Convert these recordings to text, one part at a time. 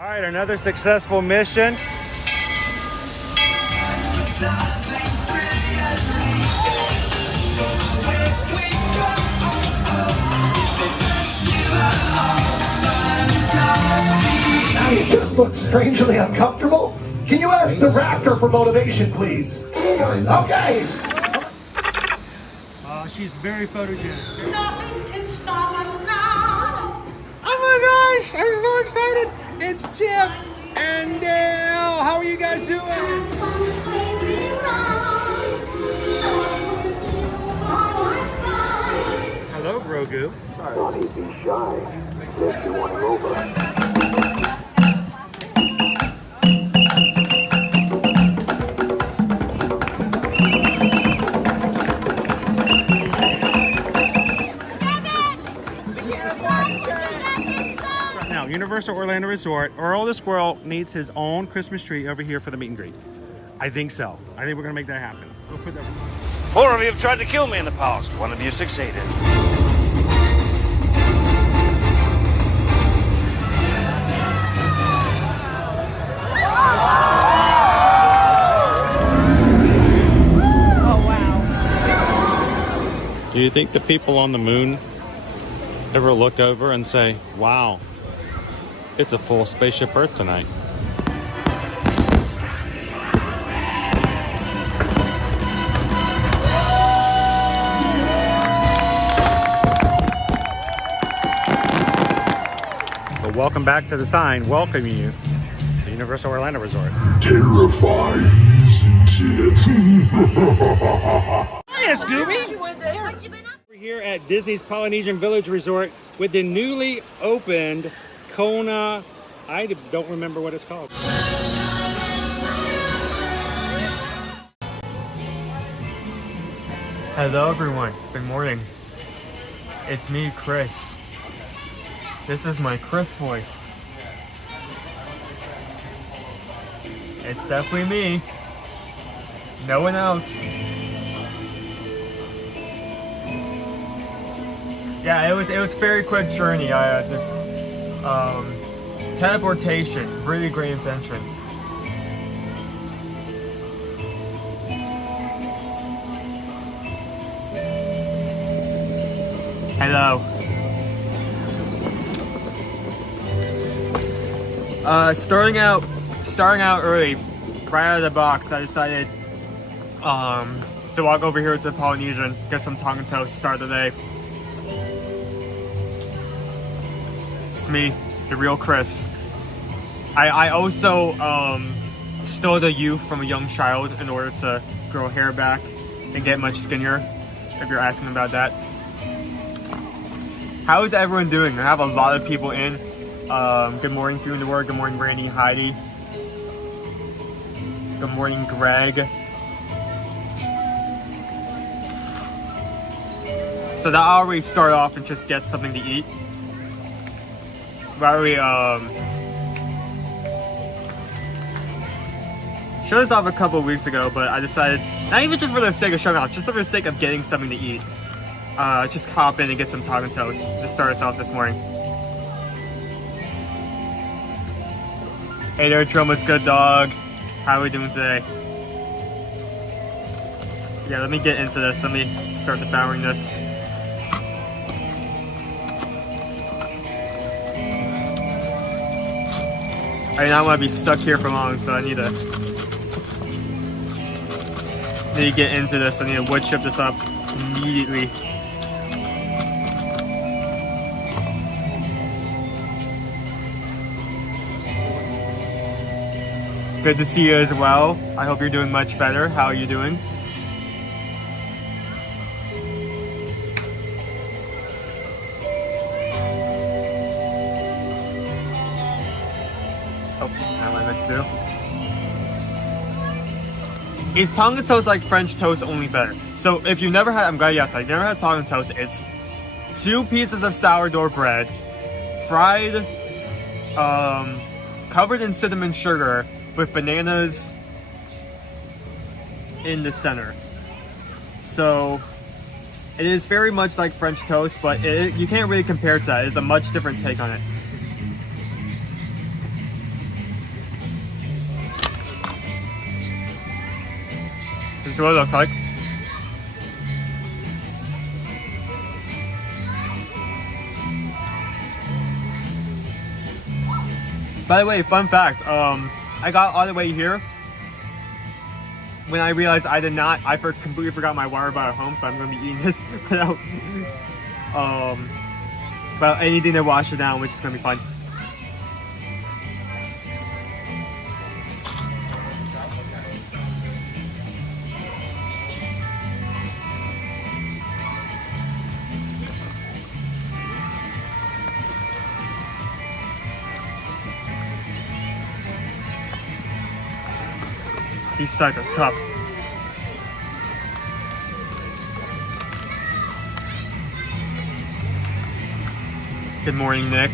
All right, another successful mission. You just look strangely uncomfortable. Can you ask the raptor for motivation, please? Okay. She's very photogenic. Nothing can stop us now. Oh my gosh, I'm so excited. It's Chip and Dale. How are you guys doing? Hello, Grogu. Don't be shy. If you want to over. Universal Orlando Resort, Earl the Squirrel needs his own Christmas tree over here for the meet and greet. I think so. I think we're gonna make that happen. We'll put that. 4 of you have tried to kill me in the past. 1 of you succeeded. Oh wow. Do you think the people on the moon ever look over and say, wow, it's a full spaceship Earth tonight? But welcome back to the sign welcoming you to Universal Orlando Resort. Terrifying, isn't it? Hiya, Scooby! We're here at Disney's Polynesian Village Resort with the newly opened Kona. I don't remember what it's called. Hello everyone, good morning. It's me, Chris. This is my Chris voice. It's definitely me. No one else. Yeah, it was a very quick journey. I had teleportation, really great invention. Hello. Starting out early, right out of the box, I decided to walk over here to the Polynesian, get some tongue and toast, start the day. It's me, the real Chris. I also stole the youth from a young child in order to grow hair back and get much skinnier, if you're asking about that. How is everyone doing? I have a lot of people in. Good morning, through the word. Good morning, Brandy, Heidi. Good morning, Greg. So that I'll already start off and just get something to eat. Why we showed this off a couple of weeks ago, but I decided, not even just for the sake of showing off, just for the sake of getting something to eat. Just hop in and get some taco toast to start us off this morning. Hey there, Troma's good dog. How are we doing today? Yeah, let me get into this. Let me start devouring this. I do not want to be stuck here for long, so I need to get into this. I need to wood chip this up immediately. Good to see you as well. I hope you're doing much better. How are you doing? Oh, that's not what I meant to do. Is tongue toast like French toast, only better? So if you never had, I'm glad you asked, I've never had tongue toast. It's 2 pieces of sourdough bread, fried, covered in cinnamon sugar, with bananas in the center. So it is very much like French toast, but you can't really compare it to that. It's a much different take on it. See what it looks like. By the way, fun fact, I got all the way here when I realized I completely forgot my water bottle at home, so I'm going to be eating this without anything to wash it down, which is going to be fun. These sides are tough. Good morning, Nick.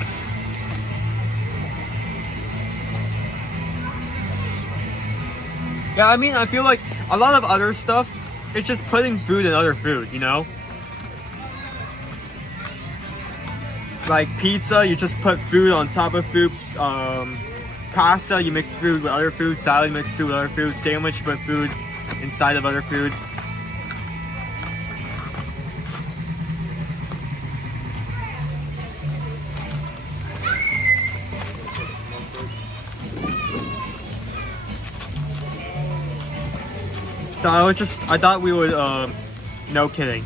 Yeah, I mean, I feel like a lot of other stuff, it's just putting food in other food, you know? Like pizza, you just put food on top of food. Pasta, you mix food with other food. Salad, you mix food with other food. Sandwich, you put food inside of other food. So I thought we would, no kidding.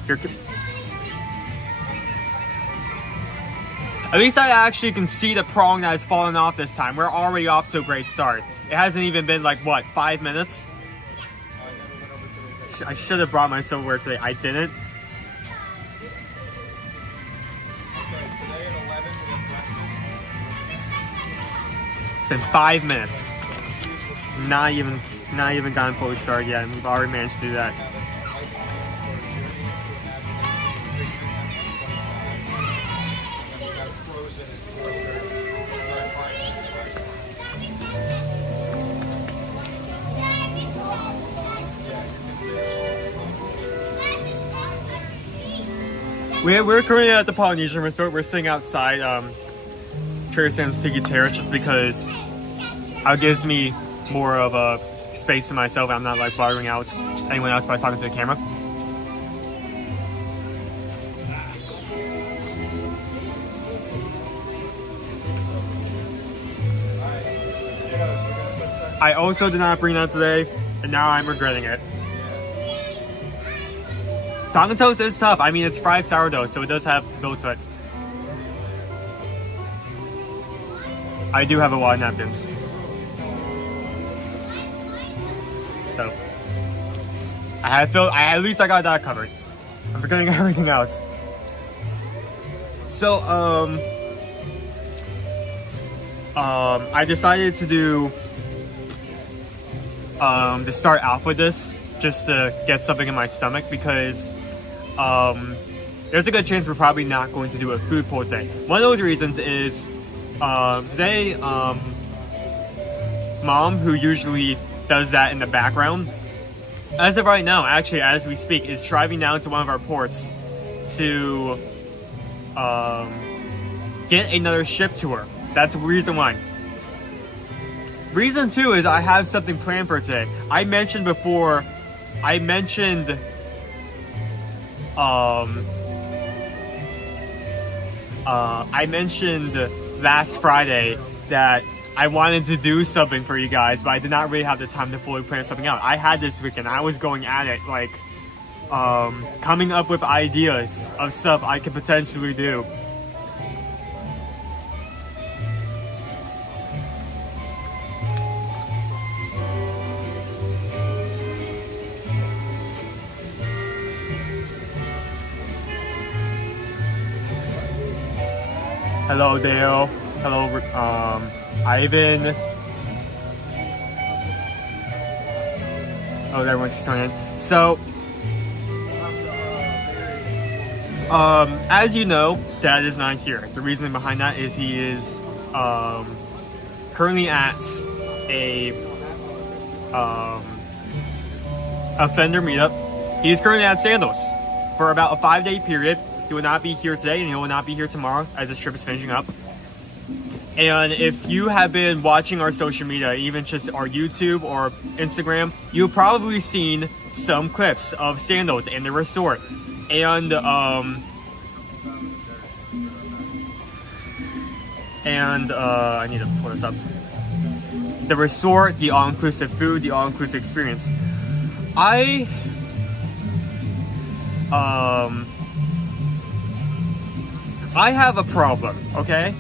At least I actually can see the prong that has fallen off this time. We're already off to a great start. It hasn't even been like, what, 5 minutes? I should have brought my silverware today. I didn't. It's been 5 minutes. Not even gotten fully started yet, and we've already managed to do that. We're currently at the Polynesian Resort. We're sitting outside Trader Sam's Tiki Terrace just because it gives me more of a space to myself. I'm not like bothering out anyone else by talking to the camera. I also did not bring that today, and now I'm regretting it. Tongan toast is tough. I mean, it's fried sourdough, so it does have built to it. I do have a lot of napkins. So, at least I got that covered. I'm forgetting everything else. So, I decided to do, to start off with this, just to get something in my stomach, because there's a good chance we're probably not going to do a food poll today. One of those reasons is today Mom, who usually does that in the background, as of right now, actually as we speak, is driving down to one of our ports to get another ship to her. That's reason one. Reason two is I have something planned for today. I mentioned last Friday that I wanted to do something for you guys, but I did not really have the time to fully plan something out. I had this weekend. I was going at it, like, coming up with ideas of stuff I could potentially do. Hello, Dale. Hello, Ivan. Oh, everyone's just turning in. So, as you know, Dad is not here. The reason behind that is he is currently at a Fender meetup. He is currently at Sandals for about a 5-day period. He will not be here today, and he will not be here tomorrow as this trip is finishing up. And if you have been watching our social media, even just our YouTube or Instagram, you've probably seen some clips of sandals in the resort, and I need to pull this up. The resort, the all-inclusive food, the all-inclusive experience. I have a problem, okay?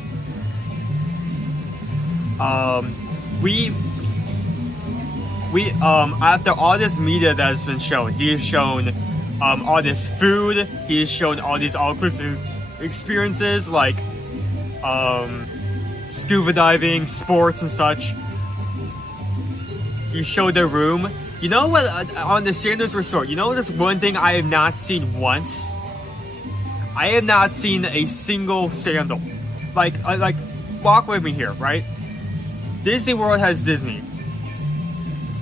After all this media that has been shown, he's shown all this food, he's shown all these all-inclusive experiences like scuba diving, sports and such. You showed the room. You know what, on the Sandals Resort, you know this one thing I have not seen once? I have not seen a single sandal. Like, walk with me here, right? Disney World has Disney.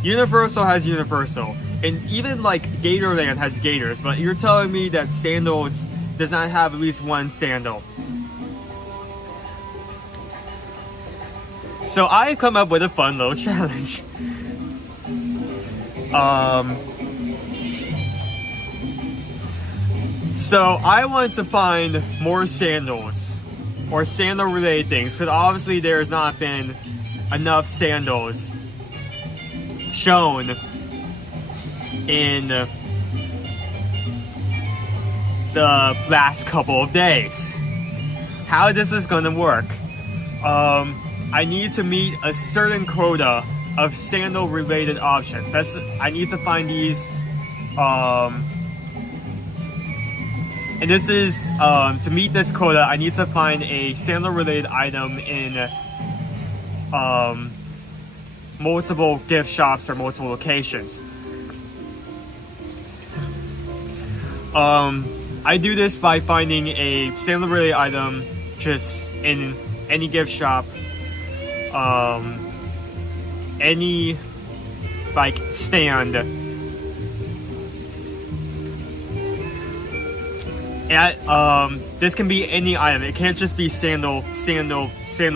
Universal has Universal. And even like Gatorland has Gators, but you're telling me that Sandals does not have at least one sandal. So I've come up with a fun little challenge. So I want to find more sandals or sandal related things, because obviously there's not been enough sandals shown in the last couple of days. How this is gonna work? I need to meet a certain quota of sandal related options. I need to find these, and this is to meet this quota. I need to find a sandal related item in multiple gift shops or multiple locations. I do this by finding a sandal related item just in any gift shop, any like stand, and this can be any item. It can't just be sandal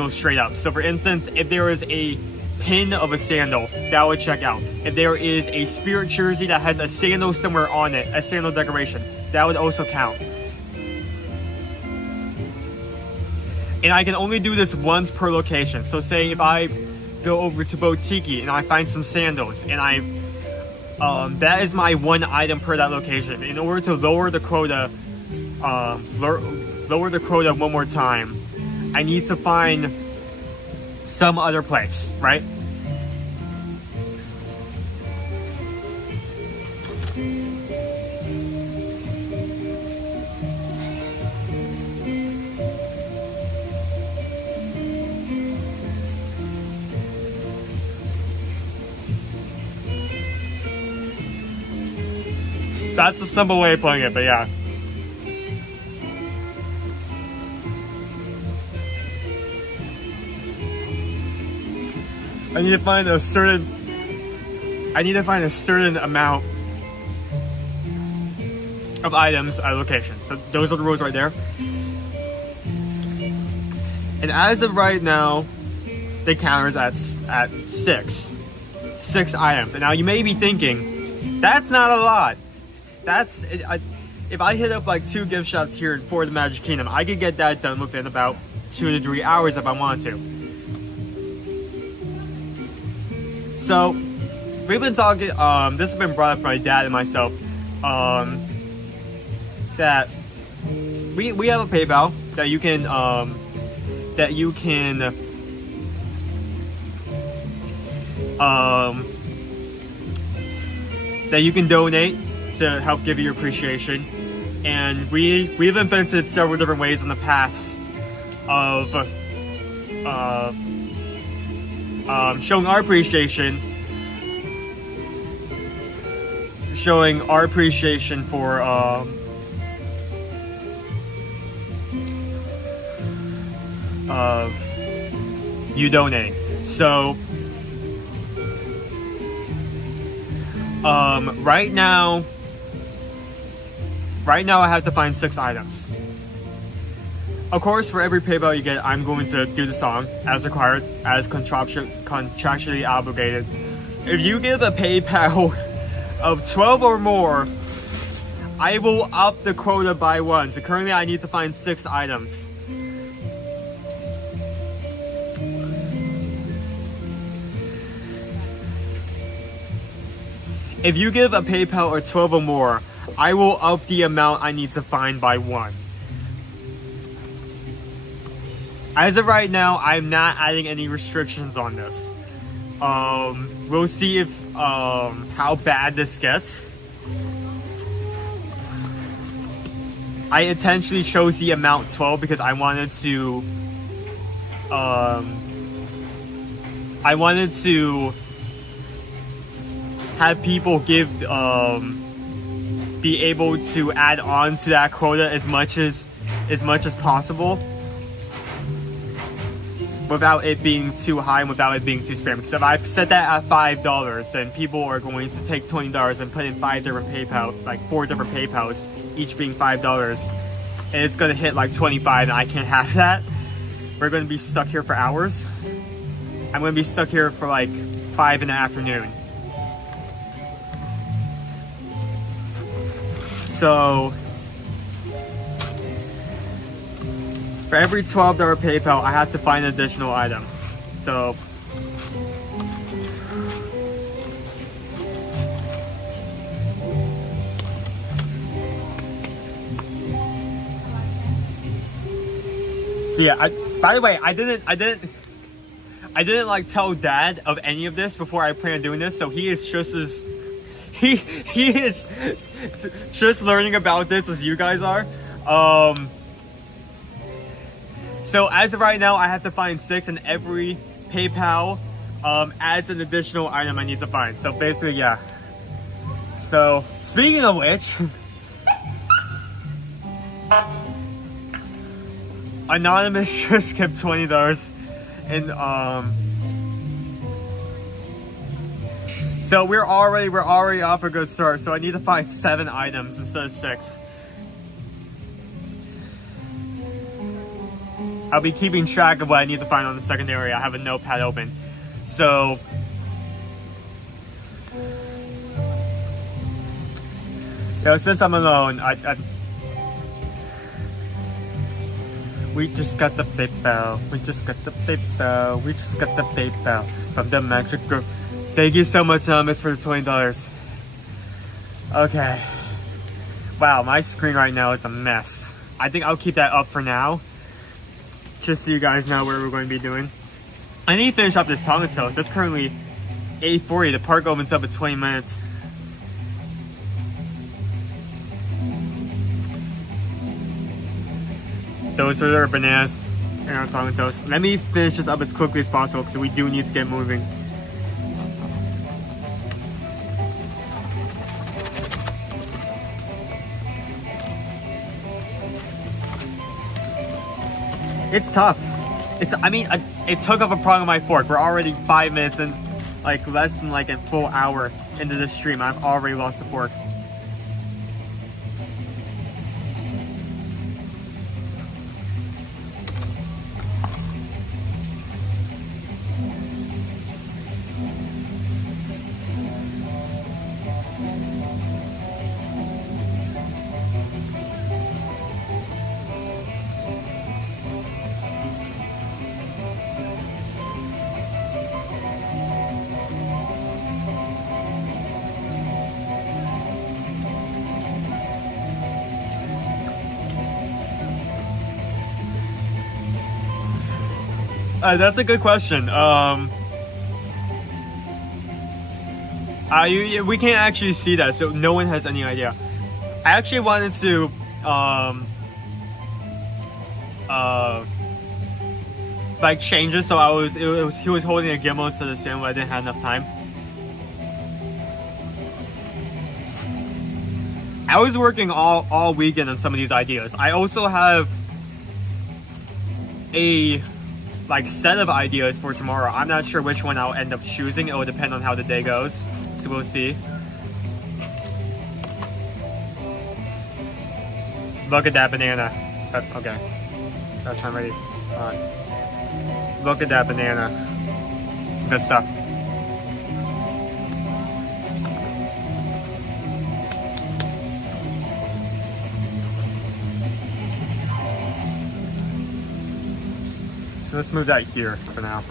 straight up. So for instance, if there is a pin of a sandal, that would check out. If there is a Spirit jersey that has a sandal somewhere on it, a sandal decoration, that would also count. And I can only do this once per location. So say if I go over to Botiki and I find some sandals, and that is my one item per that location. In order to lower the quota, one more time, I need to find some other place, right? That's a simple way of putting it, but yeah. I need to find a certain amount of items at a location. So those are the rules right there. And as of right now, the counter's at 6 items. And now you may be thinking, that's not a lot. If I hit up like 2 gift shops here for the Magic Kingdom, I could get that done within about 2 to 3 hours if I wanted to. So we've been talking, this has been brought up by my dad and myself, that we have a PayPal that you can donate to help give you your appreciation. And we've invented several different ways in the past of showing our appreciation for of you donating. So right now I have to find 6 items. Of course, for every PayPal you get, I'm going to do the song as required, as contractually obligated. If you give a PayPal of 12 or more, I will up the quota by 1. So currently I need to find 6 items. If you give a PayPal or 12 or more, I will up the amount I need to find by 1. As of right now, I'm not adding any restrictions on this. We'll see if how bad this gets. I intentionally chose the amount 12 because I wanted to have people be able to add on to that quota as much as possible without it being too high and without it being too spammy. Because if I set that at $5, then people are going to take $20 and put in 5 different PayPal, like 4 different PayPals, each being $5, and it's gonna hit like 25, and I can't have that. We're gonna be stuck here for hours. I'm gonna be stuck here for like 5 in the afternoon. So for every $12 PayPal, I have to find an additional item. So yeah, by the way, I didn't like tell Dad of any of this before I planned on doing this, so he is just as he is just learning about this as you guys are. So as of right now, I have to find 6, and every PayPal adds an additional item I need to find. So basically, yeah. So speaking of which, Anonymous just kept $20, and so we're already off a good start. So I need to find 7 items instead of 6. I'll be keeping track of what I need to find on the secondary. I have a notepad open. So since I'm alone, we just got the PayPal. We just got the PayPal. We just got the PayPal from the Magic Group. Thank you so much, Miss, for the $20. Okay. Wow, my screen right now is a mess. I think I'll keep that up for now, just so you guys know what we're going to be doing. I need to finish up this Tonga toast. It's currently 8:40. The park opens up in 20 minutes. Those are our bananas and our Tonga toast. Let me finish this up as quickly as possible because we do need to get moving. It's tough. It took up a prong of my fork. We're already 5 minutes and like less than like a full hour into this stream. I've already lost the fork. That's a good question. We can't actually see that, so no one has any idea. I actually wanted to like change it so he was holding a gimbal instead of stand, but I didn't have enough time. I was working all weekend on some of these ideas. I also have a set of ideas for tomorrow. I'm not sure which one I'll end up choosing. It will depend on how the day goes, so we'll see. Look at that banana. Okay, that's not ready. Look at that banana. It's good stuff. So let's move that here for now.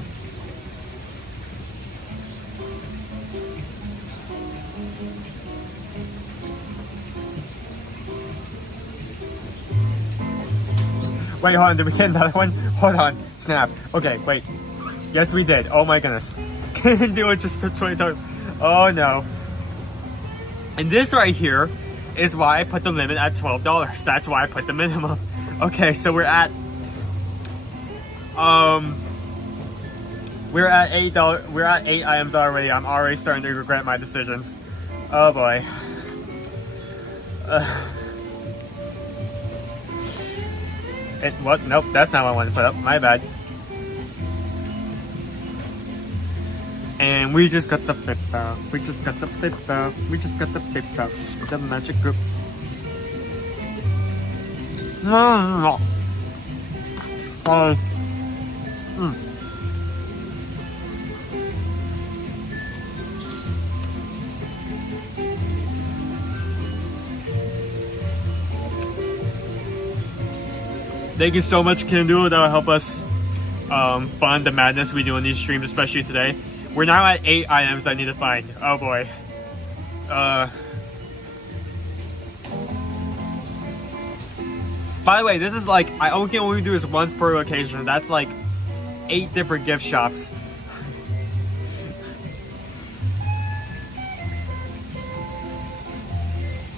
Wait, hold on, did we get another one? Hold on, snap. Okay, wait. Yes, we did. Oh my goodness. Couldn't do it just for 20 times. Oh no. And this right here is why I put the limit at $12. That's why I put the minimum. Okay, so we're at $8. We're at 8 items already. I'm already starting to regret my decisions. Oh boy. What? Nope, that's not what I wanted to put up. My bad. And we just got the flip out. We just got the flip out. We just got the flip out. The magic group. No. Thank you so much, Kindle. That will help us fund the madness we do in these streams, especially today. We're now at 8 items I need to find. Oh boy. By the way, this is like, I only can only do this once per location. That's like 8 different gift shops.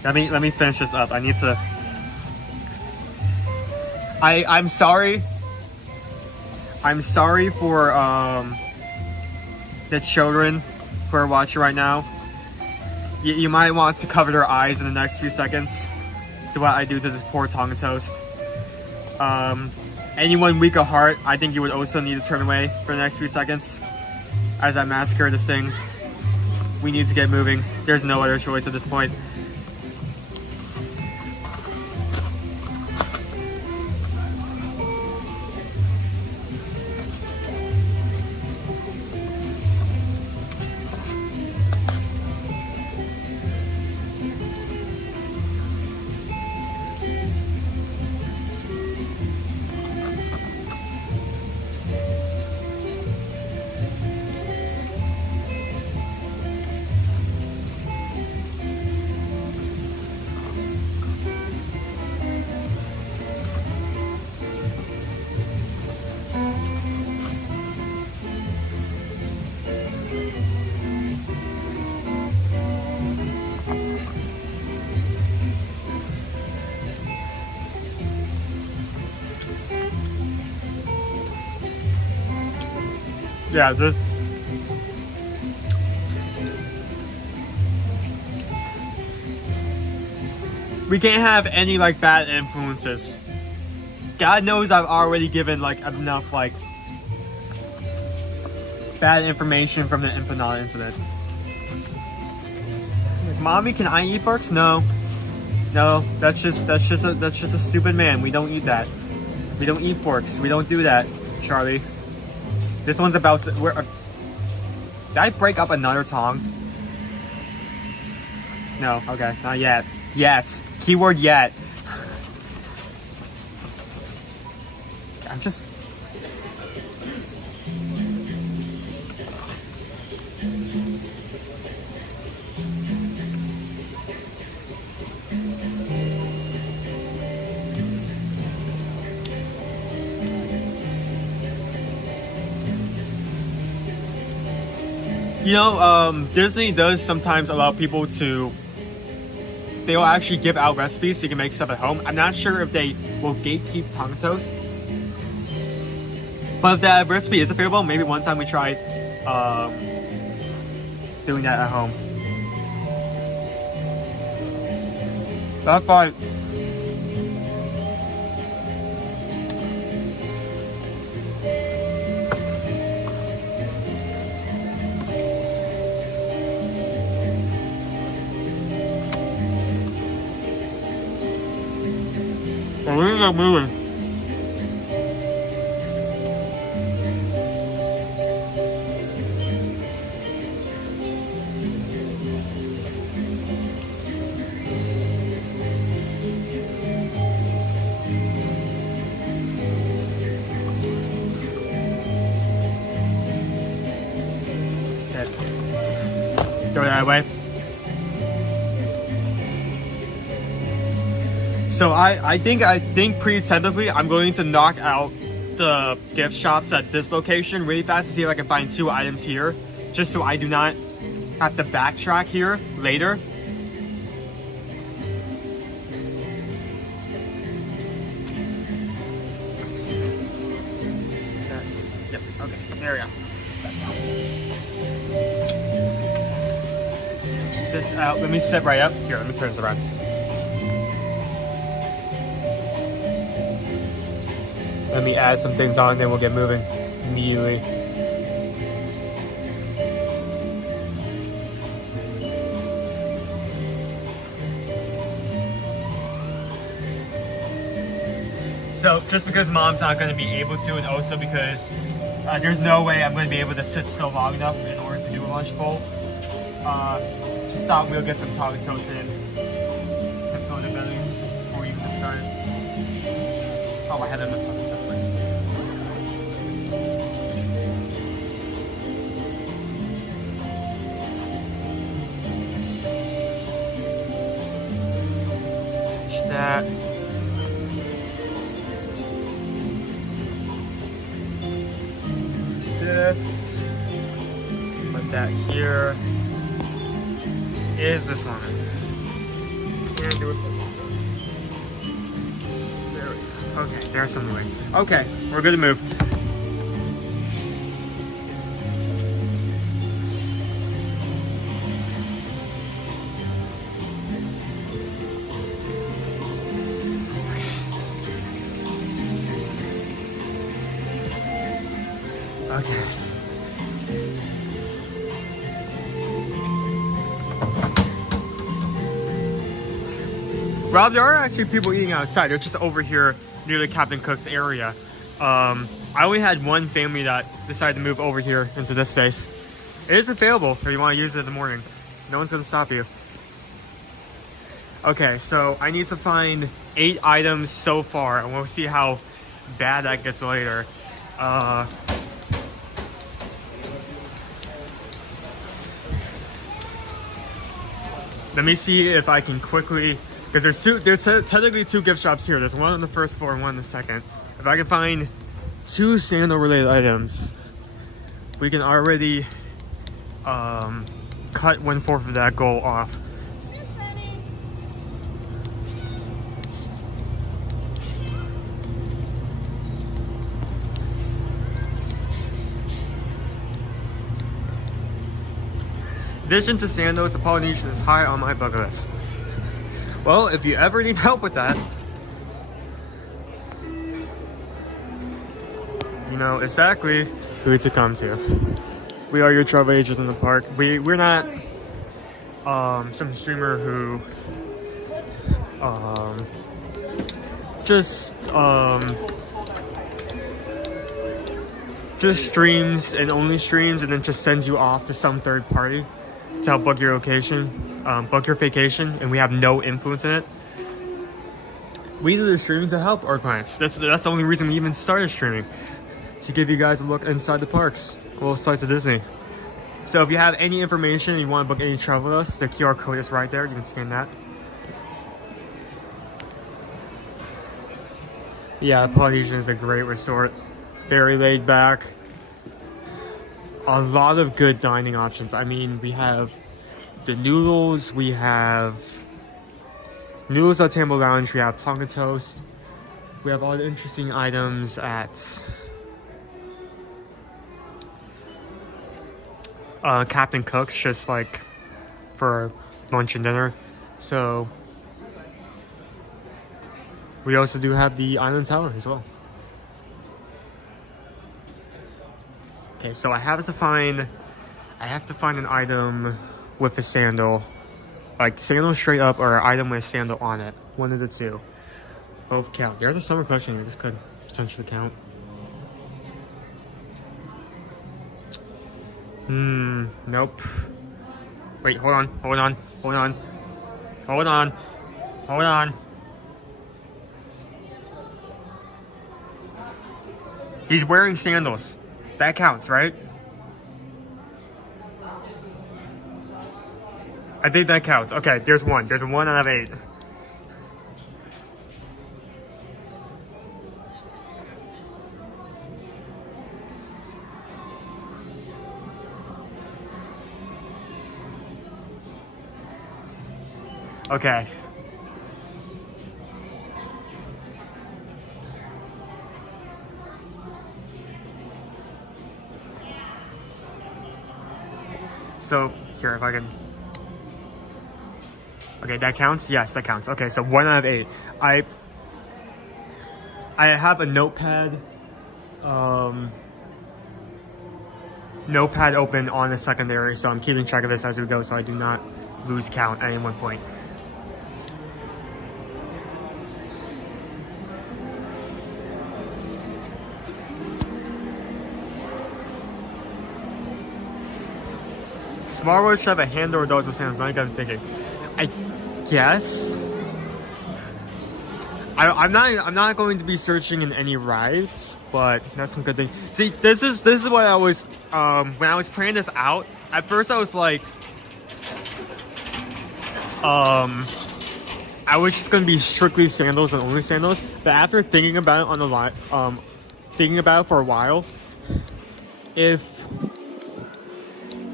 Let me finish this up. I need to. I'm sorry. I'm sorry for the children who are watching right now. You might want to cover their eyes in the next few seconds. To what I do to this poor tongue toast. Anyone weak of heart, I think you would also need to turn away for the next few seconds. As I massacre this thing. We need to get moving. There's no other choice at this point. Yeah, we can't have any like bad influences. God knows I've already given like enough like bad information from the empanada incident. Like, Mommy, can I eat forks? No, that's just a stupid man. We don't eat that. We don't eat forks. We don't do that, Charlie. This one's about to. Did I break up another tongue? No. Okay. Not yet. Yet. Keyword yet. I'm just. You know, Disney does sometimes allow people to, they'll actually give out recipes so you can make stuff at home. I'm not sure if they will gatekeep tongue toast. But if that recipe is available, maybe one time we tried doing that at home. That's fine. We're not moving. Go that way. So I think pretty tentatively I'm going to knock out the gift shops at this location really fast to see if I can find 2 items here, just so I do not have to backtrack here later. Yep, okay, there we go. This out, let me sit right up. Here, let me turn this around. Let me add some things on, then we'll get moving immediately. So just because mom's not going to be able to, and also because there's no way I'm going to be able to sit still long enough in order to do a lunch bowl, just thought we'll get some chocolate toast in to fill the bellies before we even get started. Oh, I had enough of this place. Touch that. This. Put that here. Is this one? Can't do it. There we go. Okay, there's some way. Okay, we're good to move. Okay. Rob, there are actually people eating outside. They're just over here near the Captain Cook's area. I only had one family that decided to move over here into this space. It is available if you want to use it in the morning. No one's going to stop you. Okay, so I need to find 8 items so far, and we'll see how bad that gets later. Let me see if I can quickly, because there's technically 2 gift shops here. There's one on the first floor and one on the second. If I can find 2 sandal related items, we can already cut 1/4 of that goal off. Addition to sandals, the Polynesian is high on my bucket list. Well, if you ever need help with that, you know exactly who to come to. We are your travel agents in the park. We're not some streamer who just streams and only streams and then just sends you off to some third party to help book your location, book your vacation, and we have no influence in it. We do the streaming to help our clients. That's the only reason we even started streaming, to give you guys a look inside the parks, well, sites of Disney. So if you have any information and you want to book any travel with us, the QR code is right there. You can scan that. Yeah, Polynesian is a great resort. Very laid back. A lot of good dining options. I mean, we have the noodles, we have noodles at Tambo Lounge, we have Tonga Toast, we have all the interesting items at Captain Cook's, just like for lunch and dinner. So we also do have the Island Tower as well. Okay, so I have to find an item with a sandal, like sandal straight up or an item with a sandal on it. One of the two. Both count. There's a summer collection here. This could potentially count. Nope. Wait, hold on. He's wearing sandals. That counts, right? I think that counts. Okay, there's one. There's a 1 out of 8. Okay. So, here, if I can... Okay, that counts? Yes, that counts. Okay, so 1 out of 8. I have a notepad, notepad open on the secondary, so I'm keeping track of this as we go so I do not lose count at any one point. Smartwatch should have a handle or dogs with sandals. Now you got me thinking. I guess I'm not going to be searching in any rides, but that's some good thing. See, this is what I was when I was planning this out. At first, I was like, I was just gonna be strictly sandals and only sandals. But after thinking about it on the line, thinking about it for a while, if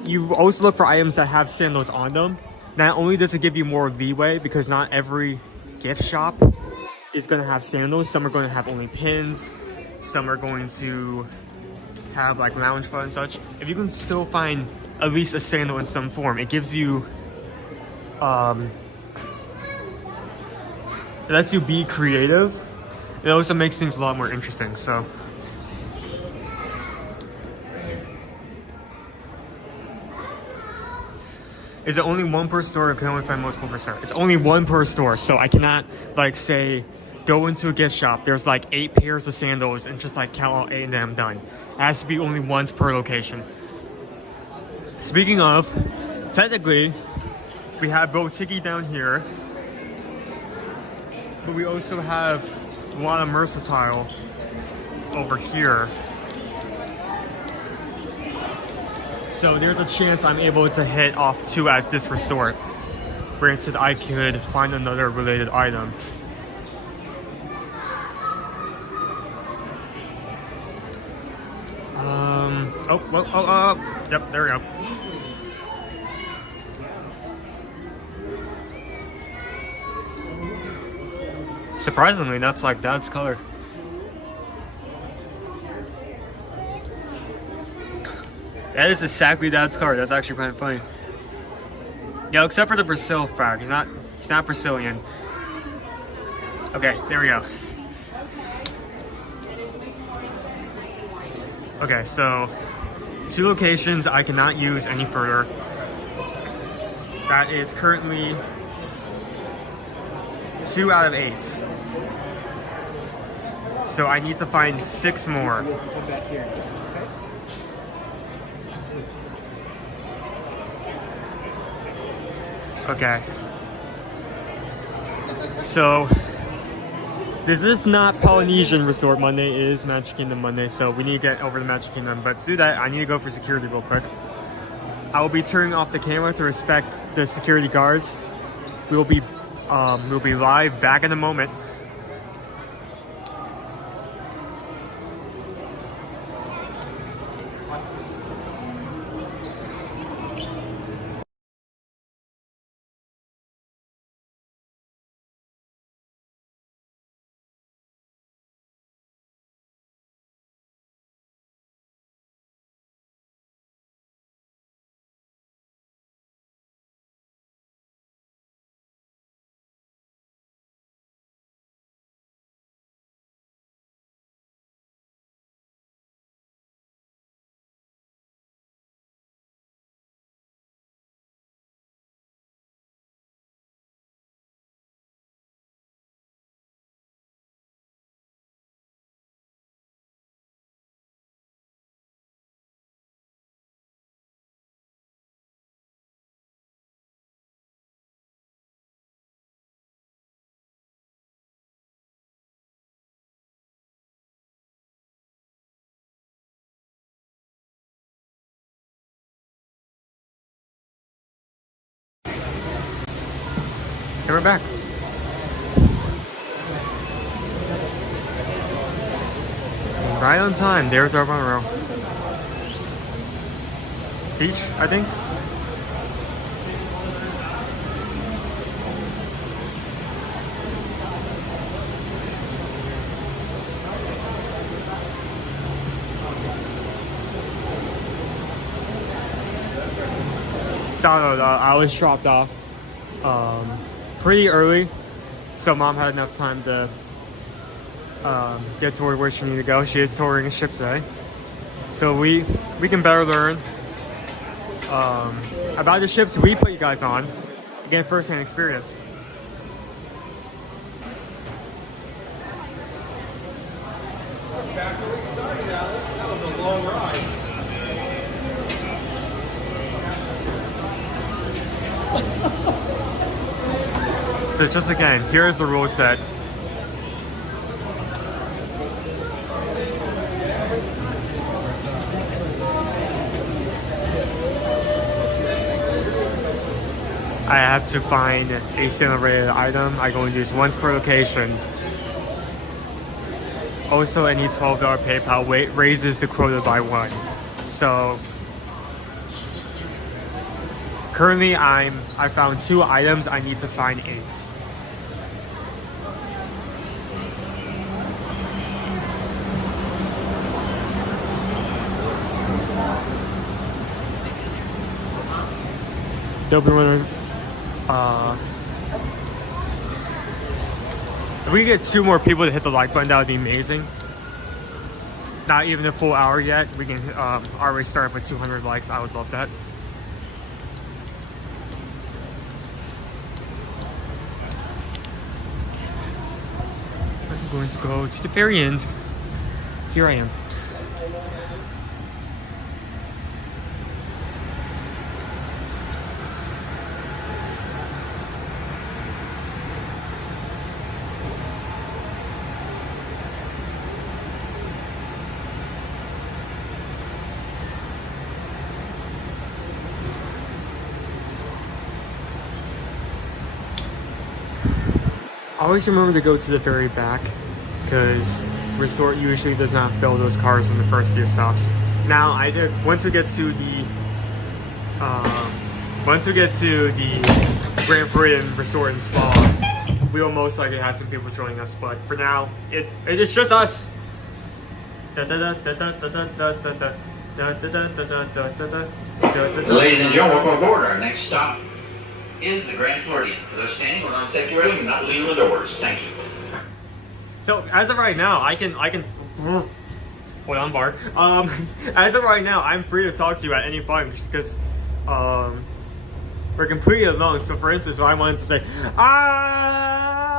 you also look for items that have sandals on them, not only does it give you more leeway, because not every gift shop is going to have sandals. Some are going to have only pins. Some are going to have like lounge fun and such. If you can still find at least a sandal in some form, it gives you, it lets you be creative. It also makes things a lot more interesting, so. Is it only one per store or can I only find multiple per store? It's only one per store, so I cannot like say go into a gift shop, there's like 8 pairs of sandals and just like count all 8 and then I'm done. It has to be only once per location. Speaking of, technically we have Botiki down here, but we also have a lot of Versatile over here. So there's a chance I'm able to hit off 2 at this resort. Granted, I could find another related item. Yep, there we go. Surprisingly, that's like Dad's color. That is exactly Dad's color. That's actually kind of funny. Yeah, except for the Brazil fact. He's not Brazilian. Okay, there we go. Okay, so 2 locations I cannot use any further. That is currently 2 out of 8. So I need to find 6 more. Okay. So this is not Polynesian Resort Monday, it is Magic Kingdom Monday, so we need to get over to Magic Kingdom. But to do that, I need to go for security real quick. I will be turning off the camera to respect the security guards. We'll be live back in a moment. And we're back. Right on time. There's our Monroe Beach, I think. No, I was dropped off pretty early, so Mom had enough time to get to where she needed to go. She is touring a ship today, so we can better learn about the ships we put you guys on, again, first-hand experience. Back where we started, Alex. That was a long ride. So just again, here's the rule set. I have to find a sandal rated item. I go and use once per location. Also, any $12 PayPal raises the quota by 1. So currently I found 2 items. I need to find 8. If we get 2 more people to hit the like button, that would be amazing. Not even a full hour yet. We can already start up with 200 likes. I would love that. I'm going to go to the very end. Here I am. Always remember to go to the very back, because resort usually does not fill those cars in the first few stops. Now, once we get to the Grand Floridian Resort and Spa, we will most likely have some people joining us. But for now, it's just us. Ladies and gentlemen, welcome aboard. Our next stop is the Grand Floridian. For those standing or on safety railing, not leaving the doors. Thank you. So as of right now, I can hold on, bar. As of right now, I'm free to talk to you at any point, just because we're completely alone. So for instance, if I wanted to say, I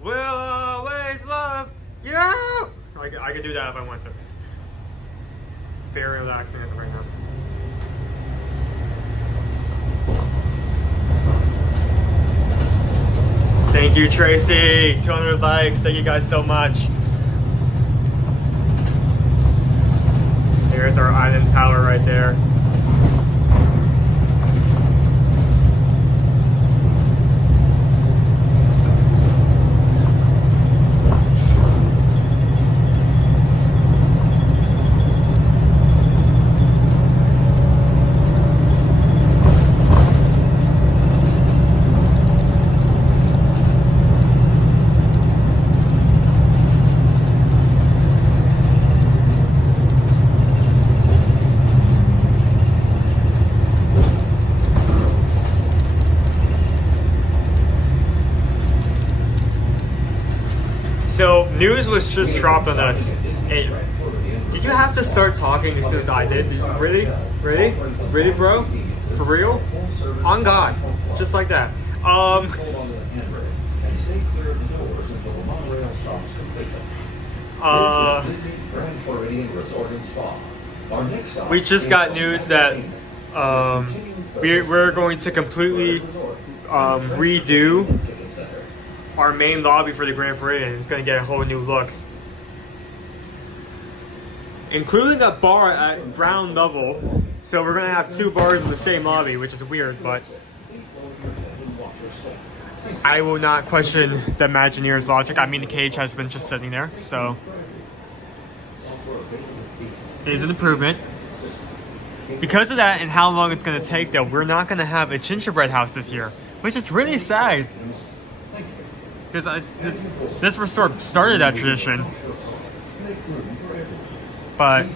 will always love you, I could do that if I want to. Very relaxing as of right now. Thank you, Tracy. 200 likes. Thank you guys so much. Here's our island tower right there. So, news was just dropped on us. Hey, did you have to start talking as soon as I did? Really? Really? Really, bro? For real? On God. Just like that. We just got news that we're going to completely redo our main lobby for the Grand Floridian. It's going to get a whole new look, including a bar at ground level. So we're going to have 2 bars in the same lobby, which is weird, but I will not question the Imagineer's logic. I mean, the cage has been just sitting there, so it is an improvement. Because of that and how long it's going to take, though, we're not going to have a gingerbread house this year, which is really sad. Because this resort started that tradition, but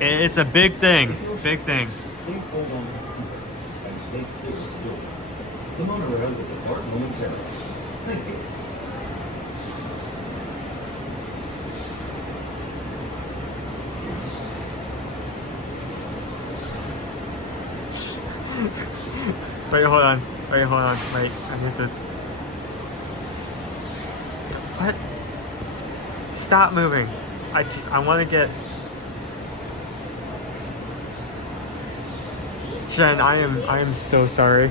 it's a big thing, big thing. Wait, hold on. Wait, hold on. Wait, I missed it. What? Stop moving. I want to get... Jen, I am so sorry.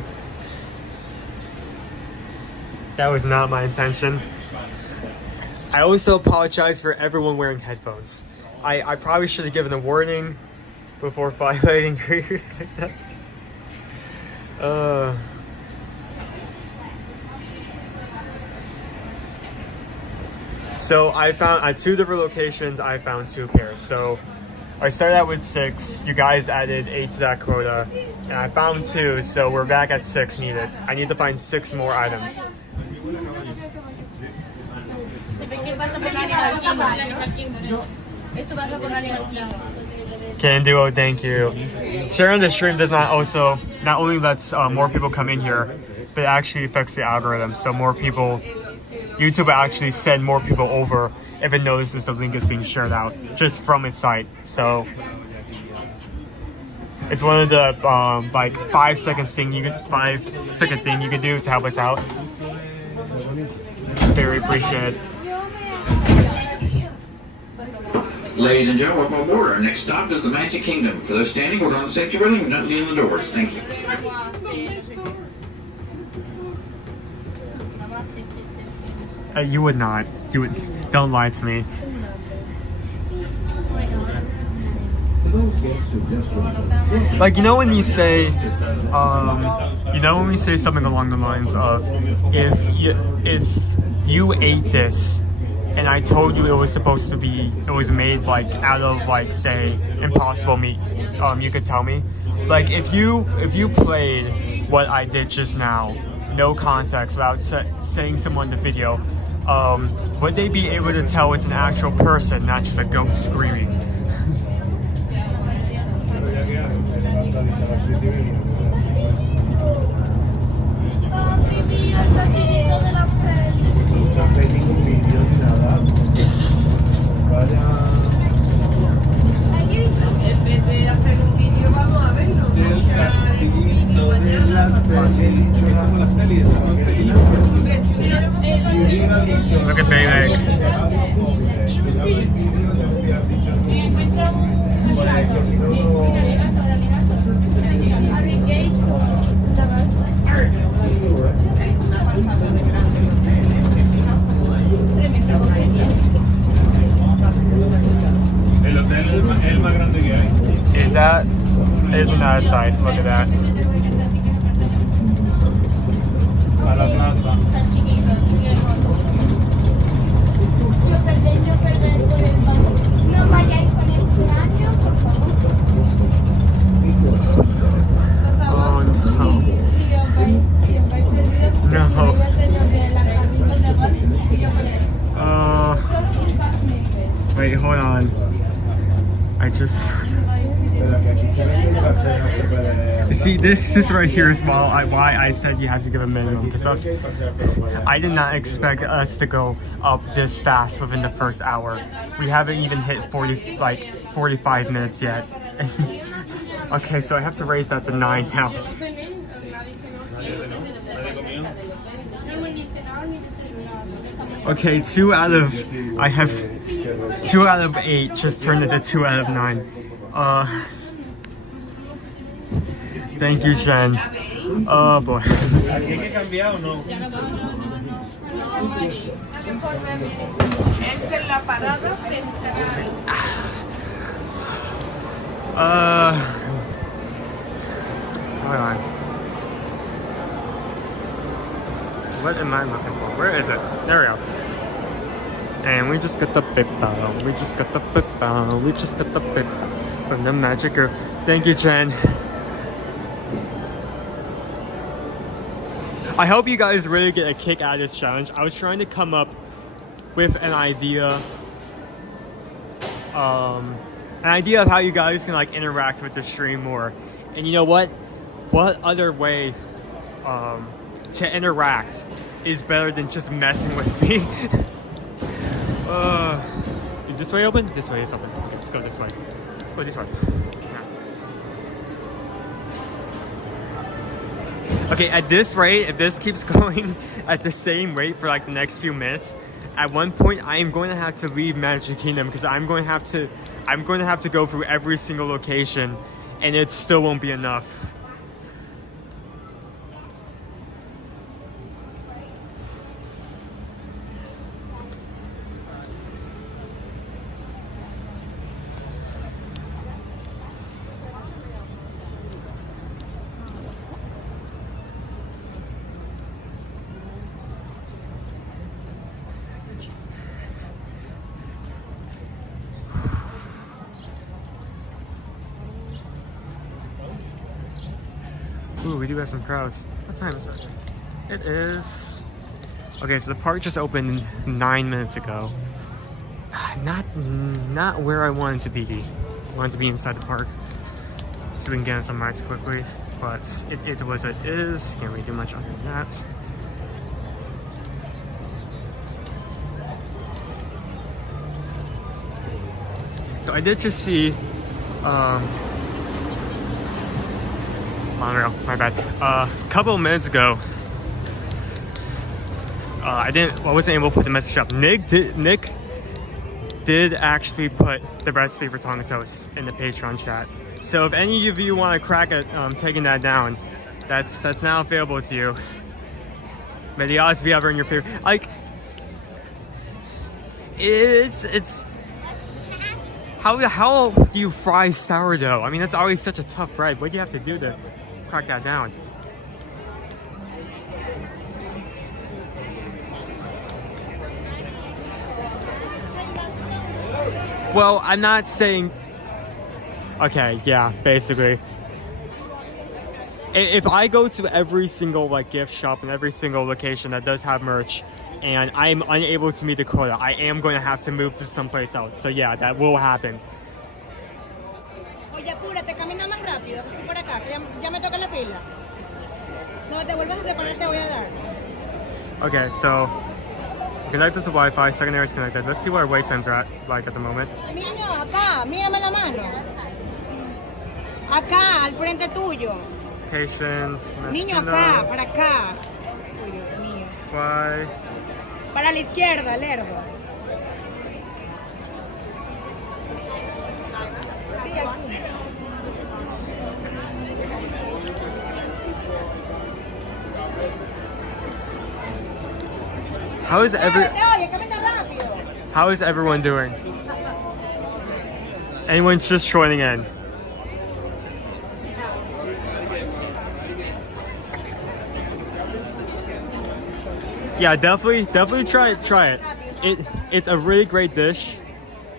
That was not my intention. I also apologize for everyone wearing headphones. I probably should have given a warning before violating careers like that. So I found at 2 different locations, I found 2 pairs. So I started out with 6. You guys added 8 to that quota, and I found 2. So we're back at 6 needed. I need to find 6 more items. Can do, thank you. Sharing the stream does not only lets more people come in here, but it actually affects the algorithm. So more people, YouTube will actually send more people over if it notices the link is being shared out just from its site. So it's one of the like 5-second thing you can do to help us out. Very appreciated. Ladies and gentlemen, welcome aboard. Our next stop is the Magic Kingdom. For those standing, we're on the safety railing. We're not leaving the doors. Thank you. You would not. You would. Don't lie to me. Like, you know when you say, when we say something along the lines of, if you ate this, and I told you it was made like out of like say impossible meat, you could tell me. Like if you played what I did just now, no context, without saying someone the video, would they be able to tell it's an actual person, not just a goat screaming? Look at Bailey. Isn't that a sight? Look at that. Wait, hold on. I just... See, this right here is why I said you had to give a minimum. Because I did not expect us to go up this fast within the first hour. We haven't even hit 45 minutes yet. Okay, so I have to raise that to 9 now. Okay, 2 out of 8 just turned into 2 out of 9. Thank you, Jen. Oh boy. Hold on. What am I looking for? Where is it? There we go. And we just got the paper. We just got the paper. We just got the paper from the magic girl. Thank you, Jen. I hope you guys really get a kick out of this challenge. I was trying to come up with an idea of how you guys can like interact with the stream more. And you know what? What other ways to interact is better than just messing with me? Is this way open? This way is open. Okay, let's go this way. Let's go this way. Okay, at this rate, if this keeps going at the same rate for like the next few minutes, at one point I am going to have to leave Magic Kingdom because I'm going to have to go through every single location, and it still won't be enough. Ooh, we do have some crowds. What time is it? It is... Okay, so the park just opened 9 minutes ago. Not where I wanted to be. I wanted to be inside the park, so we can get on some rides quickly. But it was what it is. Can't really do much other than that. So I did just see... Monorail, my bad. A couple of minutes ago, I wasn't able to put the message up. Nick did actually put the recipe for tongue toast in the Patreon chat. So if any of you want to crack at taking that down, that's now available to you. May the odds be ever in your favor. Like, it's how do you fry sourdough? I mean, that's always such a tough bread. What do you have to do to crack that down? Well, I'm not saying... Okay, yeah, basically. If I go to every single like gift shop and every single location that does have merch, and I'm unable to meet the quota, I am going to have to move to someplace else. So yeah, that will happen. Oye, apúrate, camina más rápido, que estoy por acá, que ya me toca la fila. No, te vuelvas a separar, te voy a dar. Okay, so connected to Wi-Fi, secondary is connected. Let's see what our wait times are at the moment. Niño, acá, mírame la mano. Acá, al frente tuyo. Locations. Niño, acá, para acá. Uy, Dios mío. Wi-Fi. Para la izquierda, lerdo. Sí, aquí. How is everyone doing? Anyone just joining in? Yeah, definitely try it. It's a really great dish.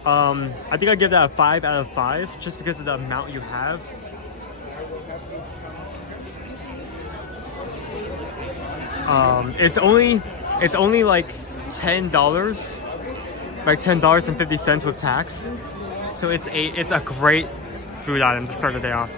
I think I'll give that a 5 out of 5 just because of the amount you have. It's only like $10, like $10.50 with tax. So it's a great food item to start the day off.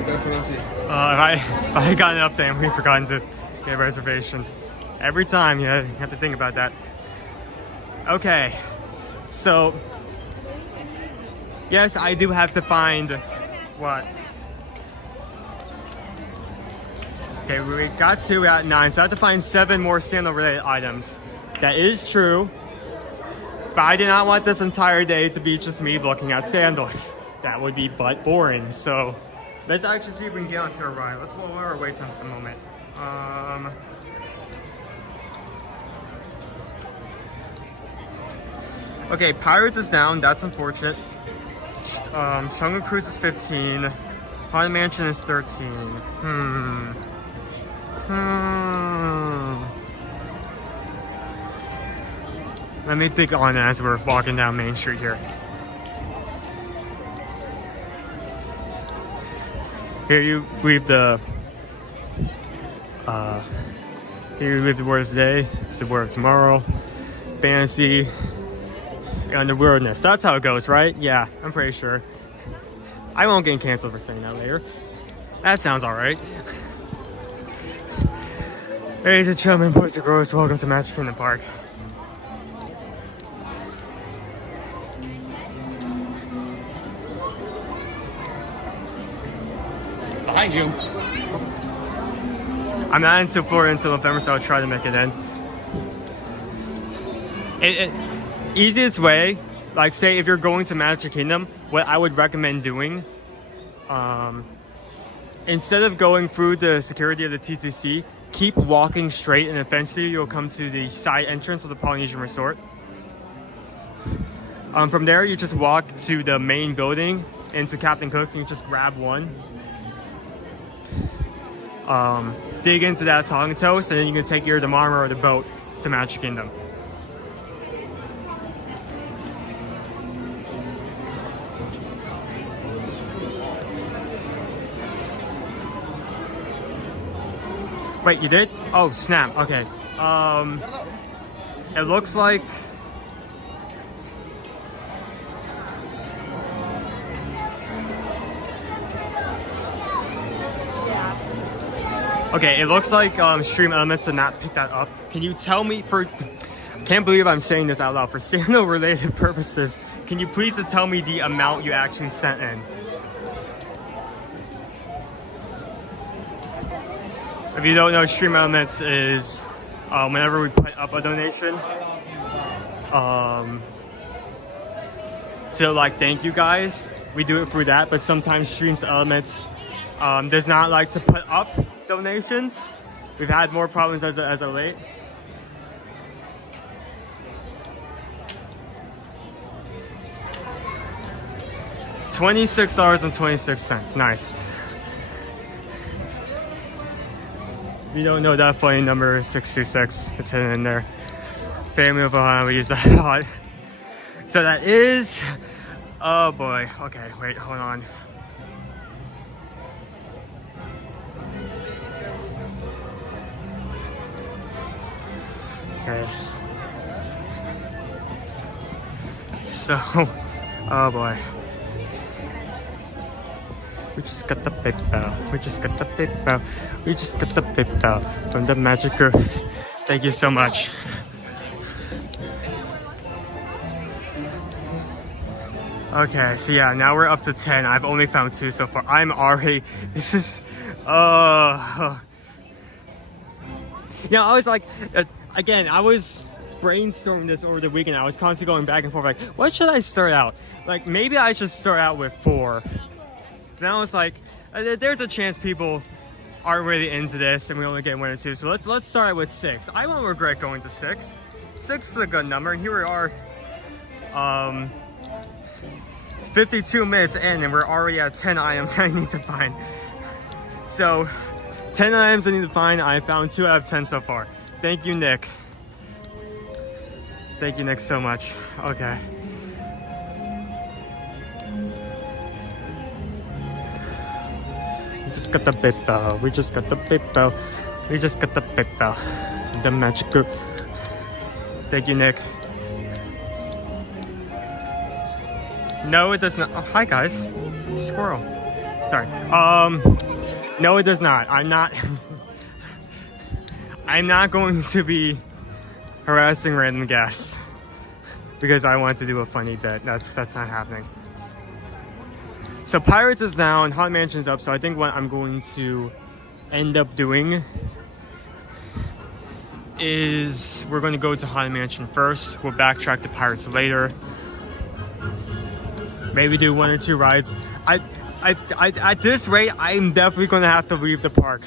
If I had gotten an update and we'd forgotten to get a reservation. Every time, you have to think about that. Okay, so yes, I do have to find what? Okay, we got 2 at 9, so I have to find 7 more sandal related items. That is true, but I did not want this entire day to be just me looking at sandals. That would be but boring. So let's actually see if we can get onto a ride. Let's lower our wait times at the moment. Okay, Pirates is down. That's unfortunate. Jungle Cruise is 15. Haunted Mansion is 13. Let me think on it as we're walking down Main Street here. Here you leave the word of today, it's the word of tomorrow, fantasy, and the wilderness. That's how it goes, right? Yeah, I'm pretty sure. I won't get canceled for saying that later. That sounds alright. Ladies and gentlemen, boys and girls, welcome to Magic Kingdom Park. Behind you. I'm not into Florida until November, so I'll try to make it in. Easiest way, like say if you're going to Magic Kingdom, what I would recommend doing, instead of going through the security of the TTC, keep walking straight and eventually you'll come to the side entrance of the Polynesian Resort. From there, you just walk to the main building into Captain Cook's and you just grab one. Dig into that tongue toast and then you can take either the monorail or the boat to Magic Kingdom. Wait, you did? Oh, snap. Okay. It looks like okay, it looks like Stream Elements did not pick that up. Can you tell me, can't believe I'm saying this out loud, for sandal related purposes, can you please tell me the amount you actually sent in? If you don't know, Stream Elements is whenever we put up a donation to like thank you guys, we do it through that, but sometimes Stream Elements does not like to put up donations. We've had more problems as of late. $26.26. Nice. If you don't know, that funny number is 626. It's hidden in there. Family of Ohio, we use that a lot. So that is, oh boy. Okay, wait, hold on. Okay. So, oh boy. We just got the paper. We just got the paper. We just got the paper from the magic group. Thank you so much. Okay, so yeah, now we're up to 10. I've only found 2 so far. I'm already, this is, yeah, I was like, again, I was brainstorming this over the weekend. I was constantly going back and forth, like, what should I start out? Like, maybe I should start out with 4. Then I was like, there's a chance people aren't really into this and we only get 1 or 2. So let's start with 6. I won't regret going to 6. 6 is a good number, and here we are, 52 minutes in, and we're already at 10 items I need to find. So 10 items I need to find. I found 2 out of 10 so far. Thank you, Nick. Thank you, Nick, so much. Okay. We just got the paper. We just got the paper. We just got the paper. The magic group. Thank you, Nick. No, it does not. Oh, hi, guys. Squirrel. Sorry. No, it does not. I'm not. I'm not going to be harassing random guests because I want to do a funny bit. That's not happening. So Pirates is down, Haunted Mansion's up, so I think what I'm going to end up doing is we're going to go to Haunted Mansion first. We'll backtrack to Pirates later. Maybe do 1 or 2 rides. At this rate, I'm definitely going to have to leave the park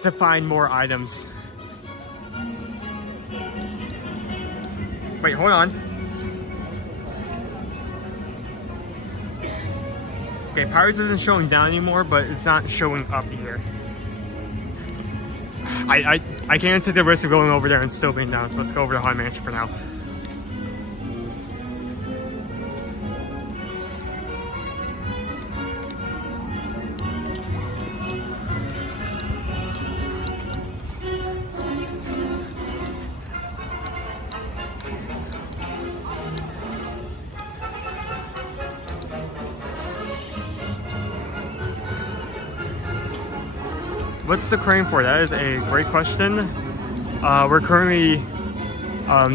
to find more items. Wait, hold on. Okay, Pirates isn't showing down anymore, but it's not showing up either. I can't take the risk of going over there and still being down, so let's go over to Haunted Mansion for now. What's the crane for? That is a great question. We're currently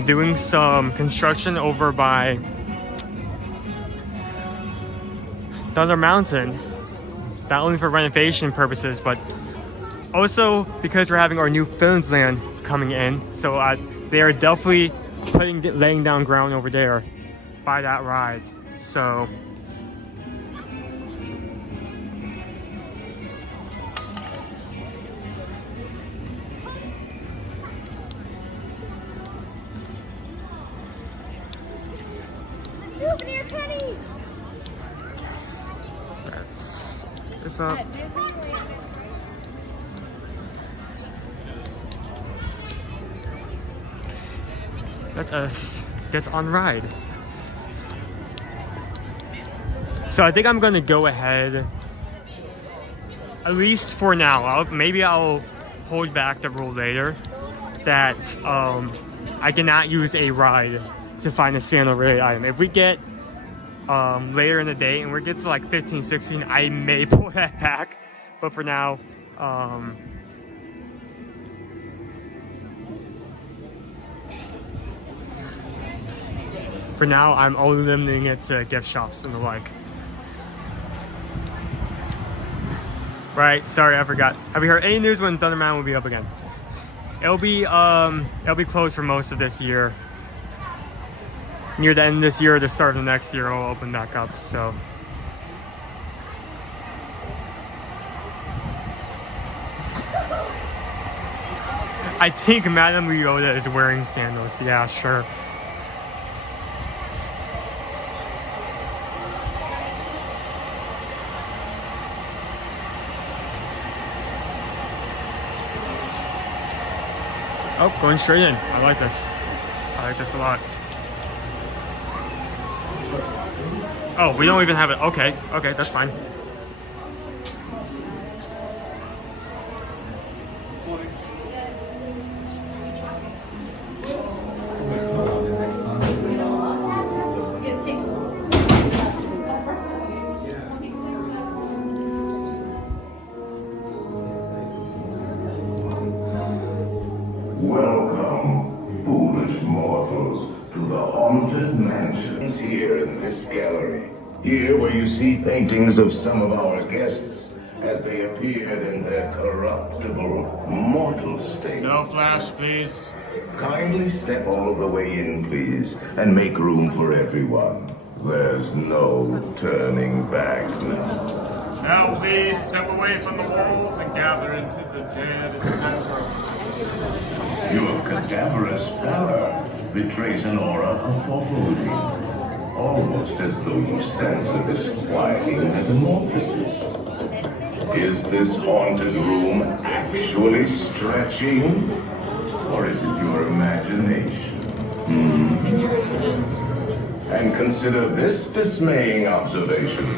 doing some construction over by Thunder Mountain, not only for renovation purposes, but also because we're having our new Finland's Land coming in. So they are definitely laying down ground over there by that ride. So Souvenir pennies. that's this up. Let us get on ride. So I think I'm gonna go ahead, at least for now. Maybe I'll hold back the rule later that I cannot use a ride to find a sandal related item. If we get later in the day and we get to like 15, 16, I may pull that back. But for now, I'm only limiting it to gift shops and the like. Right, sorry, I forgot. Have you heard any news when Thunder Mountain will be up again? It'll be closed for most of this year. Near the end of this year or the start of next year, it'll open back up, so. I think Madame Leota is wearing sandals. Yeah, sure. Oh, going straight in. I like this. I like this a lot. Oh, we don't even have it. Okay, okay, that's fine. Welcome, foolish mortals, to the haunted mansions here in this gallery. Here where you see paintings of some of our guests as they appeared in their corruptible, mortal state. No flash, please. Kindly step all the way in, please, and make room for everyone. There's no turning back now. Now please step away from the walls and gather into the dead center. Your cadaverous pallor betrays an aura of foreboding, almost as though you sense a disquieting metamorphosis. Is this haunted room actually stretching, or is it your imagination? And consider this dismaying observation.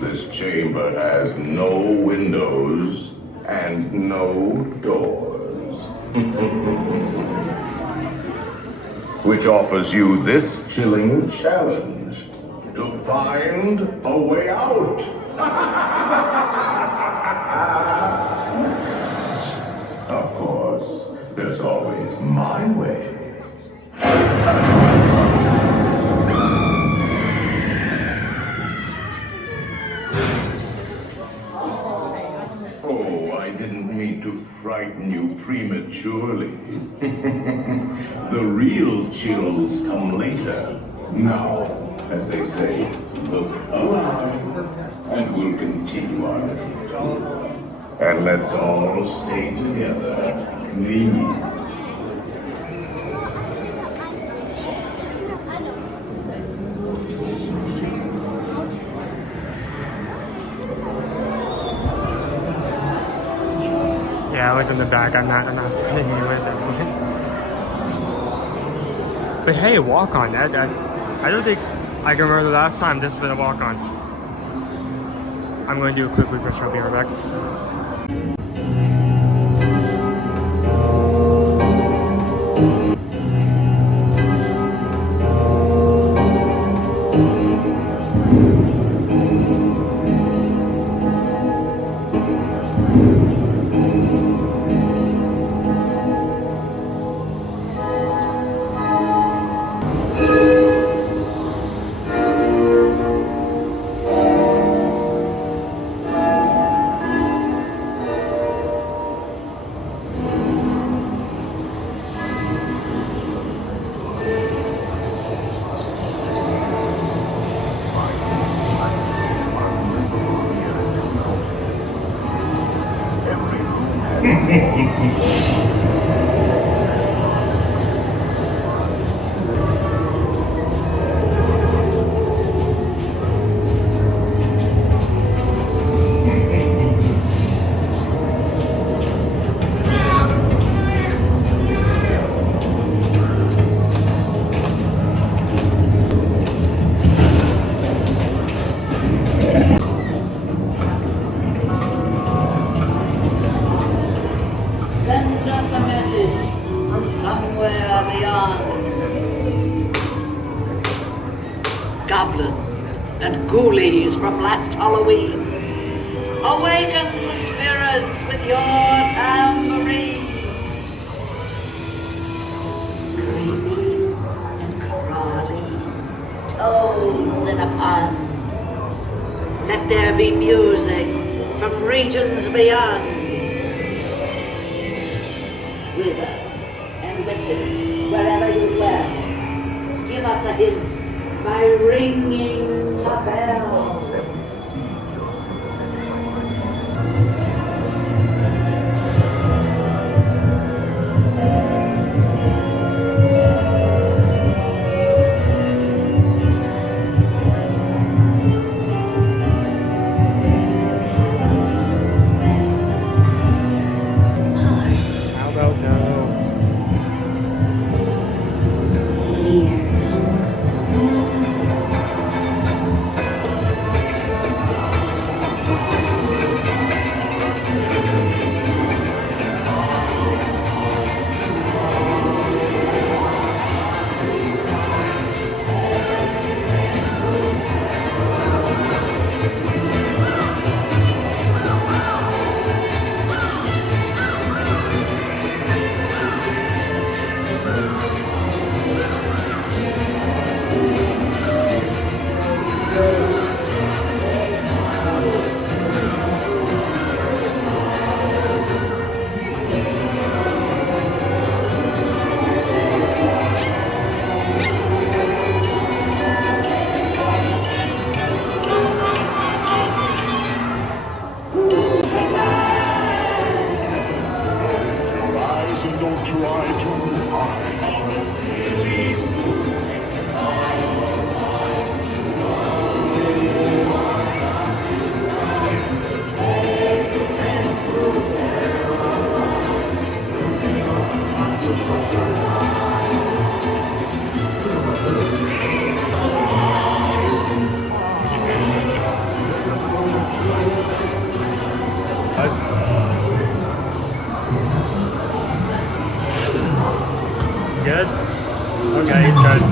This chamber has no windows and no doors. Which offers you this chilling challenge to find a way out. Of course, there's always my way. Oh, I didn't mean to frighten you prematurely. The real chills come later. Now, as they say, look alive, and we'll continue our little tour. And let's all stay together, please. Yeah, I was in the back. I'm not kidding you with it. But hey, walk on. I don't think I can remember the last time this has been a walk on. I'm going to do a quick refresh. I'll be right back. Send us a message from somewhere beyond. Goblins and ghoulies from last Halloween, awaken the spirits with your tambourine. Creepies and crawlies, toads in a pond. Let there be music from regions beyond. Wizards and witches, wherever you dwell, give us a hint by ringing the bell. How about no? Rise and don't try to hide. Good? Okay, he's good.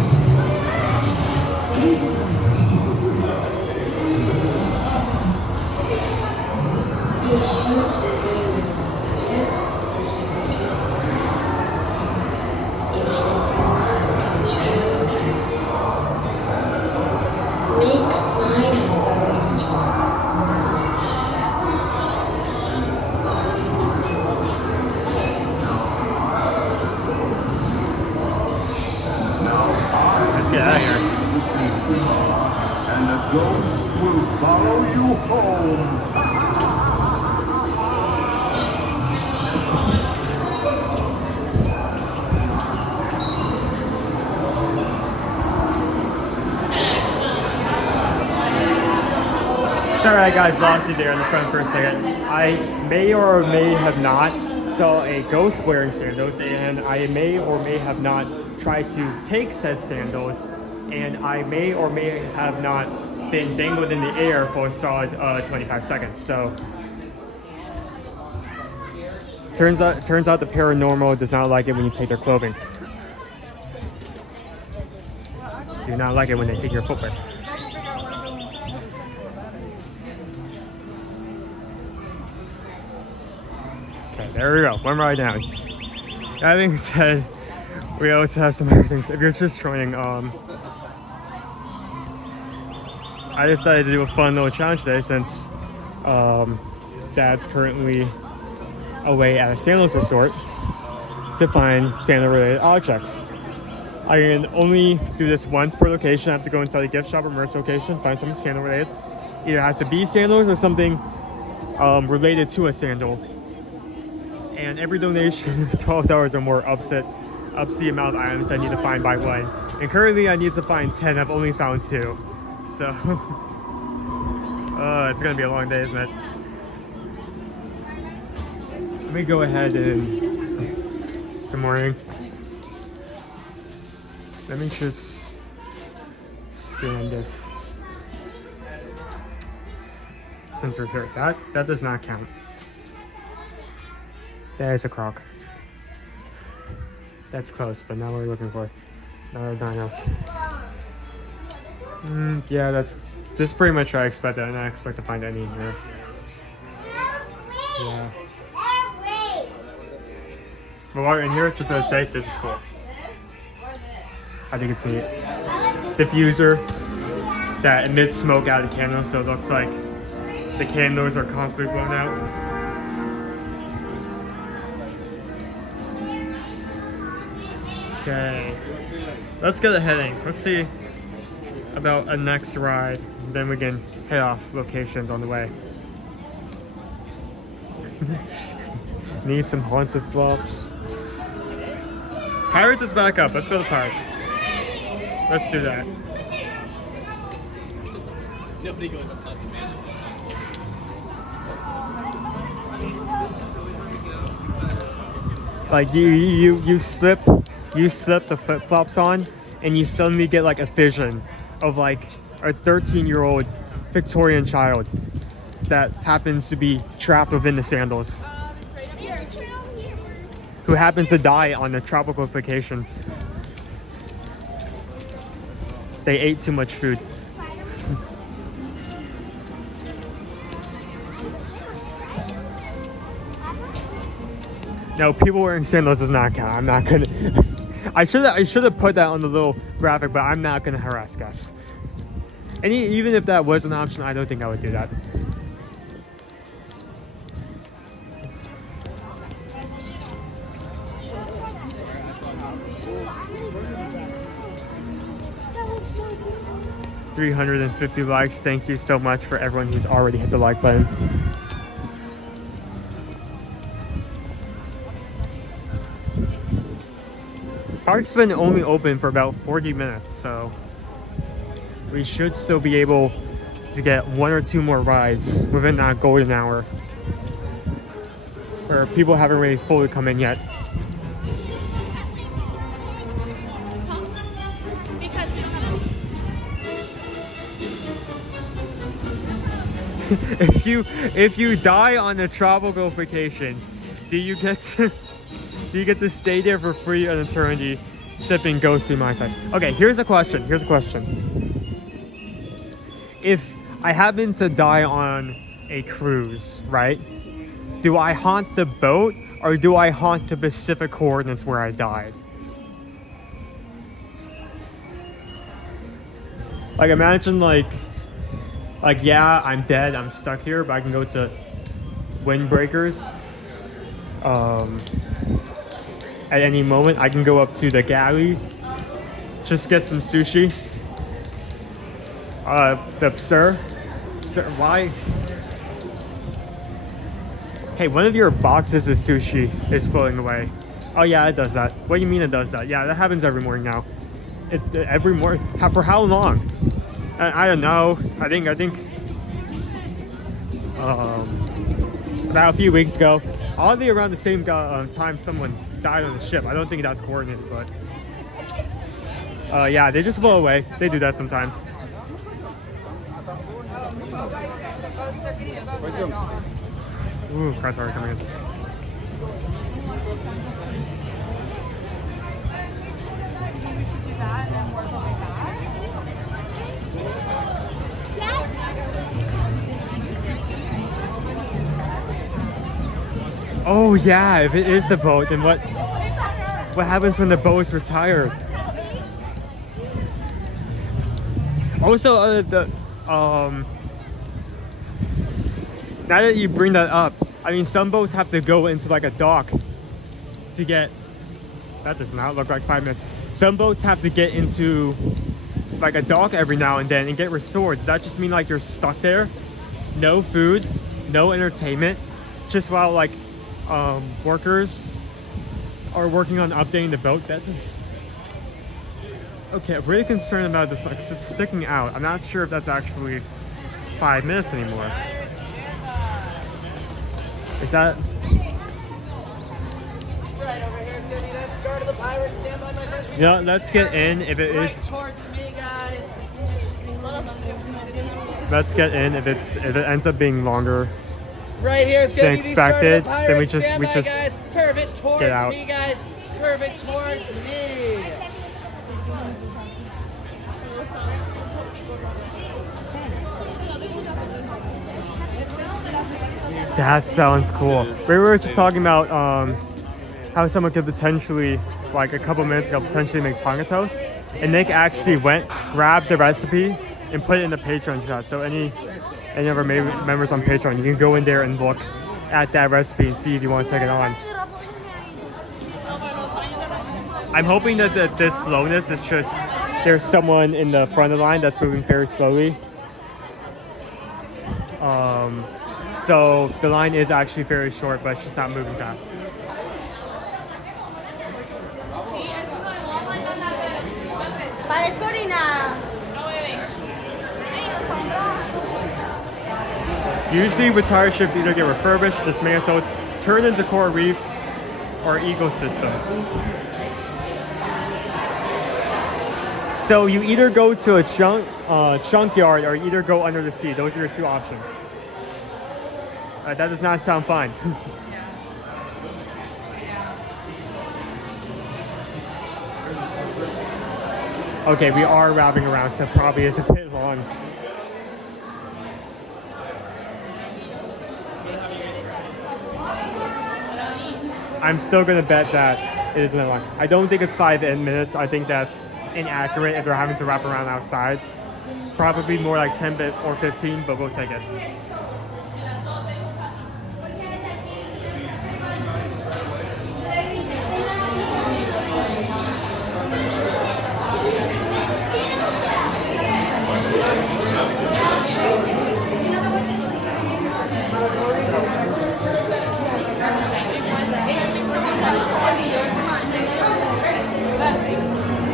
Let's get out of here. And the ghost will follow you home. Sorry, I guys lost you there in the front for a second. I may or may have not saw a ghost wearing sandals, and I may or may have not tried to take said sandals, and I may or may have not been dangled in the air for a solid 25 seconds. So turns out the paranormal does not like it when you take their clothing. Do not like it when they take your footwear. Okay, there we go. One ride down. That being said, we also have some other things. If you're just joining, I decided to do a fun little challenge today since Dad's currently away at a sandals resort to find sandal-related objects. I can only do this once per location. I have to go inside a gift shop or merch location, find something sandal-related. Either has to be sandals or something related to a sandal. And every donation of $12 or more ups the amount of items I need to find by one. And currently I need to find 10. I've only found 2. So it's gonna be a long day, isn't it? Let me go ahead and good morning. Let me just scan this. Since we're here, that does not count. That is a croc. That's close, but not what we're looking for. Another dino. Yeah, this is pretty much what I expected. I didn't expect to find any in here. Yeah. But while we're in here, just to say, this is cool. I think it's neat. Diffuser that emits smoke out of the candle, so it looks like the candles are constantly blown out. Okay, let's get a heading. Let's see about a next ride, then we can head off locations on the way. Need some haunted flops. Pirates is back up. Let's go to Pirates. Let's do that. Nobody goes up Haunted Mansion. Like you slip the flip flops on, and you suddenly get like a vision of like a 13-year-old Victorian child that happens to be trapped within the sandals, who happened to die on a tropical vacation. They ate too much food. No, people wearing sandals does not count. I'm not gonna. I should have put that on the little graphic, but I'm not gonna harass guests. And even if that was an option, I don't think I would do that. $350 likes. Thank you so much for everyone who's already hit the like button. Park's been only open for about 40 minutes, so we should still be able to get 1 or 2 more rides within that golden hour, where people haven't really fully come in yet. If you die on a tropical vacation, do you get to stay there for free an eternity, sipping ghostly Mai Tais? Okay, here's a question. If I happen to die on a cruise, right? Do I haunt the boat, or do I haunt the specific coordinates where I died? Like, imagine like yeah, I'm dead, I'm stuck here, but I can go to Windbreakers. At any moment, I can go up to the galley, just get some sushi. Sir, why? Hey, one of your boxes of sushi is floating away. Oh yeah, it does that. What do you mean it does that? Yeah, that happens every morning now. Every morning? For how long? I don't know. I think about a few weeks ago, Oddly, around the same time someone died on the ship. I don't think that's coordinated, but yeah, they just blow away. They do that sometimes. Ooh, cars are coming in. Oh yeah, if it is the boat, then what happens when the boat is retired? Also, now that you bring that up, I mean, some boats have to go into like a dock to get. That does not look like 5 minutes. Some boats have to get into like a dock every now and then and get restored. Does that just mean like you're stuck there? No food, no entertainment, just while like workers are working on updating the boat? That is okay. I'm really concerned about this because it's sticking out. I'm not sure if that's actually 5 minutes anymore. Is that? Right over here is going to be that start of the Pirates. Stand by, my friends. You know, let's get in if it is. Right towards me, guys. Let's get in if it ends up being longer. Right here is going to be the start of the expected, Pirates. then we Stand by, just guys. Curve it towards get out. me, guys. Curve it towards me. That sounds cool. We were just talking about how someone could potentially, like a couple minutes ago, potentially make tonga toast. And Nick actually went, grabbed the recipe, and put it in the Patreon chat. So any of our members on Patreon, you can go in there and look at that recipe and see if you want to take it on. I'm hoping that this slowness is just there's someone in the front of the line that's moving very slowly. So the line is actually very short, but it's just not moving fast. Usually retired ships either get refurbished, dismantled, turned into coral reefs, or ecosystems. So you either go to a junkyard or you either go under the sea. Those are your two options. That does not sound fun. Okay, we are wrapping around, so probably is a bit long. I'm still gonna bet that it isn't that long. I don't think it's 5 minutes. I think that's inaccurate if they're having to wrap around outside. Probably more like 10 or 15, but we'll take it.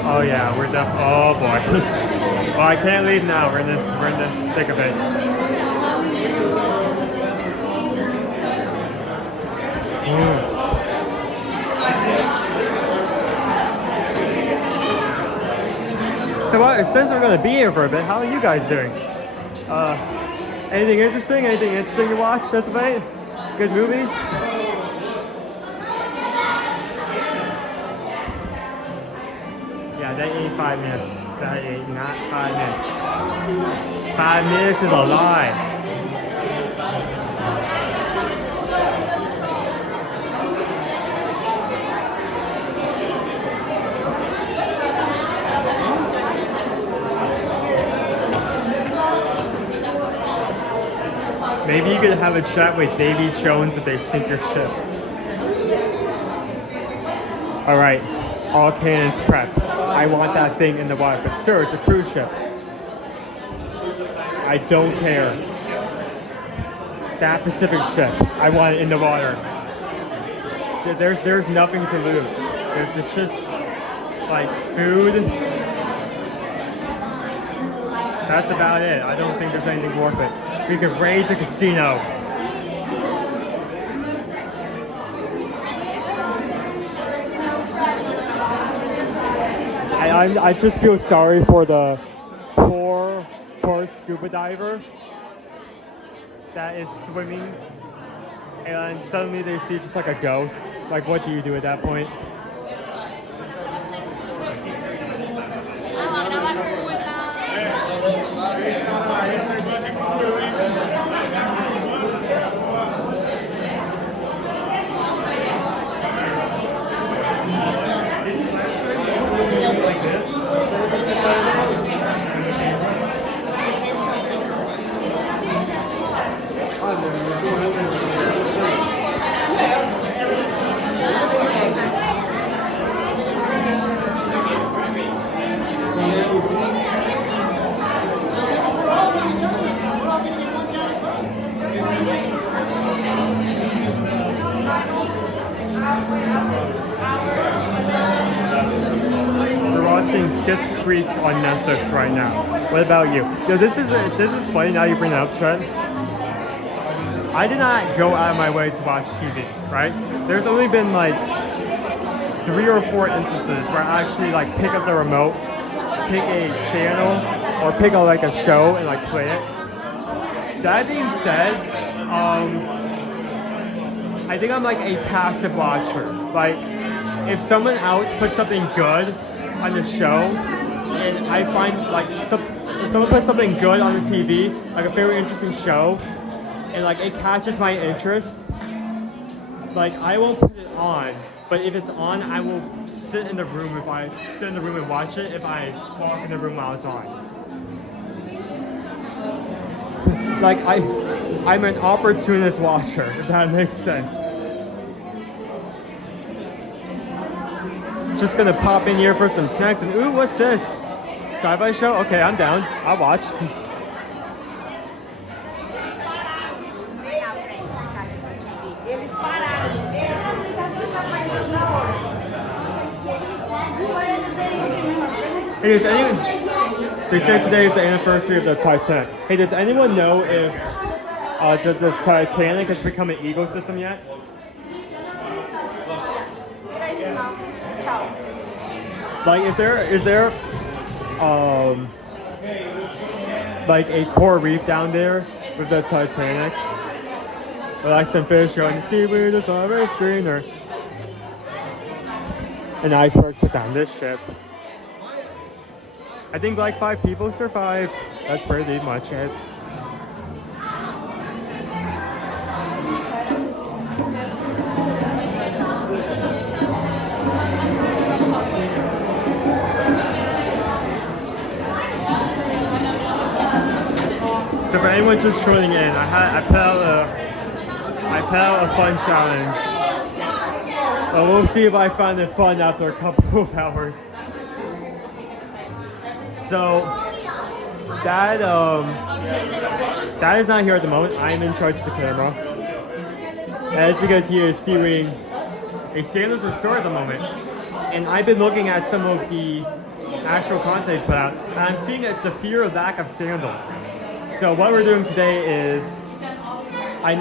Oh yeah, we're def. Oh boy. Well, I can't leave now. We're in the thick of it. So since we're gonna be here for a bit, how are you guys doing? Anything interesting? Anything interesting to watch? That's about it. Good movies. Yeah, that ain't 5 minutes. That ain't not 5 minutes. 5 minutes is a lie. Maybe you could have a chat with Davy Jones if they sink your ship. All right, all cannons prep. I want that thing in the water. But sir, it's a cruise ship. I don't care. That Pacific ship, I want it in the water. There's nothing to lose. It's just like food. That's about it. I don't think there's anything worth it. We could raid the casino. I just feel sorry for the poor scuba diver that is swimming and suddenly they see just like a ghost. Like, what do you do at that point? Skits Creek on Netflix right now. What about you? Yo, this is funny now you bring it up, Trent. I did not go out of my way to watch TV, right? There's only been like 3 or 4 instances where I actually like pick up the remote, pick a channel, or pick like a show and like play it. That being said, I think I'm like a passive watcher. Like, if someone else puts something good on the show, and I find like if someone puts something good on the TV, like a very interesting show, and like it catches my interest, like I won't put it on. But if it's on, I will sit in the room and watch it if I walk in the room while it's on. Like I'm an opportunist watcher, if that makes sense. Just gonna pop in here for some snacks and ooh, what's this? Sci-fi show? Okay, I'm down. I'll watch. Hey, does anyone? They say today is the anniversary of the Titanic. Hey, does anyone know if the Titanic has become an ecosystem yet? Like, is there like a coral reef down there with the Titanic? Or like some fish going, seaweed is always greener. An iceberg took down this ship. I think like 5 people survived. That's pretty much it. So for anyone just joining in, I put out a fun challenge. But we'll see if I find it fun after a couple of hours. So that is not here at the moment. I'm in charge of the camera. As because he is viewing a sandals store at the moment. And I've been looking at some of the actual content he's put out, and I'm seeing a severe lack of sandals. So what we're doing today is I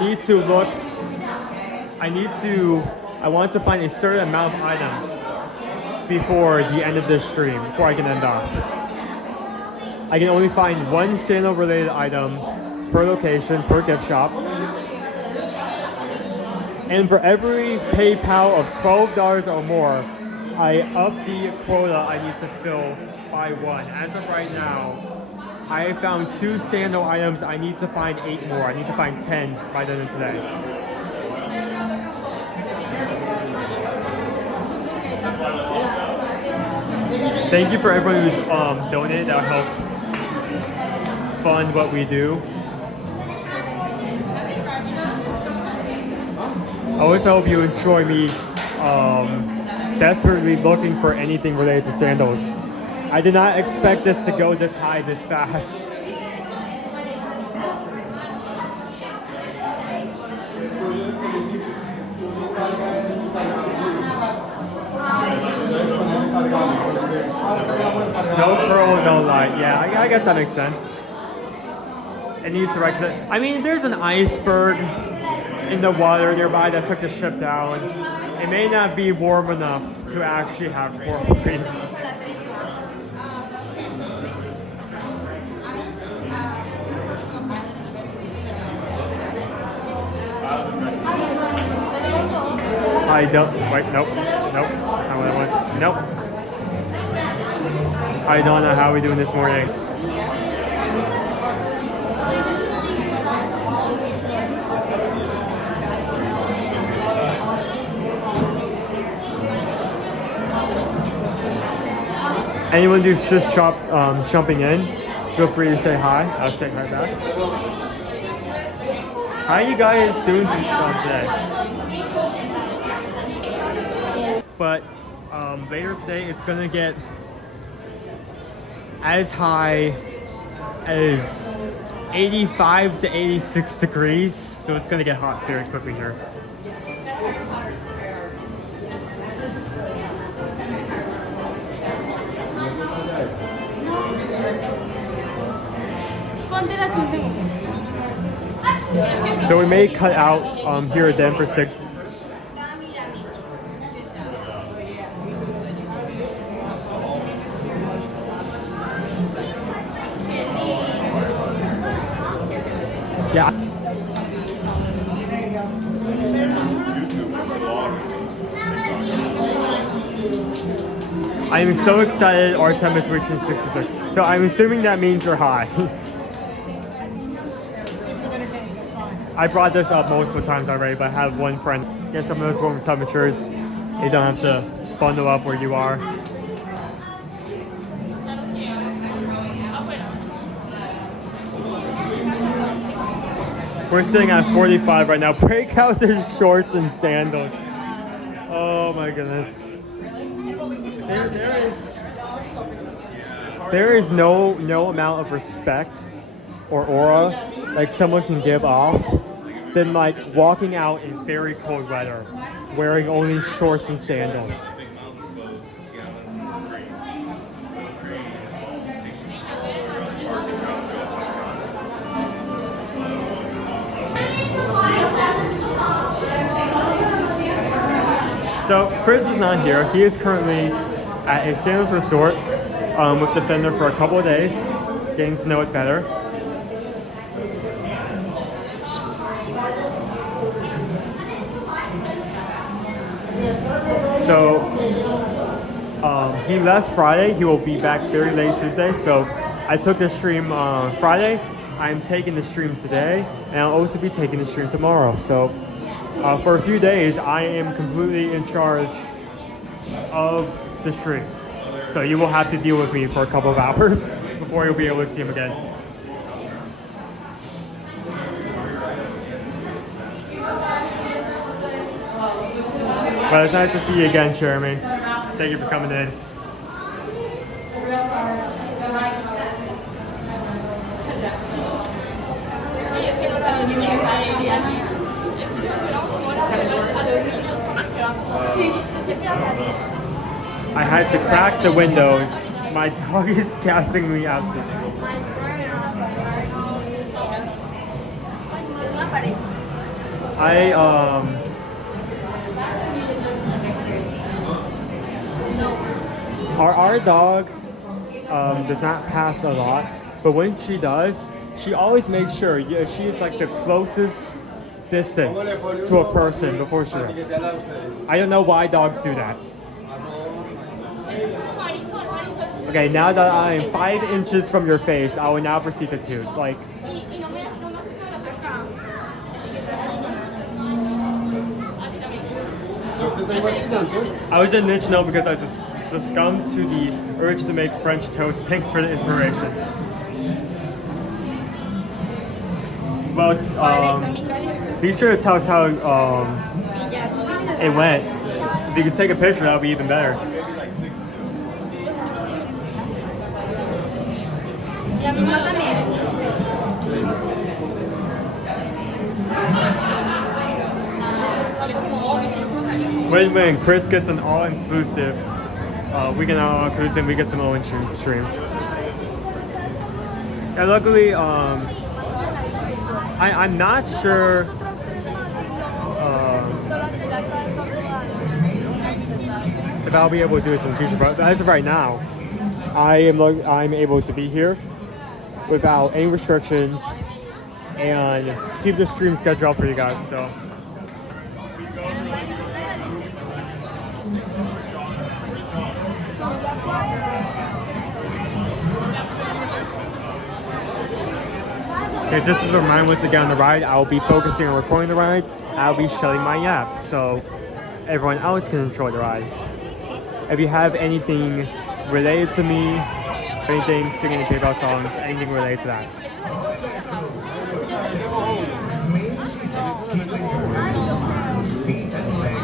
want to find a certain amount of items before the end of this stream, before I can end off. I can only find 1 sandal related item per location, per gift shop. And for every PayPal of $12 or more, I up the quota I need to fill by 1. As of right now, I have found 2 sandal items. I need to find 8 more. I need to find 10 by the end of today. Thank you for everyone who's donated. That'll help fund what we do. I always hope you enjoy me desperately looking for anything related to sandals. I did not expect this to go this high this fast. No pearl, no light. Yeah, I guess that makes sense. It needs to recognize. I mean, there's an iceberg in the water nearby that took the ship down. It may not be warm enough to actually have coral reefs. I don't. Wait, nope. Nope. Not what I want. Nope. I don't know how we're doing this morning. Anyone who's just jumping in, feel free to say hi. I'll say hi back. How are you guys doing today? But later today, it's gonna get as high as 85 to 86 degrees, so it's gonna get hot very quickly here. So we may cut out here at Denver for yeah. I am so excited our time is reaching 66. So I'm assuming that means you're high. I brought this up multiple times already, but I have one friend get some of those warm temperatures. You don't have to bundle up where you are. We're sitting at 45 right now. Break out the shorts and sandals. Oh my goodness. There is no amount of respect or aura like someone can give off than like walking out in very cold weather, wearing only shorts and sandals. So Chris is not here. He is currently at a sandals resort with Defender for a couple of days, getting to know it better. So he left Friday. He will be back very late Tuesday. So I took the stream Friday. I'm taking the stream today, and I'll also be taking the stream tomorrow. So for a few days, I am completely in charge of the streams. So you will have to deal with me for a couple of hours before you'll be able to see him again. But it's nice to see you again, Jeremy. Thank you for coming in. I had to crack the windows. My dog is casting me absolutely. Our dog does not pass a lot, but when she does, she always makes sure she is like the closest distance to a person before she runs. I don't know why dogs do that. Okay, now that I am 5 inches from your face, I will now proceed to toot. Like, I was in Niche No because I just succumbed to the urge to make French toast. Thanks for the inspiration. Well, be sure to tell us how it went. If you could take a picture, that would be even better. When Chris gets an all-inclusive, we get an all-inclusive, we get some Owen streams. And luckily, I'm not sure if I'll be able to do this in the future, but as of right now, I'm able to be here without any restrictions and keep the stream schedule up for you guys. So. Okay, just as a reminder, once again on the ride, I'll be focusing on recording the ride. I'll be shutting my app so everyone else can enjoy the ride. If you have anything related to me, anything, singing pickup songs, anything related to that.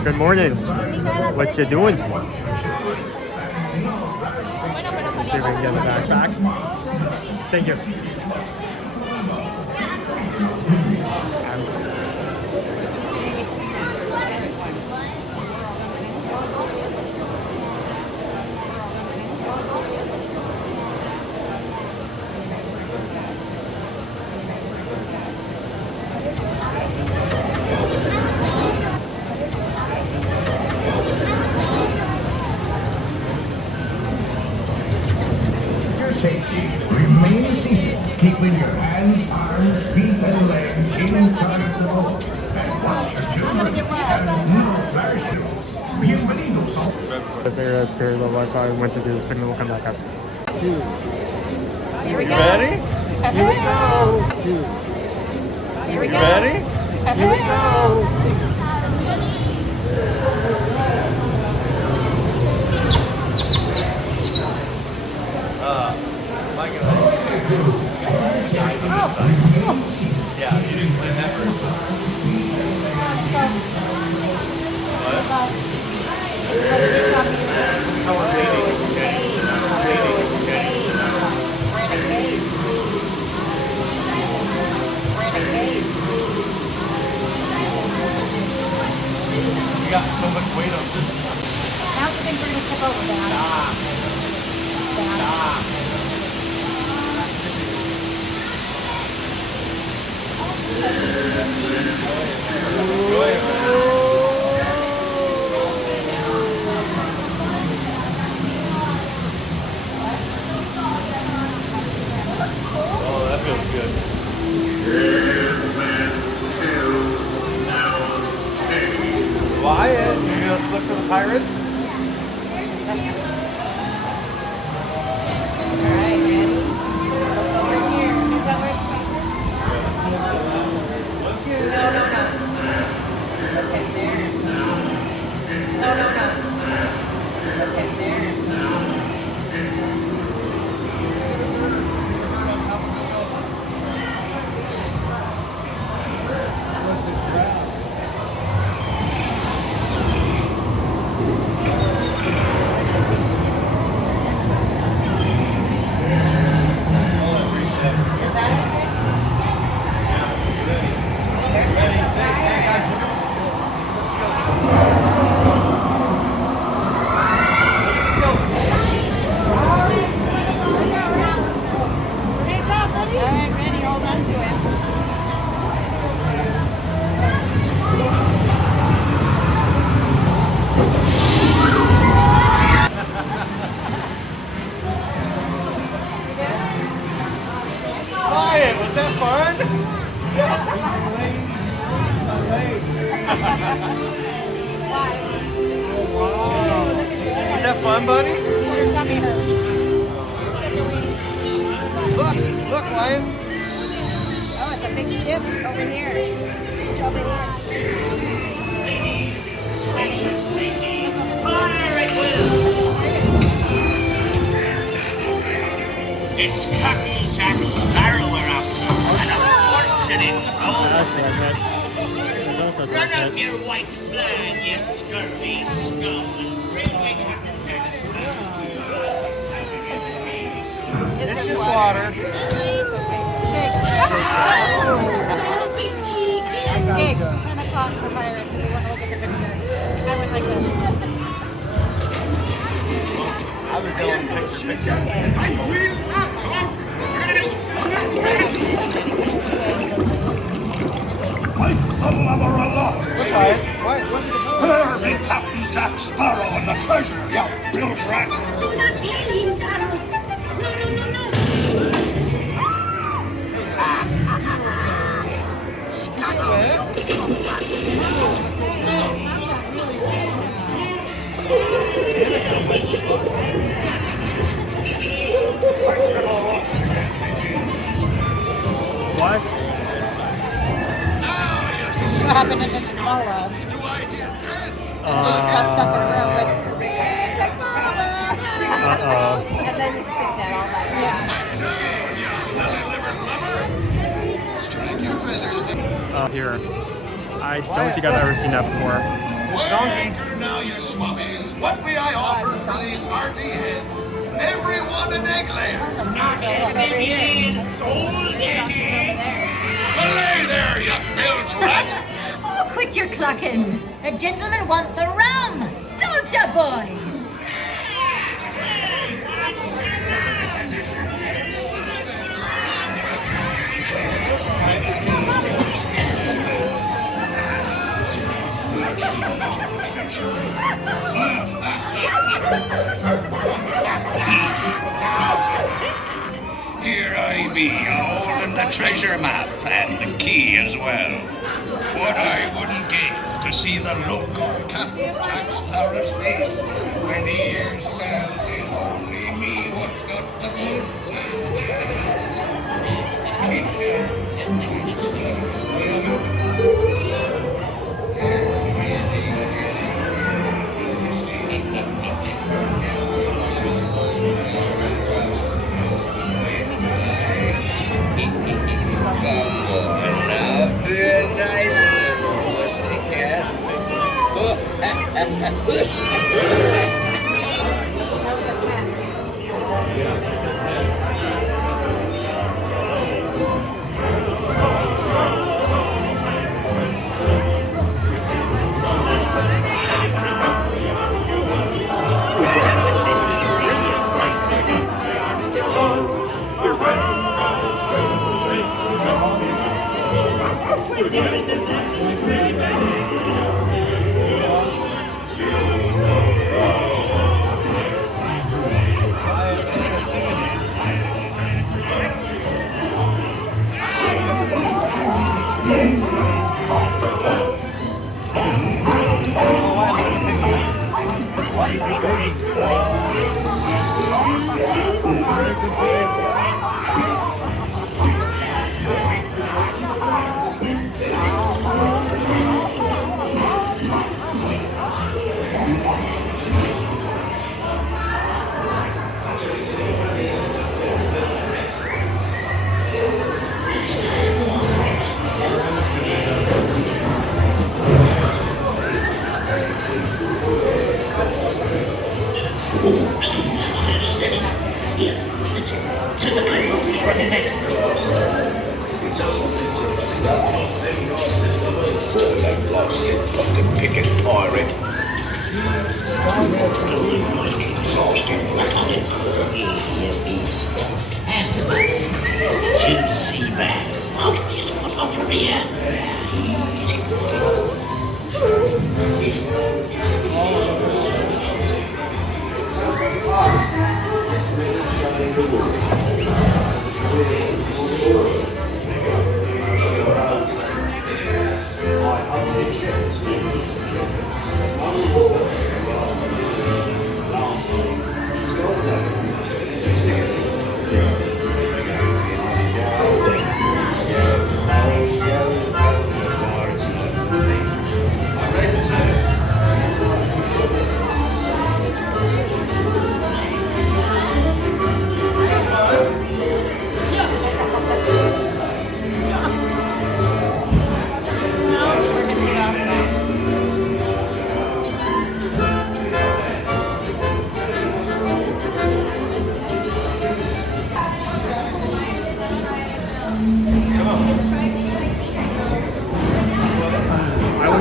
Good morning. What you doing? See if we can get the backpack. Thank you. Safety, remain seated, keeping your hands, arms, feet, and legs inside the boat. And watch your children and no parachutes. Bienvenidos. This area that's very low Wi-Fi. Once we do the signal, we'll come back up. Here we go. Ready? Here we go. Here we go. Ready? Here we go. Yeah, you didn't play that first. What? How we're reading, okay? Reading, okay? You got so much weight on this. Now's the thing we're going to tip over, Dad. Stop. Oh, that feels good. Wyatt, you gonna look for the pirates? Alright, ready? Over here. Is that where it's No. Okay, there. No. Okay, there. Wyatt, was that fun? Was that fun, buddy? Look, Wyatt. Oh, it's a big ship over here. Over here. It's Captain Jack Sparrow we're after, and a fortune in gold. Run up your white flag, you scurvy scum, and bring me Captain Jack Sparrow. It's just water. Gigs, 10 o'clock for pirates. If you want to look at the picture. I would like that. I was yelling picture. There be Captain Jack Sparrow and the treasure, you bilge rat! Do not tell him, Carlos. No. What? What happened in the small room? And then you stick that all that. Here. I don't think I've ever seen that before. Anchor now, you swabbies. What may I offer for these hearty heads? Everyone an egg layer. Belay there, you bilge rat. Oh, quit your clucking. The gentlemen want the rum. Don't ya, boys? Here I be, holding the treasure map and the key as well. What I wouldn't give to see the look on Captain Jack Sparrow's face when he hears that it's only me what's got the goods.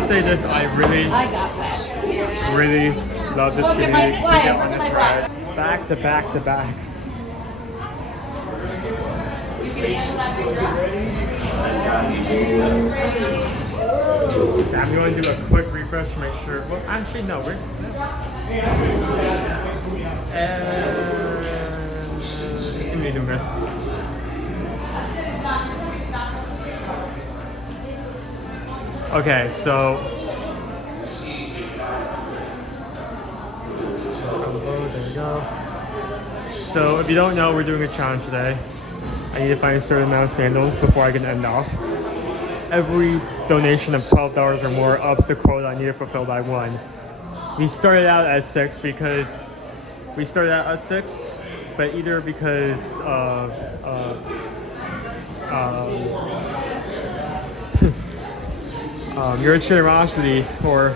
This I really love this community to get on this ride. Back to back to back. I'm going to do a quick refresh to make sure. Well, actually, no, we're. It's a medium here. Okay, so there we go. So if you don't know, we're doing a challenge today. I need to find a certain amount of sandals before I can end off. Every donation of $12 or more ups the quota I need to fulfill by 1. We started out at 6 because but either because of your generosity or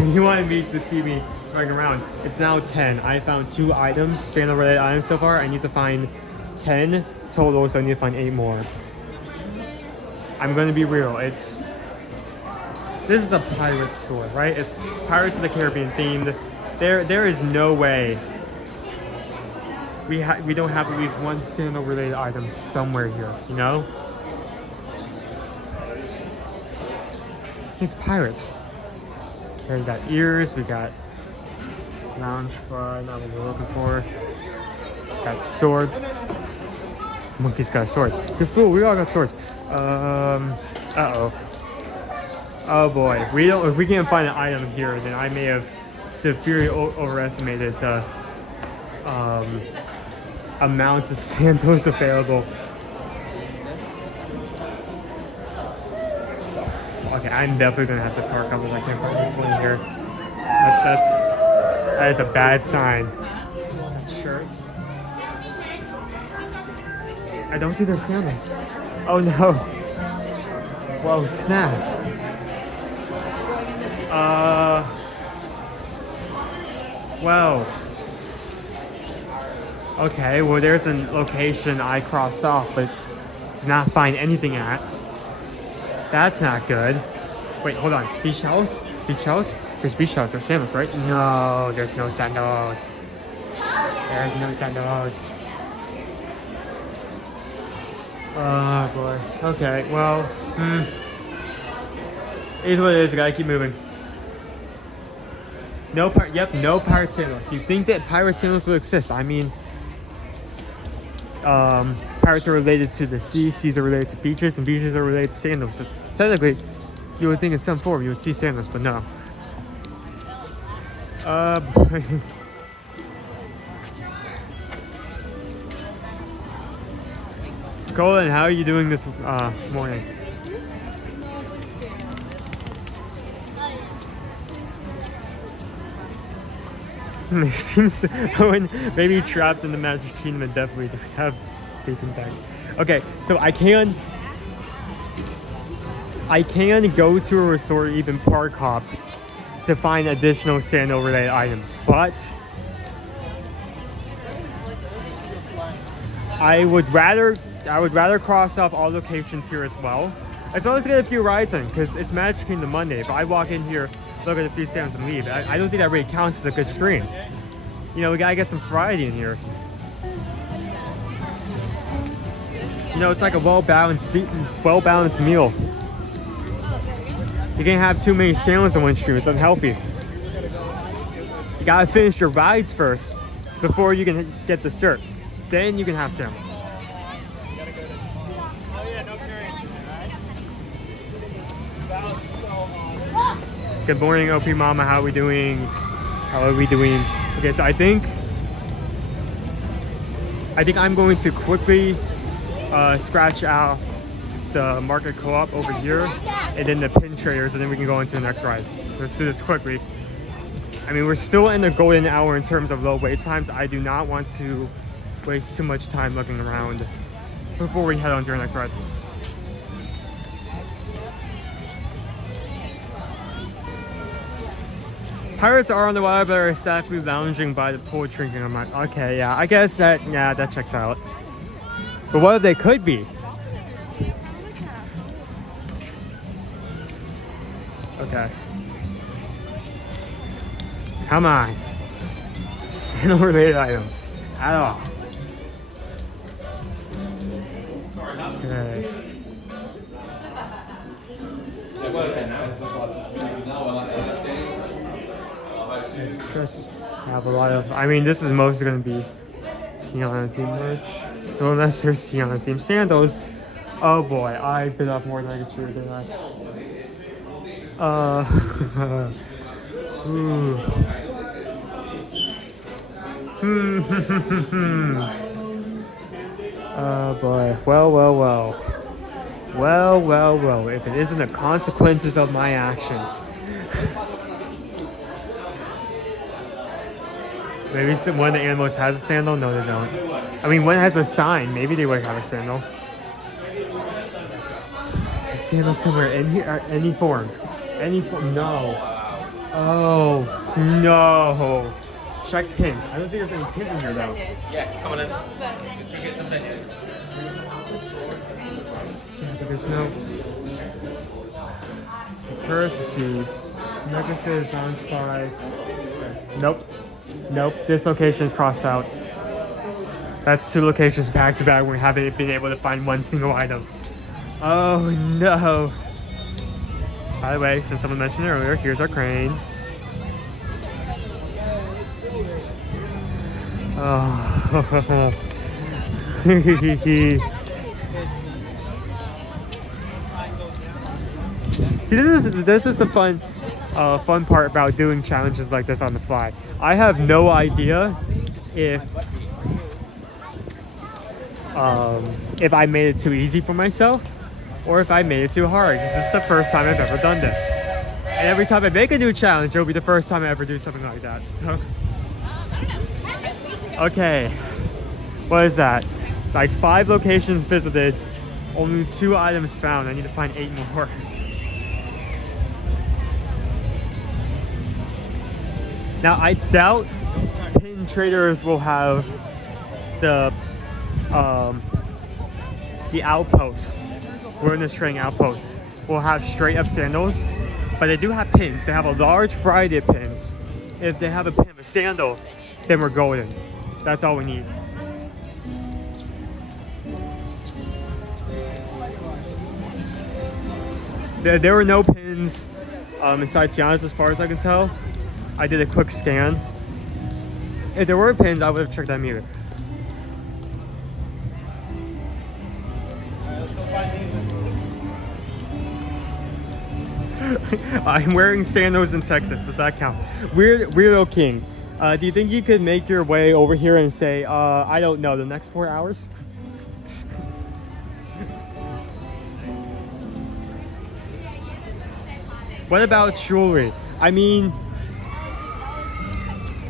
you wanted me to see me running around. It's now 10. I found 2 items, sandal related items so far. I need to find 10 total, so I need to find 8 more. I'm gonna be real, this is a pirate store, right? It's Pirates of the Caribbean themed. There is no way we don't have at least one sandal related item somewhere here, you know? It's pirates. Okay, we got ears, we got lounge fun, not what we're looking for. Got swords. Monkey's got swords. Good fool, we all got swords. Uh-oh. Oh boy, if we can't find an item here, then I may have severely overestimated the amount of sandals available. Okay, I'm definitely gonna have to park up if I can't find this one here. That is a bad sign. Shirts. I don't think they're sandals. Oh no. Whoa, snap. Well. Okay, well there's a location I crossed off but did not find anything at. That's not good. Wait, hold on. Beach towels? Beach towels? There's beach towels. There's sandals, right? No, there's no sandals. There's no sandals. Oh boy. Okay, well, it is what it is. I gotta keep moving. No pirate sandals. You think that pirate sandals would exist? I mean, pirates are related to the sea, seas are related to beaches, and beaches are related to sandals. So technically, you would think in some form you would see sandals, but no. Colin, how are you doing this morning? It seems Owen maybe trapped in the Magic Kingdom and definitely have sleeping bags. Okay, so I can go to a resort, even park hop, to find additional sandal related items, but I would rather cross off all locations here as well as get a few rides in, because it's Magic Kingdom Monday. If I walk in here, look at a few sandals and leave, I don't think that really counts as a good stream. You know, we gotta get some variety in here. You know, it's like a well-balanced meal. You can't have too many sandals in one stream, it's unhealthy. You gotta finish your rides first before you can get dessert. Then you can have sandals. Good morning, OP Mama. How are we doing? How are we doing? Okay, so I think I'm going to quickly scratch out the market co-op over here and then the pin traders, and then we can go into the next ride. Let's do this quickly. I mean, we're still in the golden hour in terms of low wait times. I do not want to waste too much time looking around before we head on to our next ride. Pirates are on the water, but are exactly lounging by the pool drinking. I'm like, okay, yeah, I guess that checks out. But what if they could be? Okay. Come on. Sandal related item. At all. Okay. Just have a lot of, I mean, this is mostly going to be Tiana themed merch. So unless there's Tiana themed sandals, Oh boy, I bit off more than I could chew, didn't I? Ooh. Oh boy. Well. If it isn't the consequences of my actions. Maybe one of the animals has a sandal? No, they don't. I mean, one has a sign. Maybe they would have a sandal. Is there a sandal somewhere in here? Any form? Any form? No. Oh, no. Check pins. I don't think there's any pins in here, though. Yeah, coming in. Yeah, but there's no... Courtesy. Necklaces, non-spy. Nope. This location is crossed out. That's 2 locations back to back. We haven't been able to find one single item. Oh no. By the way, since someone mentioned it earlier, here's our crane. Oh. See, this is the fun part about doing challenges like this on the fly. I have no idea if I made it too easy for myself or if I made it too hard. This is the first time I've ever done this. And every time I make a new challenge, it'll be the first time I ever do something like that. So. Okay. What is that? Like 5 locations visited, only 2 items found. I need to find 8 more. Now I doubt pin traders will have the outposts. Wilderness trading outposts will have straight up sandals, but they do have pins. They have a large variety of pins. If they have a pin of a sandal, then we're golden. That's all we need. There were no pins inside Tiana's as far as I can tell. I did a quick scan. If there were pins, I would have checked them either. Alright, let's go find David. I'm wearing sandals in Texas. Does that count? Weirdo King. Do you think you could make your way over here and say, I don't know, the next 4 hours? What about jewelry? I mean,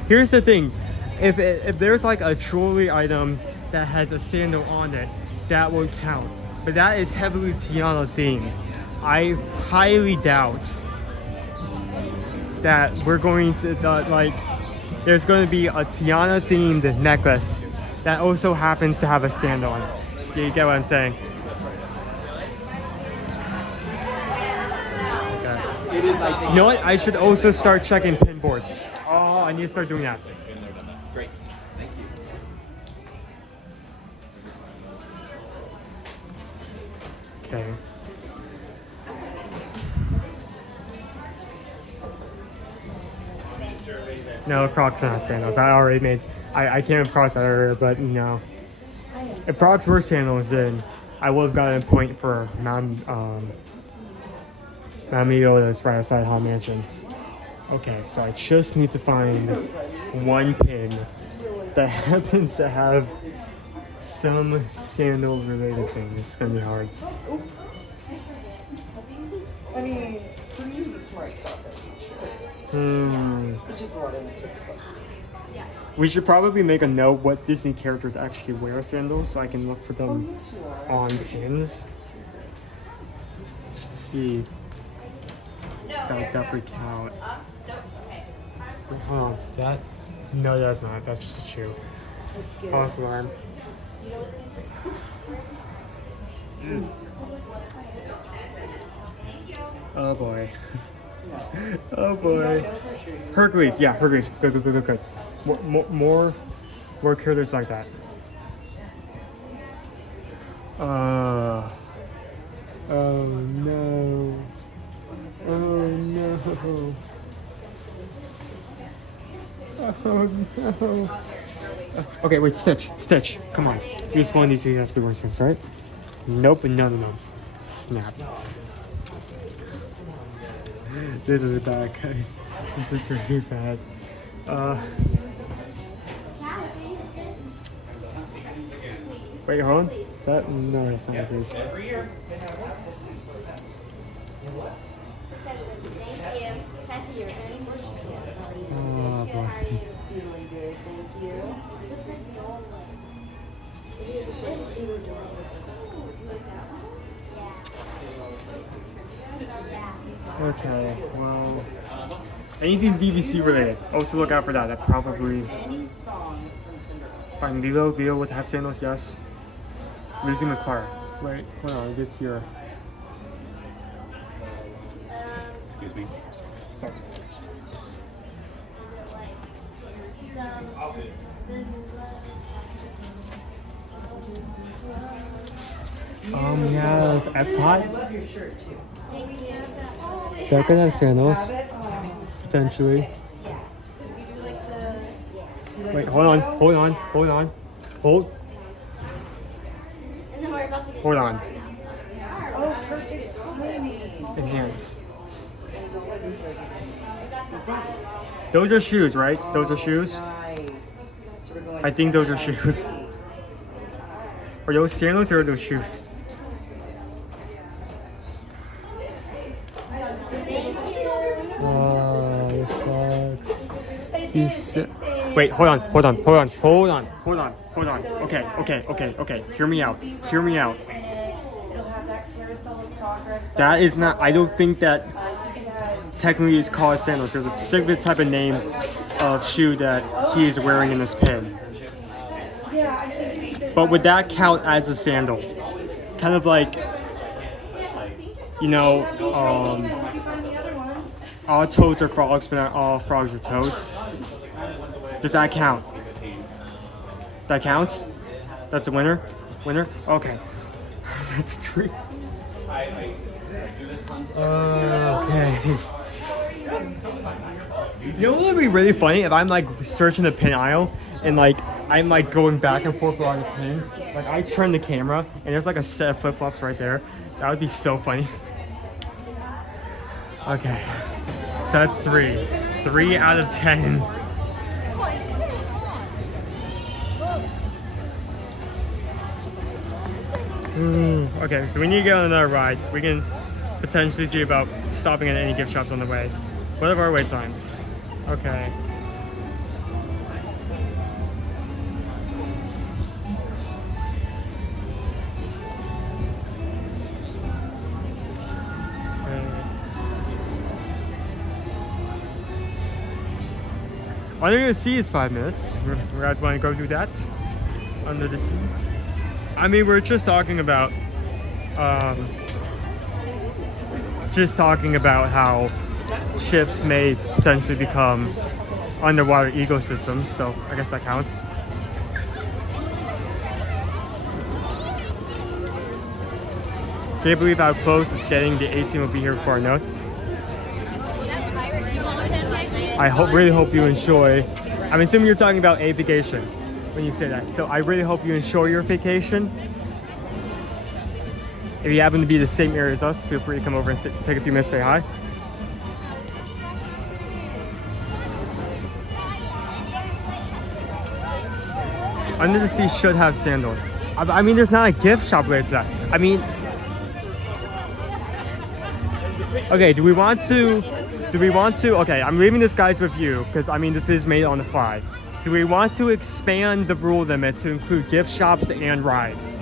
here's the thing. If there's like a jewelry item that has a sandal on it, that would count. But that is heavily Tiana themed. I highly doubt that we're going to, there's going to be a Tiana themed necklace that also happens to have a sandal on it. Yeah, you get what I'm saying? It is, I think. You know what? I should also start checking pin boards. Oh, I need to start doing that. Great. Thank you. Okay. No, Crocs are not sandals. I already made. I came across that earlier, but no. If Crocs were sandals, then I would have gotten a point for Mount Yoda's right outside Hall Mansion. Okay, so I just need to find one pin that happens to have some sandal related thing. This is gonna be hard. I mean, for you, the smart stuff. It's just a lot of answering questions. We should probably make a note what Disney characters actually wear sandals so I can look for them on pins. Let's see. So definitely count. Hold on. That? No, that's not. That's just a shoe. False alarm. Oh boy. Oh boy. Hercules. Yeah, Hercules. Good. More characters like that. Oh no. Oh no. Oh no. Okay, wait, Stitch. Come on. Use one of these has to be wearing sense, right? Nope, no. Snap. This is bad, guys. This is really bad. Wait, hold on. Is that? No, it's not this. Thank you. Can I see your invoice? Oh, boy. Doing good, thank you. Okay, well, anything BBC related. Also look out for that. That probably. Any song from Cinderella. Fine, Leo with half sandals, yes. Losing the car. Wait, hold on, it gets your. Excuse me. Sorry. We have Epcot. I love your shirt too. That could have sandals, potentially. Wait, hold on. Hold. And then we're about to get Hold on. Oh, perfect timing. Enhance. Those are shoes, right? Those are shoes? Nice. So we're going I think those are shoes. Are those sandals or are those shoes? Oh, this sucks. Wait, hold on. Okay. Hear me out. It'll have that carousel of progress. That is not, I don't think that I think it has. technically is called sandals. There's a specific type of name of shoe that he is wearing in this pin. Yeah, I think there's. But would that count as a sandal? Kind of like, you know, all toads are frogs, but not all frogs are toads. Does that count? That counts? That's a winner? Okay. That's 3. Okay. You know what would be really funny if I'm like searching the pin aisle and like I'm like going back and forth with all the pins. Like I turn the camera and there's like a set of flip-flops right there. That would be so funny. Okay. So that's 3. 3 out of 10. Okay, so we need to get on another ride. We can potentially see about stopping at any gift shops on the way. What are our wait times? Okay. All you're gonna see is 5 minutes. You guys want to go through that? Under the sea? I mean, we're just talking about how ships may potentially become underwater ecosystems, so I guess that counts. Can't believe how close it's getting. The 18 will be here before I know it. I really hope you enjoy. I'm assuming you're talking about a vacation when you say that. So I really hope you enjoy your vacation. If you happen to be the same area as us, feel free to come over and take a few minutes to say hi. Under the Sea should have sandals. I mean, there's not a gift shop related to that. I mean, okay, do we want to, okay, I'm leaving this guys with you because I mean, this is made on the fly. Do we want to expand the rule limit to include gift shops and rides?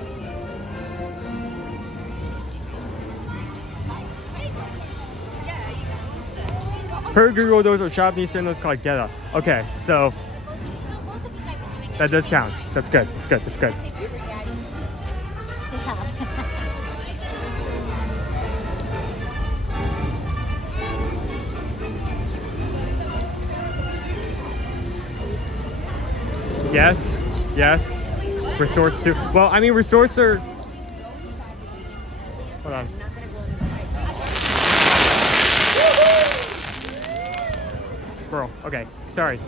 Per Google, those are Japanese sandals called Geta. Okay, so that does count. That's good. That's good. Yes. Resorts too. Well, I mean, resorts are. Hold on. Squirrel. Okay, sorry.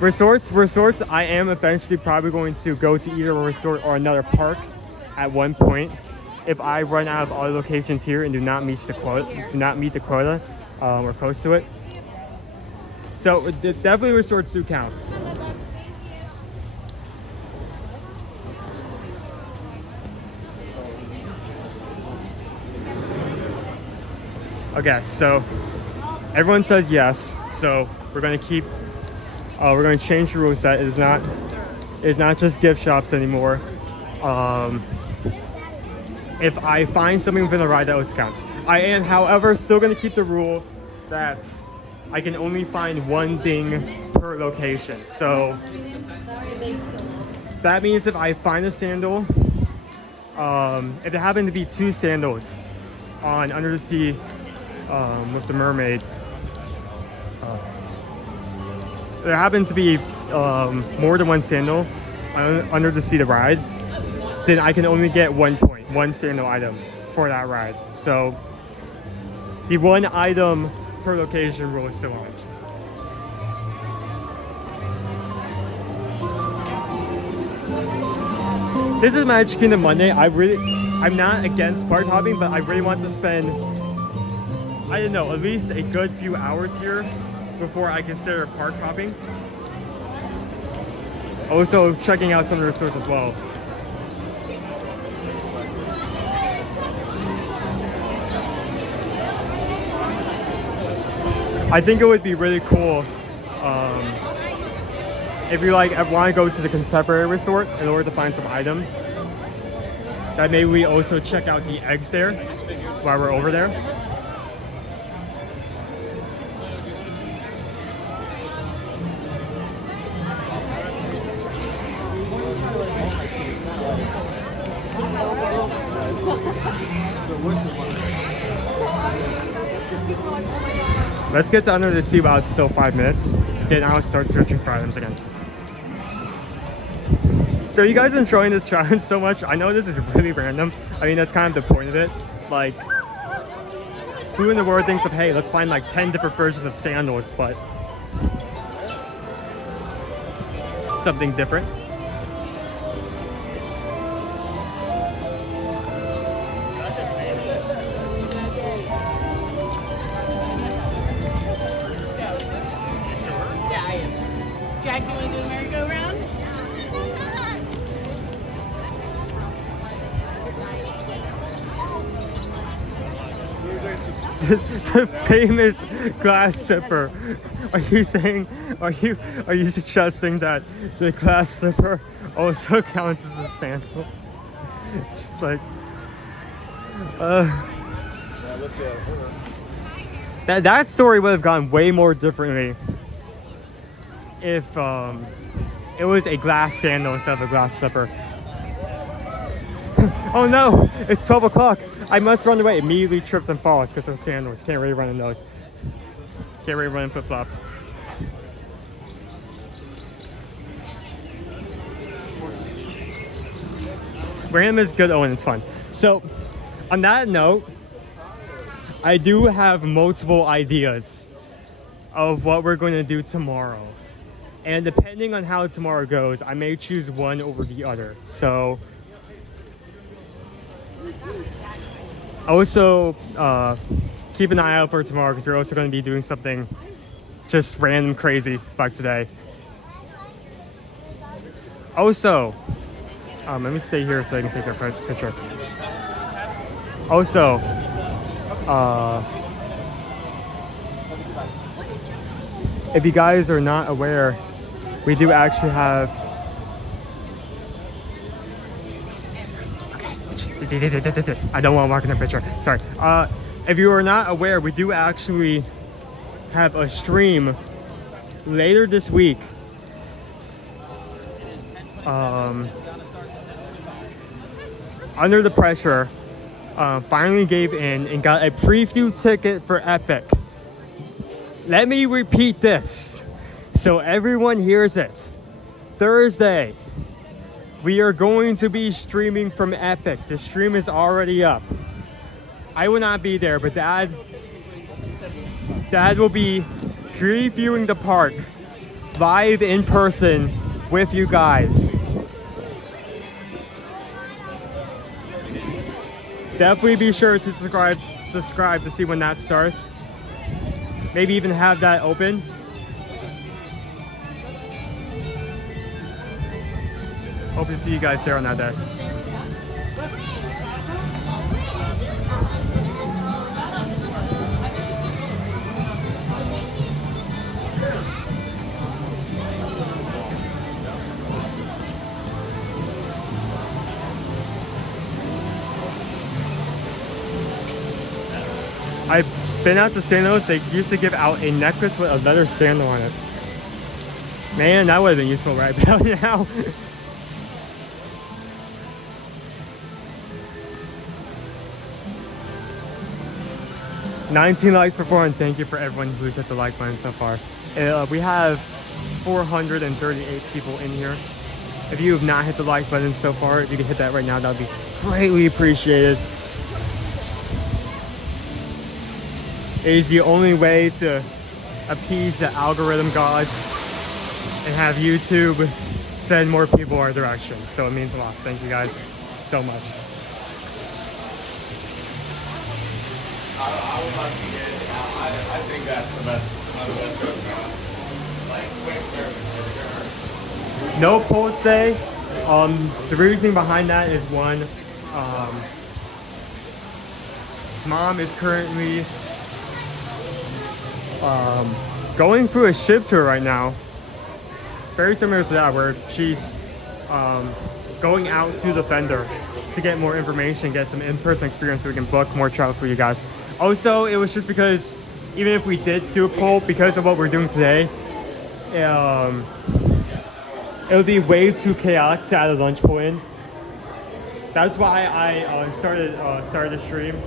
Resorts, I am eventually probably going to go to either a resort or another park at one point. If I run out of all the locations here and do not meet the quota, or close to it. So definitely resorts do count. Okay, so everyone says yes. So we're gonna keep. We're gonna change the rule set. It's not just gift shops anymore. If I find something within the ride, that also counts. I am, however, still gonna keep the rule that I can only find one thing per location. So that means if I find a sandal, if there happen to be 2 sandals on Under the Sea with the mermaid, there happen to be more than 1 sandal Under the Sea the ride, then I can only get 1 point, 1 sandal item for that ride. So the 1 item per location rule is still on. This is Magic Kingdom Monday. I'm not against park hopping, but I really want to spend, I don't know, at least a good few hours here before I consider park hopping. Also checking out some of the resorts as well. I think it would be really cool if you want to go to the Contemporary Resort in order to find some items. That maybe we also check out the eggs there while we're over there. Let's get to Under the Sea while it's still 5 minutes. Then I'll start searching for items again. So are you guys enjoying this challenge so much? I know this is really random. I mean, that's kind of the point of it. Like, who in the world thinks of, hey, let's find like 10 different versions of sandals, but something different. Jack, do you want to do the merry-go-round? The famous glass slipper. Are you suggesting that the glass slipper also counts as a sandal? Just like that story would have gone way more differently if it was a glass sandal instead of a glass slipper. Oh no, it's 12 o'clock. I must run away. Immediately trips and falls because of sandals. Can't really run in those. Can't really run in flip-flops. Random is good, Owen. It's fun. So, on that note, I do have multiple ideas of what we're going to do tomorrow. And depending on how tomorrow goes, I may choose one over the other. So, also keep an eye out for tomorrow because we're also going to be doing something just random crazy like today. Also, let me stay here so I can take a picture. Also, if you guys are not aware, we do actually have I don't want to mark in the picture. Sorry. If you are not aware, we do actually have a stream later this week. Under the pressure, finally gave in and got a preview ticket for Epic. Let me repeat this so everyone hears it. Thursday, we are going to be streaming from Epic. The stream is already up. I will not be there, but Dad will be previewing the park live in person with you guys. Definitely be sure to subscribe to see when that starts. Maybe even have that open. Hope to see you guys there on that day. I've been out to sandals. They used to give out a necklace with a leather sandal on it. Man, that would have been useful right about now. 19 likes for 4, and thank you for everyone who's hit the like button so far. We have 438 people in here. If you have not hit the like button so far, if you could hit that right now, that would be greatly appreciated. It is the only way to appease the algorithm gods and have YouTube send more people our direction. So it means a lot. Thank you guys so much. I would like to get it. I think that's the best, one of the best restaurants. Like, quick service for sure. No pull today. The reasoning behind that is one, Mom is currently going through a ship tour right now. Very similar to that, where she's going out to the vendor to get more information, get some in-person experience so we can book more travel for you guys. Also, it was just because even if we did do a poll, because of what we're doing today, it would be way too chaotic to add a lunch poll in. That's why I started the stream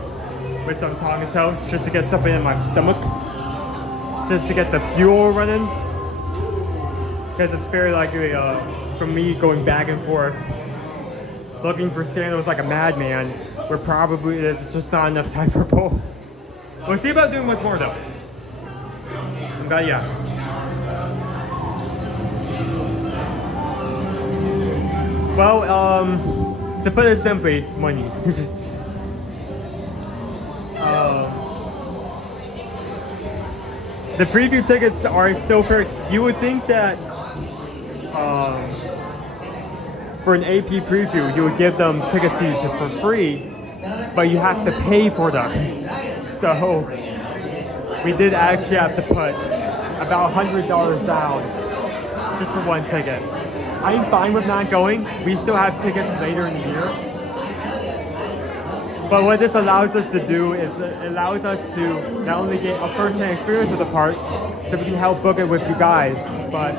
with some taco toast, just to get something in my stomach, just to get the fuel running. Because it's very likely from me going back and forth, looking for sandals like a madman, it's just not enough time for a poll. We'll see about doing much more though. I'm glad you asked. Well, to put it simply, money. The preview tickets are still fair. You would think that for an AP preview, you would give them tickets for free, but you have to pay for them. So we did actually have to put about $100 down just for one ticket. I'm fine with not going. We still have tickets later in the year. But what this allows us to do is it allows us to not only get a first-hand experience with the park, so we can help book it with you guys, but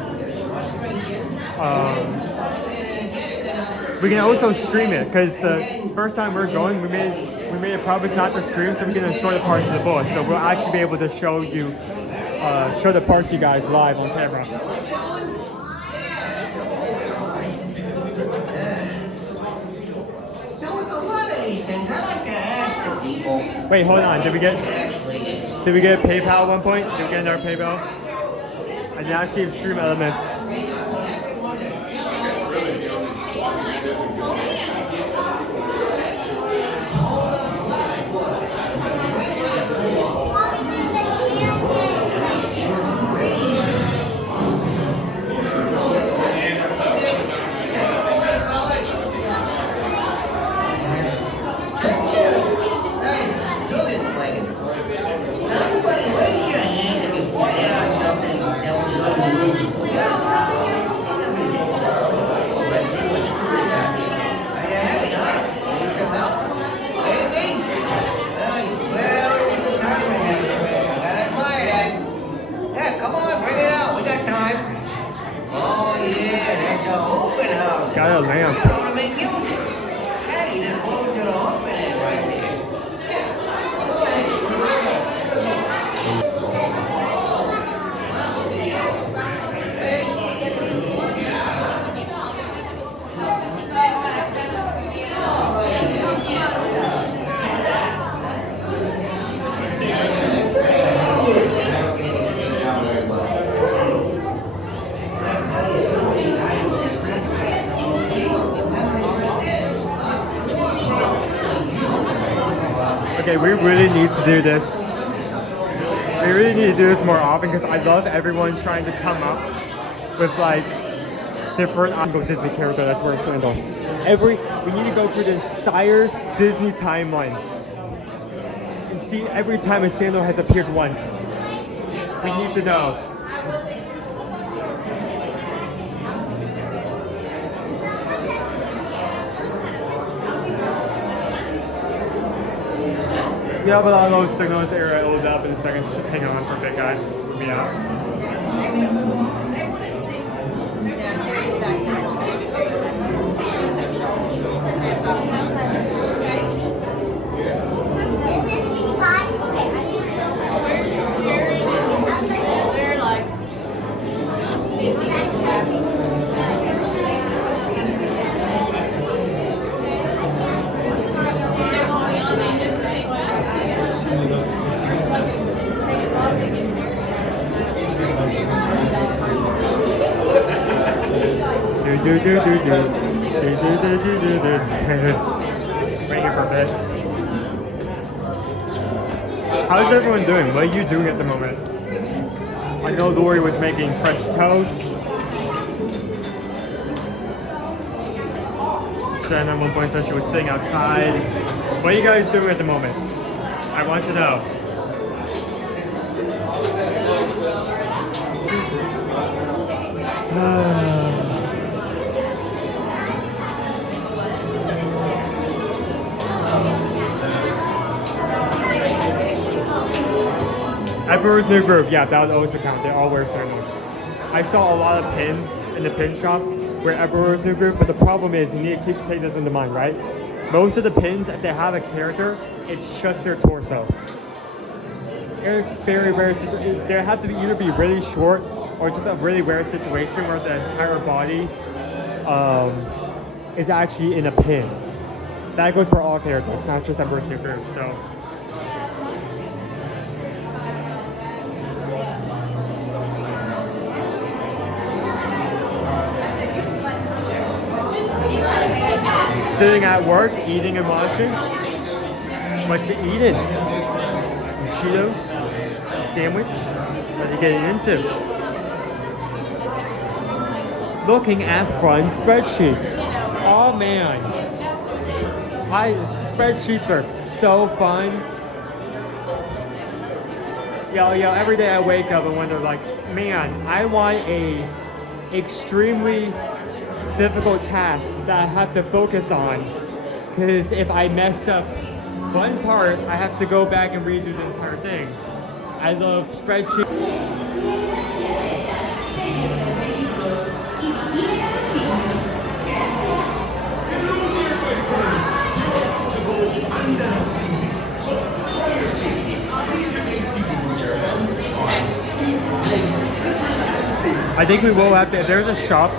we can also stream it, because the first time we're going, we made it probably not to stream, so we can enjoy the parks to the fullest. So we'll actually be able to show the parks to you guys live on camera. Now with a lot of these things, I like to ask the people. Wait, hold on. Did we get PayPal at one point? Did we get our PayPal? I did not see stream elements. Everybody raise your hand if you pointed out something that was unusual. Okay, we really need to do this. We really need to do this more often because I love everyone trying to come up with like different Disney character that's wearing sandals. We need to go through the entire Disney timeline and see every time a sandal has appeared once. We need to know. We have a lot of those signals area loaded up in a second. Just hang on for a bit, guys. We'll be out. Wait here for a bit. How's everyone doing? What are you doing at the moment? I know Lori was making French toast. Shannon at one point said she was sitting outside. What are you guys doing at the moment? I want to know. Emperor's New Groove, yeah, that would always count. They all wear sandals. I saw a lot of pins in the pin shop where Emperor's New Groove, but the problem is you need to take this into mind, right? Most of the pins, if they have a character, it's just their torso. It's very rare. They have to either be really short or just a really rare situation where the entire body is actually in a pin. That goes for all characters, not just Emperor's New Groove. So. Sitting at work, eating and watching. What you eating? Some Cheetos, sandwich. What are you getting into? Looking at front spreadsheets. Oh man, spreadsheets are so fun. Every day I wake up and wonder like, man, I want a extremely difficult task that I have to focus on, because if I mess up one part, I have to go back and redo the entire thing. I love spreadsheets. I think we will have to, if there's a shop,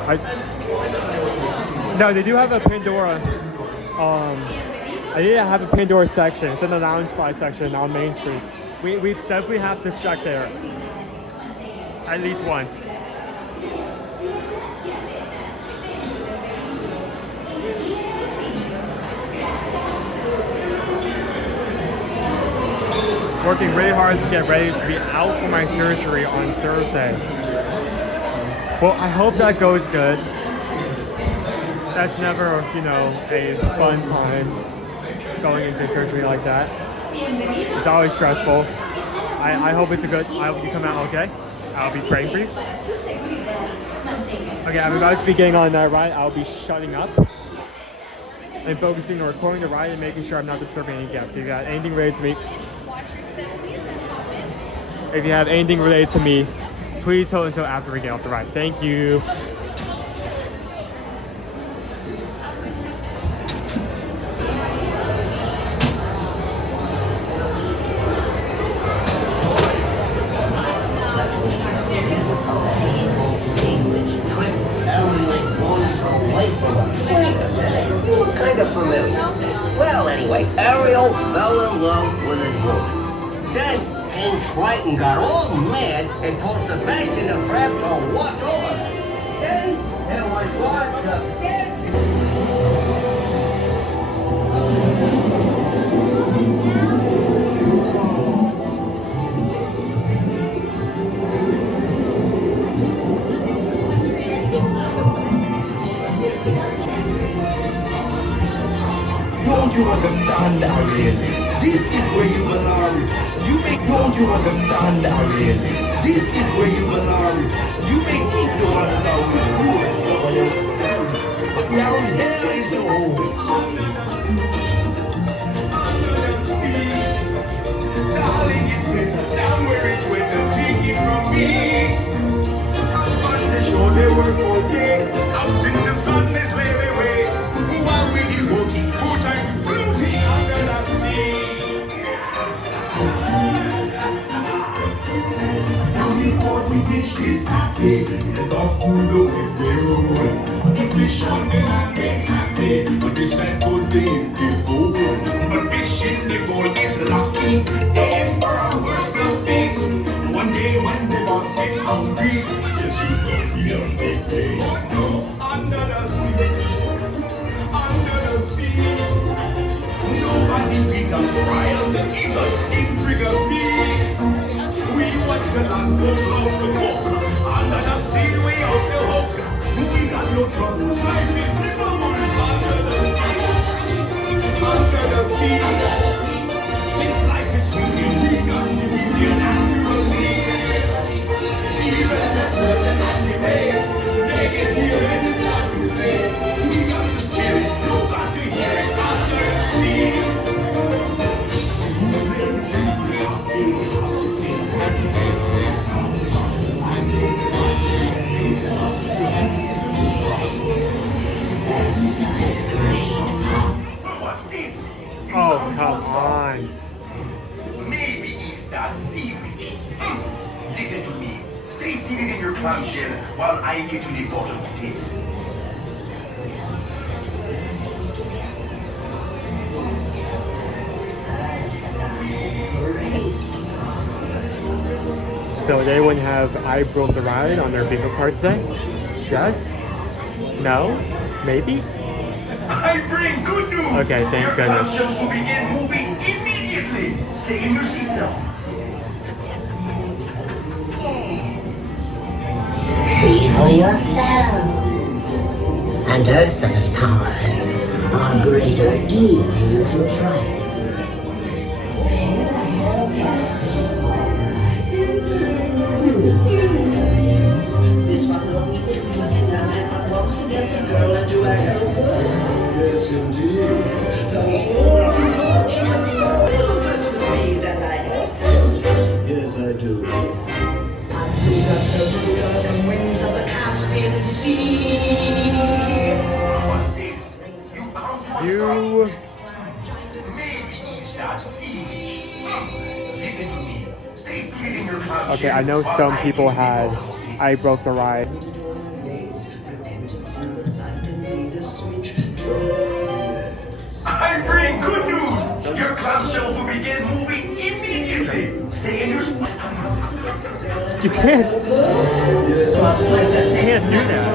no, they do have a Pandora. I did have a Pandora section. It's in the lounge spot section on Main Street. We definitely have to check there at least once. Working really hard to get ready to be out for my surgery on Thursday. Well, I hope that goes good. That's never, a fun time going into surgery like that. It's always stressful. I hope it's I hope you come out okay. I'll be praying for you. Okay, I'm about to be getting on that ride. I'll be shutting up and focusing on recording the ride and making sure I'm not disturbing any guests. If you got anything related to me, if you have anything related to me, please hold until after we get off the ride. Thank you. Well, anyway, Ariel fell in love with a human. Then King Triton got all mad and told Sebastian the Crab to watch over her. Then there was lots of dancing. This is where you belong. You may don't you understand already. This is where you belong. You may think the others are with you and someone else, but down here is your home. Under the sea, darling, it's better down where it's wetter. Take it from me. Up on the shore they work all day. Out in the sun they slave away. While we be walking, foot and floating under the sea. Now before we fish is happy, as of food over there. The fish on the land makes happy, but the sand goes the empty bowl. But fish in the bowl is lucky, and for a worse of thing. One day when the boss get hungry, yes you go be on big day. No, under the sea, under the sea. Nobody beat us, fry us and eat us in fricassee. We want the land folks love to cook. Under the sea, we out the hook. We got no troubles, life is never worse. Under the sea, under the sea. Since life is sweet, we got to be here naturally. Even the birds and animals, they get here and it's not too late. We got to steer it, you got to hear it under the sea. What's this? Oh, come on. Maybe it's that sea witch. Listen to me. Stay seated in your clamshell while I get to the bottom of this. So they wouldn't have I Broke the Ride on their bingo card today? Yes? No? Maybe? I bring good news. Okay, thank your goodness. clamshell will begin moving immediately. Stay in your seat now. See for yourself. And Ursula's powers are greater even if you try. This one will be tricky, and that one wants to get the girl into a hell. Yes, indeed. Those poor unfortunate souls. Little touch of trees and I help them. Yes, I do. Lead us over the golden wings of the Caspian Sea. What's this? You come to us. Maybe it's that sea witch. Listen to me. Stay seated in your clamshell. Okay, I know some people had I Broke the Ride. I bring good news. Your clamshells will begin moving immediately. Stay in your seat. You can't. You can't do that.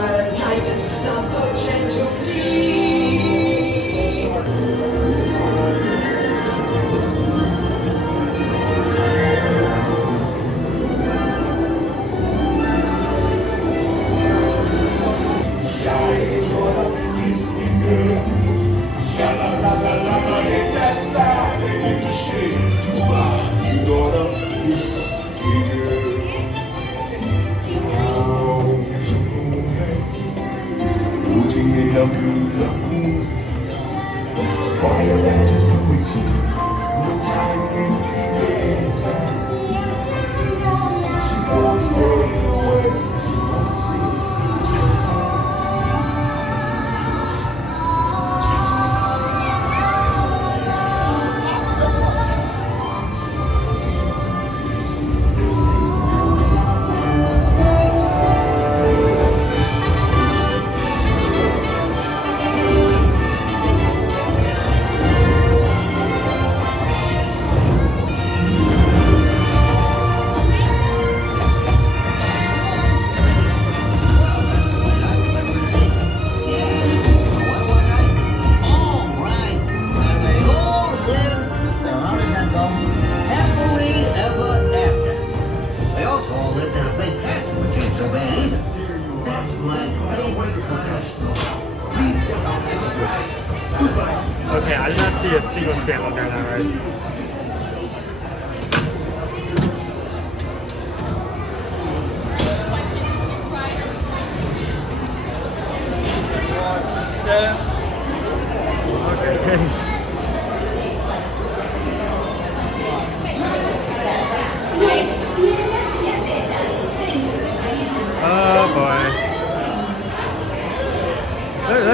Okay, I did not see a single sandal during that ride.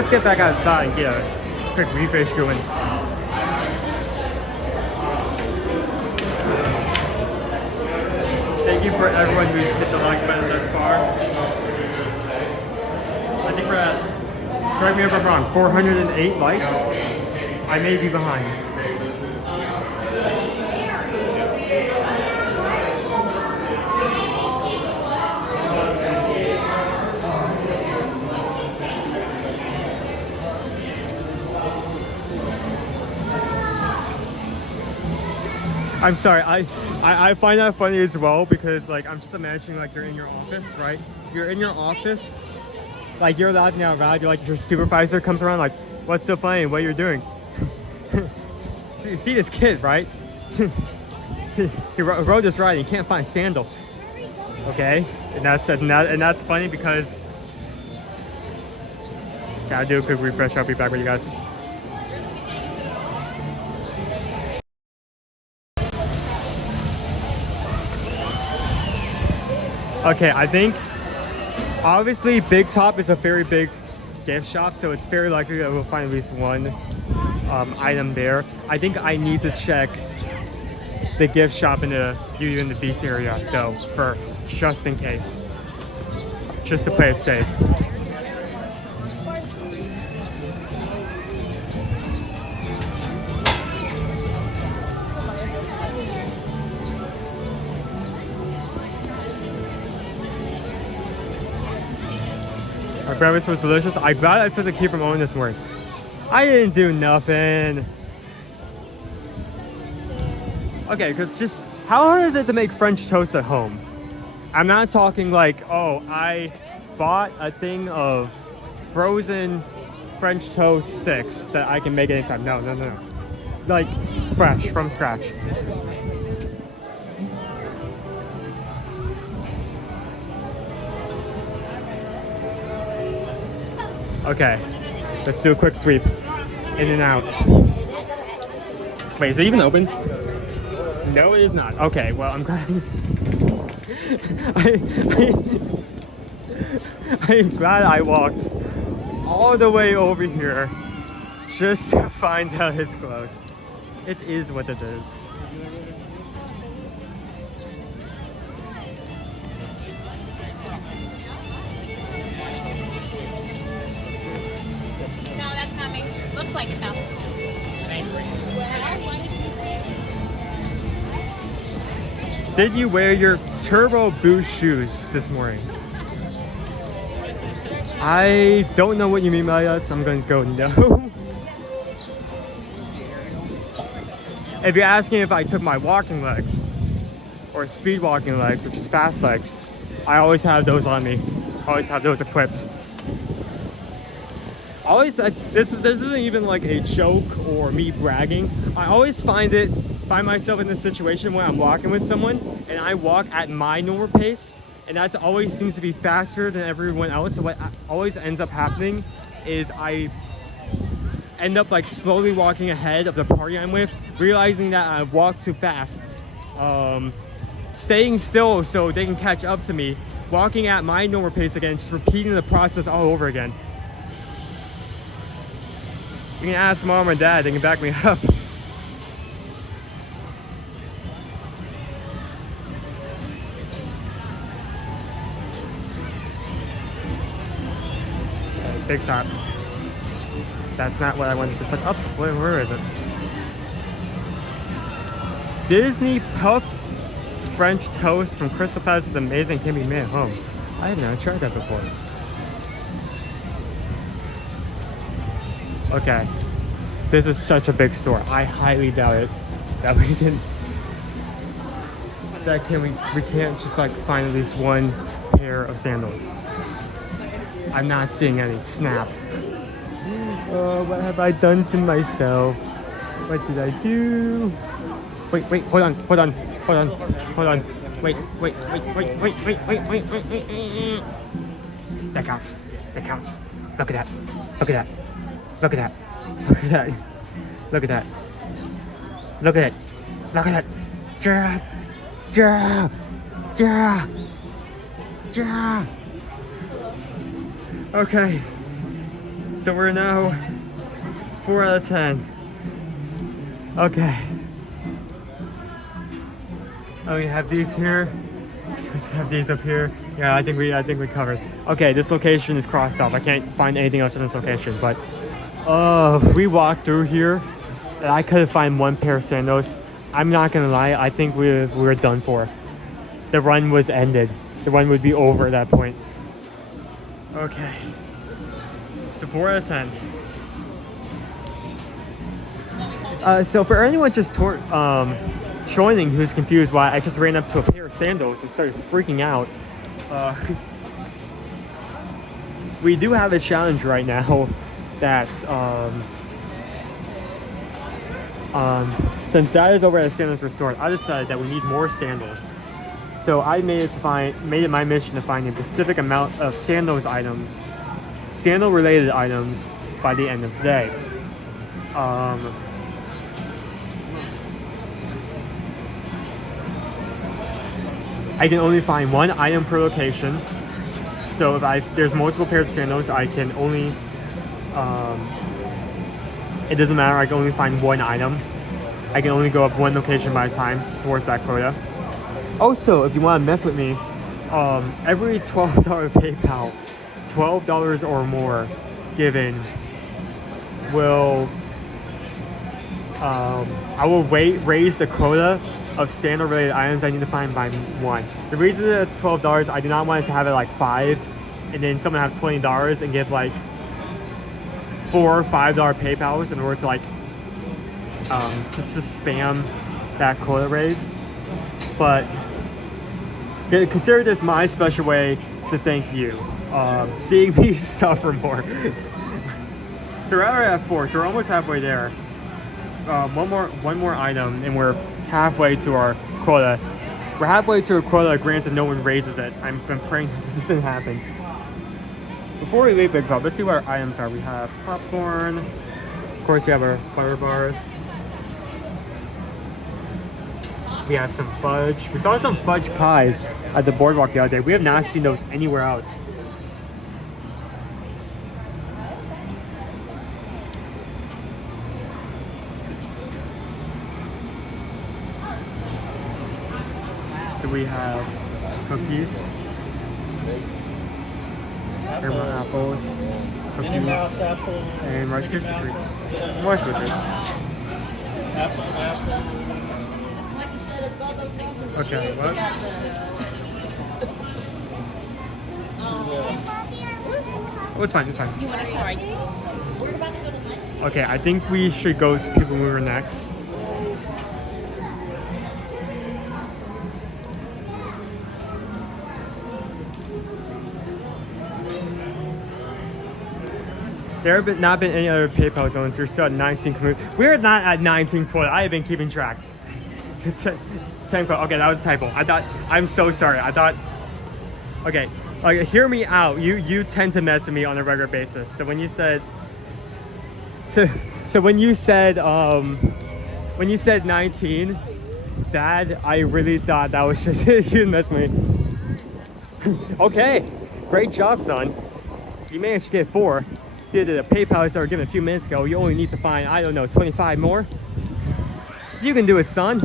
let's get back outside and get a quick refresh going. Thank you for everyone who's hit the like button thus far. I think we're at, correct me if I'm wrong, 408 likes. I may be behind. I'm sorry, I find that funny as well because like I'm just imagining like you're in your office, right? You're in your office, like you're laughing out loud, you're like your supervisor comes around like, what's so funny, what you're doing? So you see this kid, right? he rode this ride and he can't find a sandal. Okay? And that's funny because gotta do a quick refresh, I'll be back with you guys. Okay, I think obviously Big Top is a very big gift shop, so it's very likely that we'll find at least one item there. I think I need to check the gift shop in the Beauty and the Beast area though first, just in case, just to play it safe. Our breakfast was delicious. I'm glad I took the key from Owen this morning. I didn't do nothing. Okay, cause just how hard is it to make French toast at home? I'm not talking like, oh, I bought a thing of frozen French toast sticks that I can make anytime. No. Like fresh, from scratch. Okay, let's do a quick sweep. In and out. Wait, is it even open? No, it is not. Okay, well, I'm glad. I'm glad I walked all the way over here just to find out it's closed. It is what it is. Like it now. Did you wear your Turbo Boost shoes this morning? I don't know what you mean by that, so I'm going to go no. If you're asking if I took my walking legs or speed walking legs, which is fast legs, I always have those on me. Always have those equipped. Always, this isn't even like a joke or me bragging. I always find myself in this situation when I'm walking with someone and I walk at my normal pace, and that always seems to be faster than everyone else. So what always ends up happening is I end up like slowly walking ahead of the party I'm with, realizing that I've walked too fast, staying still so they can catch up to me, walking at my normal pace again, just repeating the process all over again. You can ask mom or dad, they can back me up. Big Top. That's not what I wanted to put up. Where is it? Disney puffed French toast from Crystal Palace is amazing. Can be made at home. I have never tried that before. Okay, this is such a big store. I highly doubt it that we can't just like find at least one pair of sandals. I'm not seeing any. Snap. Oh, what have I done to myself? What did I do? Wait, hold on. Wait. That counts. Look at that. Look at that. Yeah. Okay. So we're now 4 out of 10. Okay. Oh, we have these here. Let's have these up here. Yeah, I think we covered. Okay, this location is crossed off. I can't find anything else in this location, but we walked through here and I couldn't find one pair of sandals. I'm not gonna lie, I think we were done for. The run was ended. The run would be over at that point. Okay. So 4 out of 10. So for anyone just joining who's confused why I just ran up to a pair of sandals and started freaking out, we do have a challenge right now that since Dad is over at a sandals resort, I decided that we need more sandals. So I made it my mission to find a specific amount of sandal related items by the end of today. I can only find one item per location. So if there's multiple pairs of sandals, I can only, it doesn't matter, I can only find one item. I can only go up one location by a time towards that quota. Also, if you want to mess with me, every $12 PayPal, $12 or more given will, I will raise the quota of sandal related items I need to find by one. The reason that it's $12, I do not want it to have it like 5 and then someone have $20 and give like $4 or $5 PayPals in order to like just to spam that quota raise. But consider this my special way to thank you. Seeing me suffer more. So we're at 4, so we're almost halfway there. One more item and we're halfway to our quota. We're halfway to a quota, granted no one raises it. I've been praying this doesn't happen. Before we leave Big Top, let's see what our items are. We have popcorn. Of course, we have our butter bars. We have some fudge. We saw some fudge pies at the boardwalk the other day. We have not seen those anywhere else. So we have cookies, caramel apples, cookies, and Rice Krispie treats. More Krispies. Okay, what? Oh, it's fine, it's fine. Sorry. Okay, I think we should go to People Mover next. There have not been any other PayPal zones. We're still at 19. We're not at 19 quota. I have been keeping track. 10 quota. Okay, that was a typo. I'm so sorry. Okay, hear me out. You tend to mess with me on a regular basis. So when you said, so when you said 19, Dad, I really thought that was just you mess with me. Okay, great job, son. You managed to get 4. Did a PayPal I started giving a few minutes ago. You only need to find, I don't know, 25 more. You can do it, son.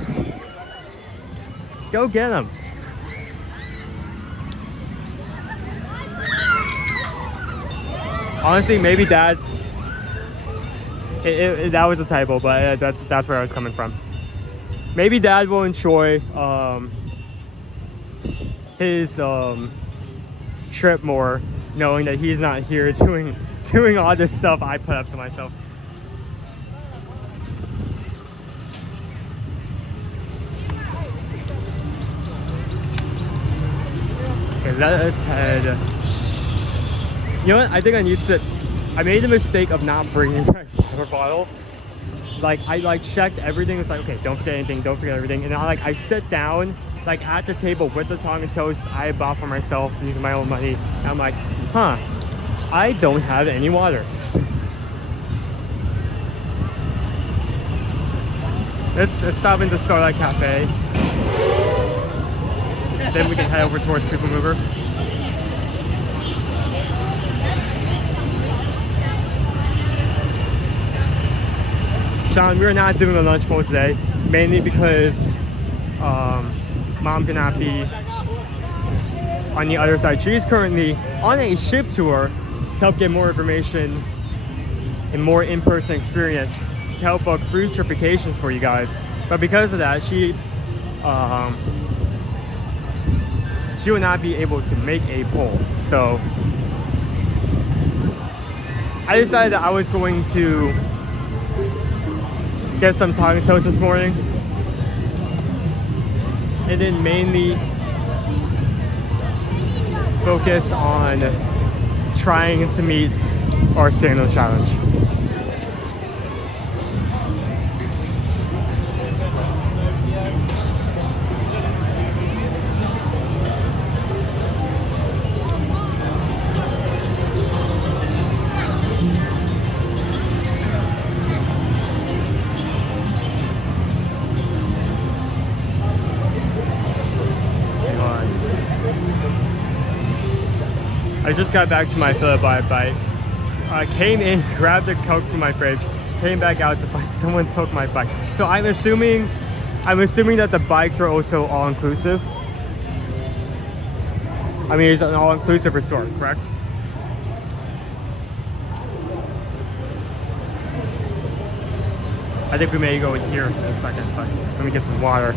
Go get them. Honestly, maybe Dad. That was a typo, but that's where I was coming from. Maybe Dad will enjoy his trip more, knowing that he's not here doing all this stuff I put up to myself. Okay, let us head. You know what? I think I made the mistake of not bringing my water bottle. Like I checked everything. It's like, okay, don't forget anything, don't forget everything. And I sit down like at the table with the Tongan toast I bought for myself using my own money. And I'm like, huh. I don't have any waters. Let's stop into Starlight Cafe. Then we can head over towards People Mover. found we're not doing a lunch bowl today, mainly because Mom cannot be on the other side. She's currently on a ship tour to help get more information and more in-person experience to help book future vacations for you guys. But because of that, she will not be able to make a poll. So I decided that I was going to get some taco toast this morning, and then mainly focus on trying to meet our sandal challenge. I just got back to my Philip bike. I came in, grabbed a Coke from my fridge, came back out to find someone took my bike. So I'm assuming that the bikes are also all-inclusive. I mean, it's an all-inclusive resort, correct? I think we may go in here in a second, but let me get some water.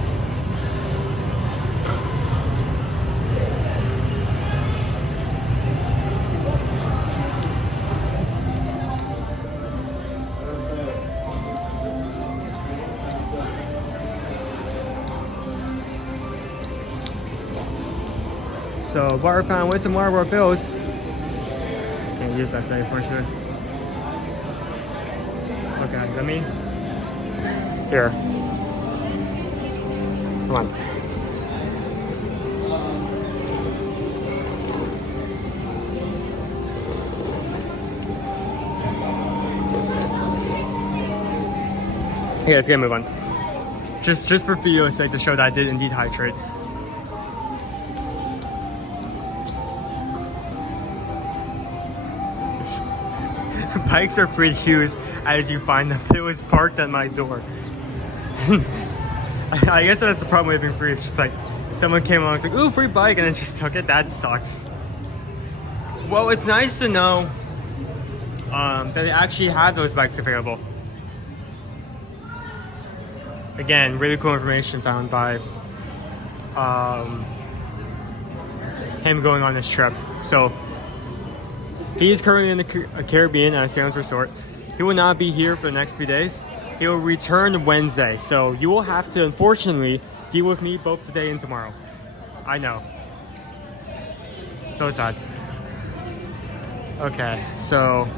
So water fountain with some water fills. Can't use that today for sure. Okay, let me. Here. Come on. Yeah, let's get a move on. Just for video's sake to show that I did indeed hydrate. Bikes are free to use as you find them. It was parked at my door. I guess that's the problem with being free. It's just like someone came along and was like, ooh, free bike, and then just took it. That sucks. Well, it's nice to know that they actually have those bikes available. Again, really cool information found by him going on this trip. So he's currently in the Caribbean at a sandals resort. He will not be here for the next few days. He will return Wednesday. So you will have to, unfortunately, deal with me both today and tomorrow. I know. So sad. Okay, so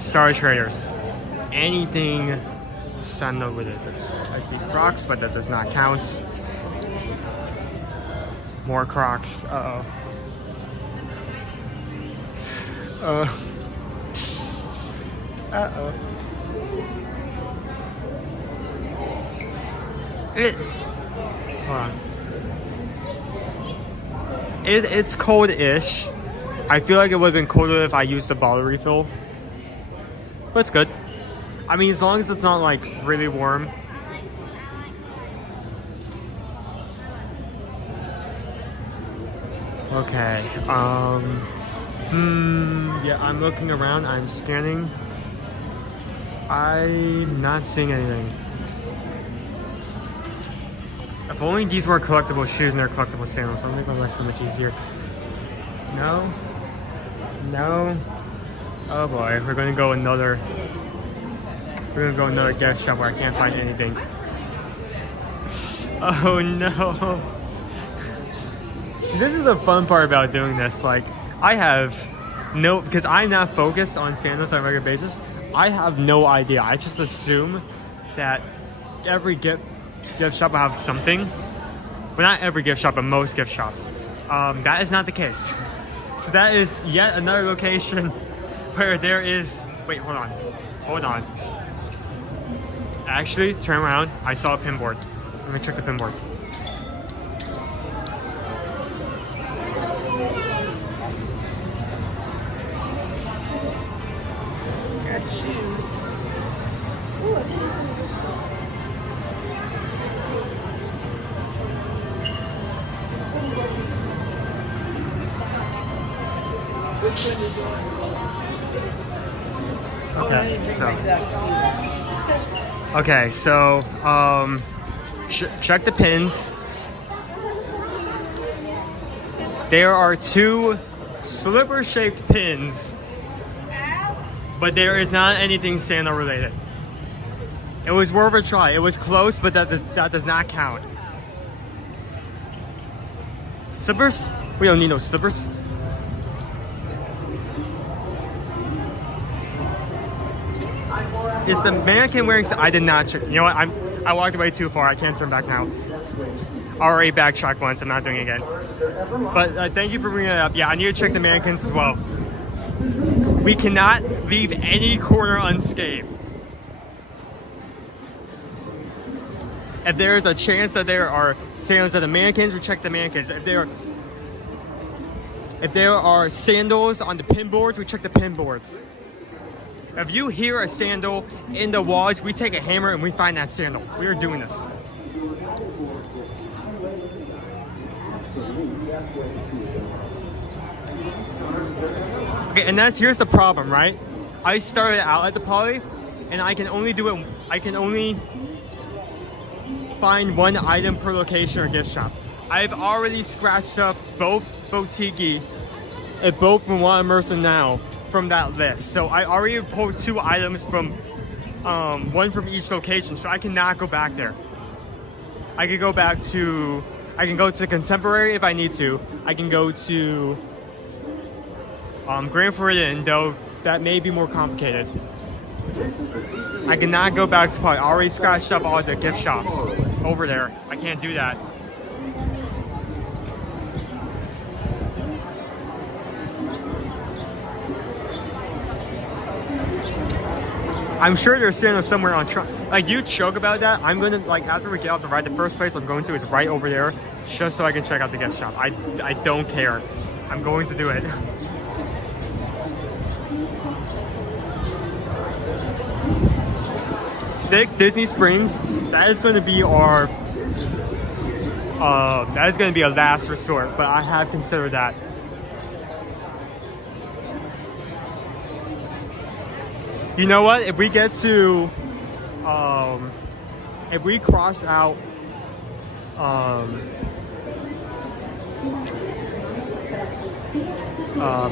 Star Traders. Anything sandal related. I see Crocs, but that does not count. More Crocs. Uh-oh. Uh-oh. Hold on. It's cold-ish. I feel like it would have been colder if I used the bottle refill. But it's good. I mean, as long as it's not like really warm. Okay. Yeah, I'm looking around. I'm scanning. I'm not seeing anything. If only these were collectible shoes and they're collectible sandals, I'll make my life so much easier. No. No. Oh boy, we're gonna go another gift shop where I can't find anything. Oh no. See, this is the fun part about doing this. Like, I have no, because I'm not focused on sandals on a regular basis, I have no idea. I just assume that every gift shop will have something. Well, not every gift shop, but most gift shops. That is not the case. So that is yet another location where there is, wait, hold on. Actually, turn around, I saw a pinboard. Let me check the pinboard. Got shoes. Okay, so check the pins. There are 2 slipper-shaped pins, but there is not anything sandal related. It was worth a try. It was close, but that does not count. Slippers? We don't need no slippers. Is the mannequin wearing? I did not check. You know what? I walked away too far. I can't turn back now. Already backtracked once. I'm not doing it again. But thank you for bringing it up. Yeah, I need to check the mannequins as well. We cannot leave any corner unscathed. If there is a chance that there are sandals at the mannequins, we check the mannequins. If there are sandals on the pin boards, we check the pin boards. If you hear a sandal in the walls, we take a hammer and we find that sandal. We are doing this. Okay, and here's the problem, right? I started out at the poly, and I can only find 1 item per location or gift shop. I've already scratched up both Boutique and both Rwanda Mercer now from that list. So I already pulled 2 items from one from each location, so I cannot go back there. I can go to Contemporary if I need to. I can go to Grand Floridian, though that may be more complicated. I cannot go back to Poly. I already scratched up all the gift shops over there. I can't do that. I'm sure there's sandals somewhere on track. Like, you joke about that. I'm gonna, like, after we get off the ride, the first place I'm going to is right over there, just so I can check out the gift shop. I don't care. I'm going to do it. Disney Springs, that is going to be our last resort, but I have considered that. You know what? If we get to, if we cross out,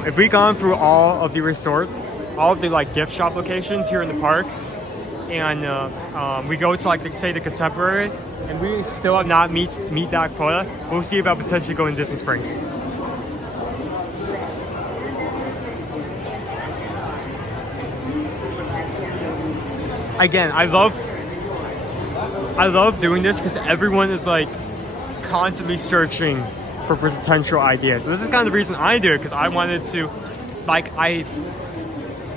if we gone through all of the resort, all of the like gift shop locations here in the park, and we go to like say the Contemporary, and we still have not meet that quota, we'll see about potentially going to Disney Springs. Again, I love doing this because everyone is like constantly searching for potential ideas. So this is kind of the reason I do it, because I wanted to, like, I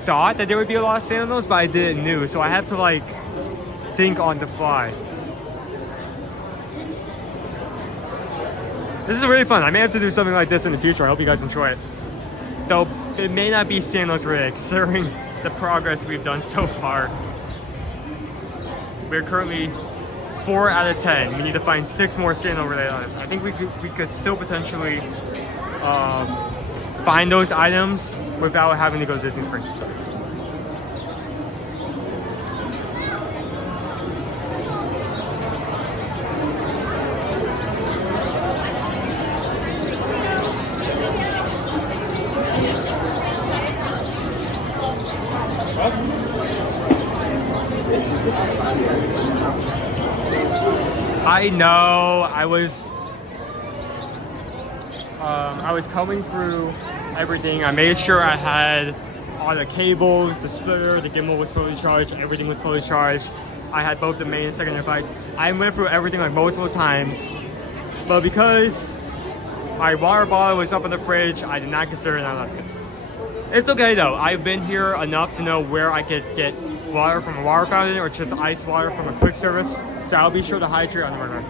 thought that there would be a lot of sandals, but I didn't know, so I have to like think on the fly. This is really fun. I may have to do something like this in the future. I hope you guys enjoy it. Though it may not be sandals related, considering the progress we've done so far. We're currently 4 out of 10. We need to find 6 more sandal related items. I think we could still potentially find those items without having to go to Disney Springs. I know, I was coming through everything. I made sure I had all the cables, the splitter, the gimbal was fully charged, everything was fully charged. I had both the main and secondary device. I went through everything like multiple times, but because my water bottle was up in the fridge, I did not consider it, and I left it. It's okay though, I've been here enough to know where I could get water from a water fountain or just ice water from a quick service, so I'll be sure to hydrate on the run.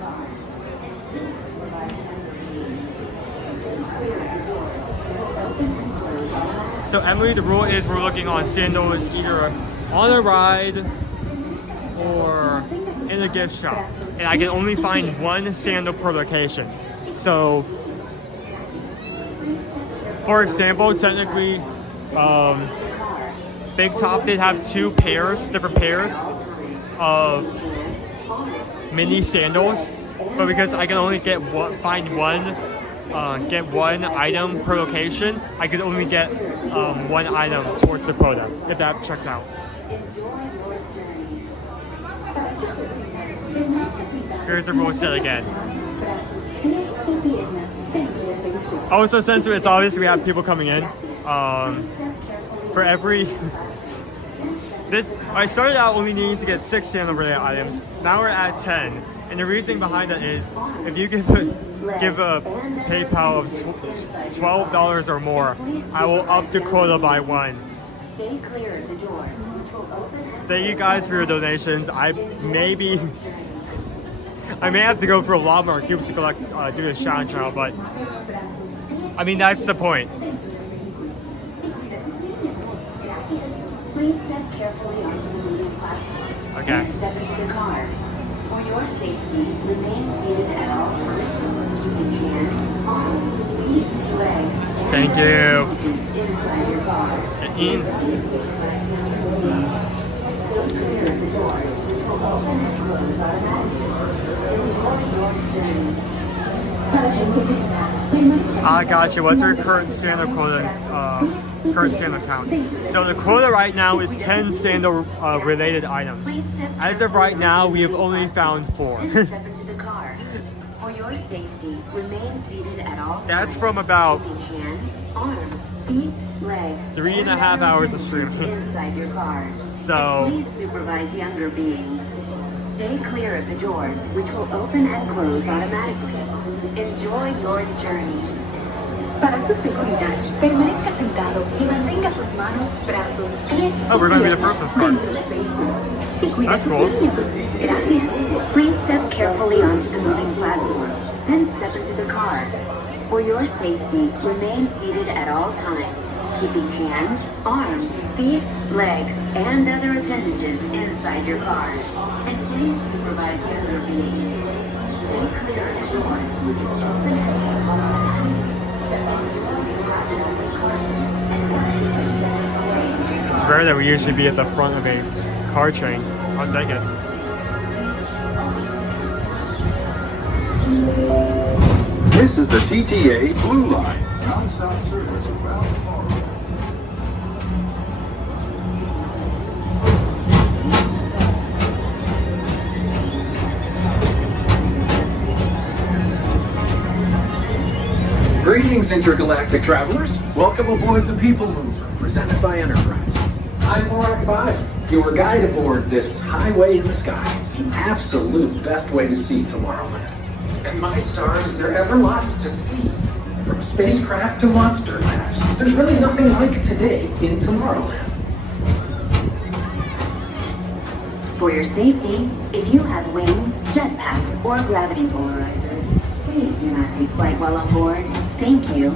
So Emily, the rule is we're looking on sandals either on a ride or in the gift shop, and I can only find one sandal per location. So, for example, technically, Big Top did have two pairs, different pairs of mini sandals, but because I can only get one item per location, I could only get one item towards the quota, if that checks out. Here's the rule set again. Also, since it's obvious we have people coming in, for every I started out only needing to get 6 sandal related items. Now we're at 10, and the reason behind that is if you give a PayPal of $12 or more, I will up the quota by 1. Stay clear of the doors, which will open. Thank you guys for your donations. I may have to go for a lot more cubes to collect do this challenge now, but I mean that's the point. Please step carefully onto the moving platform. Okay. Please step into the car. For your safety, remain seated at all times, keeping hands, arms, feet, legs, and Thank you. inside your car. Get in. Stay clear of the doors, which will open and close automatically. Enjoy your journey. I got you. What's your current sandal quota? Current sandal count. So the quota right now is 10 sandal related items. As of right now, we have only found 4. Step into the car. For your safety, remain seated at all times. That's from about hands, arms, feet, legs, 3.5 hours of streaming. inside your car. So Please supervise younger beings. Stay clear of the doors, which will open and close automatically. Enjoy your journey. Para su seguridad, permanezca sentado y mantenga sus manos, brazos, pies oh, we're going to be the first car. dentro del vehículo. Y cuide That's sus cool. niños. Gracias. Please step carefully onto the moving platform, then step into the car. For your safety, remain seated at all times, keeping hands, arms, feet, legs, and other appendages inside your car. And please supervise younger beings. Stay clear of the doors, which will open and close automatically. It's rare that we usually be at the front of a car chain. I'll take it. This is the TTA Blue Line, non-stop service around Florida. Greetings, intergalactic travelers. Welcome aboard the People Mover, presented by Enterprise. I'm Mark 5, your guide aboard this highway in the sky, the absolute best way to see Tomorrowland. And my stars, is there ever lots to see? From spacecraft to monster labs, there's really nothing like today in Tomorrowland. For your safety, if you have wings, jetpacks, or gravity polarizers, please do not take flight while on board. Thank you.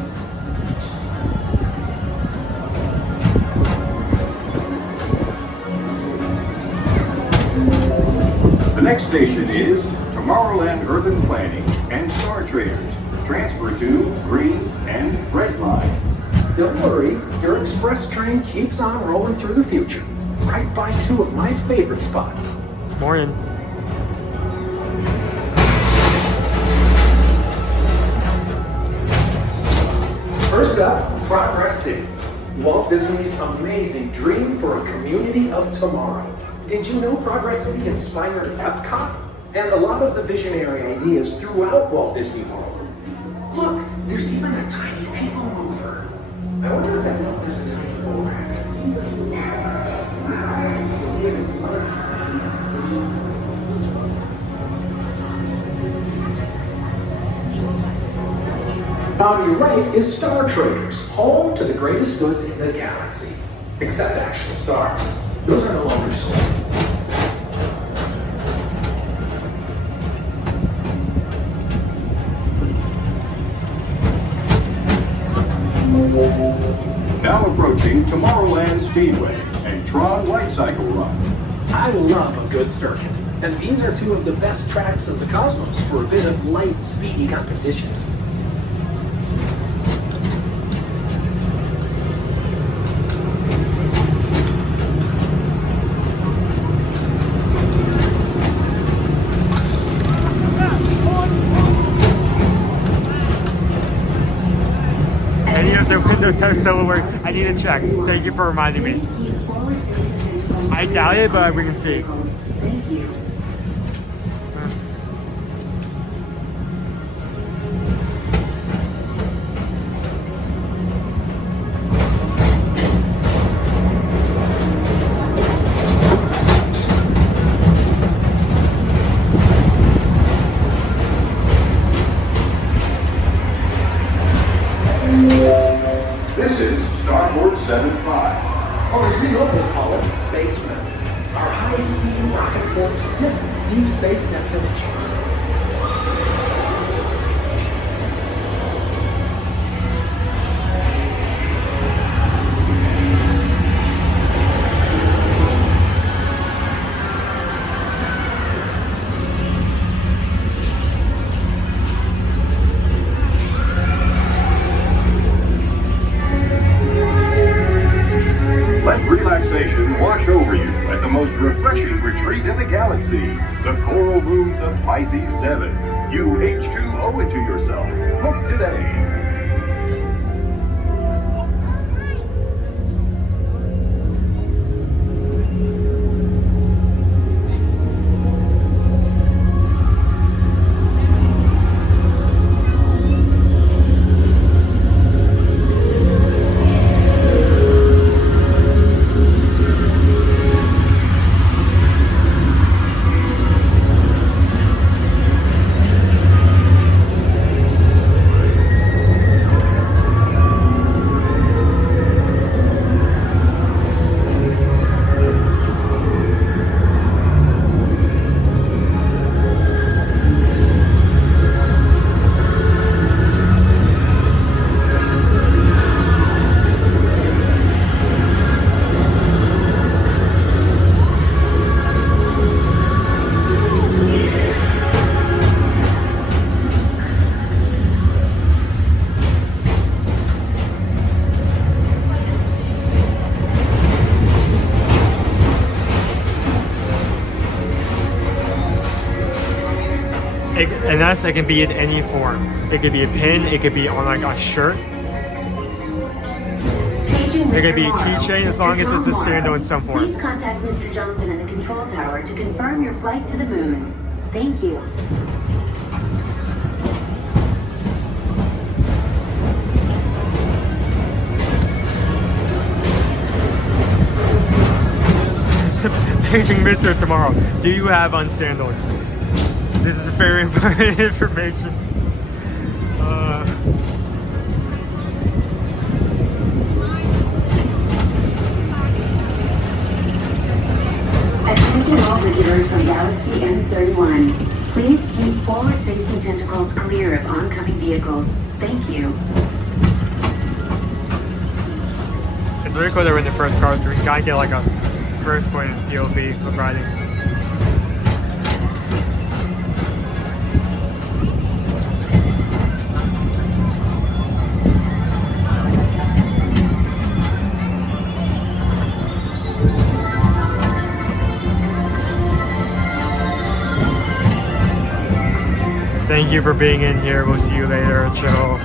The next station is Tomorrowland Urban Planning and Star Traders. Transfer to green and red lines. Don't worry, your express train keeps on rolling through the future, right by 2 of my favorite spots. Morning. First up, Progress City, Walt Disney's amazing dream for a community of tomorrow. Did you know Progress City inspired Epcot? And a lot of the visionary ideas throughout Walt Disney World. Look, there's even a tiny people mover. I wonder if that means there's a tiny boat. On your right is Star Traders, home to the greatest goods in the galaxy. Except actual stars. Those are no longer sold. Now approaching Tomorrowland Speedway and Tron Light Cycle Run. I love a good circuit, and these are two of the best tracks of the cosmos for a bit of light, speedy competition. Any of the windows have silverware? I need to check. Thank you for reminding me. I doubt it, but we can see. Thank you. This is Starboard 75. Or as we locals call it, spacemen. Our high-speed rocket port to distant deep space destinations. Let relaxation wash over you at the most refreshing retreat in the galaxy, the coral rooms of Pisces 7. You H2 owe it to yourself. Book today. And that's, it can be in any form. It could be a pin, it could be on like a shirt. It could be a keychain as long as it's a sandal in some form. Please contact Mr. Johnson at the control tower to confirm your flight to the moon. Thank you. Paging Mr. tomorrow. Do you have on sandals? This is very important information. Attention all visitors from Galaxy M31. Please keep forward-facing tentacles clear of oncoming vehicles. Thank you. It's really cool that we're in the first car, so we can kind of get like a first point POV of riding. Thank you for being in here. We'll see you later. Chill.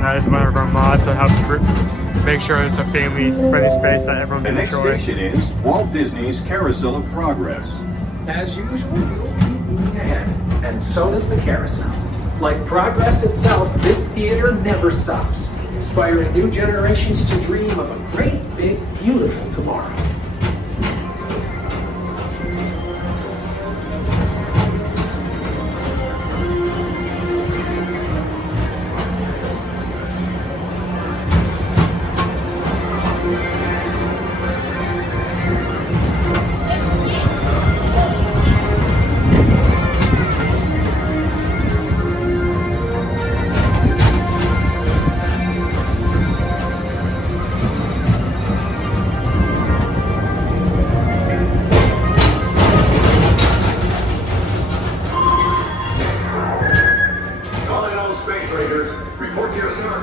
That is one of our mods that helps make sure it's a family-friendly space that everyone The can next enjoy. station is Walt Disney's Carousel of Progress. As usual, you'll keep moving ahead, and so does the carousel. Like progress itself, this theater never stops, inspiring new generations to dream of a great, big, beautiful tomorrow.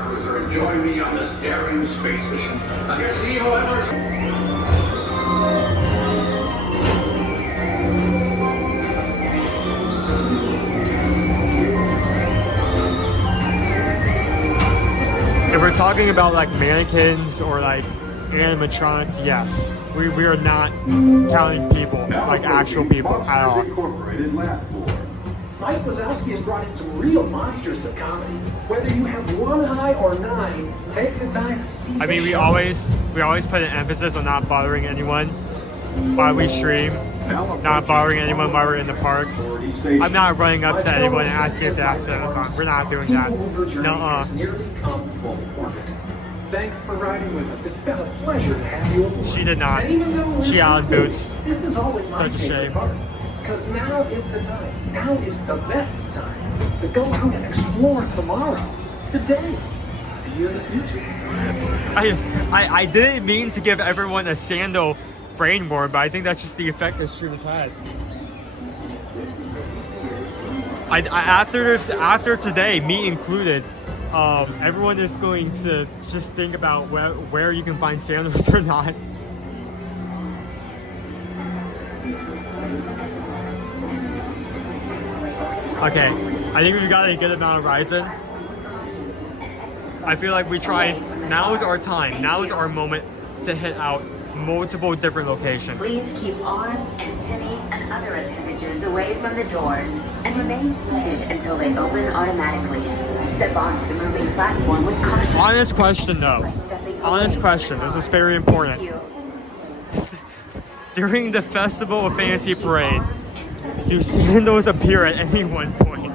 cruiser and join me on this daring space mission. I guess see whoever. If we're talking about like mannequins or like animatronics, yes. We are not counting people, like actual people at all. Incorporated laugh floor. Mike Wazowski has brought in some real monsters of comedy. Whether you have one eye or 9, take the time to see. I mean, we always put an emphasis on not bothering anyone while we stream, not bothering anyone while we're in the park. I'm not running up to anyone and asking if they have sandals on. We're not doing that. Nuh-uh. Nearly come full orbit. Thanks for riding with us. It's been a pleasure to have you aboard. She did not. And even though we're She out boots. This is always my Such a favorite shame. part. Because now is the time. Now is the best time to go out and explore tomorrow. Today. See you in the future. I didn't mean to give everyone a sandal brainboard, but I think that's just the effect this stream has had. After today, me included, everyone is going to just think about where you can find sandals or not. Okay, I think we've got a good amount of rides in. I feel like we try. Now is our time. Now is our moment to hit out multiple different locations. Please keep arms, antennae, and other appendages away from the doors and remain seated until they open automatically. Step onto the moving platform with caution. Honest question though. Honest question. This is very important. During the Festival of Fantasy Parade, do sandals appear at any one point?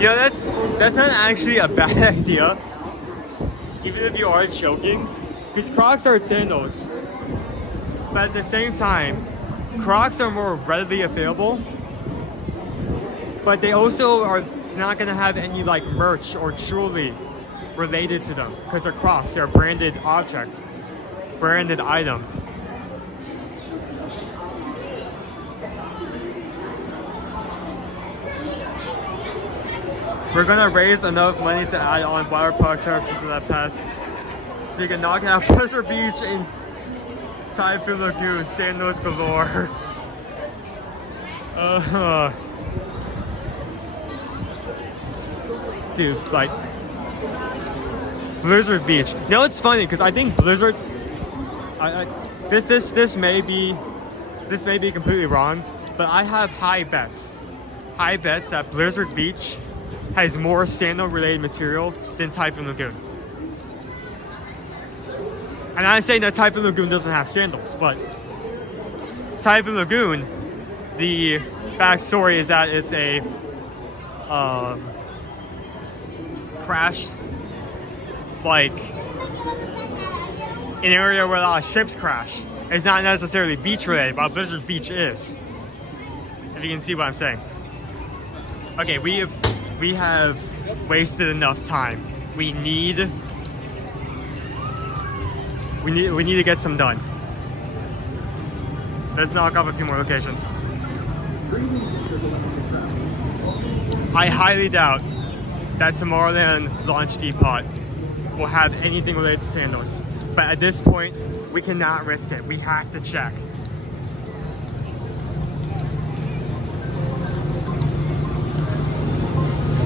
Yeah, that's not actually a bad idea. Even if you are joking, because Crocs are sandals. But at the same time, Crocs are more readily available. But they also are not gonna have any like merch or jewelry related to them because they're Crocs. They're a branded object, branded item. We're gonna raise enough money to add on water park services to that pass, so you can knock out Pleasure Beach and Typhoon Lagoon, sandals galore. Dude, like Blizzard Beach. You know, it's funny because I think Blizzard. This may be completely wrong, but I have high bets that Blizzard Beach has more sandal-related material than Typhoon Lagoon. And I'm saying that Typhoon Lagoon doesn't have sandals, but Typhoon Lagoon, the backstory is that it's a crashed, like an area where a lot of ships crash. It's not necessarily beach-related, but Blizzard Beach is. If you can see what I'm saying. Okay, we have wasted enough time. We need to get some done. Let's knock off a few more locations. I highly doubt that Tomorrowland Launch Depot will have anything related to sandals. But at this point, we cannot risk it. We have to check.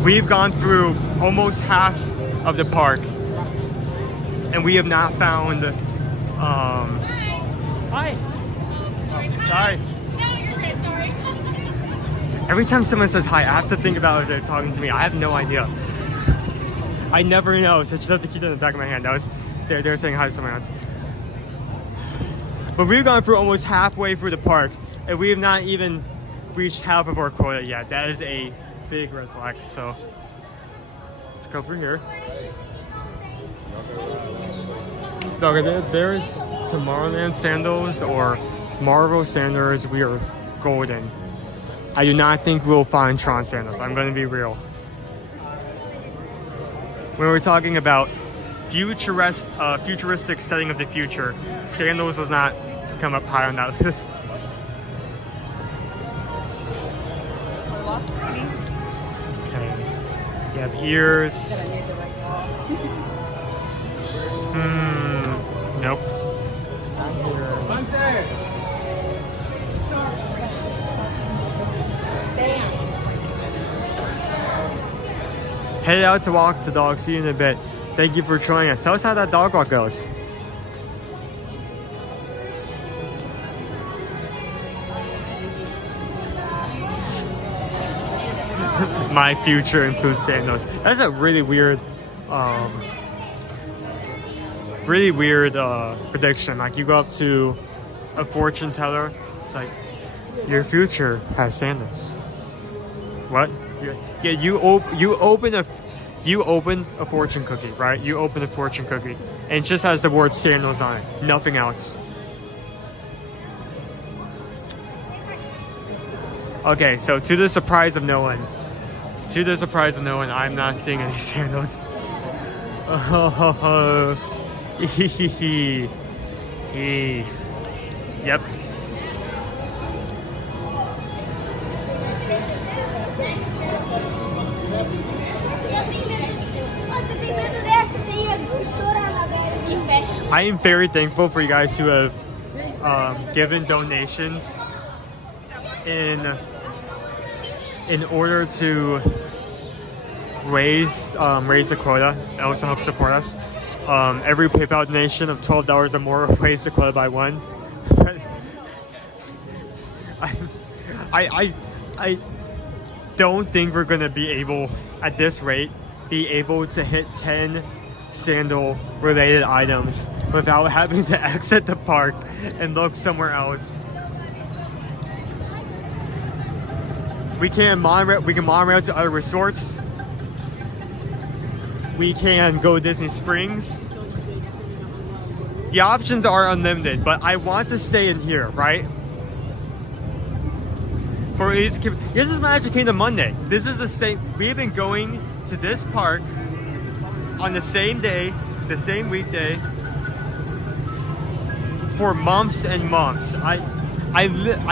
We've gone through almost half of the park, and we have not found. Hi. Oh, sorry. No, you're good. Sorry. Every time someone says hi, I have to think about if they're talking to me. I have no idea. I never know, so just have to keep it in the back of my hand. That was they're saying hi to someone else. But we've gone through almost halfway through the park, and we have not even reached half of our quota yet. That is a big red flag. So let's go through here. Okay, there's Tomorrowland sandals or Marvel sandals. We are golden. I do not think we'll find Tron sandals. I'm going to be real. When we're talking about futuristic setting of the future, sandals does not come up high on that list. Okay. You have ears. Nope. Headed out to walk the dog. See you in a bit. Thank you for joining us. Tell us how that dog walk goes. My future includes sandals. That's a really weird prediction. Like you go up to a fortune teller, it's like, your future has sandals. What? Yeah, you open a fortune cookie, right? You open a fortune cookie and it just has the word sandals on it, nothing else. Okay, so to the surprise of no one, I'm not seeing any sandals. Oh, yep. I am very thankful for you guys who have given donations in order to raise the quota. It also helps support us. Every PayPal donation of $12 or more raised the quota by one. I don't think we're gonna be able, at this rate, to hit 10 sandal related items without having to exit the park and look somewhere else. We can monorail to other resorts. We can go to Disney Springs. The options are unlimited, but I want to stay in here, right? This is Magic Kingdom Monday. This is the same. We've been going to this park on the same day, the same weekday, for months and months. I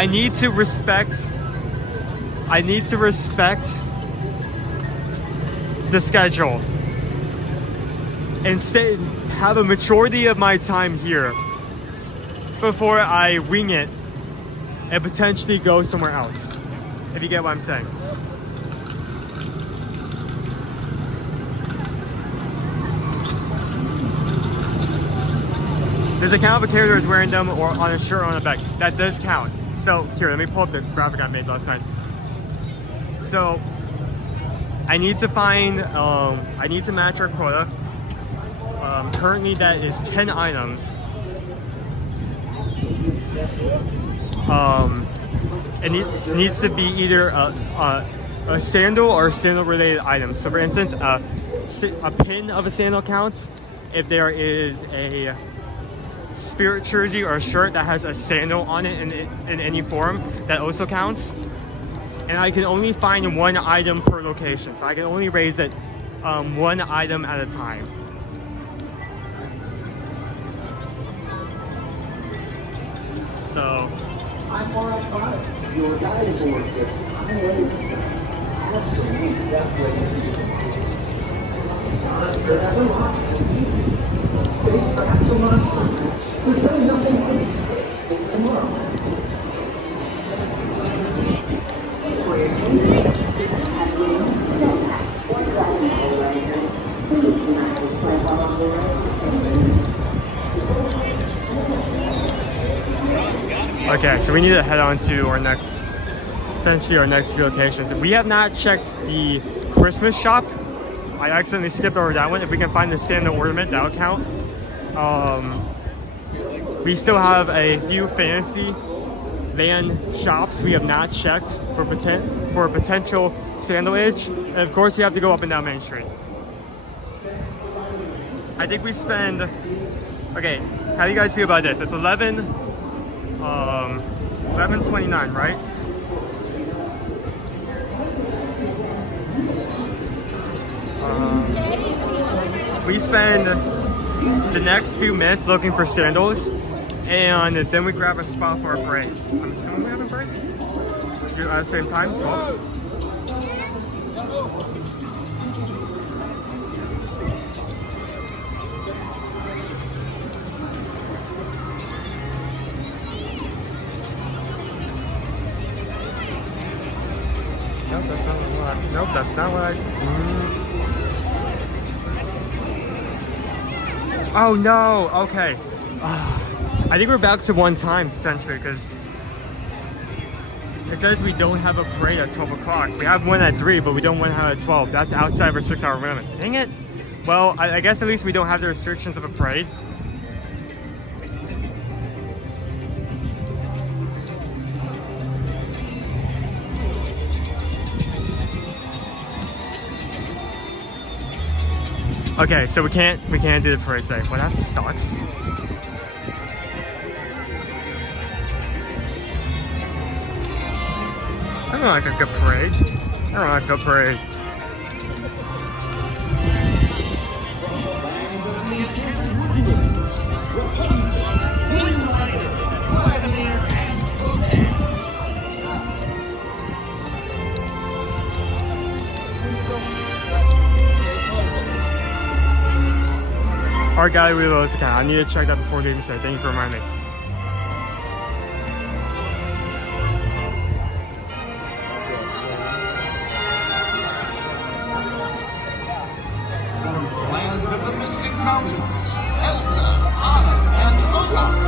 need to respect. I need to respect the schedule and have a majority of my time here before I wing it and potentially go somewhere else, if you get what I'm saying. Does it count if a character is wearing them or on a shirt or on a bag? That does count. So here, let me pull up the graphic I made last time. So I need to find, I need to match our quota. Currently that is 10 items. It needs to be either a sandal or sandal related item. So for instance, a pin of a sandal counts. If there is a Spirit jersey or a shirt that has a sandal on it in any form, that also counts. And I can only find one item per location, so I can only raise it one item at a time. So I'm RX5, your guide aboard this highway in the sky. Absolutely best way to see it. There ever lots to see. Spacecraft to monsters. There's really nothing like it today. Tomorrow. For your safety, if you have wings, jetpacks, or gliding polarizers, please do not take flight while on the way. okay, so we need to head on to our next, potentially our next few locations. We have not checked the Christmas shop. I accidentally skipped over that one. If we can find the sandal ornament, that'll count. We still have a few fantasy van shops we have not checked for potential sandalage, and of course you have to go up and down Main Street. I think we spend, okay, how do you guys feel about this? It's 11:29, right? We spend the next few minutes looking for sandals. and then we grab a spot for a parade. I'm assuming we have a parade? At the same time, 12? Nope, that's not what I... Nope, that's not what I... Oh no, okay. I think we're back to one time, potentially, because it says we don't have a parade at 12 o'clock. We have one at 3, but we don't want to have it at 12. That's outside of our 6-hour limit. Dang it. Well, I guess at least we don't have the restrictions of a parade. Okay, so we can't do the parade today. Well, that sucks. I don't know, it's a good parade. I don't know, it's a good parade. Our gallery reloads account. I need to check that before leaving today. Thank you for reminding me. Land of the Mystic Mountains, Elsa, Anna, and Olaf.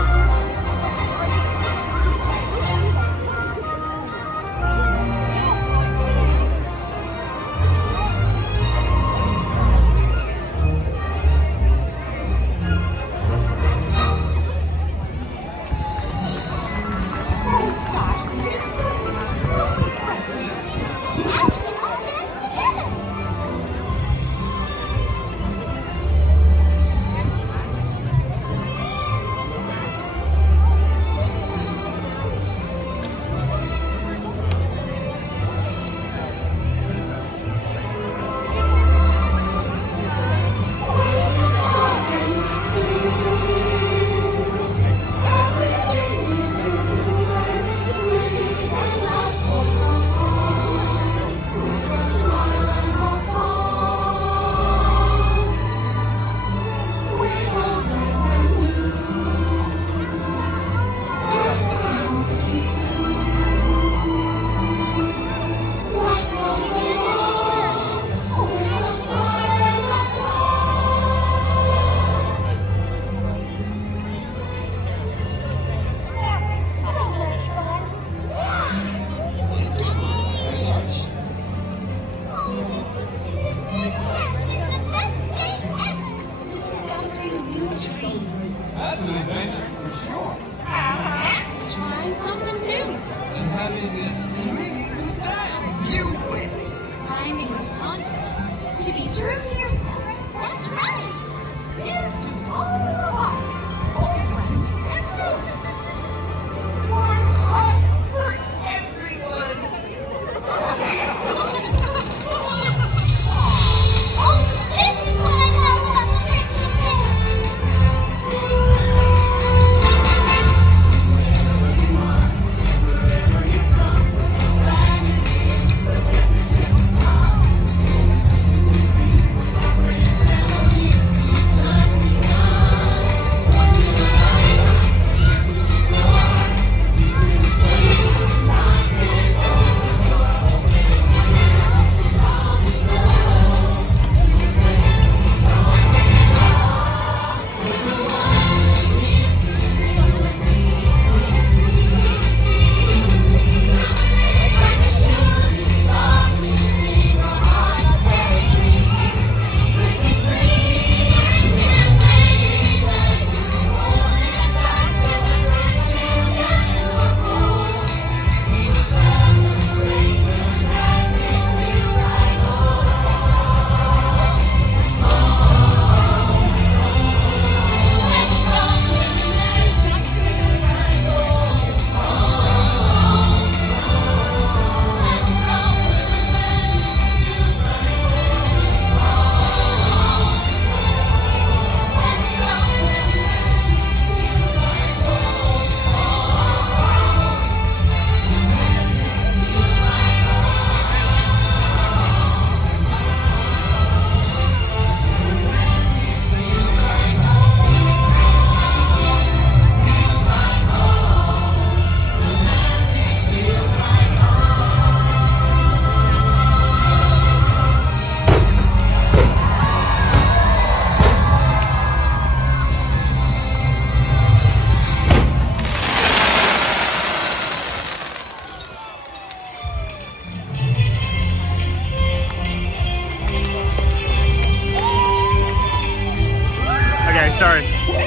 Okay, sorry.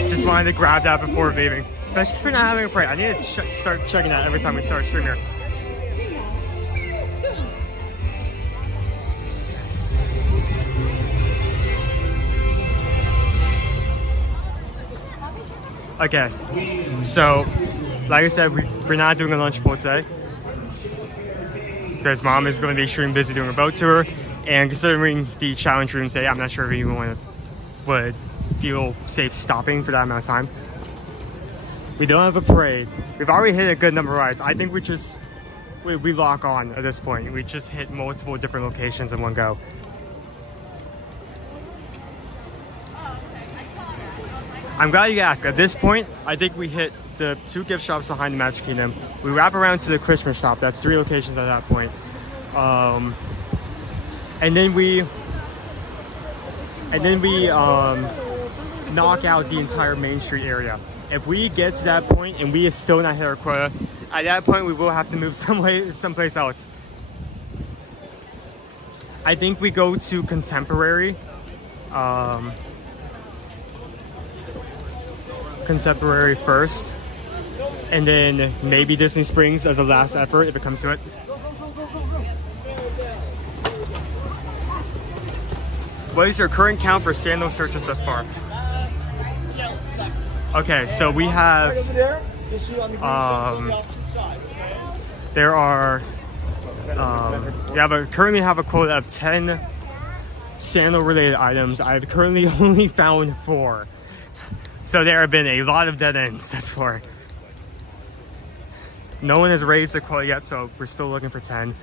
Just wanted to grab that before leaving. Especially since we're not having a parade. I need to start checking that every time we start streaming here. Okay, so like I said, we're not doing a lunch boat today because Mom is going to be extremely busy doing a boat tour, and considering the challenge room today, I'm not sure if anyone would feel safe stopping for that amount of time. We don't have a parade. We've already hit a good number of rides. I think we lock on at this point. We just hit multiple different locations in one go. I'm glad you asked. At this point, I think we hit the 2 gift shops behind the Magic Kingdom. We wrap around to the Christmas shop. That's 3 locations at that point. And then we knock out the entire Main Street area. If we get to that point and we have still not hit our quota, at that point we will have to move someplace else. I think we go to Contemporary. Contemporary first, and then maybe Disney Springs as a last effort if it comes to it. What is your current count for sandal searches thus far? Okay, so we have there are currently have a quota of 10 sandal related items. I've currently only found 4. So there have been a lot of dead ends, that's far. No one has raised the quota yet, so we're still looking for 10.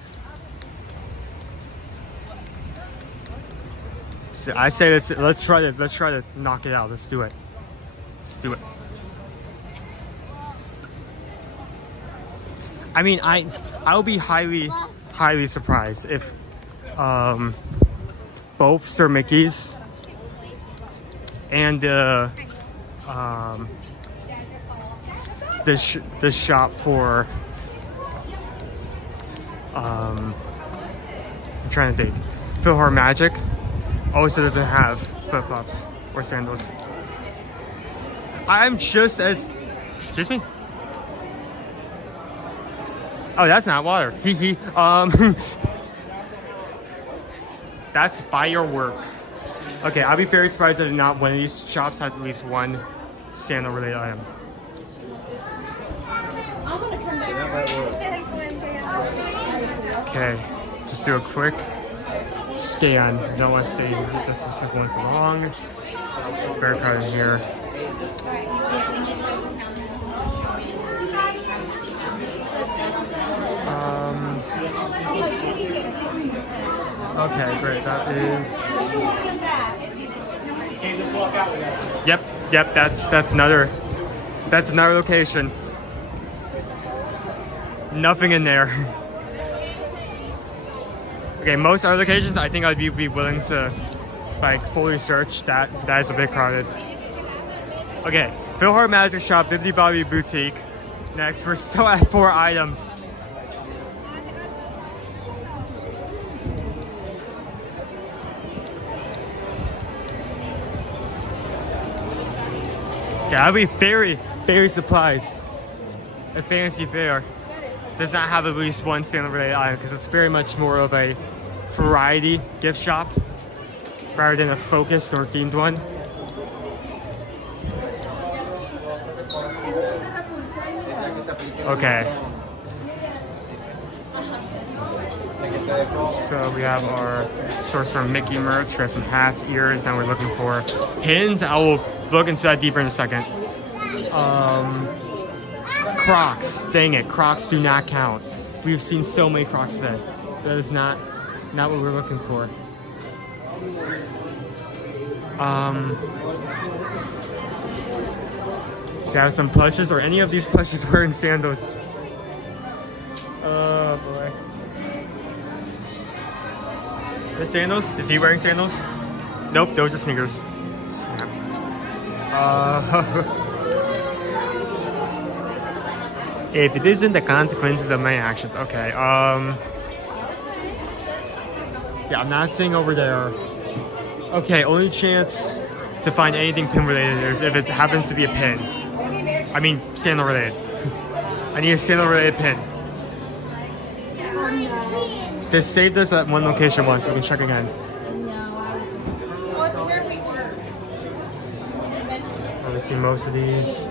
So I say let's try to knock it out. Let's do it. Let's do it. I mean, I'll be highly surprised if both Sir Mickey's and this shop for I'm trying to think, Philhar Magic also doesn't have flip-flops or sandals. I'm just as, excuse me? Oh, that's not water. Hee. That's firework. Okay, I'll be very surprised that not one of these shops has at least one sandal related item. Okay, just do a quick scan. Don't want to stay with this specific one for long. It's very crowded in here. Okay, great. That is. Yep. That's another location. Nothing in there. Okay, most other locations, I think I'd be willing to like fully search. That is a bit crowded. Okay, Philhar Magic Shop, Bibbidi Bobbidi Boutique. Next, we're still at 4 items. Okay, I'll be very surprised if Fantasy Fair does not have at least one sandal related item, because it's very much more of a variety gift shop rather than a focused or themed one. Okay. So we have our Sorcerer Mickey merch. We have some hats, ears. Now we're looking for pins. I will look into that deeper in a second. Crocs. Dang it. Crocs do not count. We've seen so many Crocs today. That is not what we're looking for. Do you have some plushes, or any of these plushes wearing sandals? Oh boy. The sandals? Is he wearing sandals? Nope, those are sneakers. If it isn't the consequences of my actions. Okay, yeah, I'm not seeing over there. Okay, only chance to find anything pin related is if it happens to be a pin. I mean sandal related. I need a sandal related pin. They saved this at one location once, so we can check again. I see most of these.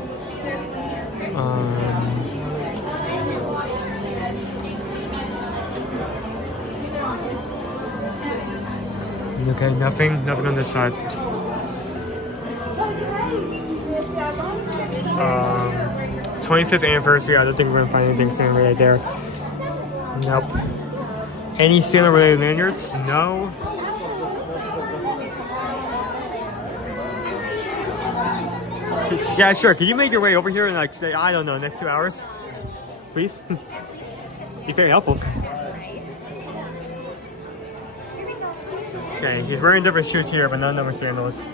Okay, nothing on this side. 25th anniversary, I don't think we're gonna find anything sandal related there. Nope. Any sandal related lanyards? No. Yeah, sure. Can you make your way over here in like, say, I don't know, next 2 hours? Please? Be very helpful. Okay, he's wearing different shoes here, but none of them are sandals.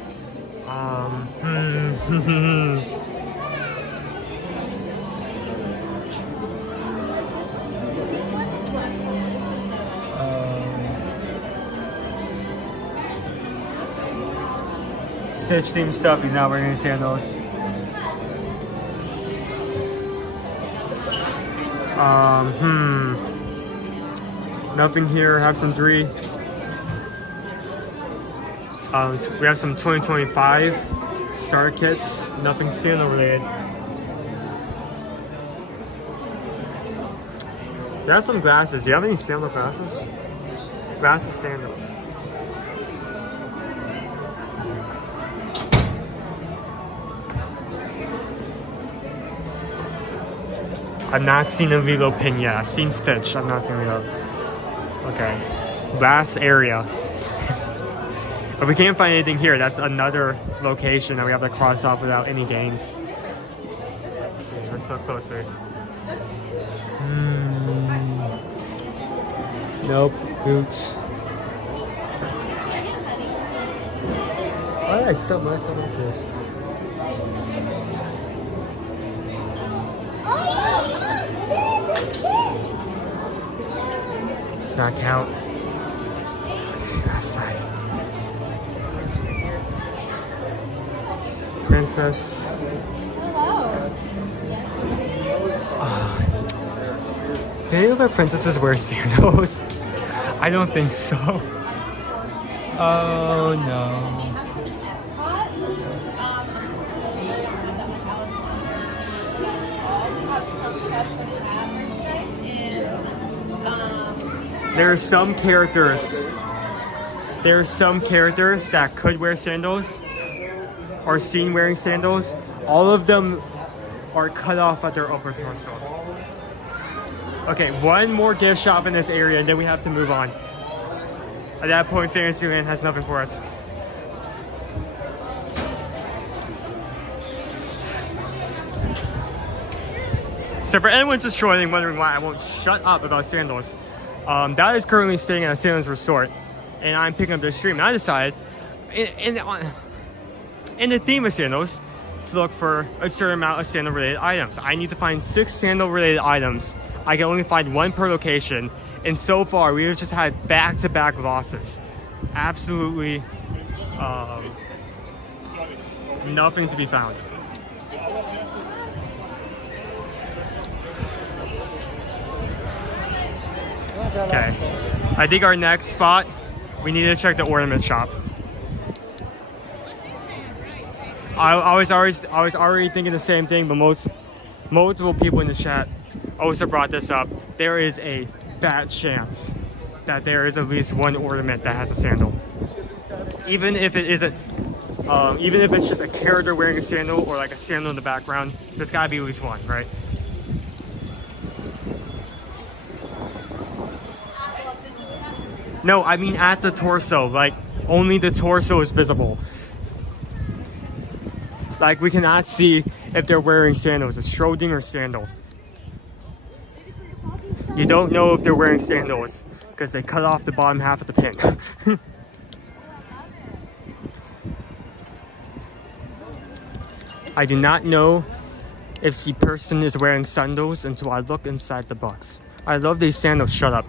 Stitch theme stuff, he's not wearing any sandals. Nothing here, have some 3. We have some 2025 starter kits, nothing sandal related. You have some glasses. Do you have any sandal glasses? Glasses, sandals. I've not seen a Lilo pin yet. I've seen Stitch. I've not seen Lilo. Okay. Last area. If we can't find anything here, that's another location that we have to cross off without any gains. Okay, let's look closer. Nope. Boots. Why did I sell myself like this? Does not count. Okay, that side. Princess. Do any of our princesses wear sandals? I don't think so. Oh no. There are some characters that could wear sandals or seen wearing sandals. All of them are cut off at their upper torso. Okay, one more gift shop in this area and then we have to move on. At that point, Fantasyland has nothing for us. So for anyone just joining, wondering why I won't shut up about sandals, that is currently staying at a sandals resort, and I'm picking up this stream. And I decided, in the theme of sandals, to look for a certain amount of sandal-related items. I need to find 6 sandal-related items. I can only find 1 per location, and so far we have just had back-to-back losses. Absolutely, nothing to be found. Okay, I think our next spot, we need to check the ornament shop. I was already thinking the same thing, but multiple people in the chat also brought this up. There is a fat chance that there is at least 1 ornament that has a sandal. Even if it isn't, even if it's just a character wearing a sandal or like a sandal in the background, there's gotta be at least 1, right? No, I mean at the torso, like only the torso is visible. Like we cannot see if they're wearing sandals. It's Schrodinger sandal. You don't know if they're wearing sandals because they cut off the bottom half of the pin. I do not know if the person is wearing sandals until I look inside the box. I love these sandals. Shut up.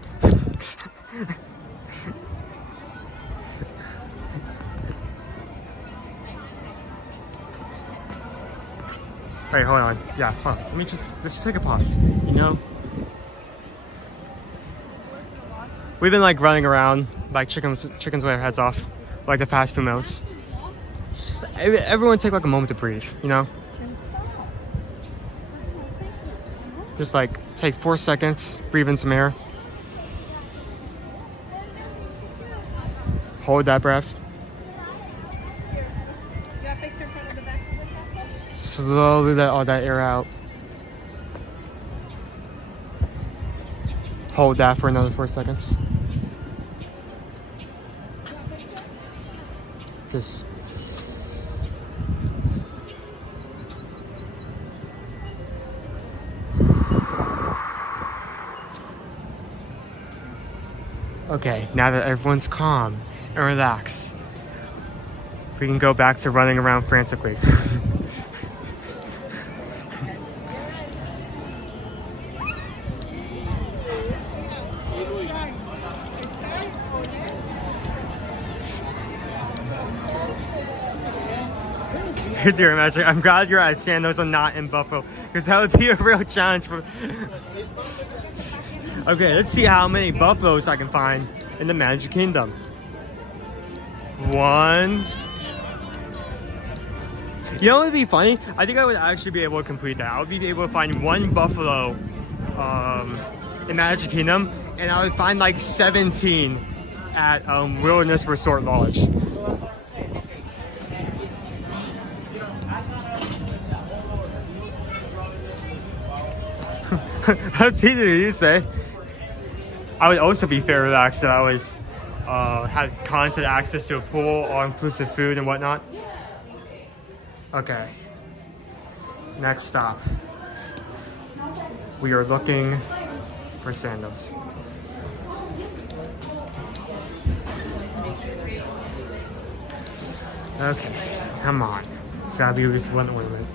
Wait, hold on. Yeah, hold on. Let's just take a pause. You know? We've been like running around like chickens with our heads off, like the past few minutes. Everyone take like a moment to breathe, you know? Just like take 4 seconds, breathe in some air. Hold that breath. Slowly let all that air out. Hold that for another 4 seconds. Just okay, now that everyone's calm and relaxed, we can go back to running around frantically. Dear Magic, I'm glad you're at Sandals and not in Buffalo, because that would be a real challenge for... Okay, let's see how many buffaloes I can find in the Magic Kingdom. 1. You know what would be funny? I think I would actually be able to complete that. I would be able to find 1 buffalo in Magic Kingdom, and I would find like 17 at Wilderness Resort Lodge. How did you say? I would also be very relaxed if I was had constant access to a pool, all-inclusive food and whatnot. Okay. Next stop. We are looking for sandals. Okay, come on. It's gotta be at least 1 ornament.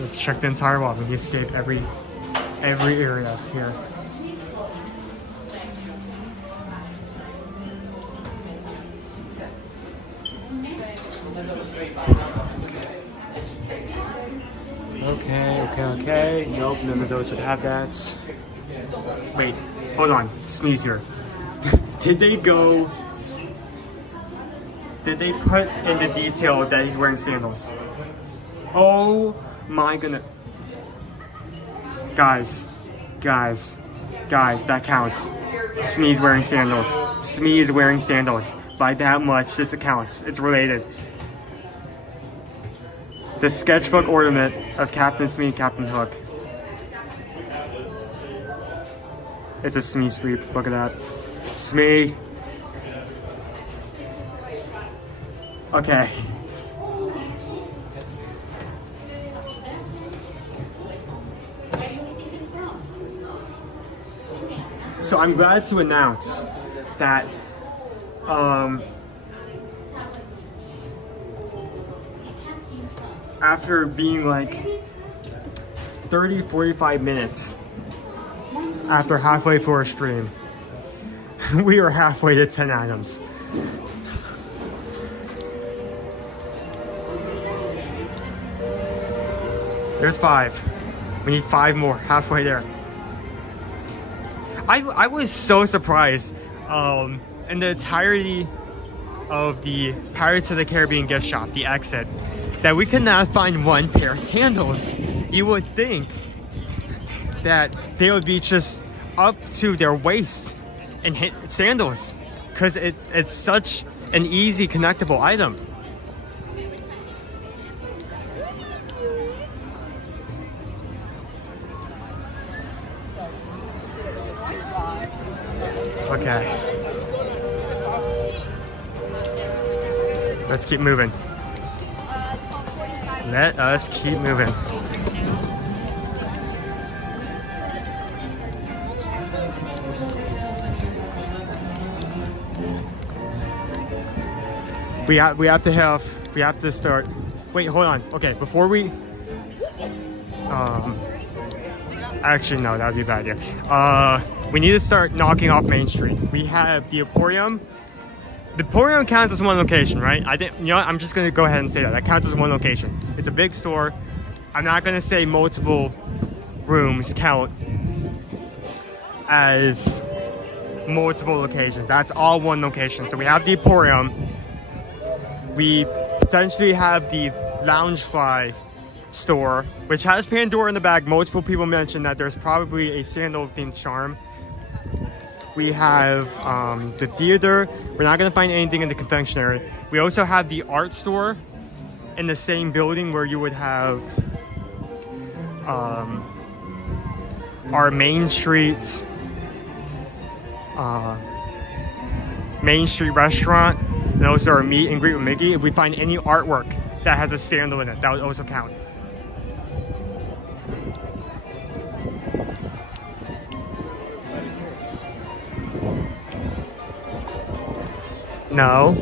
Let's check the entire wall. We escape every area here. Okay. Nope, none of those would have that. Wait, hold on. Sneeze here. Did they put in the detail that he's wearing sandals? Oh my goodness. Guys, that counts. Smee's wearing sandals. Smee is wearing sandals. By that much, this counts. It's related. The sketchbook ornament of Captain Smee and Captain Hook. It's a Smee sweep. Look at that. Smee. Okay. So I'm glad to announce that after being like 30-45 minutes after halfway through our stream, we are halfway to 10 items. There's 5. We need 5 more, halfway there. I was so surprised in the entirety of the Pirates of the Caribbean gift shop, the exit, that we could not find 1 pair of sandals. You would think that they would be just up to their waist in sandals, because it's such an easy connectable item. Okay. Let's keep moving. Let us keep moving. We have to start. Wait, hold on. Okay, before we actually no, that would be a bad idea. We need to start knocking off Main Street. We have the Emporium, The Emporium counts as one location, right? I think, you know what? I'm just gonna go ahead and say that. That counts as one location. It's a big store. I'm not gonna say multiple rooms count as multiple locations. That's all one location. So we have the Emporium. We potentially have the Loungefly store, which has Pandora in the bag. Multiple people mentioned that there's probably a sandal themed charm. We have the theater. We're not gonna find anything in the confectionery. We also have the art store in the same building where you would have our Main Street restaurant, and also our meet and greet with Mickey. If we find any artwork that has a sandal in it, that would also count. No.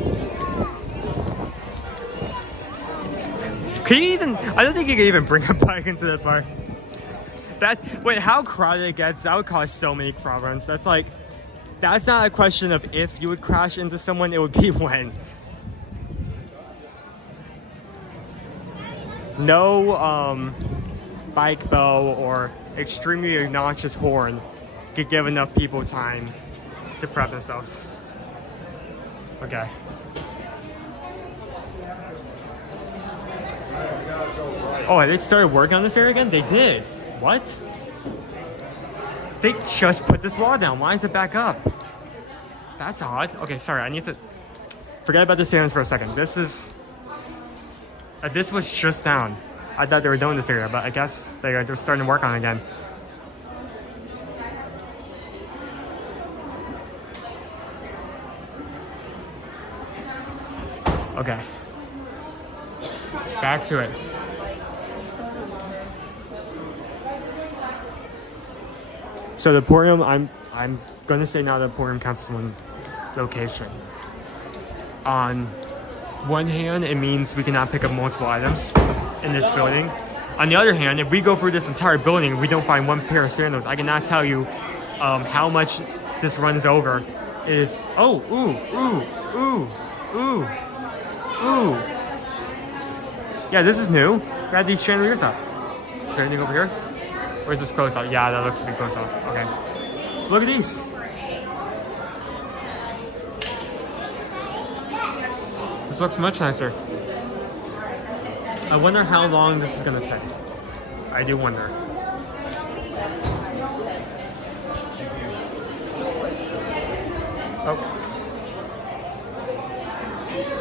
Could you even, I don't think you could even bring a bike into the park. Wait, how crowded it gets, that would cause so many problems. That's like, that's not a question of if you would crash into someone, it would be when. No bike bell or extremely obnoxious horn could give enough people time to prep themselves. Okay. Oh, they started working on this area again? They did. What? They just put this wall down. Why is it back up? That's odd. Okay, sorry. I need to forget about the stands for a second. This is this was just down. I thought they were done in this area, but I guess they're starting to work on it again. Okay. Back to it. So the Emporium, I'm gonna say now the Emporium counts as one location. On one hand, it means we cannot pick up multiple items in this building. On the other hand, if we go through this entire building and we don't find one pair of sandals, I cannot tell you how much this runs over. Is oh, ooh. Yeah, this is new. We got these chandeliers up. Is there anything over here? Or is this closed off? Yeah, that looks to be closed off. Okay. Look at these. This looks much nicer. I wonder how long this is gonna take. I do wonder. Oh.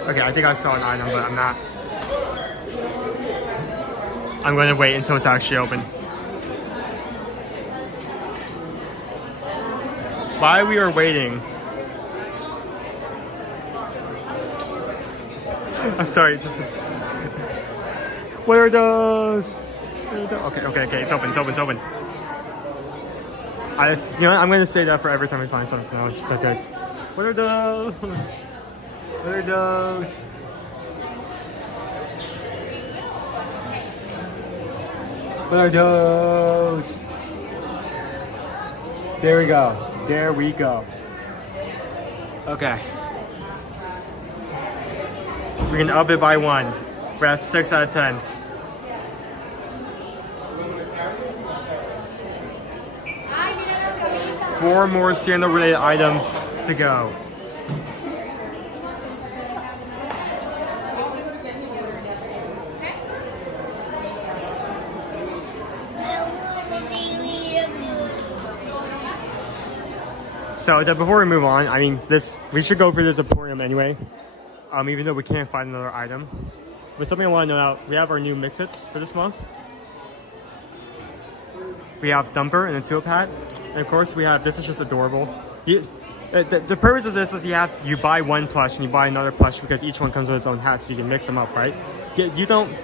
Okay, I think I saw an item, but I'm not. I'm going to wait until it's actually open. While we are waiting, I'm sorry. What are those? Okay. It's open. You know what? I'm going to say that for every time we find something. I'll just like that. What are those? What are those? What are those? There we go. Okay. We can up it by 1. We're at 6 out of 10. Four more sandal related items to go. So before we move on, I mean, we should go for this Emporium anyway, even though we can't find another item. But something I want to know out, we have our new mix-its for this month. We have Thumper and a tulip hat, and of course we have, this is just adorable. The purpose of this is you buy one plush and you buy another plush because each one comes with its own hat, so you can mix them up, right? You don't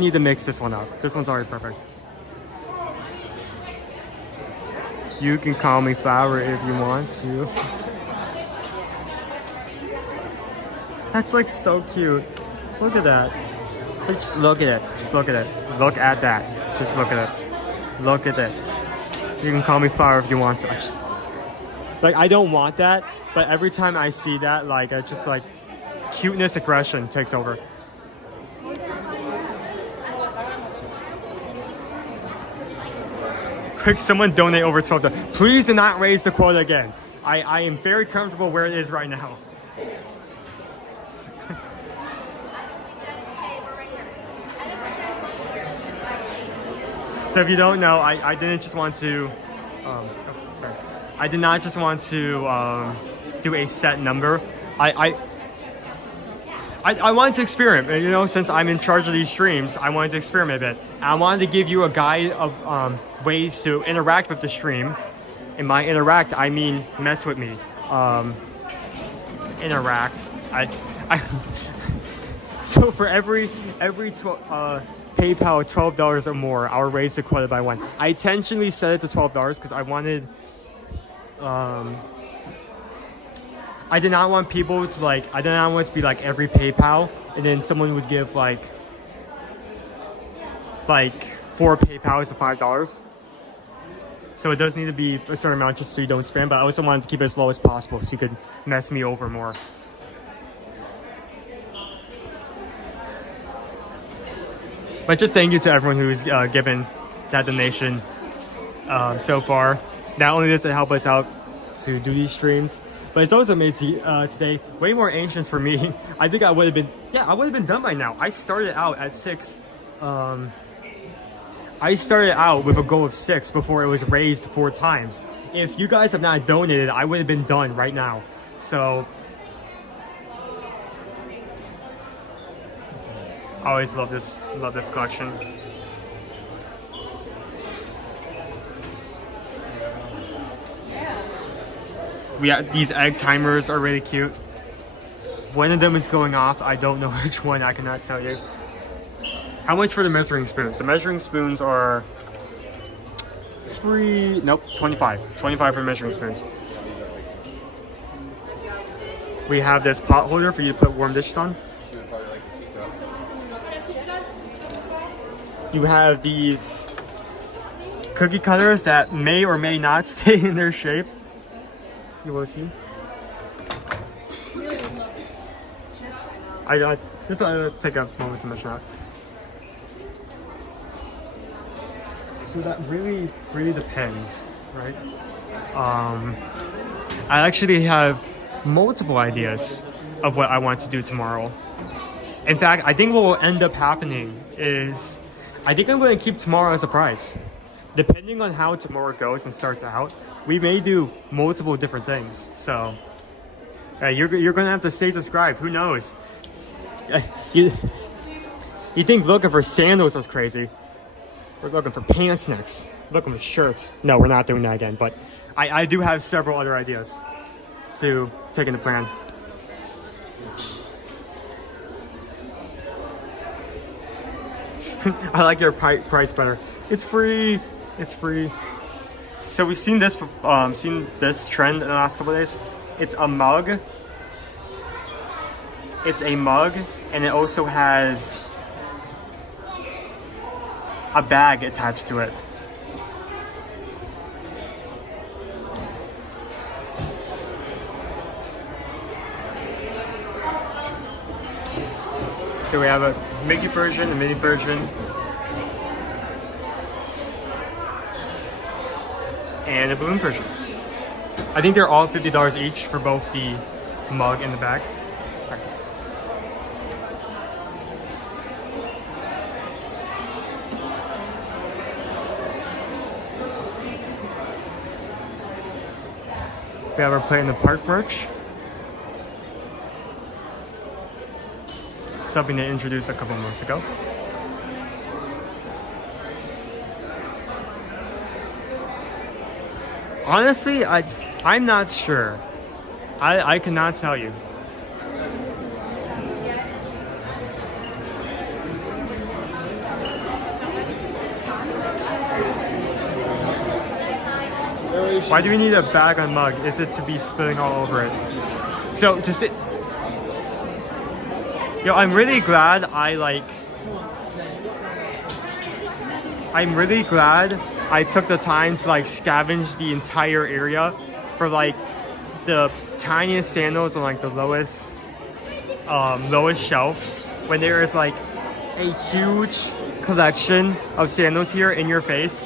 need to mix this one up. This one's already perfect. You can call me Flower if you want to. That's like so cute. Look at that. Just look at it. Just look at it. Look at that. Just look at it. Look at it. You can call me Flower if you want to. Like, I don't want that, but every time I see that, like, it's just like cuteness aggression takes over. Quick, someone donate over $12. Please do not raise the quota again. I am very comfortable where it is right now. So if you don't know, I didn't just want to, I did not just want to do a set number. I wanted to experiment, you know, since I'm in charge of these streams, I wanted to experiment a bit. I wanted to give you a guide of ways to interact with the stream. And by interact, I mean mess with me. Interact. So for every PayPal $12 or more, I'll raise the quota by 1. I intentionally set it to $12 because I wanted, I did not want people to like, I did not want it to be like every PayPal and then someone would give like 4 PayPals of $5. So it does need to be a certain amount just so you don't spam, but I also wanted to keep it as low as possible so you could mess me over more. But just thank you to everyone who's given that donation so far. Not only does it help us out to do these streams, but it's also made today way more anxious for me. I think I would have been, I would have been done by now. I started out at 6. I started out with a goal of 6 before it was raised 4 times. If you guys have not donated, I would have been done right now. So I always love this collection. These egg timers are really cute. One of them is going off. I don't know which one. I cannot tell you. How much for the measuring spoons? The measuring spoons are free. Nope, 25. 25 for the measuring spoons. We have this pot holder for you to put warm dishes on. You have these cookie cutters that may or may not stay in their shape. You will see. I just take a moment to mention that. So that really depends, right? I actually have multiple ideas of what I want to do tomorrow. In fact, I think what will end up happening is I think I'm going to keep tomorrow as a surprise. Depending on how tomorrow goes and starts out, we may do multiple different things. So you're going to have to stay subscribed. Who knows? You think looking for sandals was crazy? We're looking for pants next. Looking for shirts. No, we're not doing that again. But I do have several other ideas to take into plan. I like your price better. It's free. It's free. So we've seen this trend in the last couple of days. It's a mug. It's a mug, and it also has a bag attached to it. So we have a Mickey version, a mini version, and a balloon version. I think they're all $50 each for both the mug and the bag. Sorry. We have our Play in the Park merch. Something they introduced a couple months ago. Honestly, I'm not sure. I cannot tell you. Why do we need a bag on mug? Is it to be spilling all over it? So just I'm really glad I'm really glad I took the time to like scavenge the entire area for like the tiniest sandals on like the lowest shelf, when there is like a huge collection of sandals here in your face.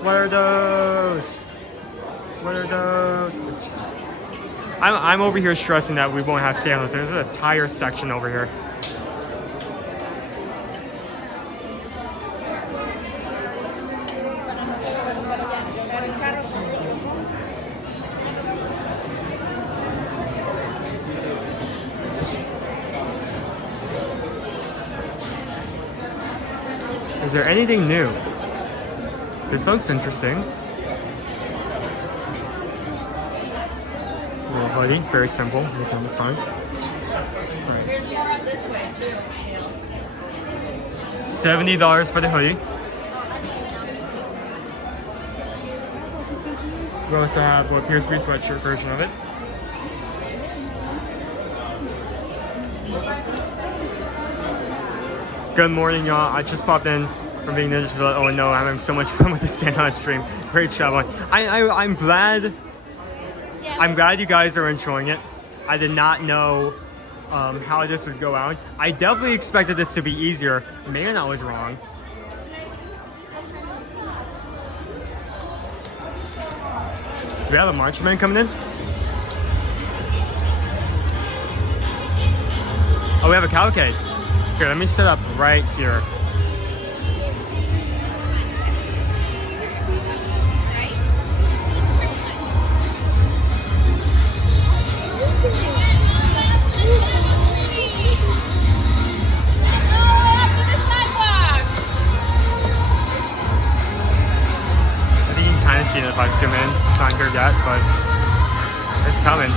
What are those? What are those? I'm over here stressing that we won't have sandals. There's an entire section over here. Is there anything new? This looks interesting. Little hoodie, very simple. Look on the front. Price. $70 for the hoodie. We also have what appears to be a sweatshirt version of it. Good morning, y'all. I just popped in from being ninja to let Owen know I'm having so much fun with the sandal stream. Great traveling. I'm glad. I'm glad you guys are enjoying it. I did not know how this would go out. I definitely expected this to be easier. Man, I was wrong. Do we have a marching band coming in? Oh, we have a cavalcade. Here, let me set up right here. I think you can kind of see it if I zoom in. It's not here yet, but it's coming.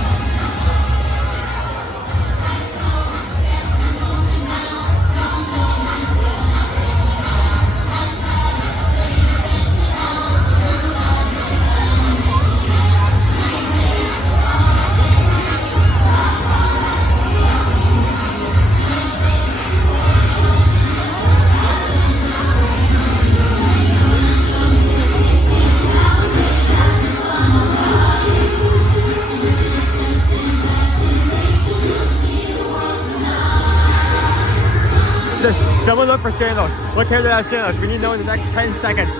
Someone look for sandals. Look here to that sandals. We need to know in the next 10 seconds.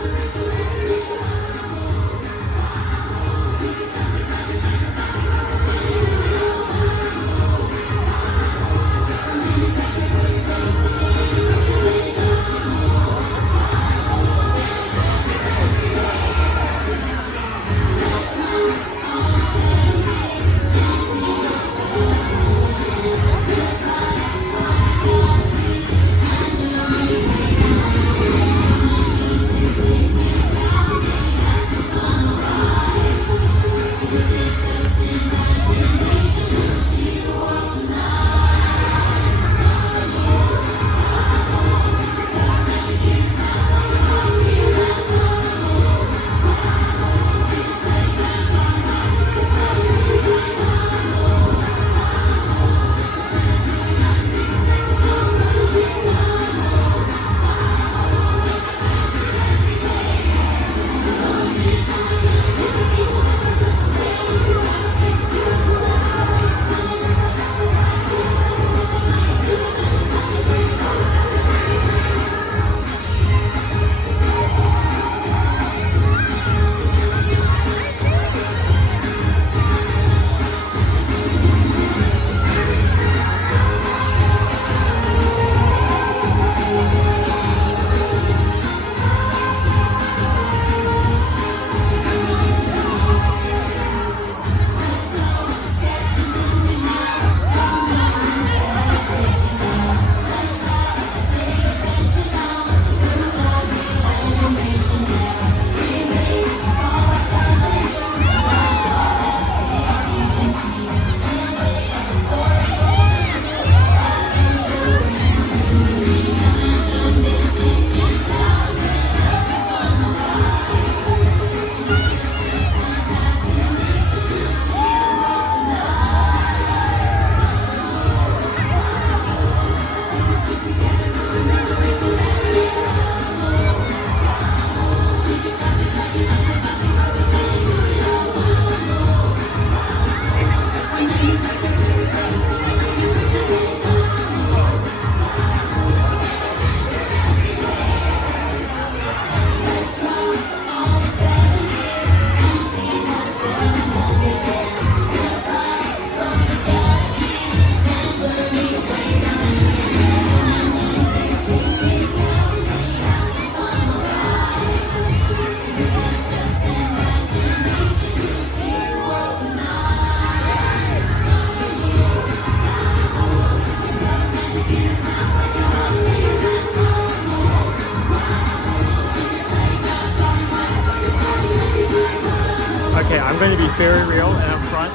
very real and up front.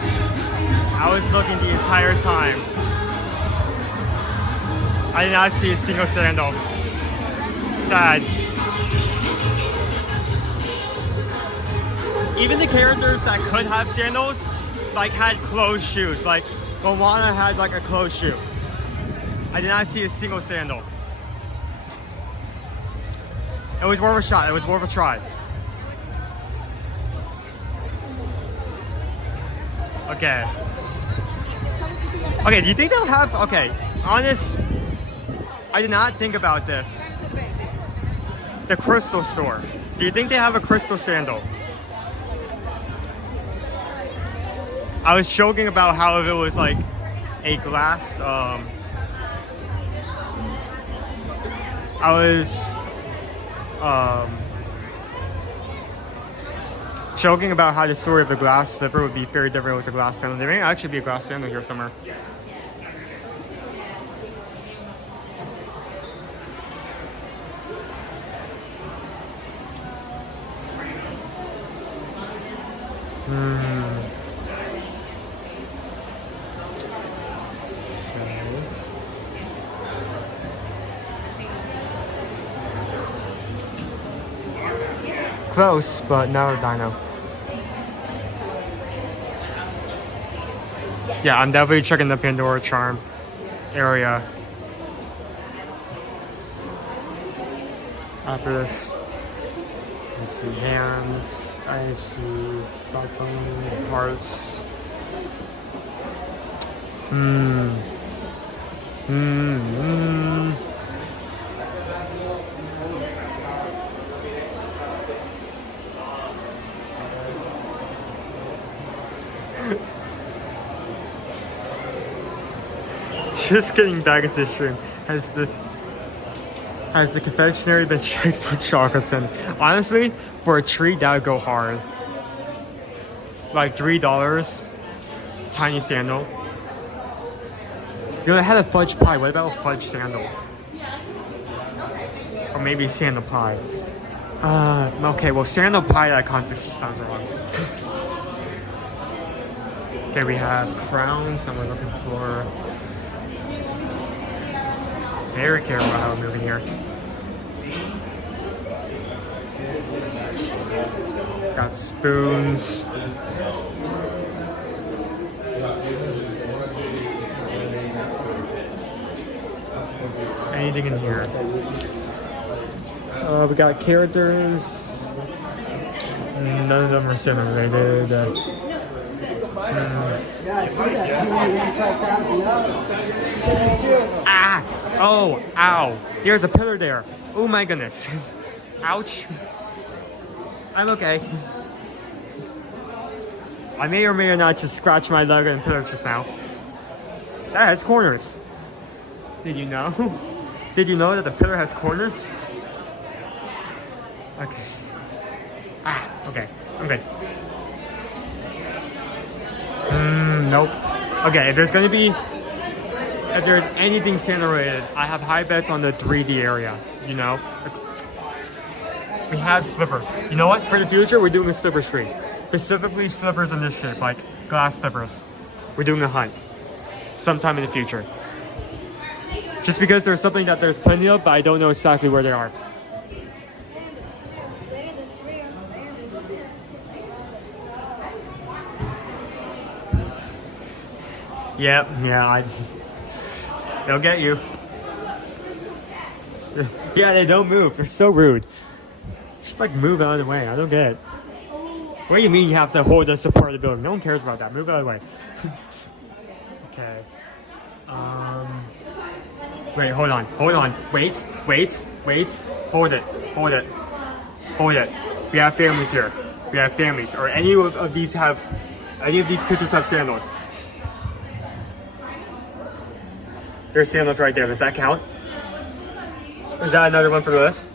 I was looking the entire time. I did not see a single sandal. Sad. Even the characters that could have sandals, like had closed shoes. Like Moana had like a closed shoe. I did not see a single sandal. It was worth a shot. It was worth a try. Okay. Okay, do you think they'll have, okay, honest, I did not think about this. The crystal store. Do you think they have a crystal sandal? I was joking about how if it was like a glass, I was joking about how the story of the glass slipper would be very different if it was a glass sandal. There may actually be a glass sandal here somewhere. Close, but no dino. Yeah, I'm definitely checking the Pandora Charm area after this. I see hands, I see backbone, parts. Just getting back into the stream. Has the confectionery been checked for chocolates? And honestly, for a treat that would go hard. Like $3, tiny sandal. You know, I had a fudge pie. What about a fudge sandal? Or maybe sandal pie. Okay, well, sandal pie, that concept just sounds wrong. Okay, we have crowns, and we're looking for. Very careful how we're moving here. Got spoons. Anything in here? We got characters. None of them are sandal related. Ah! Oh, ow. There's a pillar there. Oh my goodness. Ouch. I'm okay. I may or may not just scratch my leg and pillar just now. That has corners. Did you know? Did you know that the pillar has corners? Okay. Ah, okay. I'm good. Nope. Okay, if there's anything sandal related, I have high bets on the 3D area, you know? We have slippers. You know what? For the future, we're doing a slipper street. Specifically slippers in this shape, like glass slippers. We're doing a hunt. Sometime in the future. Just because there's something that there's plenty of, but I don't know exactly where they are. Yep, yeah, they'll get you. Yeah, they don't move. They're so rude. Just like move out of the way. I don't get it. What do you mean you have to hold the support of the building? No one cares about that. Move out of the way. Okay. Wait, hold on. Wait. Hold it. We have families here. Or any of these pictures have sandals. There's sandals right there. Does that count? Is that another one for the list?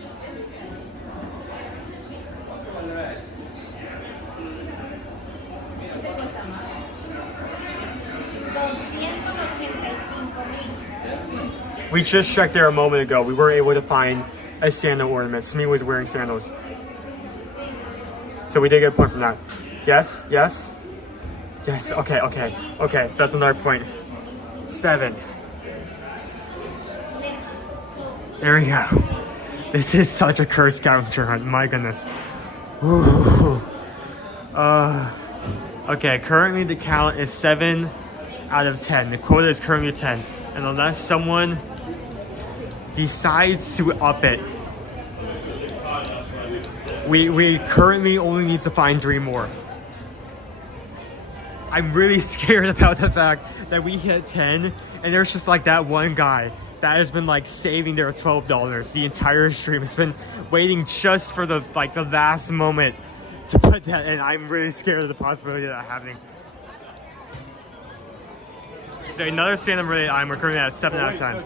We just checked there a moment ago. We were able to find a sandal ornament. Smee was wearing sandals. So we did get a point from that. Yes? Yes, okay, okay. Okay, so that's another point. 7. There we go. This is such a cursed scavenger hunt, my goodness. Ooh. Okay, currently the count is 7 out of 10. The quota is currently 10. And unless someone decides to up it, we currently only need to find 3 more. I'm really scared about the fact that we hit 10 and there's just like that one guy that has been like saving their $12 the entire stream. Has been waiting just for the last moment to put that in. I'm really scared of the possibility of that happening. So another stand-up related item, we're currently at 7 out of 10.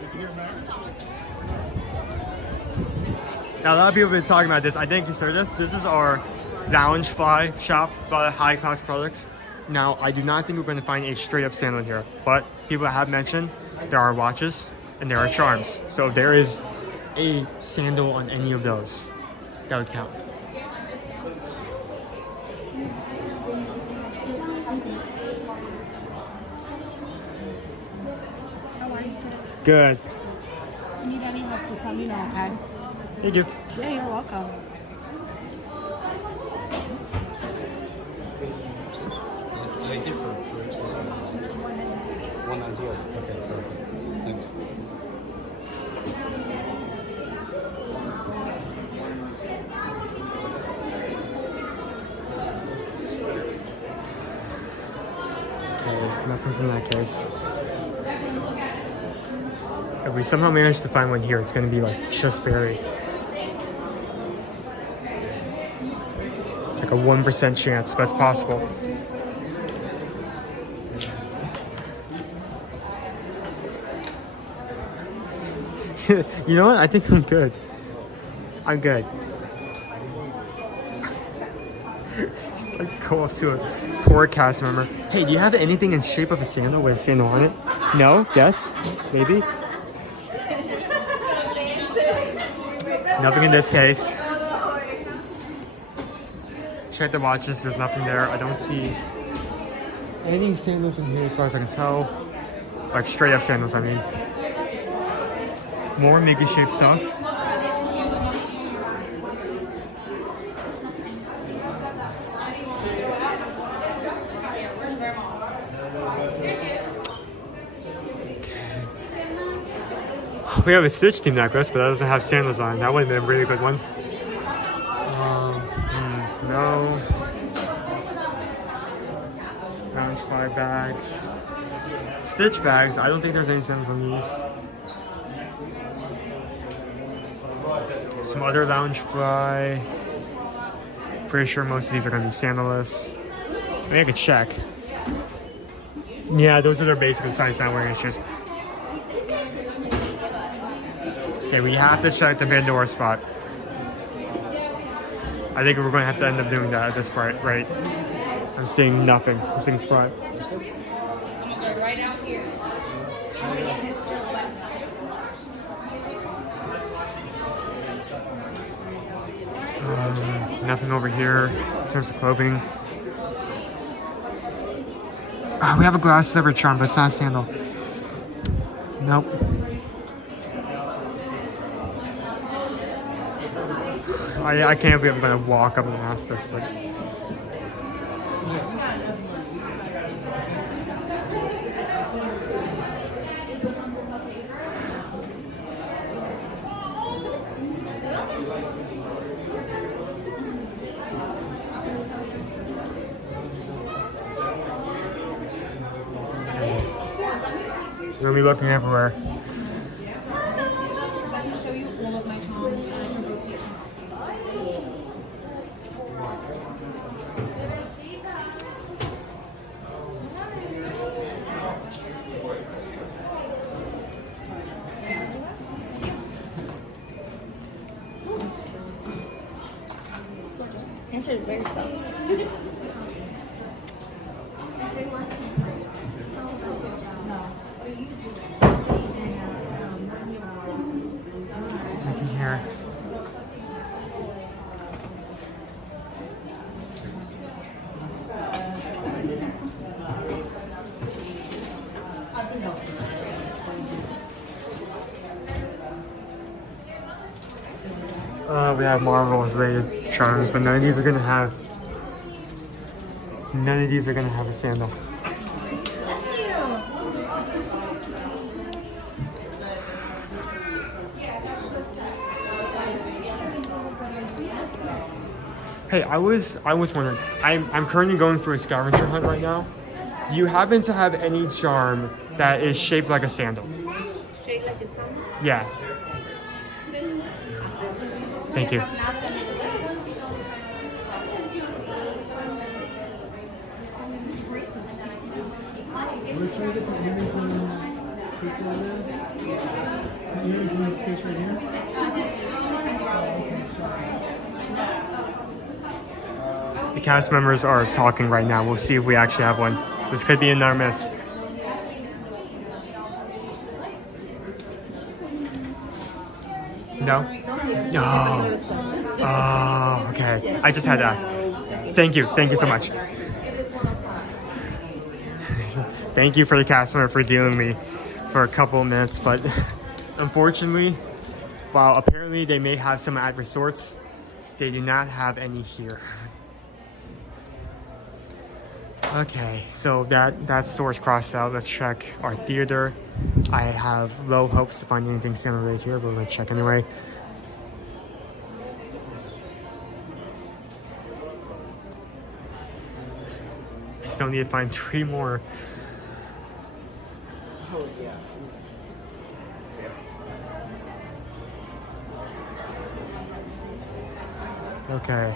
Now a lot of people have been talking about this. I didn't consider this. This is our lounge fly shop for high class products. Now I do not think we're going to find a straight up sandal in here, but people have mentioned there are watches and there are charms. So if there is a sandal on any of those, that would count. How are you today? Good. If you need any help, just let me know, okay? Thank you. Yeah, you're welcome. I did for instance, 190. Okay, perfect. Thanks. Okay, nothing from that case. If we somehow manage to find one here, it's going to be like just barely. It's like a 1% chance, but it's possible. You know what? I think I'm good. I'm good. Just like go up to a poor cast member. Hey, do you have anything in shape of a sandal with a sandal on it? No? Yes? Maybe? Nothing in this case. Check the watches, there's nothing there. I don't see any sandals in here as far as I can tell. Like straight up sandals, I mean. More Mickey shaped stuff. We have a Stitch team necklace, but that doesn't have sandals on. That would have been a really good one. No. Lounge fly bags. Stitch bags. I don't think there's any sandals on these. Some other lounge fly. Pretty sure most of these are going to be sandalless. Maybe I could check. Yeah, those are their basic size down wearing shoes. Okay, we have to check the Pandora spot. I think we're going to have to end up doing that at this point, right? I'm seeing nothing. I'm seeing spot. Right out here. I'm gonna get his silhouette. Nothing over here in terms of clothing. We have a glass slipper charm, but it's not a sandal. Nope. I can't believe I'm gonna walk up and ask this, but we're gonna be looking everywhere. I can show you all of my charms and I can rotate some. Answer is very soft. Nothing here. We have Marvel rated charms, but none of these are gonna have a sandal. Hey, I was wondering. I'm currently going for a scavenger hunt right now. Do you happen to have any charm that is shaped like a sandal? Shaped like a sandal? Yeah. Thank you. The cast members are talking right now. We'll see if we actually have one. This could be another miss. No? Oh, okay. I just had to ask. Thank you. Thank you so much. Thank you for the cast member for dealing with me for a couple of minutes, but unfortunately, while apparently they may have some at resorts, they do not have any here. Okay, so that store's crossed out. Let's check our theater. I have low hopes to find anything sandal related here, but we're gonna check anyway. Still need to find 3 more. Oh, yeah. Okay.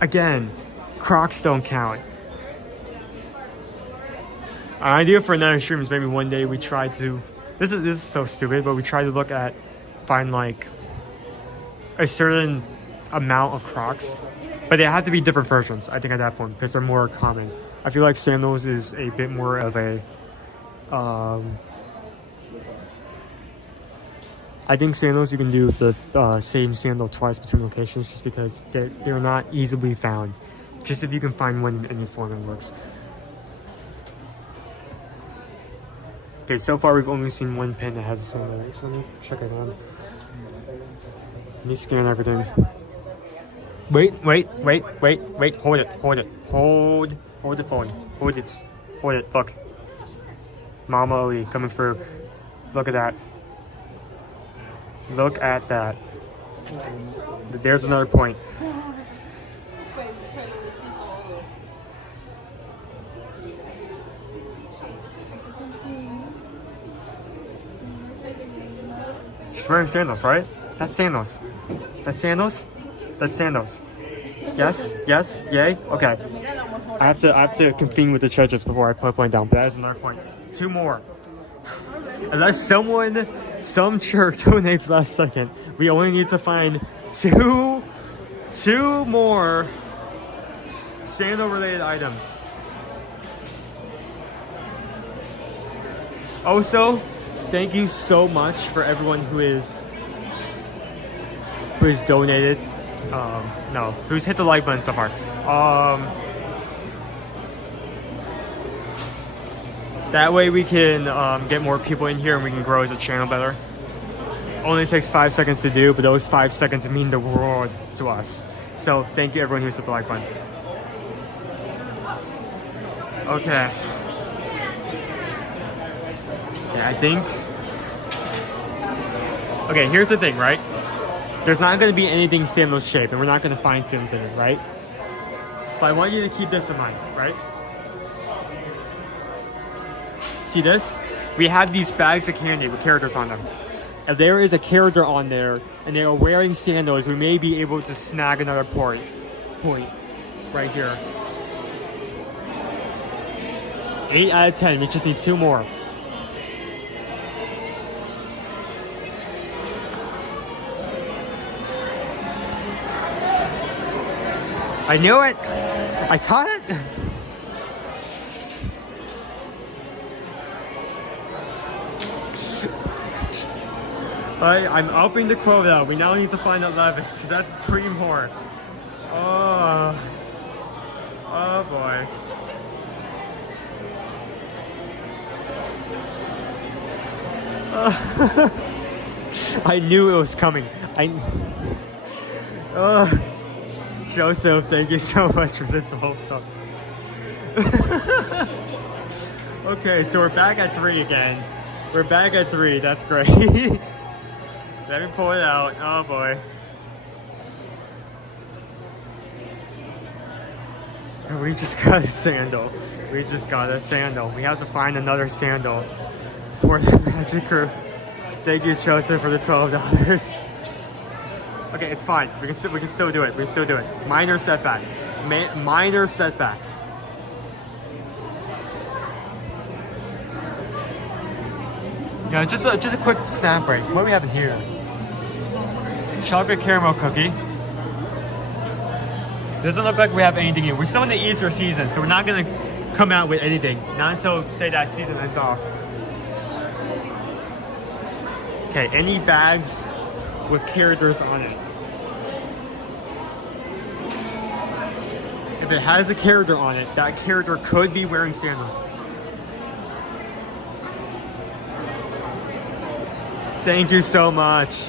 Again, Crocs don't count. An idea for another stream is maybe one day we try to. This is so stupid, but we try to look at find like a certain amount of Crocs, but they have to be different versions. I think at that point because they're more common. I feel like sandals is a bit more of a. I think sandals you can do the same sandal twice between locations just because they're not easily found. Just if you can find one in any form it works. Okay, so far we've only seen one pin that has a sandal. So let me check it out. Let me scan everything. Wait, hold it. Hold the phone. Hold it, look. Mama Oli coming through. Look at that. Look at that. There's another point. She's wearing sandals, right? That's sandals. That's sandals? That's sandals. Yes? Yes? Yay? Okay. I have to convene with the judges before I put a point down, but that is another point. 2 more. Unless some church donates last second, we only need to find two more sandal related items. Also, thank you so much for everyone who is donated. Who's hit the like button so far. That way we can get more people in here and we can grow as a channel better. Only takes 5 seconds to do, but those 5 seconds mean the world to us. So thank you everyone who's hit the like button. Okay. Yeah, I think. Okay, here's the thing, right? There's not going to be anything sandal shaped, and we're not going to find sandals in it, right? But I want you to keep this in mind, right? See this? We have these bags of candy with characters on them. If there is a character on there and they are wearing sandals, we may be able to snag another point right here. 8 out of 10. We just need 2 more. I knew it! I caught it! I'm upping the quota. We now need to find 11, so that's 3 more. Oh boy. I knew it was coming. Joseph, thank you so much for the 12 stuff. Okay, so we're back at 3 again. We're back at 3. That's great. Let me pull it out. Oh boy. We just got a sandal. We just got a sandal. We have to find another sandal for the Magic Crew. Thank you, Joseph, for the $12. Okay, it's fine. We can still do it. We can still do it. Minor setback. Minor setback. Yeah, just a quick snack break. What do we have in here? Chocolate caramel cookie. Doesn't look like we have anything in. We're still in the Easter season, so we're not gonna come out with anything. Not until, say, that season ends off. Okay, any bags with characters on it. If it has a character on it, that character could be wearing sandals. Thank you so much.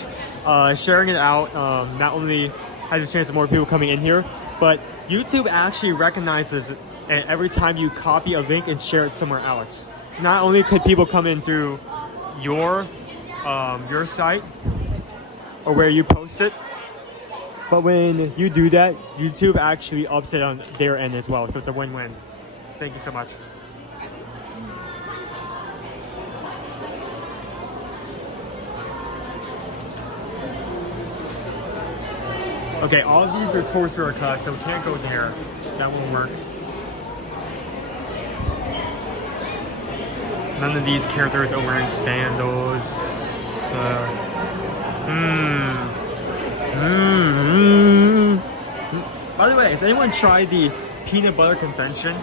Sharing it out not only has a chance of more people coming in here, but YouTube actually recognizes it every time you copy a link and share it somewhere else. So not only could people come in through your site or where you post it, but when you do that, YouTube actually ups it on their end as well. So it's a win-win. Thank you so much. Okay, all of these are torso cuts, so we can't go there. That won't work. None of these characters are wearing sandals. By the way, has anyone tried the peanut butter convention?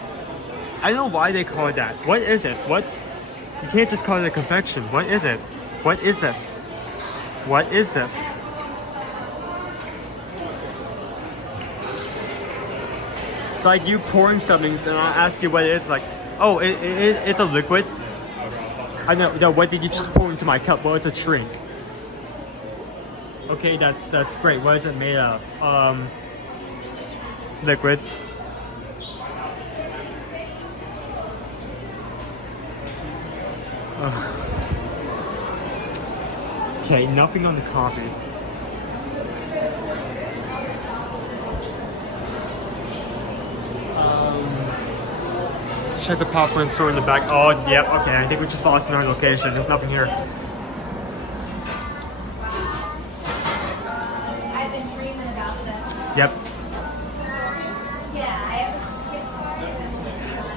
I don't know why they call it that. What is it? You can't just call it a confection. What is it? What is this? What is this? It's like you pouring something and I ask you what it is, like, oh, it's a liquid. I know, no, what did you just pour into my cup? Well, it's a drink. Okay, that's great. What is it made of? Liquid. Okay, nothing on the coffee. Check the popcorn store in the back. Oh, yep, okay, I think we just lost another location. There's nothing here. I've been dreaming about this. Yep. Yeah, I have a gift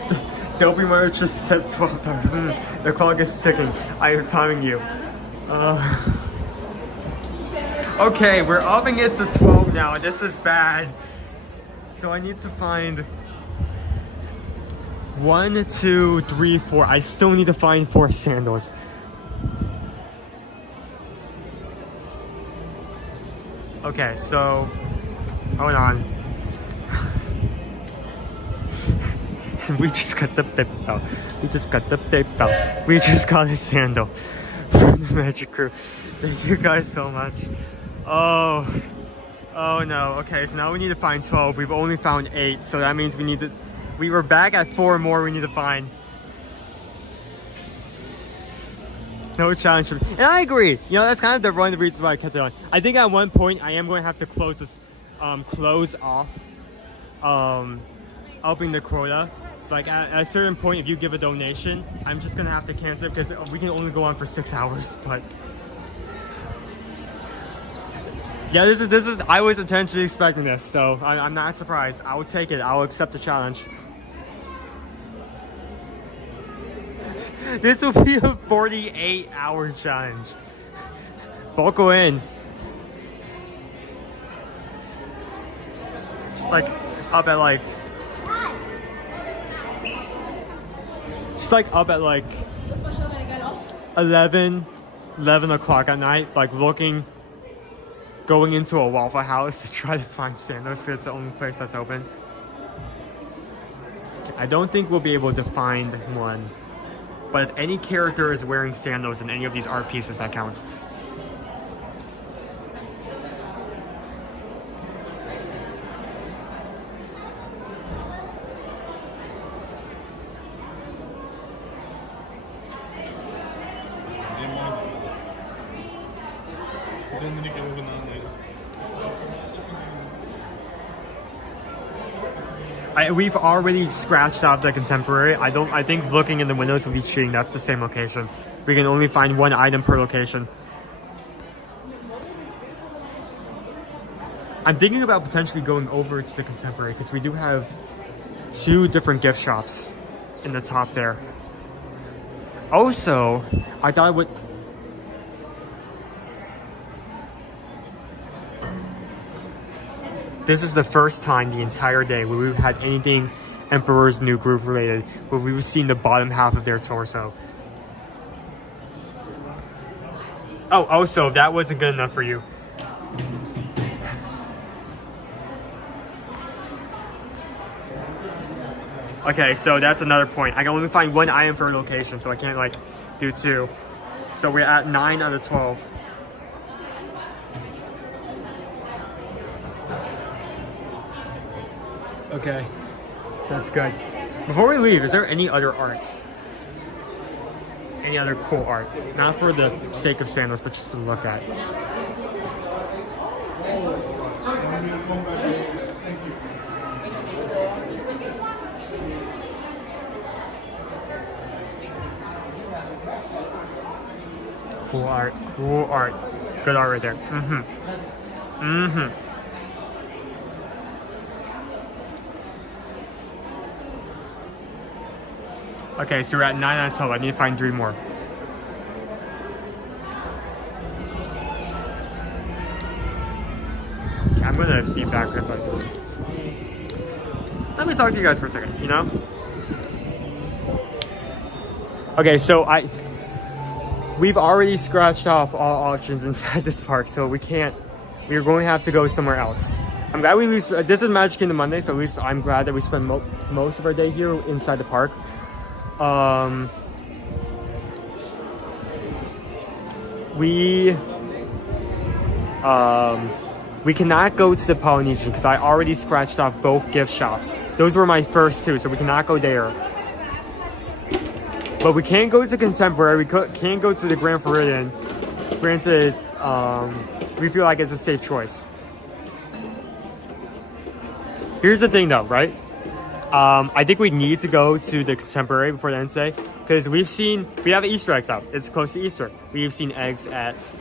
card. Dopey Merch just tipped $12. The clock is ticking. I am timing you. Okay, we're upping it to 12 now. This is bad. So I need to find 1, 2, 3, 4. I still need to find 4 sandals. Okay, so hold on. We just got the paper. We just got the paper. We just got a sandal from the Magic Crew. Thank you guys so much. Oh no. Okay, so now we need to find 12. We've only found 8, so that means we were back at 4 more we need to find. No challenge. And I agree. You know, that's kind of one of the reasons why I kept it on. I think at one point I am going to have to close this, close off, upping the quota. Like at a certain point, if you give a donation, I'm just going to have to cancel it because we can only go on for 6 hours. But yeah, this is. I was intentionally expecting this, so I'm not surprised. I will take it. I will accept the challenge. This will be a 48-hour challenge. Buckle in. Just like up at like. Just like up at like 11 o'clock at night, like going into a Waffle House to try to find sandals because it's the only place that's open. I don't think we'll be able to find one. but if any character is wearing sandals in any of these art pieces, that counts. We've already scratched out the contemporary. I think looking in the windows would be cheating. That's the same location. We can only find one item per location. I'm thinking about potentially going over to the contemporary because we do have 2 different gift shops in the top there. Also, I thought it would... This is the first time the entire day where we've had anything Emperor's New Groove related, where we've seen the bottom half of their torso. Oh, also, that wasn't good enough for you. Okay, so that's another point. I can only find 1 item per location, so I can't like do 2. So we're at 9 out of 12. Okay, that's good. Before we leave, is there any other arts? Any other cool art? Not for the sake of sandals, but just to look at. Cool art, cool art. Good art right there. Okay, so we're at 9 out of 12. I need to find 3 more. Okay, I'm gonna be back if I do this. Let me talk to you guys for a second, you know? Okay, so we've already scratched off all options inside this park, so we're going to have to go somewhere else. I'm glad we this is Magic Kingdom Monday, so at least I'm glad that we spend most of our day here inside the park. We cannot go to the Polynesian because I already scratched off both gift shops. Those were my first 2, so we cannot go there. But we can go to Contemporary. We can go to the Grand Floridian. Granted, we feel like it's a safe choice. Here's the thing, though, right? I think we need to go to the Contemporary before the end today because we have Easter eggs out. It's close to Easter. We've seen eggs at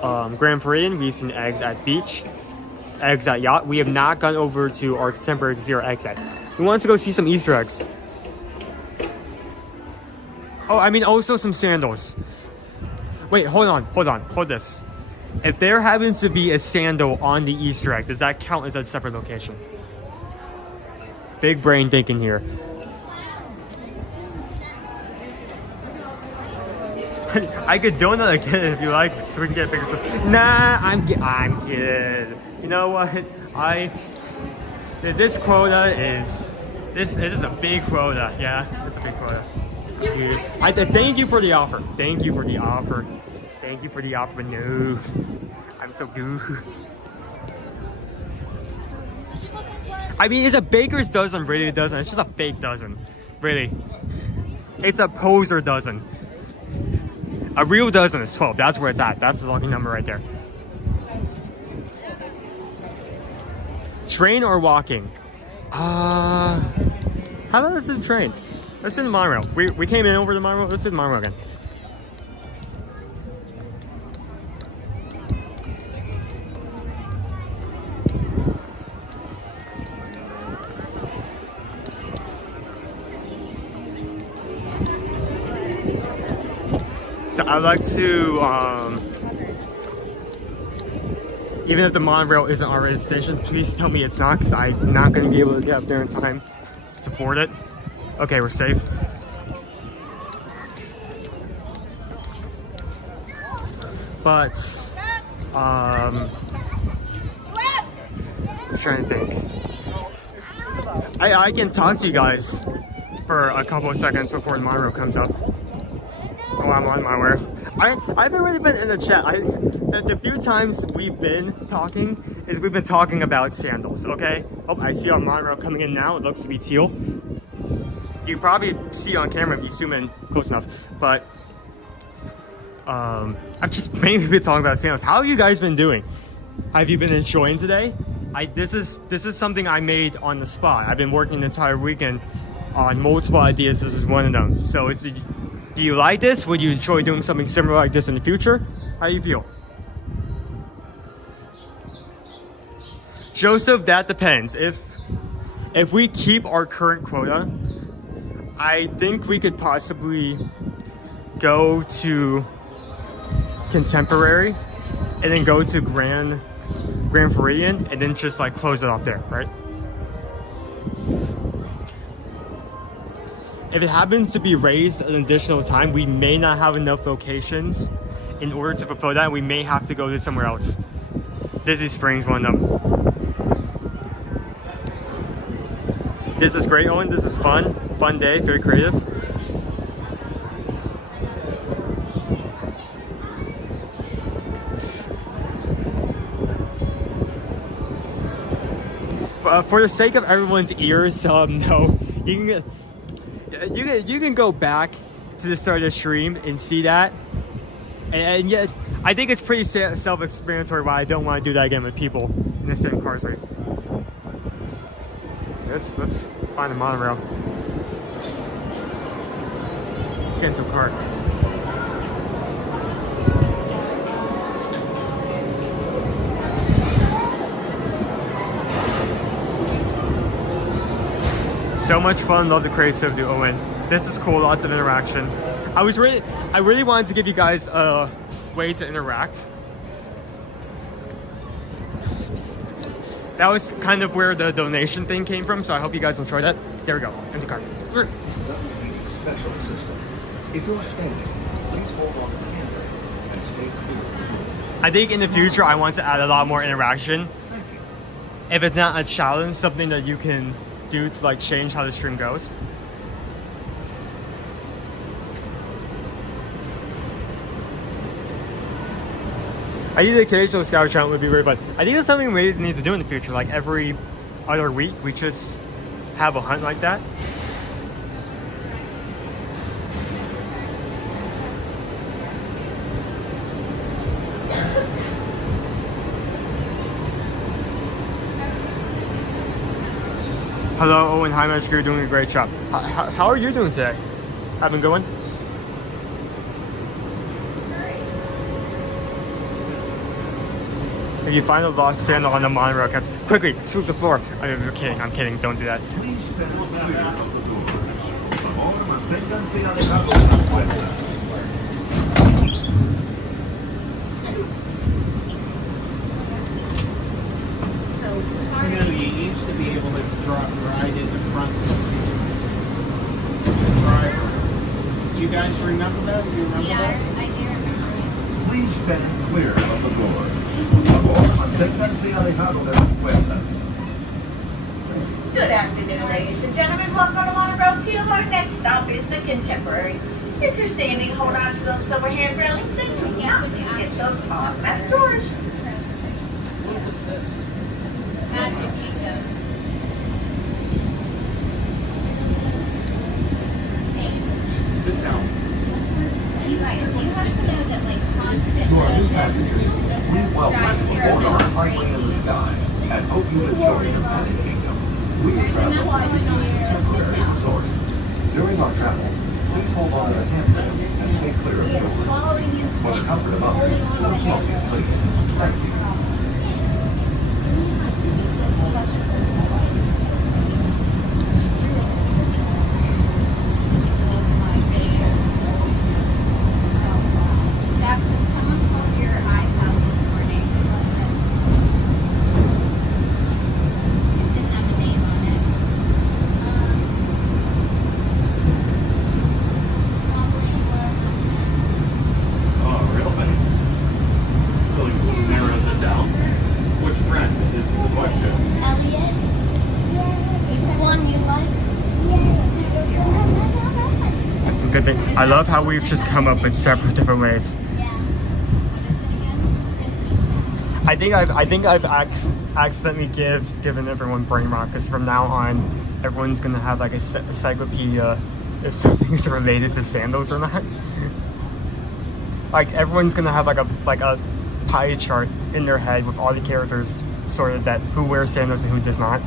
Grand Floridian. We've seen eggs at Beach, eggs at Yacht. We have not gone over to our Contemporary to see our eggs yet. We want to go see some Easter eggs. Oh, I mean also some sandals. Wait, hold this. If there happens to be a sandal on the Easter egg, does that count as a separate location? Big brain thinking here. I could donut again if you like, so we can get bigger stuff. Nah, I'm good. You know what? This quota is a big quota. Yeah, it's a big quota. I thank you for the offer. Thank you for the offer. Thank you for the offer. No, I'm so good. I mean, it's a baker's dozen, really. It doesn't. It's just a fake dozen, really. It's a poser dozen. A real dozen is 12. That's where it's at. That's the lucky number right there. Train or walking? How about let's do the train? Let's do the monorail. We came in over the monorail. Let's do the monorail again. So I'd like to, even if the monorail isn't already at the station, please tell me it's not, because I'm not going to be able to get up there in time to board it. Okay, we're safe. But, I'm trying to think. I can talk to you guys for a couple of seconds before the monorail comes up. while I'm on my way. I haven't really been in the chat. The few times we've been talking is we've been talking about sandals, okay? Oh, I see our monorail coming in now. It looks to be teal. You can probably see on camera if you zoom in close enough, but I've just mainly been talking about sandals. How have you guys been doing? Have you been enjoying today? This is something I made on the spot. I've been working the entire weekend on multiple ideas. This is one of them. So do you like this? Would you enjoy doing something similar like this in the future? How do you feel? Joseph, that depends. If we keep our current quota, I think we could possibly go to Contemporary and then go to Grand Floridian and then just like close it off there, right? If it happens to be raised an additional time, we may not have enough locations in order to fulfill that. We may have to go to somewhere else. Disney Springs, one of them. This is great, Owen. This is fun. Fun day, very creative. For the sake of everyone's ears, no, you can go back to the start of the stream and see that, and yet I think it's pretty self-explanatory why I don't want to do that again with people in the same cars, right? Let's find a monorail. Let's get into a car. So much fun, love the creativity, Owen. This is cool, lots of interaction. I really wanted to give you guys a way to interact. That was kind of where the donation thing came from, so I hope you guys enjoyed that. There we go, empty car. Special system. If you're standing, please hold on to the handle and stay clear. I think in the future, I want to add a lot more interaction. If it's not a challenge, something that you can do to like change how the stream goes. I think the occasional scout challenge would be weird, but I think that's something we need to do in the future. Like every other week, we just have a hunt like that. Hello, Owen. Hi, Magic. You're doing a great job. How are you doing today? Having a good one? If you find a lost sandal on the monorail, quickly sweep the floor. I'm kidding. I'm kidding. Don't do that. You used to be able to ride in the front with the driver. Do you guys remember that? Do you remember that? I do remember it. Please stand clear of the door. Manténganse alejados de las puertas. Good afternoon, ladies and gentlemen. Welcome to Monorail 2. Our next stop is the Contemporary. If you're standing, hold on to those silver hand railings and do not get those automatic doors. Magic Kingdom. Sit down. You guys, you have to know that like constant motion Please welcome aboard our highway in the sky and hope you enjoy the Magic Kingdom. We travel to the Contemporary Resort. During our travels, please hold on to the handrail and stay clear of the doors. For the comfort of others, no smoking, please. Thank you. Jackson, someone called your iPad this morning. Who was it? It didn't have a name on it. Oh, really? Really narrows it down. Which friend is the question? Elliot. some good things. I love how we've just come up with several different ways. I think I've accidentally given everyone brain rot, because from now on, everyone's gonna have like a encyclopedia if something is related to sandals or not. Like everyone's gonna have like a pie chart in their head with all the characters sorted that who wears sandals and who does not.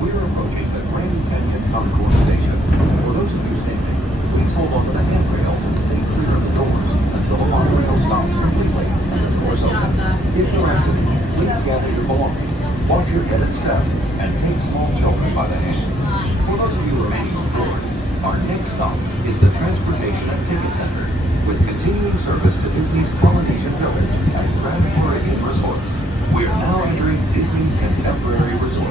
We're approaching the Grand Canyon Concourse Station. For those of you standing, please hold on to the handrail and stay clear of the doors until the monorail stops completely and the doors open. If you're exiting, please gather your belongings, watch your head and step, and take small children by the hand. For those of you remaining on board, our next stop is the Transportation and Ticket Center, with continuing service to Disney's Polynesian Village and Grand Floridian Resorts. We are now entering Disney's Contemporary Resort.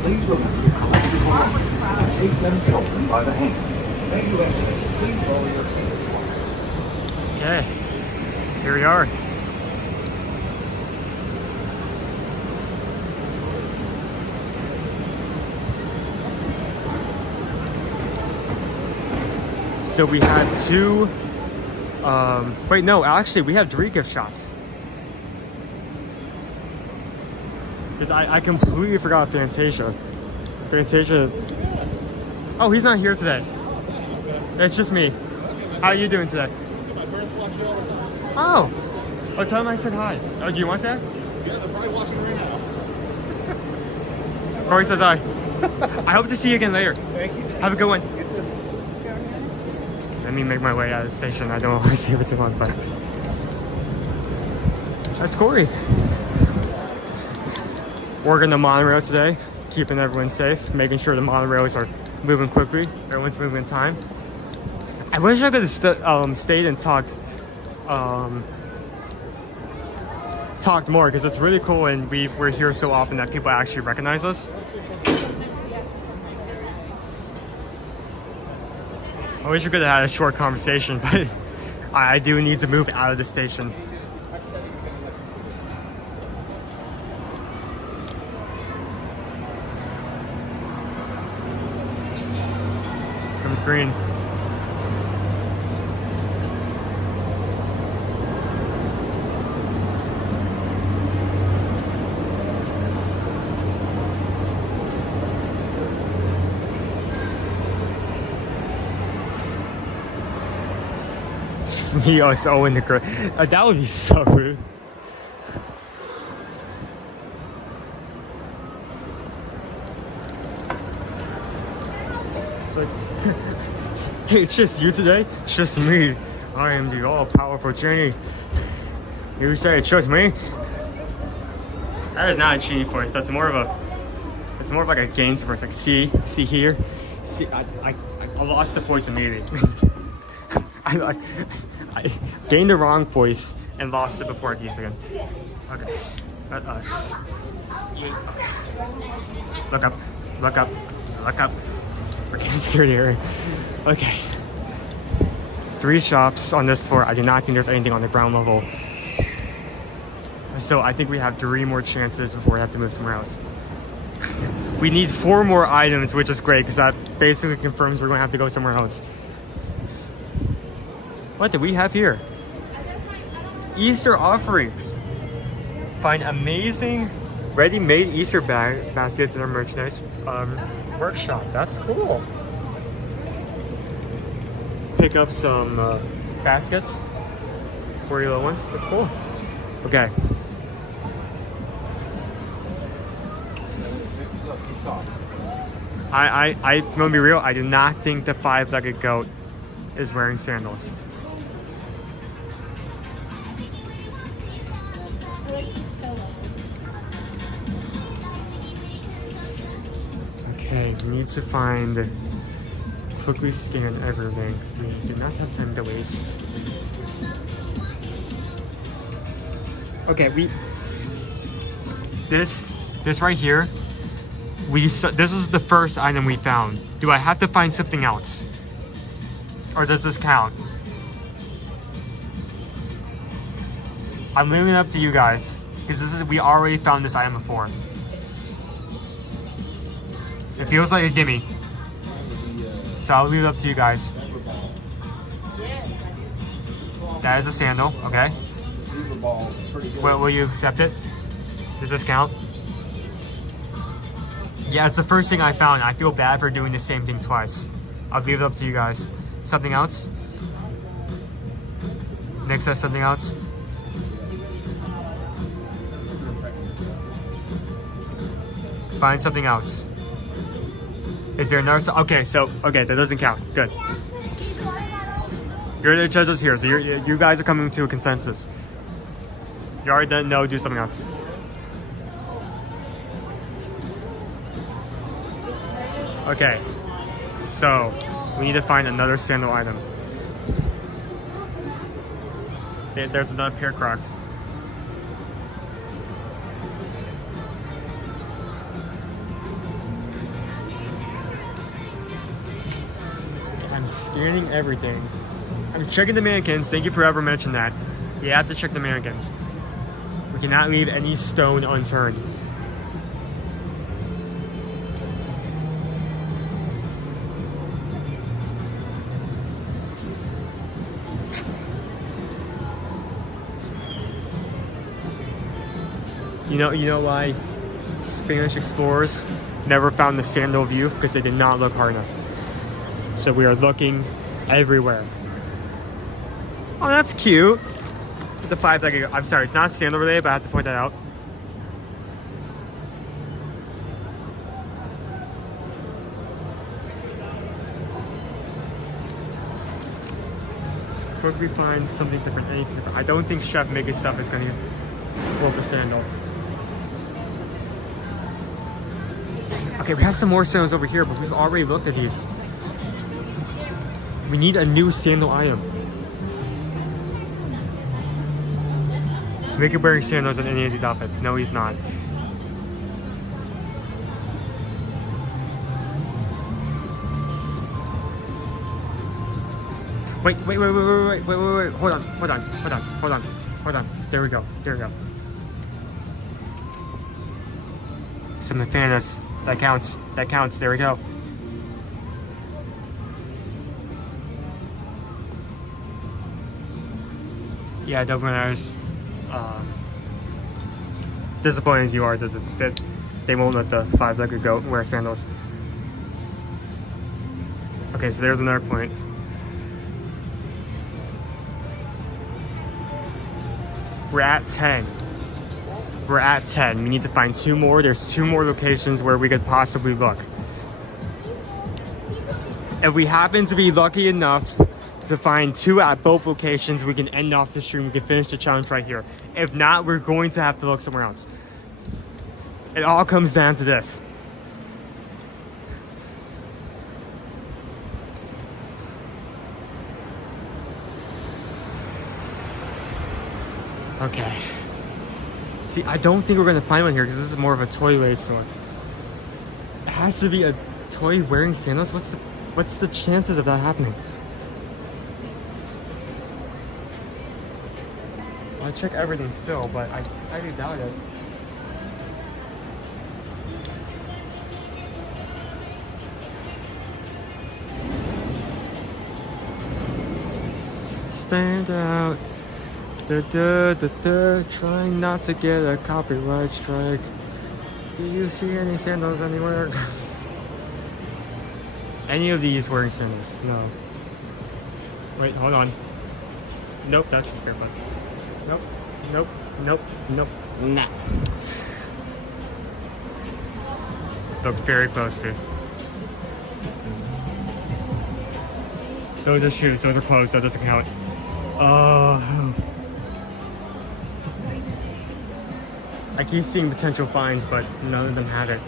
Please remember to collect your belongings and take them children by the hand. Thank you, Anthony. Please lower your feet. Okay, here we are. So we had two, wait, no, actually we have 3 gift shops. Because I completely forgot Fantasia. Fantasia, oh, he's not here today. It's just me. How are you doing today? My parents watch you all the time. Oh, tell them I said hi. Oh, do you want that? Yeah, they're probably watching right now. Corey says hi. I hope to see you again later. Thank you. Have a good one. You too. Let me make my way out of the station. I don't want to say what's on, but that's Corey. Working the monorail today, keeping everyone safe, making sure the monorails are moving quickly. Everyone's moving in time. I wish I could have stayed and talked more, because it's really cool, and we're here so often that people actually recognize us. I wish we could have had a short conversation, but I do need to move out of the station. Comes green. It's me, oh, it's Owen the girl. That would be so rude. It's like, hey, it's just you today? It's just me. I am the all-powerful Jenny. You say it's just me? That is not a cheating voice. That's more of a, it's more of like a gains voice. Like, see here? See, I lost the voice immediately. I gained the wrong voice and lost it before I used it again. Okay, let us. Okay. Look up, look up, look up. We're getting scared here. Okay. 3 shops on this floor. I do not think there's anything on the ground level. So I think we have 3 more chances before we have to move somewhere else. We need 4 more items, which is great, because that basically confirms we're going to have to go somewhere else. What do we have here? Easter offerings. Find amazing ready-made Easter baskets in our merchandise workshop. That's cool. Pick up some baskets for your little ones. That's cool. Okay. I'm gonna be real. I do not think the 5-legged goat is wearing sandals. Okay, we need to find quickly scan everything. We do not have time to waste. Okay, this right here, this is the first item we found. Do I have to find something else? Or does this count? I'm leaving it up to you guys. Because we already found this item before. It feels like a gimme. So I'll leave it up to you guys. That is a sandal, okay. Will you accept it? Does this count? Yeah, it's the first thing I found. I feel bad for doing the same thing twice. I'll leave it up to you guys. Something else? Nick says something else? Find something else. Is there another? Okay, that doesn't count. Good. You're the judges here, so you guys are coming to a consensus. You already done? No, do something else. Okay, so we need to find another sandal item. There's another pair of Crocs. I'm scanning everything. I'm checking the mannequins. Thank you for ever mentioning that. You have to check the mannequins. We cannot leave any stone unturned. You know why Spanish explorers never found the sandal view? Because they did not look hard enough. So we are looking everywhere. Oh, that's cute. The 5-legged. I'm sorry, it's not sandal related, but I have to point that out. Let's quickly find something different. Anything different. I don't think Chef Mickey's stuff is gonna pull up a sandal. Okay, we have some more sandals over here, but we've already looked at these. We need a new sandal item. Is Mickey wearing sandals in any of these outfits? No, he's not. Wait. Hold on. There we go. Some fairness. That counts. There we go. Yeah, Dubliners. Disappointed as you are that they won't let the 5-legged goat wear sandals. Okay, so there's another point. We're at 10. We need to find 2 more. There's 2 more locations where we could possibly look. If we happen to be lucky enough to find 2 at both locations, we can end off the stream. We can finish the challenge right here. If not, we're going to have to look somewhere else. It all comes down to this. Okay. See, I don't think we're gonna find one here because this is more of a toy store. It has to be a toy wearing sandals. What's the chances of that happening? I check everything still, but I highly doubt it. Stand out. Trying not to get a copyright strike. Do you see any sandals anywhere? Any of these wearing sandals? No. Wait, hold on. Nope, that's just barefoot. Nope. Nah. Look very close to. Those are shoes, those are clothes, that doesn't count. Oh. I keep seeing potential finds, but none of them have it.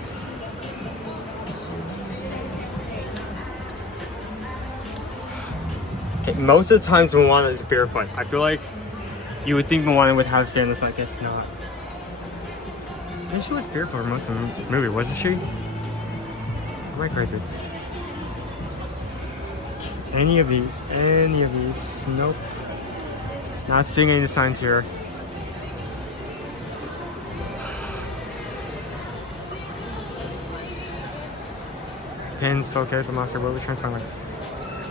Okay, most of the times Moana is barefoot. I feel like you would think Moana would have sandals, but I guess not. And she was barefoot for most of the movie, wasn't she? Am I crazy? Any of these? Nope. Not seeing any signs here. Pins, focus, I'm not sure what we're trying to find.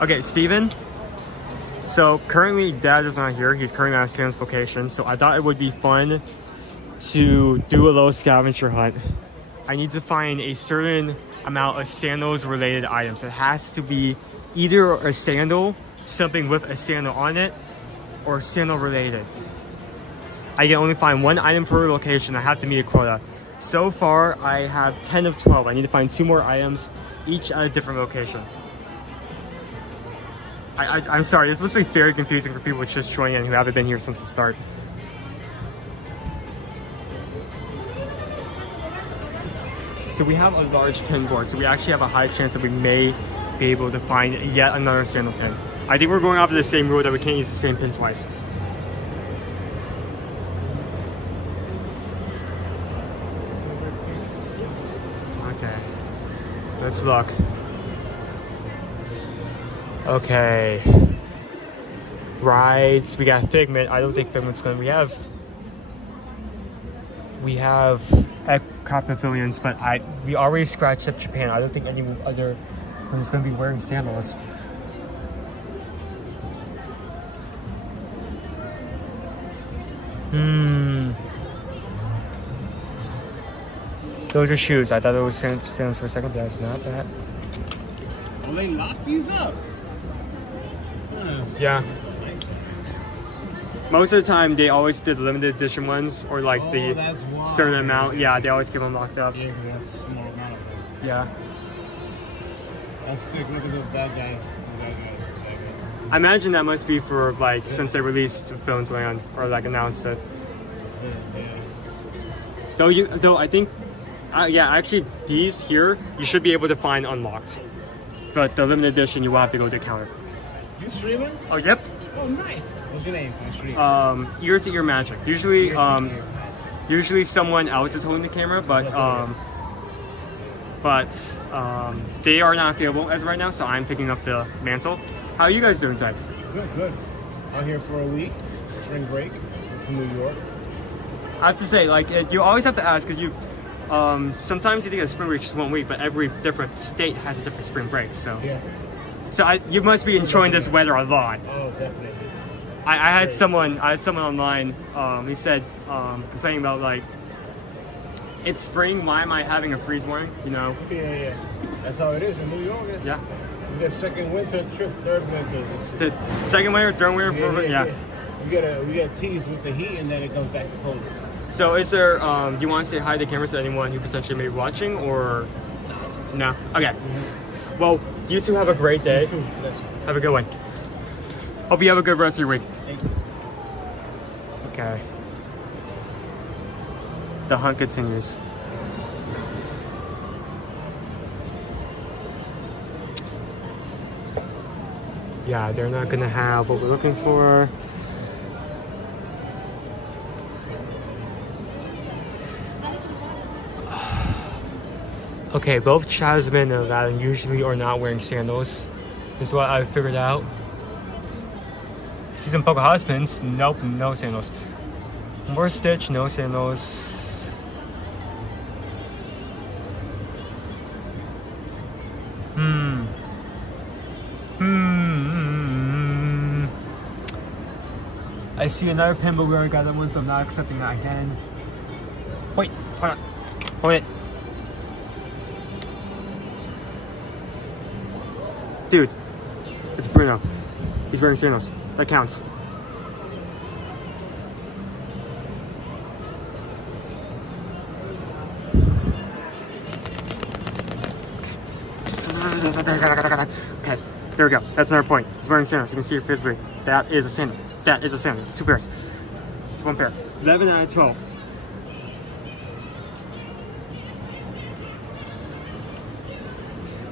Okay, Steven. So currently Dad is not here. He's currently at Sam's location. So I thought it would be fun to do a little scavenger hunt. I need to find a certain amount of sandals related items. It has to be either a sandal, something with a sandal on it, or sandal related. I can only find one item per location. I have to meet a quota. So far, I have 10 of 12. I need to find 2 more items, each at a different location. I'm sorry, this must be very confusing for people just joining in who haven't been here since the start. So we have a large pin board, so we actually have a high chance that we may be able to find yet another sandal pin. I think we're going off of the same rule that we can't use the same pin twice. Okay, let's look. Okay. Right, we got Figment. I don't think Figment's gonna. We have Epcot Pavilions, but we already scratched up Japan. I don't think any other one's gonna be wearing sandals. Those are shoes. I thought it was sandals for a second, but it's not that. Well, they locked these up. Yeah. Most of the time, they always did limited edition ones, or like the certain amount. Yeah, they always keep them locked up. Yeah, that's a small amount of them. Yeah. That's sick. Look at the bad guys. I imagine that must be for like since they released Films Land or like announced it. Though I think, yeah, actually these here you should be able to find unlocked, but the limited edition you will have to go to the counter. You streaming? Oh, yep. Oh, nice. What's your name? Ear to Ear Magic. Usually someone else is holding the camera, but they are not available as of right now, so I'm picking up the mantle. How are you guys doing today? Good. Out here for a week, spring break. We're from New York. I have to say, like, you always have to ask because you. Sometimes you think a spring break is just 1 week, but every different state has a different spring break. So. Yeah. So you must be enjoying this weather a lot. Oh, definitely. I had someone online. He said complaining about like, it's spring. Why am I having a freeze warning? You know. Yeah. That's how it is in New York. Yeah. We got second winter, third winter. The second winter, third winter, fourth winter. Yeah. We got teased with the heat, and then it comes back to cold. So is there? Do you want to say hi to the camera to anyone who potentially may be watching, or no? Okay. Well, you two have a great day. Have a good one. Hope you have a good rest of your week. Okay. The hunt continues. Yeah, they're not gonna have what we're looking for. Okay, both Jasmine and Aladdin usually are not wearing sandals. Is what I figured out. Season Pocahontas pins, nope, no sandals. More Stitch, no sandals. I see another pin, but we already got that one, so I'm not accepting that again. Wait, hold on. Hold it. Dude, it's Bruno. He's wearing sandals. That counts. Okay, there we go. That's another point. He's wearing sandals. You can see it physically. That is a sandal. That is a sandal. It's 2 pairs. It's 1 pair. 11 out of 12.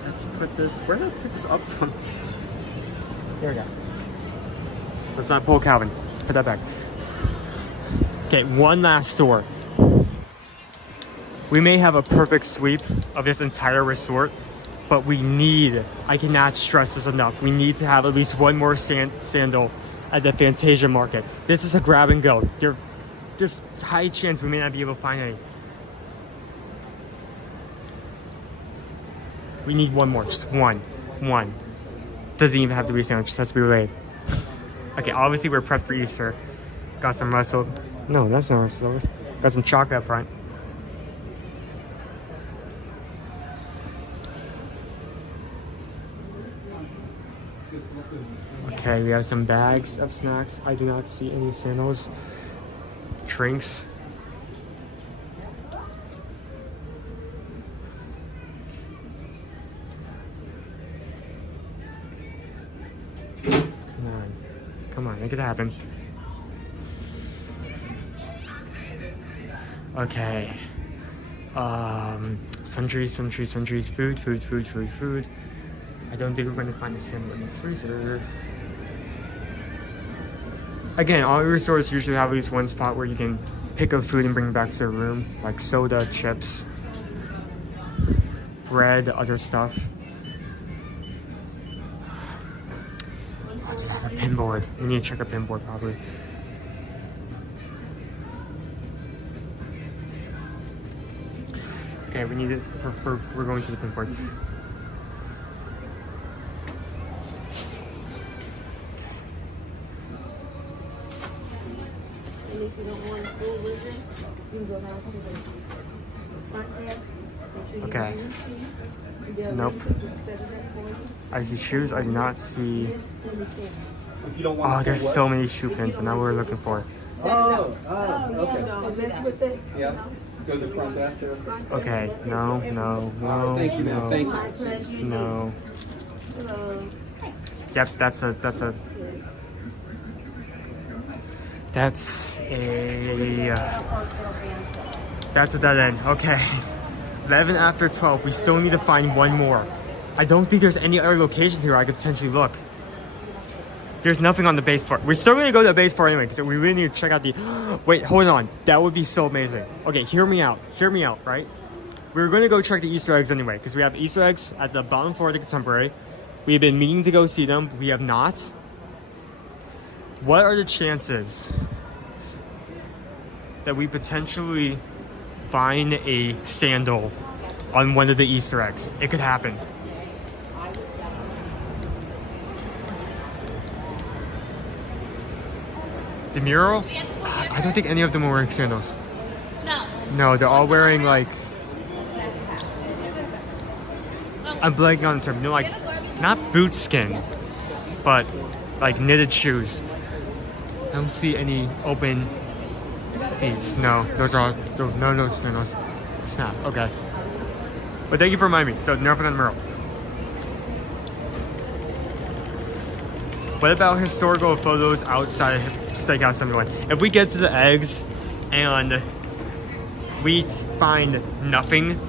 Let's put this. Where did I put this up from? There we go. Let's not pull Calvin. Put that back. Okay, one last store. We may have a perfect sweep of this entire resort, but we need, I cannot stress this enough, we need to have at least one more sandal at the Fantasia Market. This is a grab and go. There's high chance we may not be able to find any. We need one more, just one. Doesn't even have to be a sandal, just has to be related. Okay, obviously we're prepped for Easter. Got some Russell. No, that's not Russell. Got some chocolate up front. Okay, we have some bags of snacks. I do not see any sandals. Drinks. Come on, make it happen. Okay. Sundries, food. I don't think we're going to find a sandal in the freezer. Again, all resorts usually have at least one spot where you can pick up food and bring it back to your room, like soda, chips, bread, other stuff. Oh, did I have a pinboard? We need to check a pinboard probably. Okay, we need it we're going to the pinboard. And if you don't want a full wizard, you can go down to the front desk. Okay. Nope. I see shoes. I do not see. If you don't want Oh, there's so many shoe pins, but not what we're looking for. okay. Don't mess with it. Yeah. Go to the front desk. Okay. No. Thank you, man. Thank you. No. Yep. That's a dead end. Okay. 11 after 12. We still need to find one more. I don't think there's any other locations here I could potentially look. There's nothing on the base floor. We're still gonna go to the base floor anyway because we really need to check out the. Wait, hold on. That would be so amazing. Okay, hear me out, right? We're gonna go check the Easter eggs anyway because we have Easter eggs at the bottom floor of the Contemporary. We have been meaning to go see them, but we have not. What are the chances that we potentially find a sandal on one of the Easter eggs? It could happen. The mural? I don't think any of them are wearing sandals. No, they're all wearing like... I'm blanking on the term. You know, like, not boot skin, but like knitted shoes. I don't see any open feet. No, those are all... No sandals. Snap, okay. But thank you for reminding me. They're up on the mural. What about historical photos outside Steakhouse 71? If we get to the eggs and we find nothing,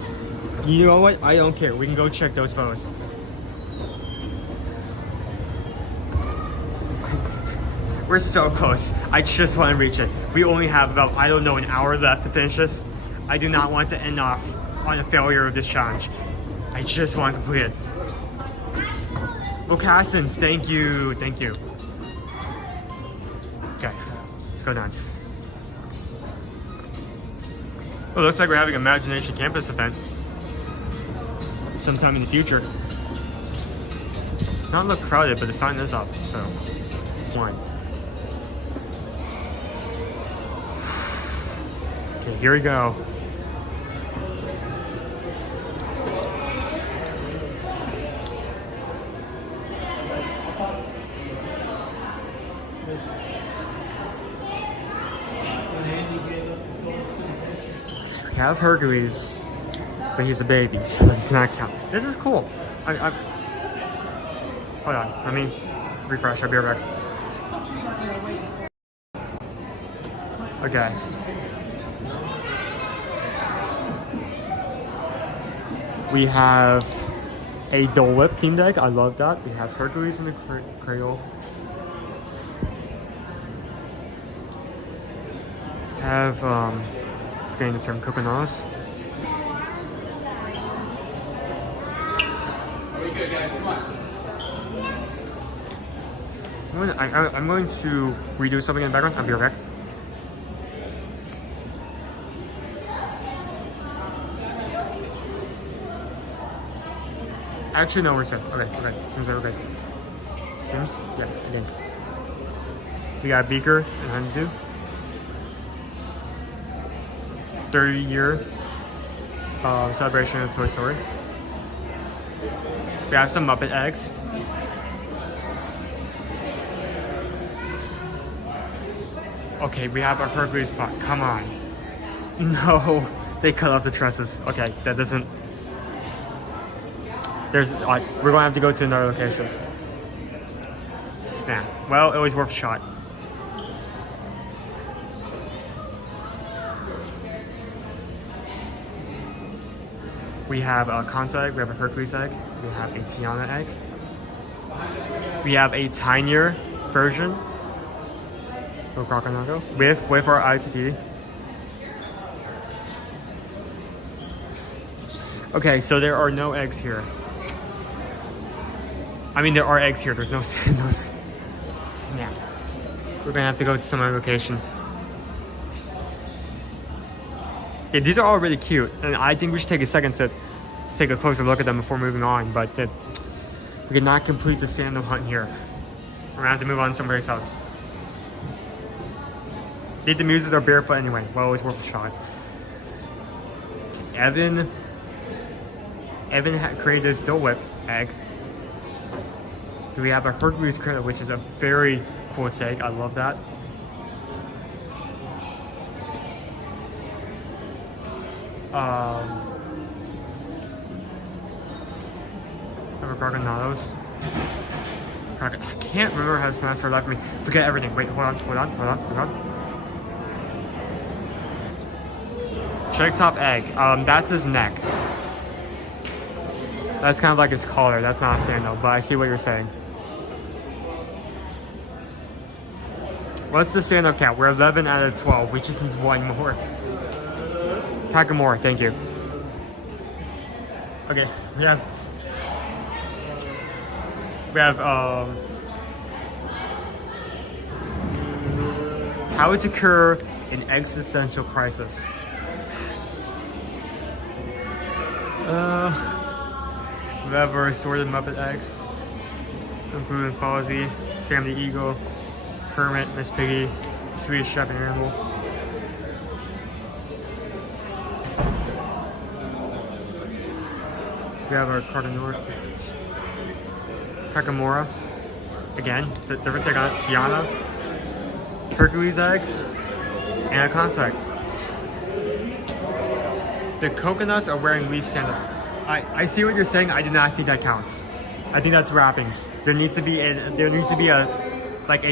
you know what? I don't care. We can go check those photos. We're so close. I just want to reach it. We only have about, I don't know, an hour left to finish this. I do not want to end off on a failure of this challenge. I just want to complete it. Locassins, thank you. Okay, let's go down. Well, looks like we're having an Imagination Campus event sometime in the future. It's not look crowded, but the sign is up, so one. Okay, here we go. We have Hercules, but he's a baby, so that does not count. This is cool. Hold on, let me refresh. I'll be right back. Okay. We have a Dole Whip theme deck. I love that. We have Hercules in the cradle. Have getting the term coconuts. Are we good, guys? Come on. I'm going to redo something in the background. I'll be right back. Actually, no, we're set. Okay. Seems like we're good. Seems? Yeah, I think. We got Beaker and Honeydew. 30-year celebration of Toy Story. We have some Muppet eggs. Okay, we have a Hercules pot. Come on. No, they cut off the tresses. Okay, that doesn't. We're gonna have to go to another location. Snap. Well, it was worth a shot. We have a Conso egg, we have a Hercules egg, we have a Tiana egg. We have a tinier version of Crocodile with our ITV. Okay, so there are no eggs here. I mean, there are eggs here, there's no sandals. Snap. We're gonna have to go to some other location. Yeah, these are all really cute, and I think we should take a second to take a closer look at them before moving on, but we cannot complete the sandal hunt here. We're gonna have to move on to somebody's house. The muses are barefoot anyway. Well, it was worth a shot. Evan created this Dole Whip egg. Do we have a Hercules critter, which is a very cool egg. I love that. Garganados. I can't remember how to pronounce for life of me. Forget everything. Wait, hold on. Check top egg. That's his neck. That's kind of like his collar. That's not a sandal, but I see what you're saying. What's the sandal count? We're 11 out of 12. We just need one more. Takamura, thank you. Okay, we have how to cure an existential crisis. We have our assorted Muppet eggs, including Fozzie, Sam the Eagle, Kermit, Miss Piggy, Swedish Chef and Animal. We have our Takamura. Again, different take on it. Tiana, Hercules egg, and a Conso egg. The coconuts are wearing leaf sandal. I see what you're saying. I do not think that counts. I think that's wrappings. There needs to be a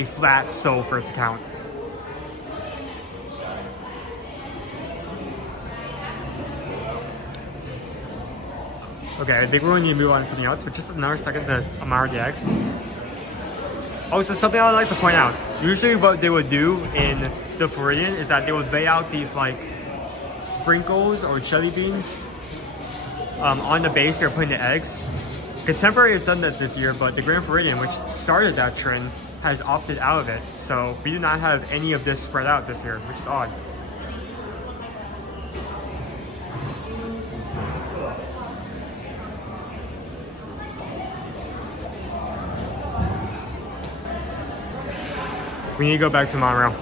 flat sole for it to count. Okay, I think we're going to move on to something else, but just another second to admire the eggs. Also, something I would like to point out. Usually what they would do in the Floridian is that they would lay out these like sprinkles or jelly beans on the base. They're putting the eggs. Contemporary has done that this year, but the Grand Floridian, which started that trend, has opted out of it. So we do not have any of this spread out this year, which is odd. We need to go back to monorail.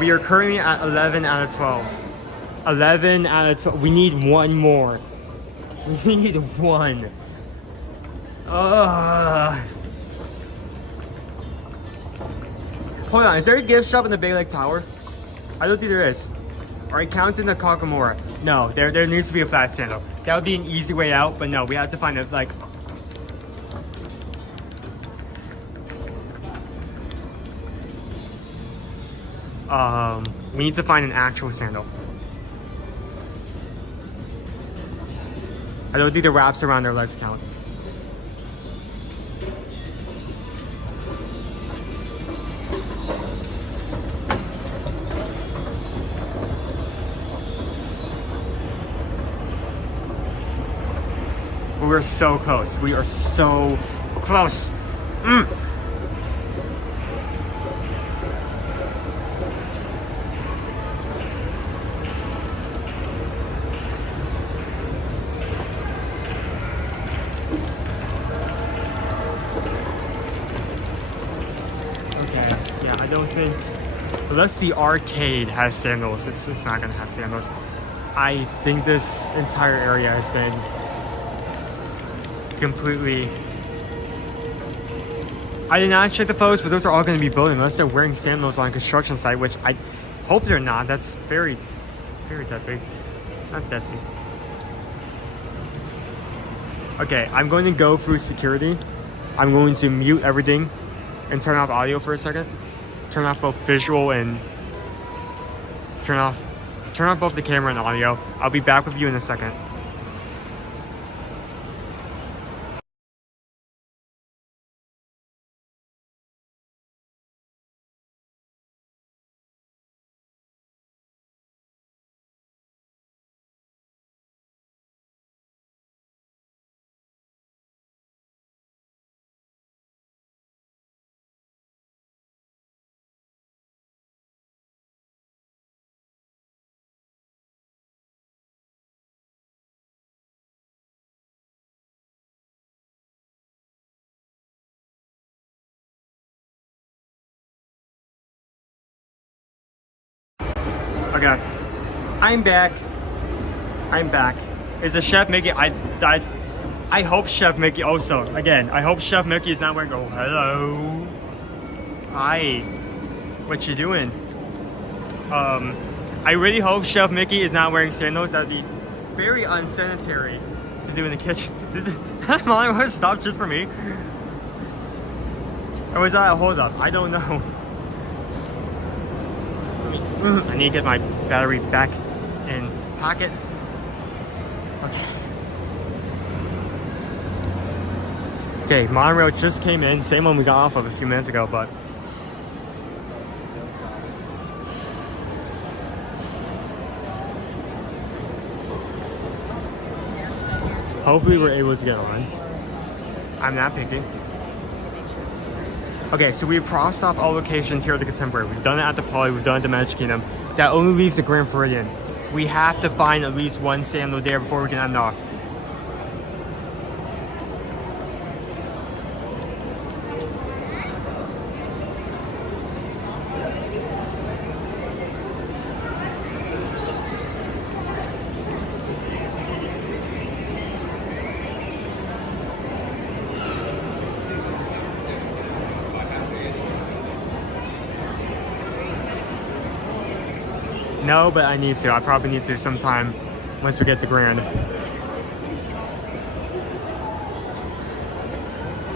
We are currently at 11 out of 12. 11 out of 12. We need one more. We need one. Hold on, is there a gift shop in the Bay Lake Tower? I don't think there is. Alright, counting the Kakamura. No, there needs to be a flat sandal. That would be an easy way out, but no, we have to find a like. We need to find an actual sandal. I don't think the wraps around their legs count. We're so close. We are so close. I don't think, unless the arcade has sandals, it's not gonna have sandals. I think this entire area has been completely, I did not check the photos, but those are all going to be building unless they're wearing sandals on a construction site, which I hope they're not. That's very, very deadly. Not deadly. Okay, I'm going to go through security. I'm going to mute everything and turn off audio for a second. Turn off both visual and turn off both the camera and audio. I'll be back with you in a second. Okay, I'm back. Is the Chef Mickey? I hope Chef Mickey also. Again, I hope Chef Mickey is not wearing. Oh, hello. Hi. What you doing? I really hope Chef Mickey is not wearing sandals. That'd be very unsanitary to do in the kitchen. Did that monitor stop just for me? Or was that a hold up? I don't know. I need to get my battery back in pocket. Okay, monorail just came in. Same one we got off of a few minutes ago, but hopefully we're able to get on. I'm not picky. Okay, so we've crossed off all locations here at the Contemporary. We've done it at the Poly, we've done it at the Magic Kingdom. That only leaves the Grand Floridian. We have to find at least one sandal there before we can end off. No, but I need to. I probably need to sometime once we get to Grand.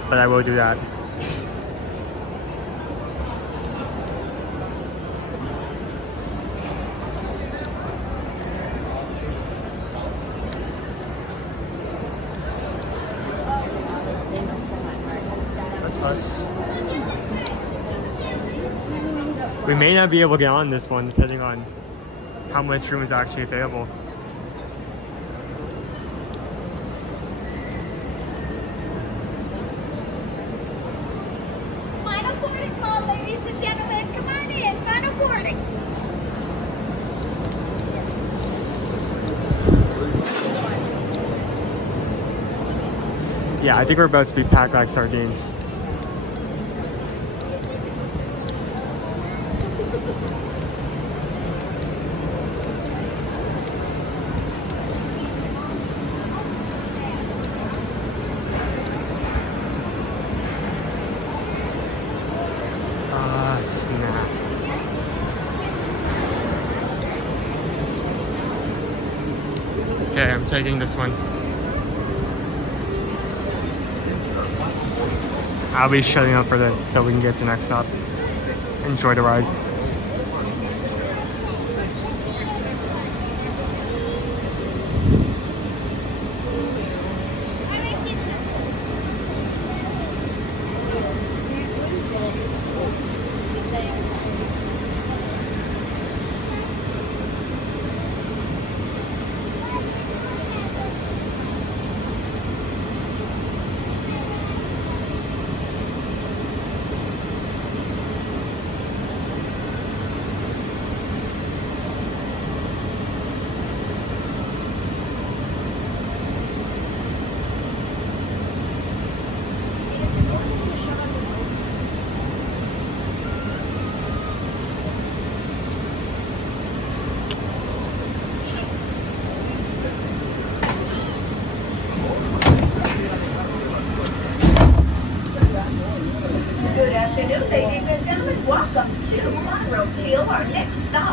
But I will do that. That's us. We may not be able to get on this one depending on how much room is actually available. Final boarding call, ladies and gentlemen. Come on in. Final boarding. Yeah, I think we're about to be packed like sardines. Snap. Okay, I'm taking this one. I'll be shutting up for that so we can get to the next stop. Enjoy the ride.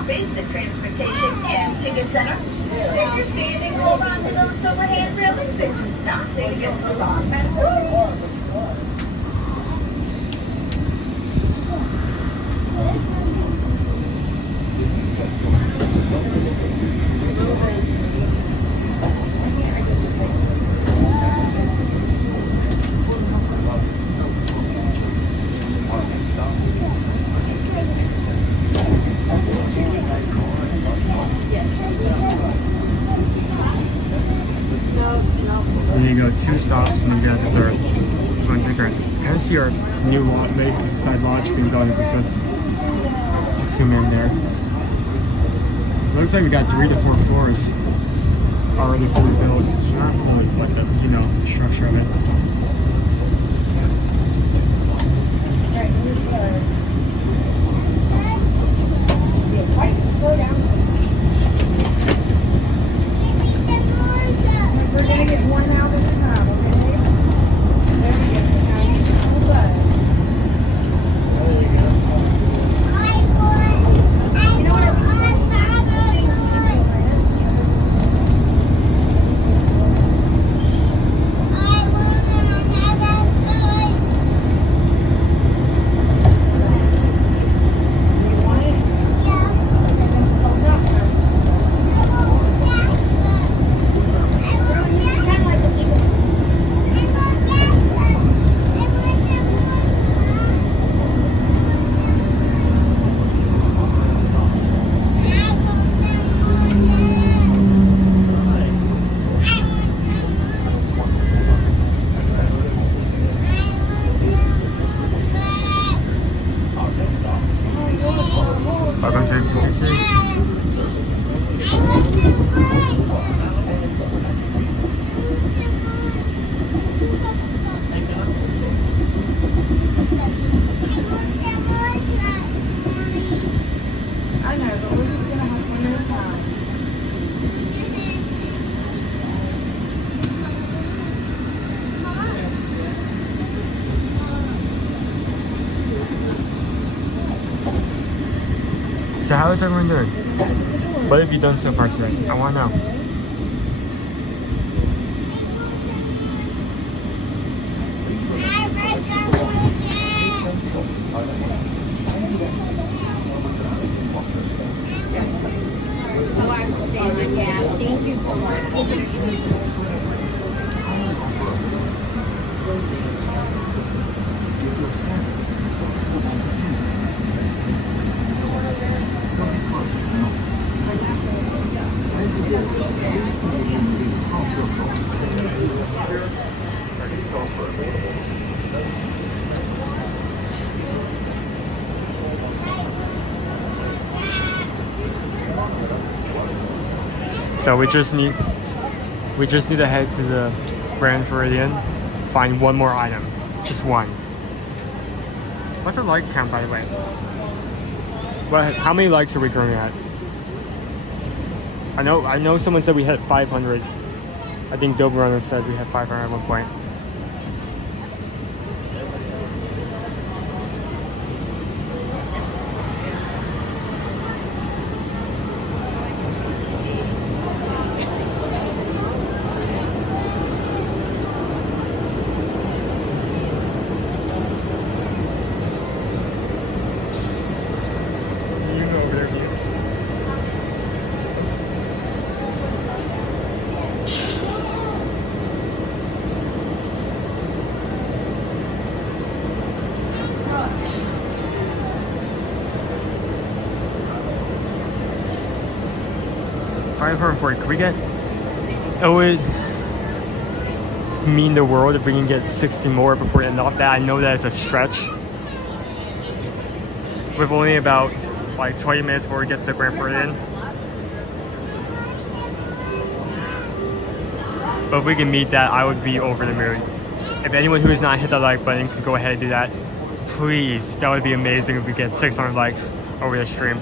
stop is the Transportation and Ticket Center. If you're standing, hold on to those silver hand railings and do not sit against the rock. And then you go 2 stops and you get the third. One second. Can I see our new lakeside lodge being built into distance? Zoom in there. Looks like we got 3 to 4 floors already fully built. Not fully, but the structure of it. Slow down. We're gonna get one out at a time, okay? There we go. Now you can hold that. You know what? Welcome to TTC. I know, but we're just gonna have one at a time. So how is everyone doing? What have you done so far today? I want to know. Thank you so much. So we just need to head to the Grand Floridian, find one more item, just one. What's a like count, by the way? How many likes are we currently at? I know someone said we hit 500. I think Dope Runner said we had 500 at one point. Could we get? It would mean the world if we can get 60 more before we end off that. I know that is a stretch. With only about like 20 minutes before we get to the Grand Floridian. But if we can meet that, I would be over the moon. If anyone who has not hit the like button can go ahead and do that, please. That would be amazing if we get 600 likes over the stream.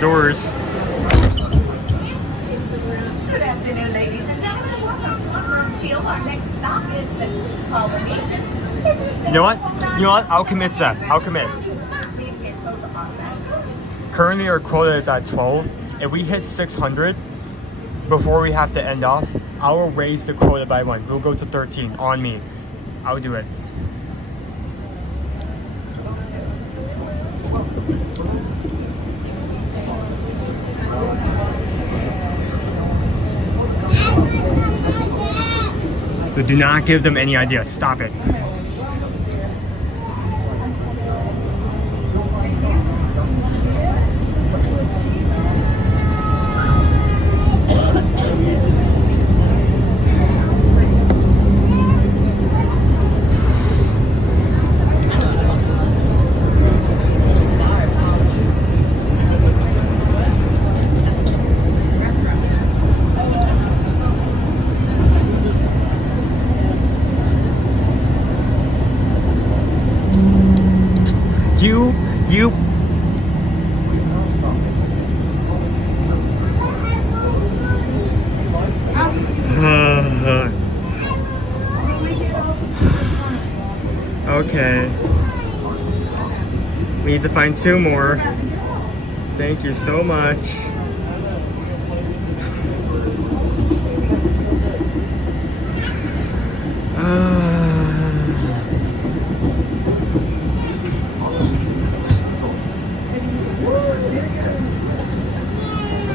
Doors. Ladies and gentlemen, welcome to One Field. Our next stop is the Floridian. You know what? You know what? I'll commit to that. I'll commit. Currently our quota is at 12. If we hit 600 before we have to end off, I will raise the quota by 1. We'll go to 13 on me. I'll do it. But do not give them any ideas. Stop it. You. Okay. We need to find 2 more. Thank you so much.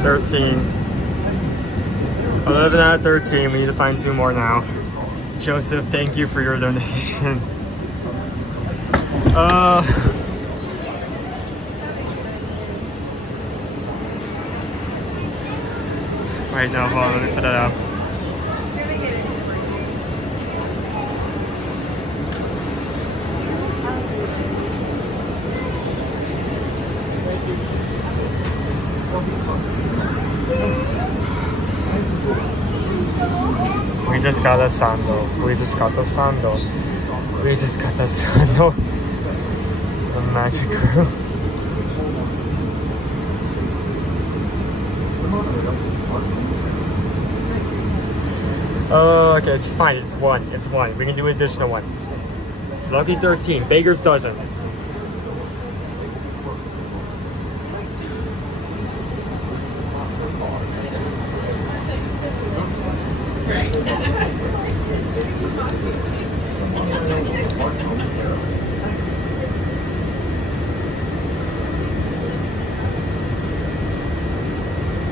$13. 11 out of 13. We need to find 2 more now. Joseph, thank you for your donation. Right now, hold on, let me put that up. We just got a sandal. We just got a sandal. We just got a sandal. The magic room. Oh, okay, it's fine. It's 1. It's 1. We can do an additional 1. Lucky 13. Beggars dozen.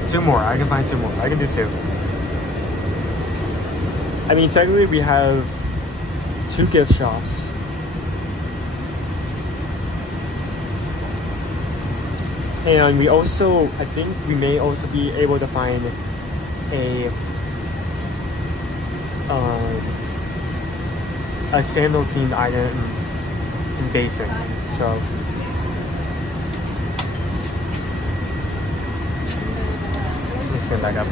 Two more. I can find 2 more. I can do 2. I mean, technically we have 2 gift shops. And we also, I think we may also be able to find a sandal themed item in basic. So let me stand back up.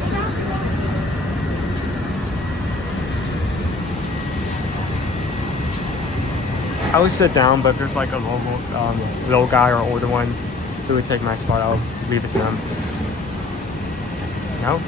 I would sit down, but if there's like a little guy or older one who would take my spot, I'll leave it to them. No?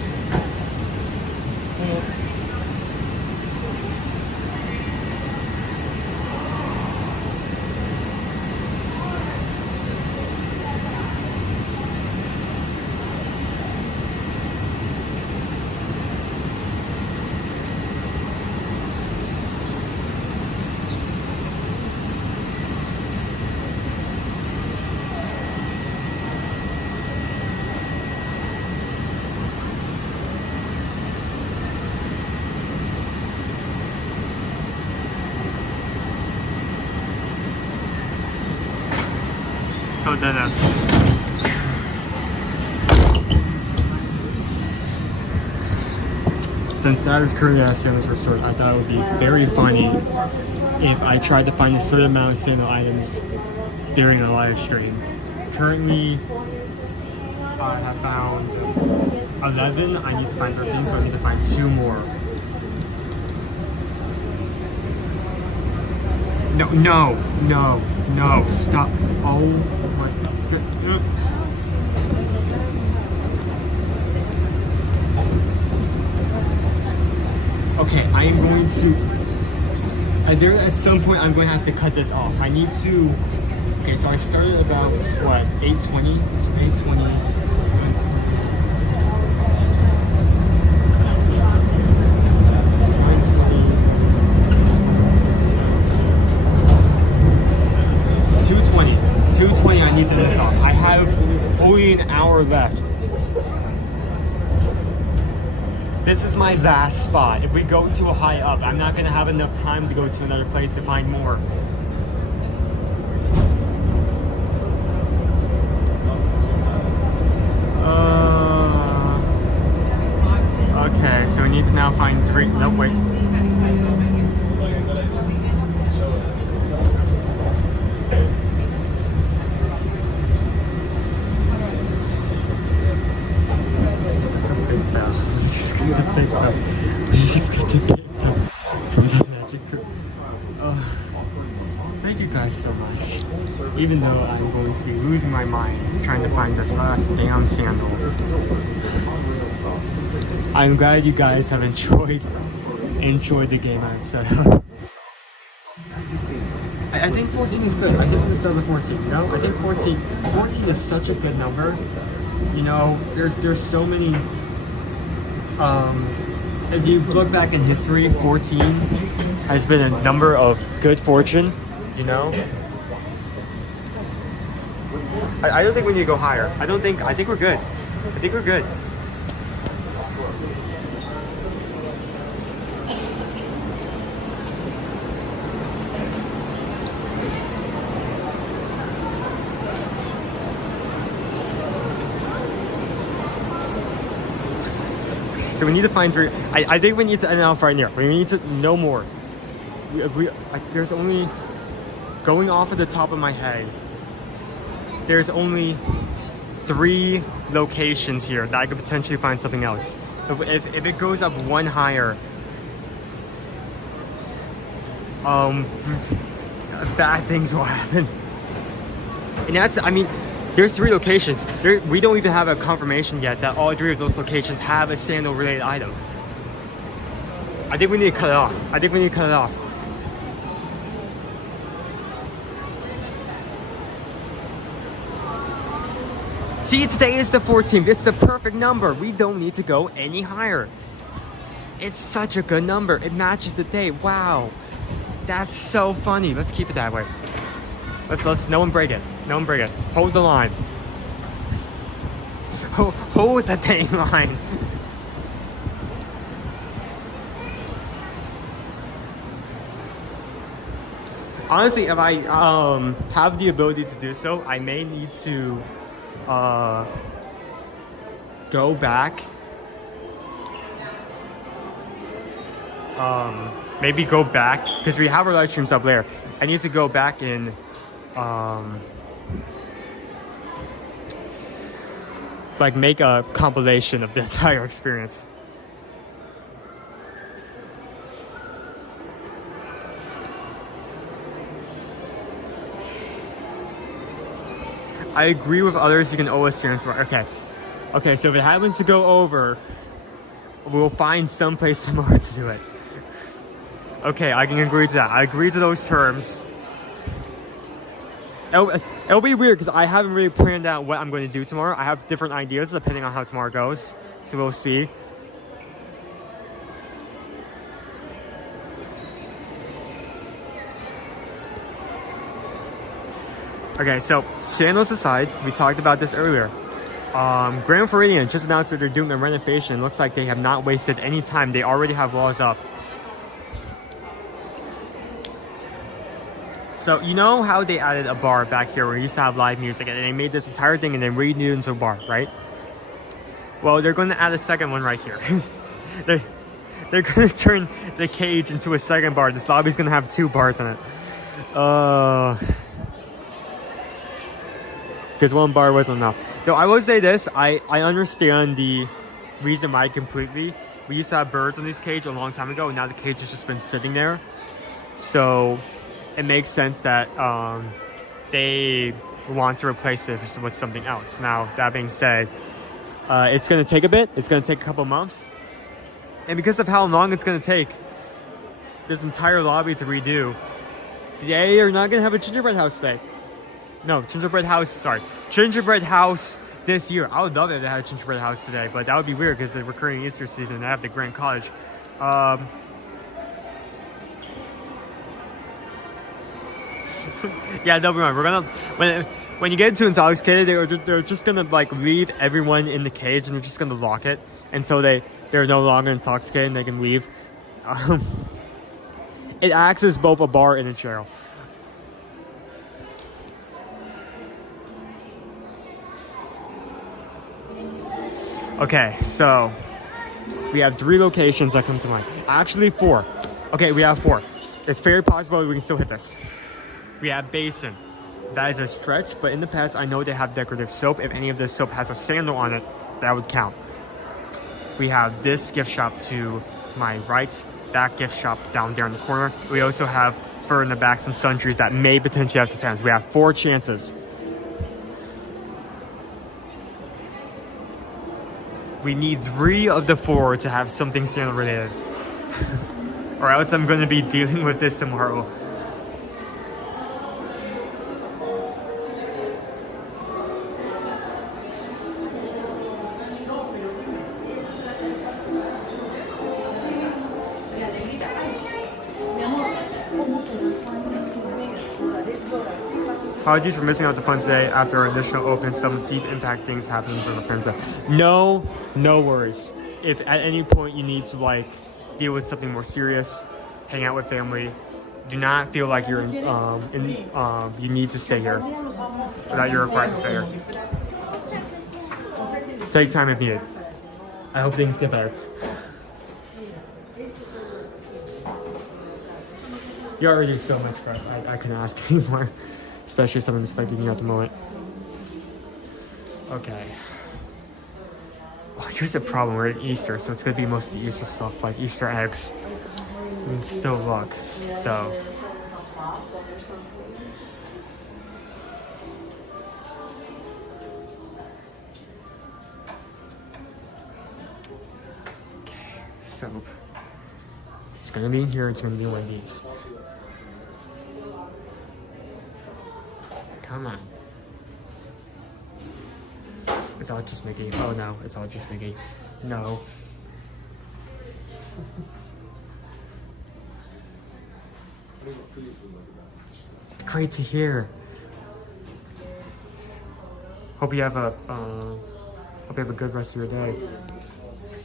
So Dennis, since that is currently at Sandals Resort, I thought it would be very funny if I tried to find a certain amount of sandal items during a live stream. Currently, I have found 11. I need to find 13, so I need to find 2 more. No, stop. Oh my God. Okay, I am going to. At some point, I'm going to have to cut this off. I need to. Okay, so I started about what 8:20. So 8:20. 2:20. I need to do this off. I have only an hour left. This is my last spot. If we go too high up, I'm not gonna have enough time to go to another place to find more. Okay, so we need to now find 3. No, wait. We just got to pick up from the magic group. Thank you guys so much. Even though I'm going to be losing my mind trying to find this last damn sandal. I'm glad you guys have enjoyed the game I've set up. I think 14 is good. I think I'm gonna start with 14, you know? I think 14 is such a good number. You know, there's so many if you look back in history, 14 has been a number of good fortune, you know? I don't think we need to go higher. I think we're good. I think we're good. So we need to find 3. I think we need to end off right here. We need to no more. There's only, going off of the top of my head, there's only 3 locations here that I could potentially find something else. If it goes up 1 higher, bad things will happen. And that's, I mean, there's 3 locations. We don't even have a confirmation yet that all 3 of those locations have a sandal related item. I think we need to cut it off. See, today is the 14th. It's the perfect number. We don't need to go any higher. It's such a good number. It matches the day. Wow. That's so funny. Let's keep it that way. Let's no one break it. Hold the line. Hold the dang line. Honestly, if I have the ability to do so, I may need to go back. Maybe go back because we have our live streams up there. I need to go back and like make a compilation of the entire experience. I agree with others. You can always stand for. Okay. So if it happens to go over, we'll find some place similar to do it. Okay, I can agree to that. I agree to those terms. It'll be weird because I haven't really planned out what I'm going to do tomorrow. I have different ideas depending on how tomorrow goes. So we'll see. Okay, so sandals aside, we talked about this earlier. Grand Floridian just announced that they're doing a renovation. Looks like they have not wasted any time. They already have walls up. So you know how they added a bar back here where we used to have live music, and they made this entire thing and they renewed it into a bar, right? Well, they're going to add a second one right here. They're going to turn the cage into a second bar. This lobby's going to have 2 bars in it. Because 1 bar wasn't enough. Though I will say this, I understand the reason why completely. We used to have birds in this cage a long time ago, and now the cage has just been sitting there. So it makes sense that they want to replace it with something else. Now, that being said, it's going to take a bit. It's going to take a couple months. And because of how long it's gonna take this entire lobby to redo, they are not gonna have a gingerbread house today. No, gingerbread house this year. I would love it if they had a gingerbread house today, but that would be weird because the recurring Easter season, they have the Grand Cottage. Yeah, don't be wrong. We're gonna when you get into intoxicated, they're just gonna like leave everyone in the cage and they're just gonna lock it until they're no longer intoxicated and they can leave. It acts as both a bar and a jail. Okay, so we have 3 locations that come to mind. Actually 4. Okay, we have 4. It's very possible we can still hit this. We have Basin. That is a stretch, but in the past I know they have decorative soap. If any of this soap has a sandal on it, that would count. We have this gift shop to my right, that gift shop down there in the corner. We also have further in the back some sundries that may potentially have some sandals. We have 4 chances. We need 3 of the 4 to have something sandal related. Or else I'm going to be dealing with this tomorrow. Apologies for missing out the fun today after our initial open. Some deep impact things happening for the friends. No worries. If at any point you need to like deal with something more serious, hang out with family, do not feel like you're you need to stay here, or that you're required to stay here. Take time if needed. I hope things get better. You're already so much for us. I couldn't ask anymore. Especially if someone's expecting you at the moment. Okay. Oh, here's the problem. We're at Easter, so it's gonna be mostly Easter stuff, like Easter eggs. We can still look, though. Okay, soap. It's gonna be in here. It's gonna be one of these. Come on. It's all just Mickey. Oh no, it's all just Mickey. No. It's great to hear. Hope you have a good rest of your day.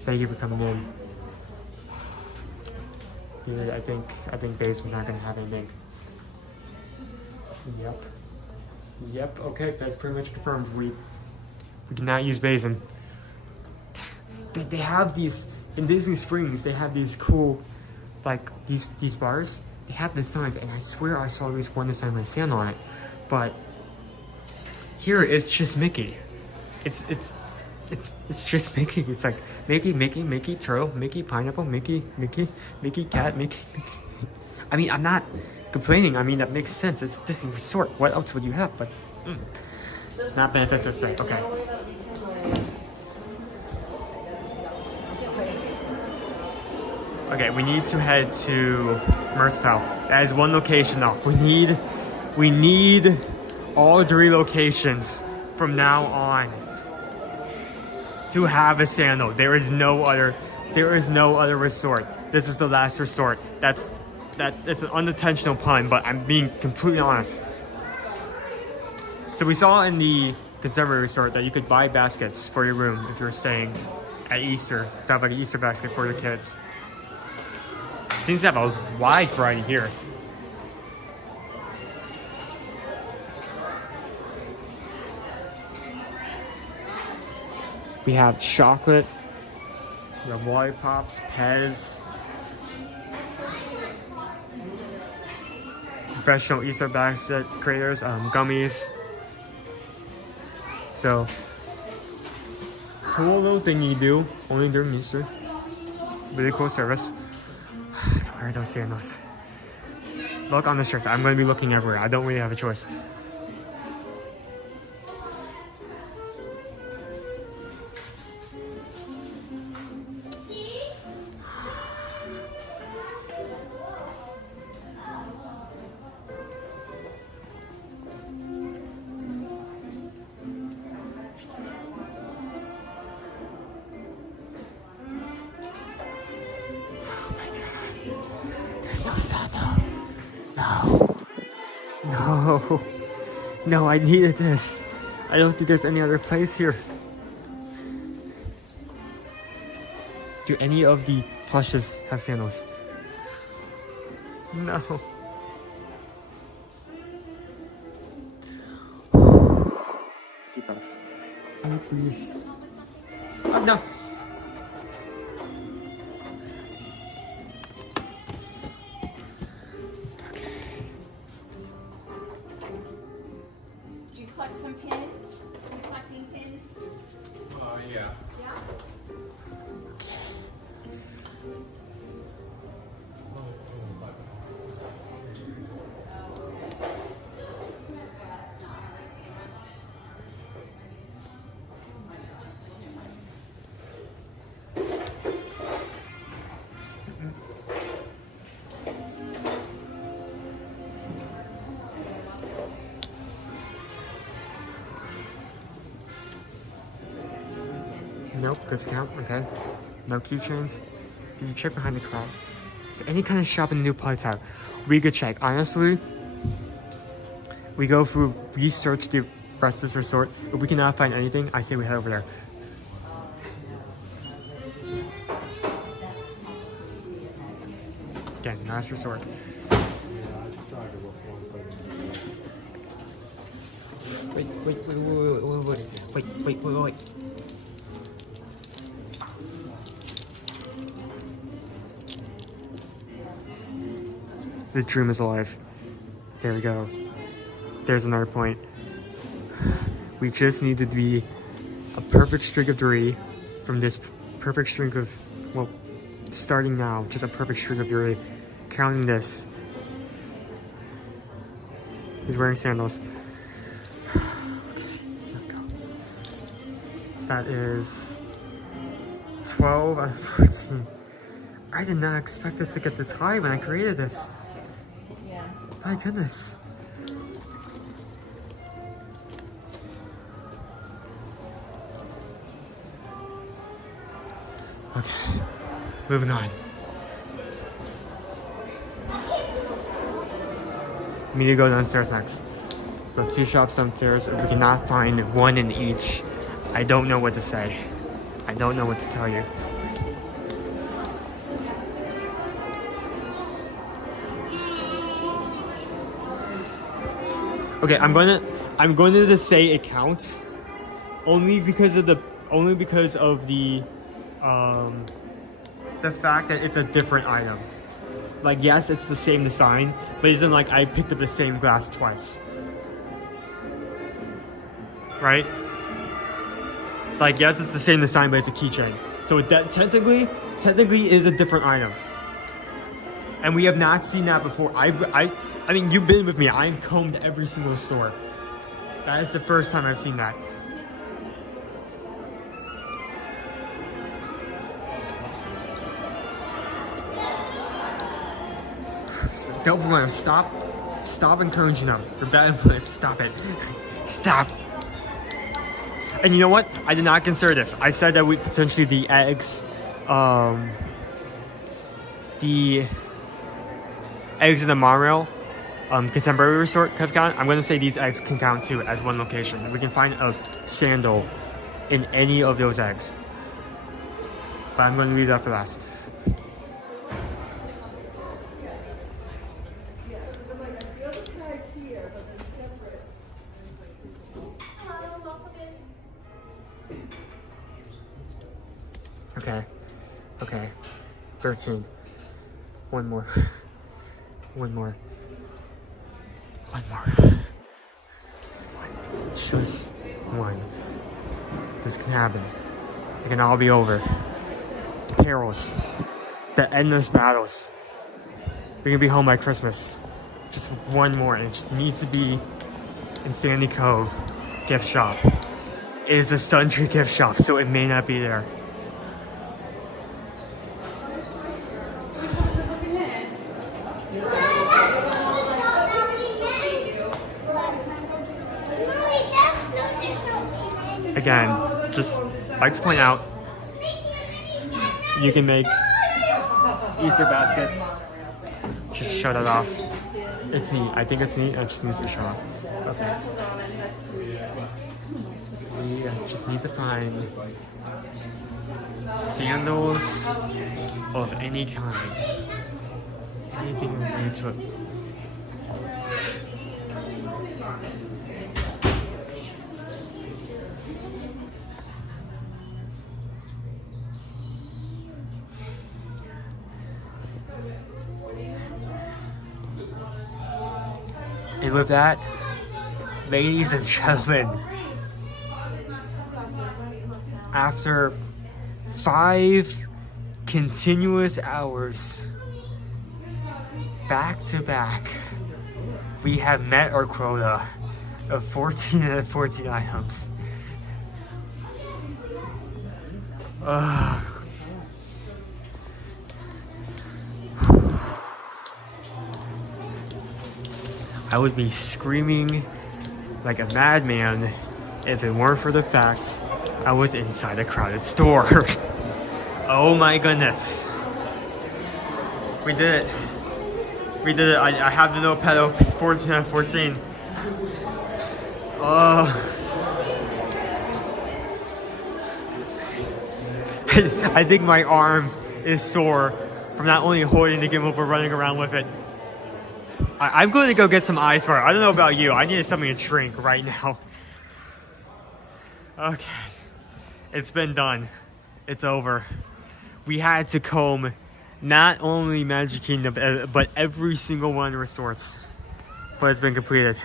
Thank you for coming in. Dude, I think Basin's not gonna have anything. Yep, okay, that's pretty much confirmed. We cannot use Basin. They have these, in Disney Springs, they have these cool, like, these bars. They have the signs, and I swear I saw at least one sign with a sandal on it. But here, it's just Mickey. It's just Mickey. It's like, Mickey, turtle, Mickey, pineapple, Mickey, cat, Mickey. I mean, I'm not complaining. I mean, that makes sense. It's Disney Resort. What else would you have? But it's not fantastic. Okay. Okay, we need to head to Mercantile. That is one location off. We need all 3 locations from now on to have a sandal. There is no other resort. This is the last resort. That's an unintentional pun, but I'm being completely honest. So we saw in the Contemporary Resort that you could buy baskets for your room if you're staying at Easter. To have like an Easter basket for your kids. Seems to have a wide variety here. We have chocolate, we have lollipops, Pez, professional Easter basket creators, gummies. So, cool little thing you do only during Easter. Really cool service. Where are those sandals? Look on the shirt. I'm going to be looking everywhere. I don't really have a choice. No sandal. No. No. No, I needed this. I don't think there's any other place here. Do any of the plushes have sandals? No. Deep breaths. Deep breaths. Oh no. Did you collect some pins? Are you collecting pins? Yeah. Yeah? Nope, discount, okay. No keychains. Did you check behind the crowds? Is there any kind of shop in the new play tab? We could check. Honestly, we go through, research the rest of this resort. If we cannot find anything, I say we head over there. Again, last resort. Wait. The dream is alive. There we go. There's another point. We just need to be a perfect streak of 3 from this perfect streak of, well, starting now, just a perfect streak of 3. Counting this. He's wearing sandals. Okay, there we go. So that is 12 out of 14. I did not expect this to get this high when I created this. My goodness. Okay, moving on. We need to go downstairs next. We have 2 shops downstairs. If we cannot find one in each, I don't know what to say. I don't know what to tell you. Okay, I'm going to just say it counts, only because of the fact that it's a different item. Like, yes, it's the same design, but it isn't like I picked up the same glass twice, right? Like, yes, it's the same design, but it's a keychain, so that technically is a different item. And we have not seen that before. I mean, you've been with me. I've combed every single store. That is the first time I've seen that. Don't blame. Stop encouraging them. You're bad influence. Stop it. Stop. And you know what? I did not consider this. I said that we potentially the eggs in the monorail contemporary resort could count. I'm going to say these eggs can count too as one location. If we can find a sandal in any of those eggs. But I'm going to leave that for last. Okay. 13. One more. Just one. This can happen. It can all be over. The perils. The endless battles. We can be home by Christmas. Just one more, and it just needs to be in Sandy Cove gift shop. It is a Sundry gift shop, so it may not be there. Again, just like to point out, you can make Easter baskets, just show that off. It's neat. I think it's neat. It just needs to be shown off. Okay. We just need to find sandals of any kind. Anything related to it. And with that, ladies and gentlemen, after 5 continuous hours back to back, we have met our quota of 14 out of 14 items. I would be screaming like a madman if it weren't for the fact I was inside a crowded store. Oh my goodness. We did it. We did it. I have the notepad open. 14 out of 14. I think my arm is sore from not only holding the gimbal but running around with it. I'm going to go get some ice water. I don't know about you. I need something to drink right now. Okay. It's been done. It's over. We had to comb not only Magic Kingdom, but every single one of the resorts. But it's been completed.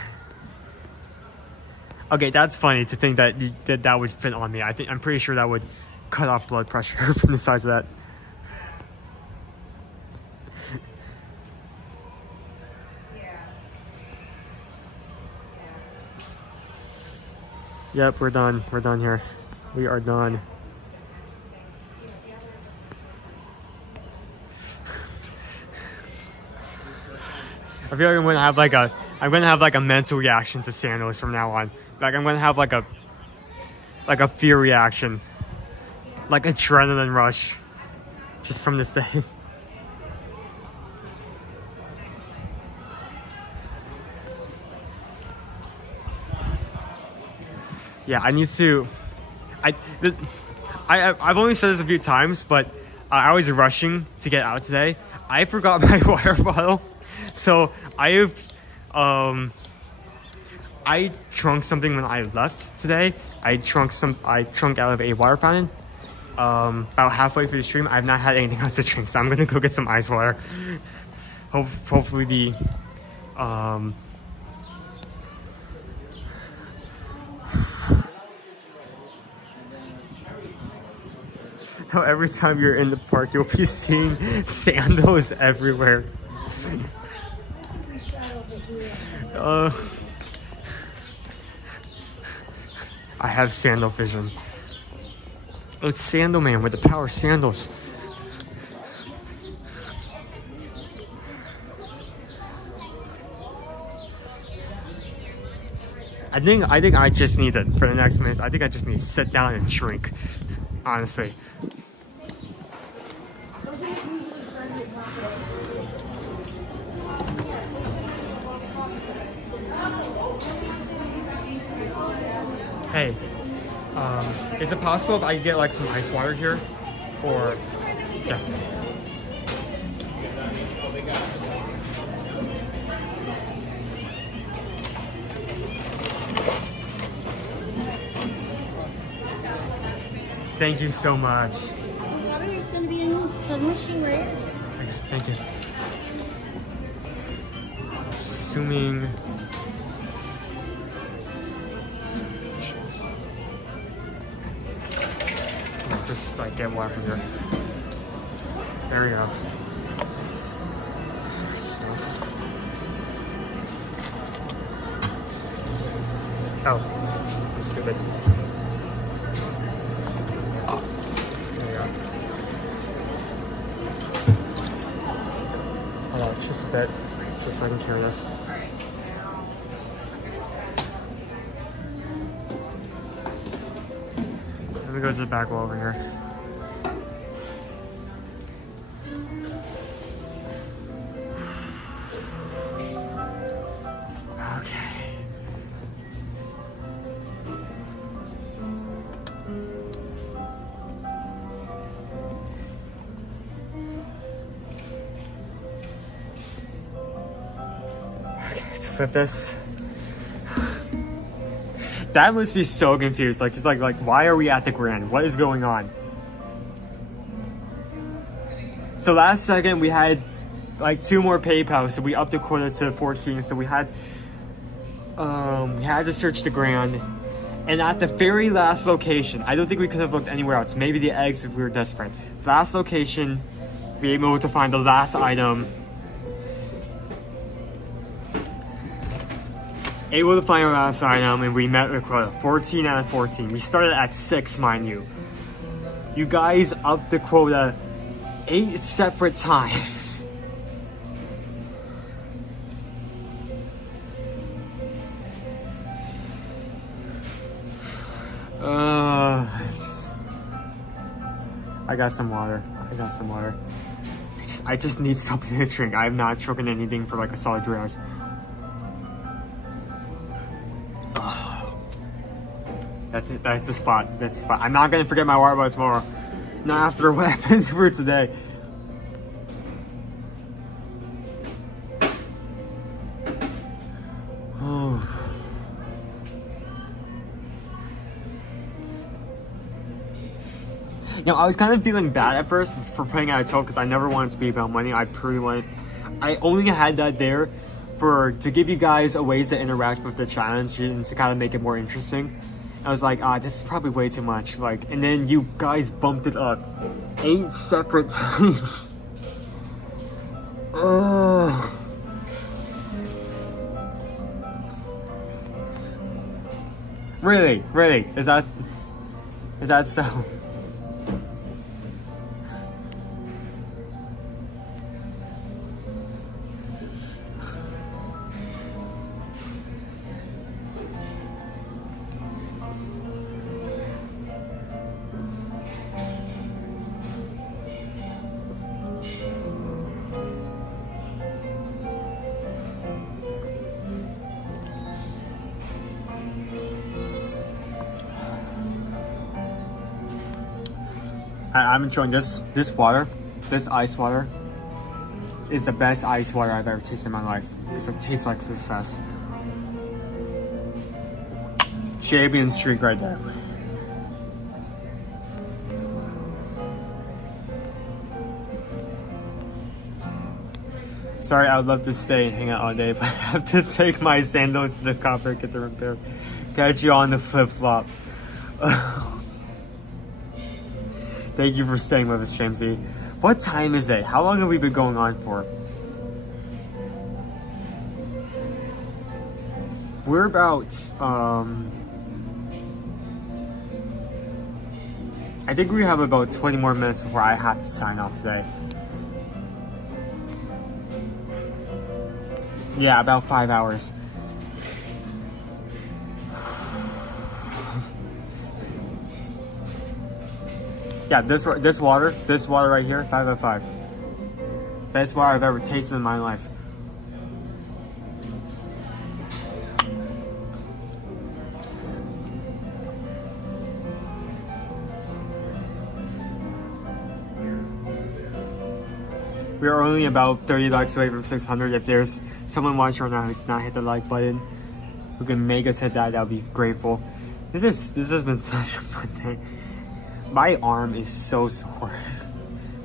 Okay, that's funny to think that that would fit on me. I'm pretty sure that would cut off blood pressure from the size of that. Yep, we're done. We're done here. We are done. I feel like I'm gonna have like a mental reaction to sandals from now on. Like I'm gonna have like a fear reaction, like adrenaline rush, just from this thing. Yeah, I need to. I've only said this a few times, but I was rushing to get out today. I forgot my water bottle, so I trunk something when I left today. I trunk out of a water fountain. About halfway through the stream, I've not had anything else to drink, so I'm gonna go get some ice water. Hopefully the every time you're in the park, you'll be seeing sandals everywhere. I have sandal vision. It's Sandal Man with the power of sandals. I think I just need to, for the next minutes, I think I just need to sit down and drink, honestly. Hey, is it possible if I could get like some ice water here? Or, yeah. Thank you so much. Water is going to be in the machine, right? Okay, thank you. Assuming... Just like get water from here. There we go. Stuff. Oh, I'm stupid. There we go. Hold on, just a bit, just so I can carry this. Let me go to the back wall over here. Let's flip this. Dad must be so confused. Like, he's like, why are we at the Grand? What is going on? So last second we had like 2 more PayPal, so we upped the quota to 14. So we had to search the Grand, and at the very last location, I don't think we could have looked anywhere else. Maybe the eggs if we were desperate. Last location, we were able to find the last item. Able to find our last item, and we met the quota. 14 out of 14. We started at 6, mind you. You guys upped the quota 8 separate times. I got some water. I just need something to drink. I have not drinking anything for like a solid 3 hours. That's the spot. I'm not gonna forget my water bottle tomorrow. Not after what happens for today. You know, I was kind of feeling bad at first for putting out a tote because I never wanted to be about money. I only had that there to give you guys a way to interact with the challenge and to kind of make it more interesting. I was like, this is probably way too much. Like, and then you guys bumped it up 8 separate times. Really? Is that so? I'm enjoying this water. This ice water is the best ice water I've ever tasted in my life because it tastes like success. Champion's drink right there. Sorry, I would love to stay and hang out all day, but I have to take my sandals to the copper, get the repair. Catch you on the flip-flop. Thank you for staying with us, Jamesy. What time is it? How long have we been going on for? We're about, I think we have about 20 more minutes before I have to sign off today. Yeah, about 5 hours. Yeah, this water right here, 5 out of 5. Best water I've ever tasted in my life. We are only about 30 likes away from 600. If there's someone watching right now who's not hit the like button, who can make us hit that, I'll be grateful. This has been such a fun day. My arm is so sore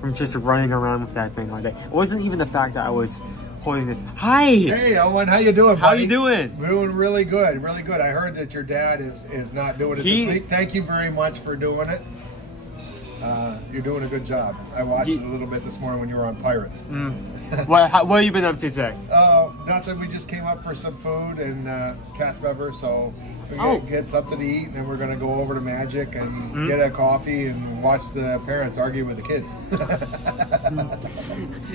from just running around with that thing all day. It wasn't even the fact that I was holding this. Hi! Hey, Owen, how you doing, buddy? How you doing? We're doing really good, really good. I heard that your dad is not doing it this week. Thank you very much for doing it. You're doing a good job. I watched it a little bit this morning when you were on Pirates. What have you been up to today? Nothing. We just came up for some food and cast member, so we're going to get something to eat, and then we're going to go over to Magic and get a coffee and watch the parents argue with the kids.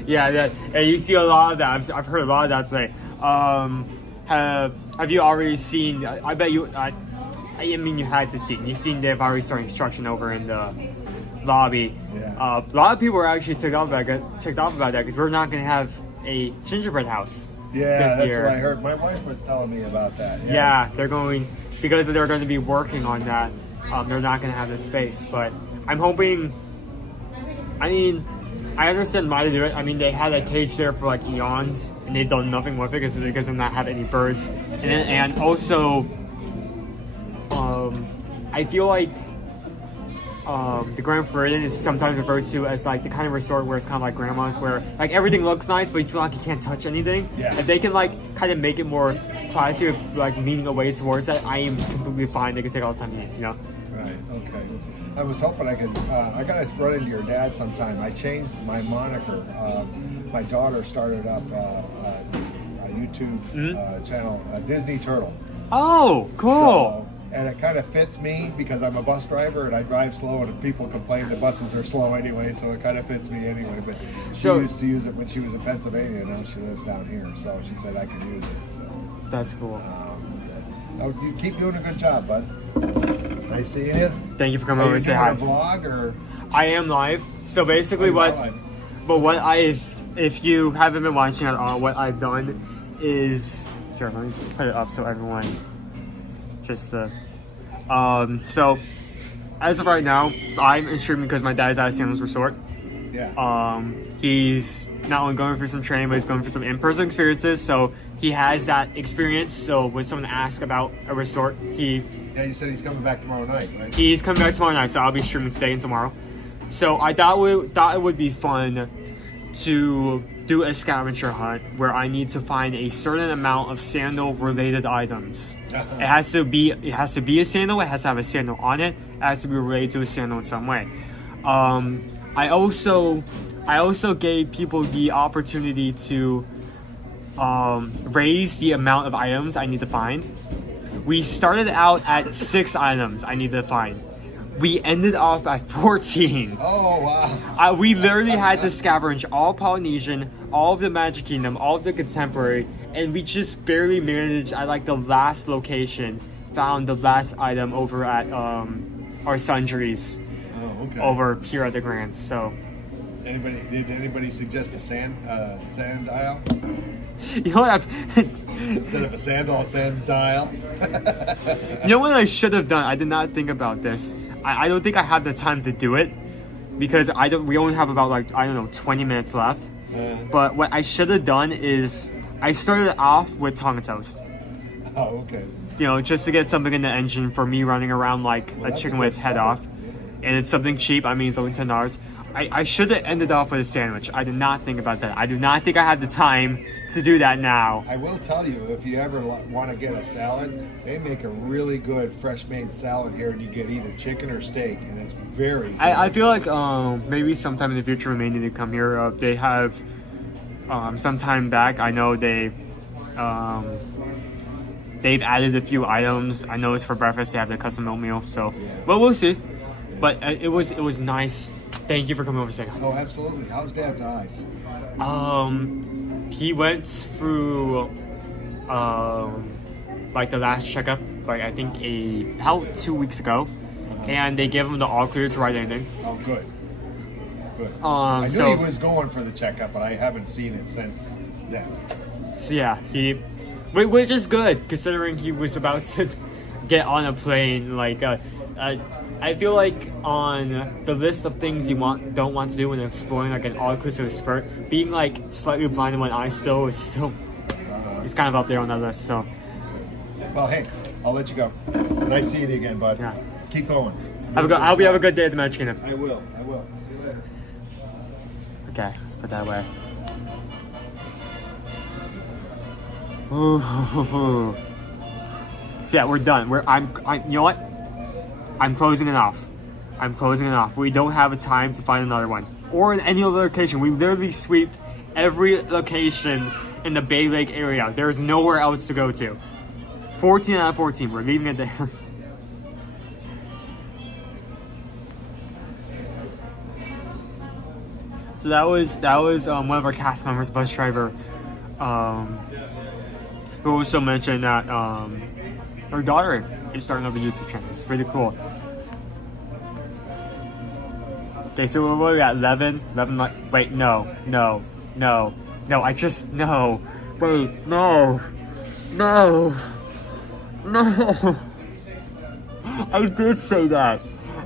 Yeah, and you see a lot of that. I've heard a lot of that today. Have you already seen, I bet you, I mean you had to see, you've seen they've already started construction over in the lobby. Yeah. A lot of people were actually ticked off about that because we're not going to have a gingerbread house this year. That's what I heard. My wife was telling me about that. Yes. Yeah, they're going to be working on that. They're not going to have the space, but I'm hoping, I mean, I understand why they do it. I mean, they had a cage there for like eons, and they've done nothing with it because they're not have any birds. And also, I feel like the Grand Floridian is sometimes referred to as like the kind of resort where it's kind of like grandma's, where like everything looks nice, but you feel like you can't touch anything. Yeah. If they can like kind of make it more classy, with, like leaning away towards that, I am completely fine. They can take all the time to eat, you know. Right. Okay. I was hoping I could. I gotta run into your dad sometime. I changed my moniker. My daughter started up a YouTube channel, Disney Turtle. Oh, cool. And it kind of fits me because I'm a bus driver and I drive slow, and people complain the buses are slow anyway, so it kind of fits me anyway. But she used to use it when she was in Pennsylvania. Now she lives down here, so she said I can use it. So that's cool. You keep doing a good job, bud. Nice seeing you. Thank you for coming over and say hi. Are you doing a vlog or? I am live. So basically, if you haven't been watching at all, what I've done is here. Let me put it up so everyone just. So as of right now, I'm streaming because my dad's at a sandals resort. Yeah. He's not only going for some training, but he's going for some in-person experiences. So he has that experience. So when someone asks about a resort, yeah, you said he's coming back tomorrow night, right? He's coming back tomorrow night, so I'll be streaming today and tomorrow. So I thought it would be fun to do a scavenger hunt where I need to find a certain amount of sandal-related items. It has to be a sandal. It has to have a sandal on it. It has to be related to a sandal in some way. I also gave people the opportunity to raise the amount of items I need to find. We started out at 6 items I need to find. We ended off at 14. Oh, wow. We literally had to scavenge all Polynesian, all of the Magic Kingdom, all of the Contemporary, and we just barely managed at like the last location, found the last item over at our sundries over here at the Grand. So, did anybody suggest a sand aisle? You know what? Instead of a sandal, a sand dial. You know what I should have done? I did not think about this. I don't think I have the time to do it because we only have about like 20 minutes left. But what I should have done is I started off with tongue toast. Oh, okay. You know, just to get something in the engine for me running around like a chicken with its head off. And it's something cheap. I mean, it's only $10. I should have ended off with a sandwich. I did not think about that. I do not think I had the time to do that now. I will tell you, if you ever want to get a salad, they make a really good fresh-made salad here, and you get either chicken or steak, and it's very good. I feel like maybe sometime in the future we may need to come here. They have some time back. I know they've added a few items. I know it's for breakfast. They have the custom oatmeal. So, well, we'll see. But it was nice. Thank you for coming over to say hi. Oh, absolutely. How's Dad's eyes? He went through like the last checkup, like I think about 2 weeks ago, and they gave him the all clear to write anything. Oh, good. Good. I knew he was going for the checkup, but I haven't seen it since then. So yeah, which is good considering he was about to get on a plane. Like I feel like on the list of things you don't want to do when exploring like an all-inclusive spurt, being like slightly blind in one eye is it's kind of up there on that list. So, well, hey, I'll let you go. Nice seeing you again, bud. Yeah. Keep going. I hope you have a good day at the Magic Kingdom. I will. See you later. Okay, let's put that away. Ooh. So yeah, we're done. You know what? I'm closing it off. We don't have a time to find another one. Or in any other location. We literally sweeped every location in the Bay Lake area. There's nowhere else to go to. 14 out of 14. We're leaving it there. So that was one of our cast members, bus driver, who also mentioned that her daughter is starting up a YouTube channel. It's pretty cool. Okay, so we're at 11. Wait, no. I just no. Wait, no. I did say that.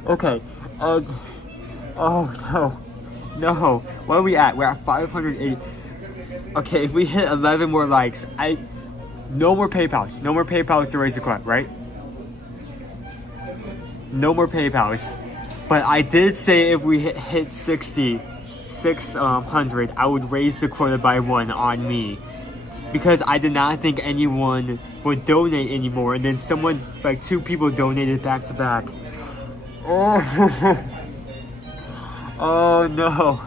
Okay. Oh no. No. What are we at? We're at 508. Okay, if we hit 11 more likes, no more PayPals. No more PayPals to raise the quote, right? No more PayPals. But I did say if we hit 600, I would raise the quota by 1 on me. Because I did not think anyone would donate anymore. And then someone, like 2 people donated back to back. Oh, oh no.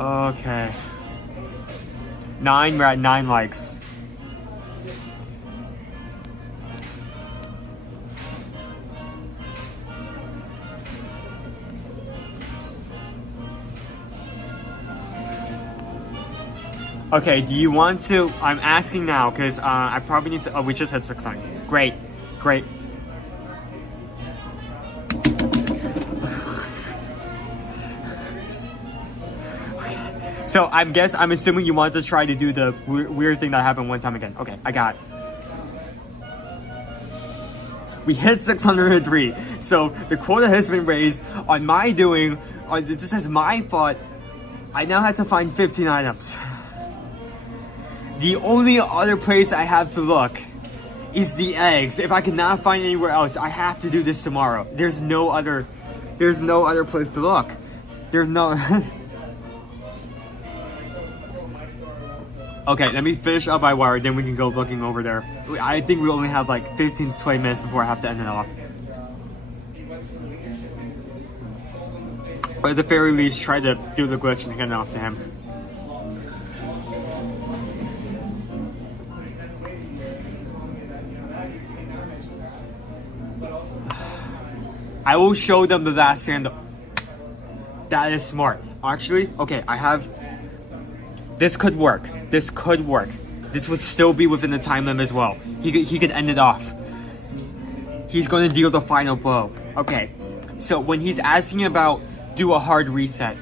Okay. 9, we're at 9 likes. Okay, do you want to, I'm asking now, because I probably need to, oh, we just hit 600. Great, great. So I'm assuming you want to try to do the weird thing that happened one time again. Okay, I got it. We hit 603. So the quota has been raised on my doing, this is my fault. I now have to find 15 items. The only other place I have to look is the eggs. If I cannot find anywhere else, I have to do this tomorrow. There's no other place to look. There's no... Okay, let me finish up my wire, then we can go looking over there. I think we only have like 15 to 20 minutes before I have to end it off. But at the very least, try to do the glitch and hand it off to him. I will show them the last sandal. That is smart. Actually, okay, I have... This could work. This could work. This would still be within the time limit as well. He could end it off. He's going to deal the final blow. Okay, so when he's asking about do a hard reset,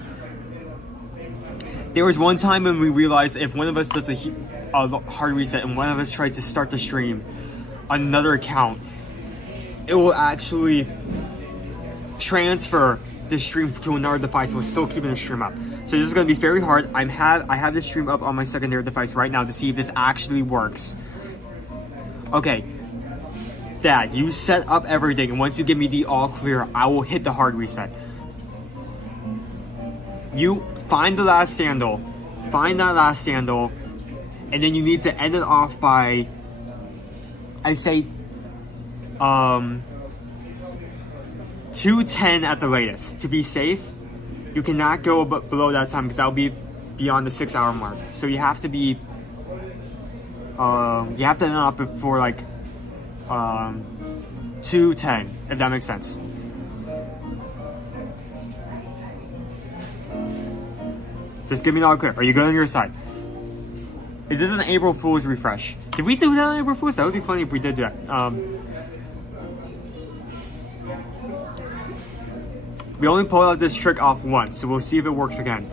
there was one time when we realized if one of us does a hard reset and one of us tries to start the stream on another account, it will actually transfer the stream to another device while still keeping the stream up. So this is going to be very hard. I have the stream up on my secondary device right now to see if this actually works. Okay, Dad, you set up everything, and once you give me the all clear, I will hit the hard reset. You find the last sandal, find that last sandal, and then you need to end it off by, I say, 2:10 at the latest. To be safe, you cannot go below that time because that will be beyond the 6-hour mark. So you have to be, you have to end up before like 2:10, if that makes sense. Just give me the all clear. Are you good on your side? Is this an April Fool's refresh? Did we do that on April Fool's? That would be funny if we did that. We only pulled out this trick off once, so we'll see if it works again.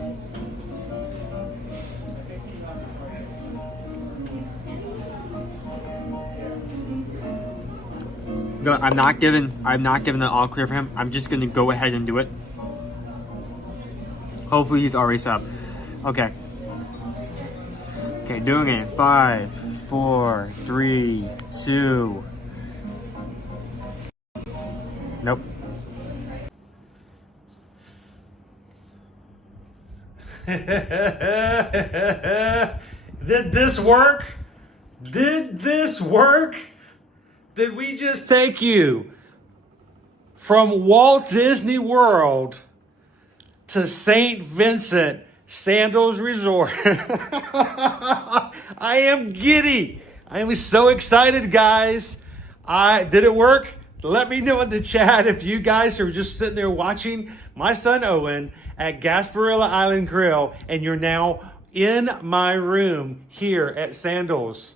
I'm not giving an all clear for him. I'm just gonna go ahead and do it. Hopefully he's already set up. Okay. Okay, doing it. 5, 4, 3, 2. Nope. Did this work? Did this work? Did we just take you from Walt Disney World to St. Vincent Sandals Resort? I am giddy. I am so excited, guys. Did it work? Let me know in the chat if you guys are just sitting there watching my son Owen at Gasparilla Island Grill, and you're now in my room here at Sandals.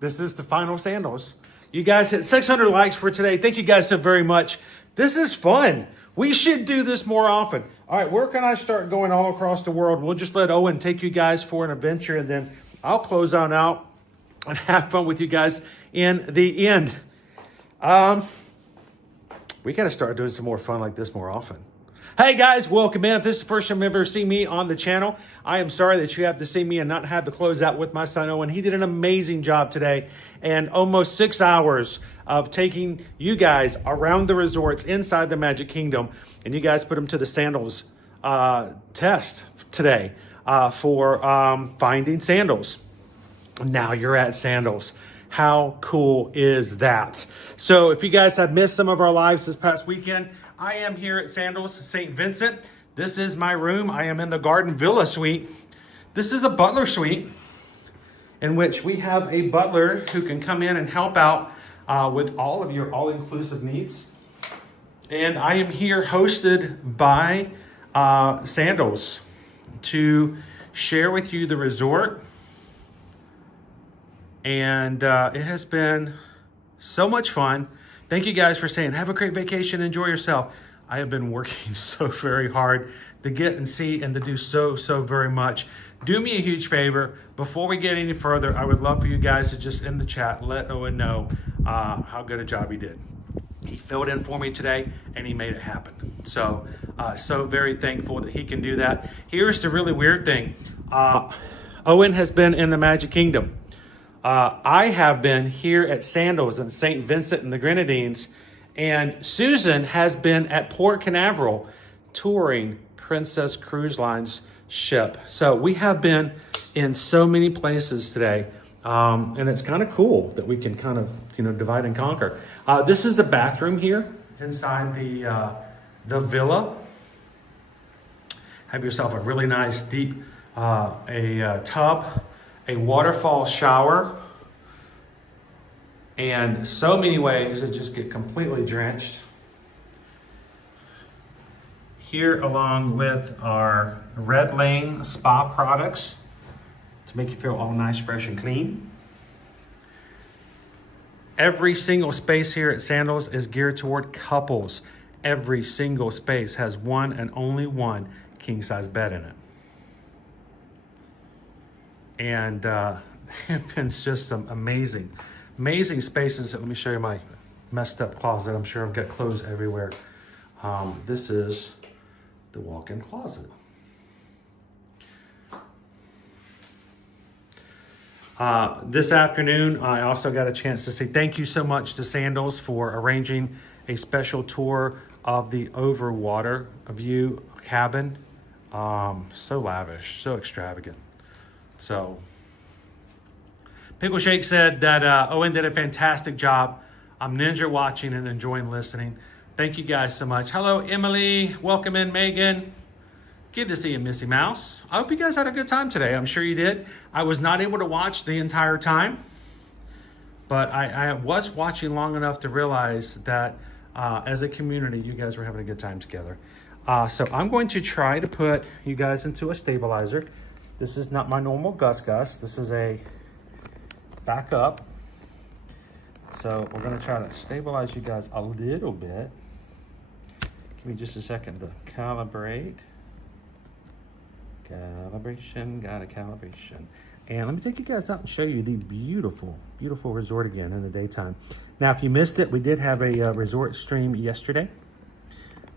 This is the final sandals. You guys hit 600 likes for today. Thank you guys so very much. This is fun. We should do this more often. All right, where can I start going all across the world? We'll just let Owen take you guys for an adventure, and then I'll close on out and have fun with you guys in the end. We got to start doing some more fun like this more often. Hey guys, welcome in. If this is the first time you've ever seen me on the channel, I am sorry that you have to see me and not have the closeout with my son Owen. He did an amazing job today, and almost 6 hours of taking you guys around the resorts inside the Magic Kingdom, and you guys put him to the sandals test today for finding sandals. Now you're at sandals. How cool is that? So if you guys have missed some of our lives this past weekend, I am here at Sandals St. Vincent. This is my room. I am in the Garden Villa suite. This is a butler suite in which we have a butler who can come in and help out with all of your all-inclusive needs. And I am here hosted by Sandals to share with you the resort. And it has been so much fun. Thank you guys for saying, have a great vacation, enjoy yourself. I have been working so very hard to get and see and to do so very much. Do me a huge favor. Before we get any further, I would love for you guys to just in the chat, let Owen know how good a job he did. He filled in for me today and he made it happen. So very thankful that he can do that. Here's the really weird thing. Owen has been in the Magic Kingdom. I have been here at Sandals and St. Vincent and the Grenadines, and Susan has been at Port Canaveral touring Princess Cruise Line's ship. So we have been in so many places today, and it's kind of cool that we can kind of, divide and conquer. This is the bathroom here inside the villa. Have yourself a really nice deep tub, a waterfall shower, and so many ways that just get completely drenched. Here, along with our Red Lane spa products to make you feel all nice, fresh, and clean. Every single space here at Sandals is geared toward couples. Every single space has one and only one king-size bed in it. And it's been just some amazing spaces. Let me show you my messed up closet. I'm sure I've got clothes everywhere. This is the walk-in closet. This afternoon, I also got a chance to say thank you so much to Sandals for arranging a special tour of the overwater view cabin. So lavish, so extravagant. So, Pickle Shake said that Owen did a fantastic job. I'm ninja watching and enjoying listening. Thank you guys so much. Hello, Emily. Welcome in, Megan. Good to see you, Missy Mouse. I hope you guys had a good time today. I'm sure you did. I was not able to watch the entire time, but I was watching long enough to realize that as a community, you guys were having a good time together. So I'm going to try to put you guys into a stabilizer. This is not my normal Gus. This is a backup. So we're going to try to stabilize you guys a little bit. Give me just a second to calibrate. Calibration, got a calibration. And let me take you guys out and show you the beautiful, beautiful resort again in the daytime. Now, if you missed it, we did have a resort stream yesterday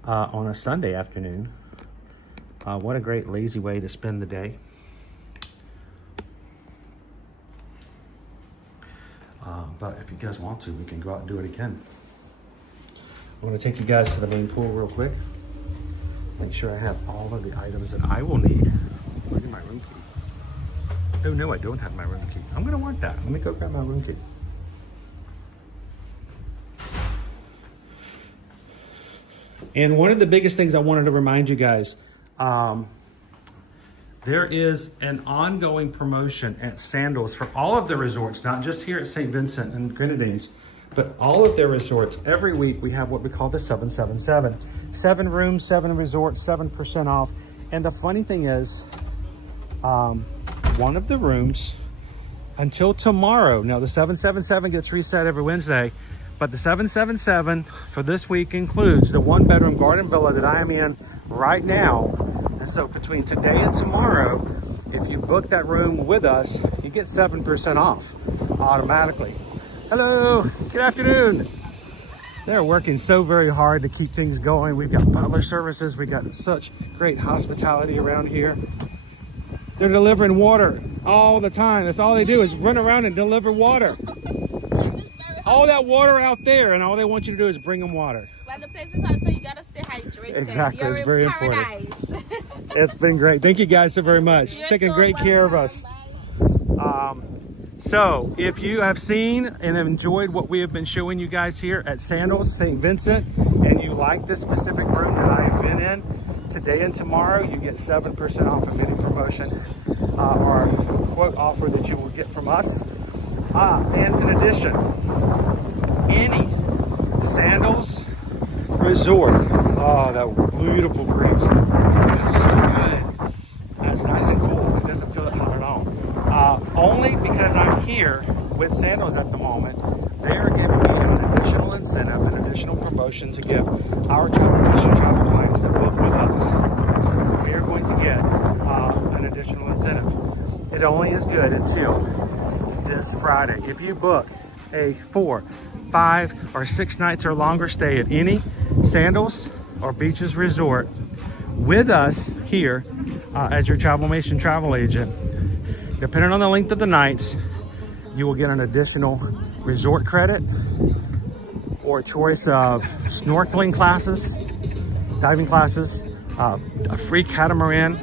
on a Sunday afternoon. What a great lazy way to spend the day. But if you guys want to, we can go out and do it again. I'm going to take you guys to the main pool real quick. Make sure I have all of the items that I will need. Where's my room key? Oh no, I don't have my room key. I'm going to want that. Let me go grab my room key. And one of the biggest things I wanted to remind you guys, there is an ongoing promotion at Sandals for all of the resorts, not just here at St. Vincent and Grenadines, but all of their resorts. Every week we have what we call the 777. 7 rooms, 7 resorts, 7% off. And the funny thing is, one of the rooms until tomorrow, now the 777 gets reset every Wednesday, but the 777 for this week includes the 1-bedroom garden villa that I am in right now. And so between today and tomorrow, if you book that room with us, you get 7% off automatically. Hello, good afternoon. They're working so very hard to keep things going. We've got butler services. We got such great hospitality around here. They're delivering water all the time. That's all they do is run around and deliver water. All that water out there, and all they want you to do is bring them water. Well, the place is hot, so you gotta stay hydrated. Exactly, You're it's very in important. paradise. It's been great. Thank you guys so very much. You're Taking so great care of welcome. us. So if you have seen and enjoyed what we have been showing you guys here at Sandals St. Vincent, and you like this specific room that I have been in, today and tomorrow you get 7% off of any promotion or quote offer that you will get from us. And in addition, any Sandals Resort, oh, that beautiful breeze, that's so good. That's nice and cool. It doesn't feel that hot at all. Only because I'm here with Sandals at the moment, they are giving me an additional incentive, an additional promotion to give our travel clients that book with us. We are going to get an additional incentive. It only is good until this Friday. If you book a 4, 5, or 6 nights or longer stay at any Sandals or Beaches Resort with us here as your Travelmation travel agent, depending on the length of the nights, you will get an additional resort credit or a choice of snorkeling classes, diving classes, a free catamaran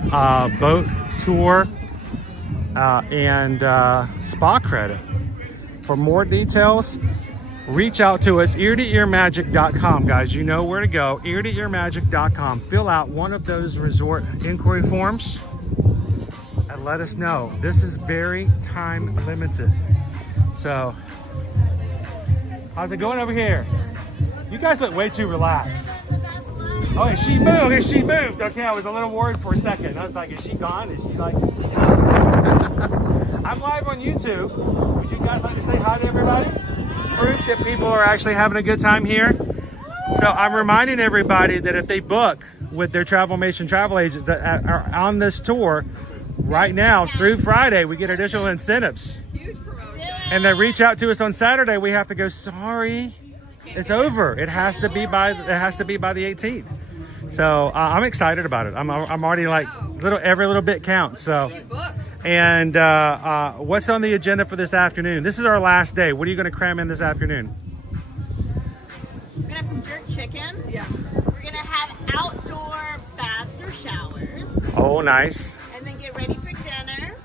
boat tour, and spa credit. For more details, reach out to us, ear-to-earmagic.com, guys. You know where to go, ear-to-earmagic.com. Fill out one of those resort inquiry forms and let us know. This is very time limited. So, how's it going over here? You guys look way too relaxed. Oh, and she moved, and she moved. Okay, I was a little worried for a second. I was like, is she gone? Is she like... I'm live on YouTube. Would you guys like to say hi to everybody? Proof that people are actually having a good time here. So I'm reminding everybody that if they book with their Travelmation travel agents that are on this tour right now through Friday, we get additional incentives. And they reach out to us on Saturday, we have to go, sorry, it's over. It has to be by the 18th. So I'm excited about it. I'm already like every little bit counts. So. And what's on the agenda for this afternoon? This is our last day. What are you going to cram in this afternoon? We're going to have some jerk chicken. Yes. We're going to have outdoor baths or showers. Oh, nice. And then get ready for dinner.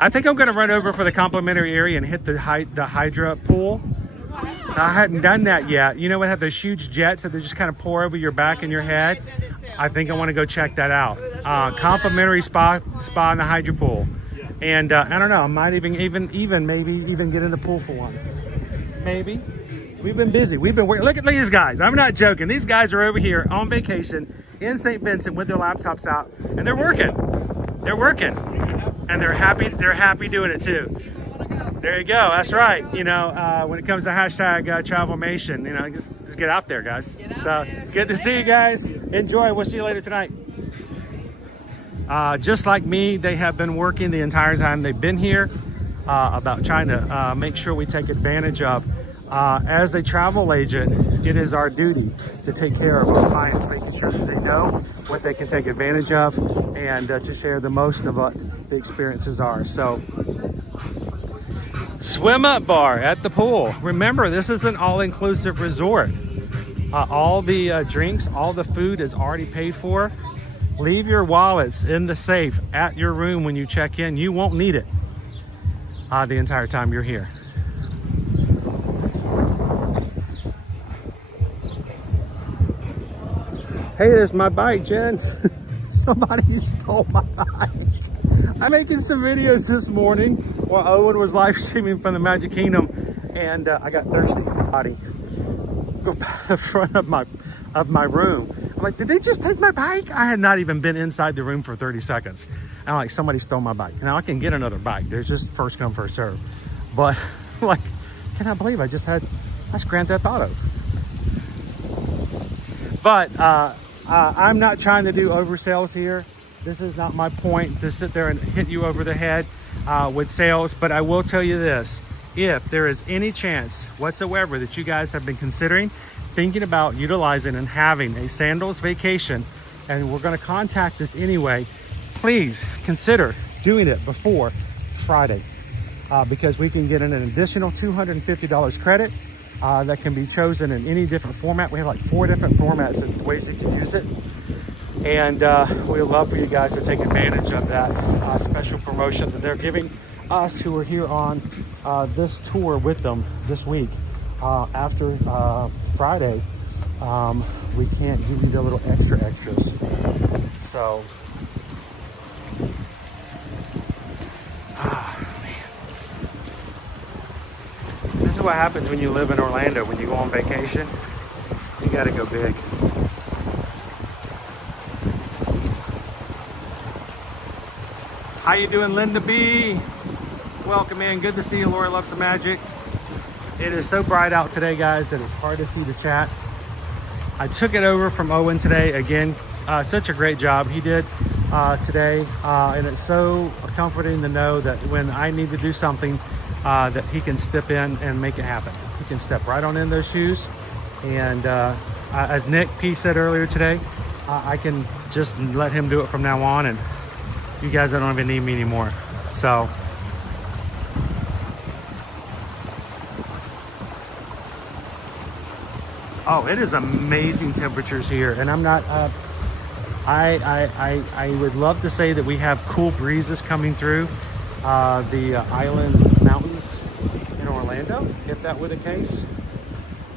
I think I'm going to run over for the complimentary area and hit the Hydra pool. I hadn't done that yet. You know, we have those huge jets that they just kind of pour over your back and your head. I think I want to go check that out. Complimentary spa in the Hydra pool. And I don't know, I might maybe even get in the pool for once. Maybe. We've been busy. We've been working. Look at these guys. I'm not joking. These guys are over here on vacation in St. Vincent with their laptops out, and they're working. They're working. And they're happy doing it too. There you go. That's right. You know, when it comes to hashtag Travelmation, you know, just get out there, guys. So good to see you guys. Enjoy. We'll see you later tonight. Just like me, they have been working the entire time they've been here about trying to make sure we take advantage of. As a travel agent, it is our duty to take care of our clients, making sure that they know what they can take advantage of and to share the most of what the experiences are. So, swim up bar at the pool. Remember, this is an all-inclusive resort. All the drinks, all the food is already paid for. Leave your wallets in the safe at your room when you check in. You won't need it the entire time you're here. Hey, there's my bike, Jen. Somebody stole my bike. I'm making some videos this morning while Owen was live streaming from the Magic Kingdom, and I got thirsty. Go by the front of my room. I'm like, did they just take my bike? I had not even been inside the room for 30 seconds. And I'm like, somebody stole my bike. Now I can get another bike. There's just first come, first serve. But like, cannot believe that's Grand Theft Auto. But I'm not trying to do oversells here. This is not my point to sit there and hit you over the head with sales, but I will tell you this. If there is any chance whatsoever that you guys have been considering, thinking about utilizing and having a sandals vacation, and we're going to contact us anyway, please consider doing it before Friday, because we can get an additional $250 credit that can be chosen in any different format. We have like 4 different formats and ways you can use it. And we would love for you guys to take advantage of that special promotion that they're giving us who are here on this tour with them this week. After Friday, we can't give you the little extras. So, this is what happens when you live in Orlando. When you go on vacation, you got to go big. How you doing, Linda B? Welcome in. Good to see you. Laura loves the magic. It is so bright out today, guys, that it's hard to see the chat. I took it over from Owen today. Again, such a great job he did today. And it's so comforting to know that when I need to do something, that he can step in and make it happen. He can step right on in those shoes. And as Nick P said earlier today, I can just let him do it from now on. And you guys don't even need me anymore. So, oh, it is amazing temperatures here, and I'm not. I would love to say that we have cool breezes coming through the island mountains in Orlando, if that were the case.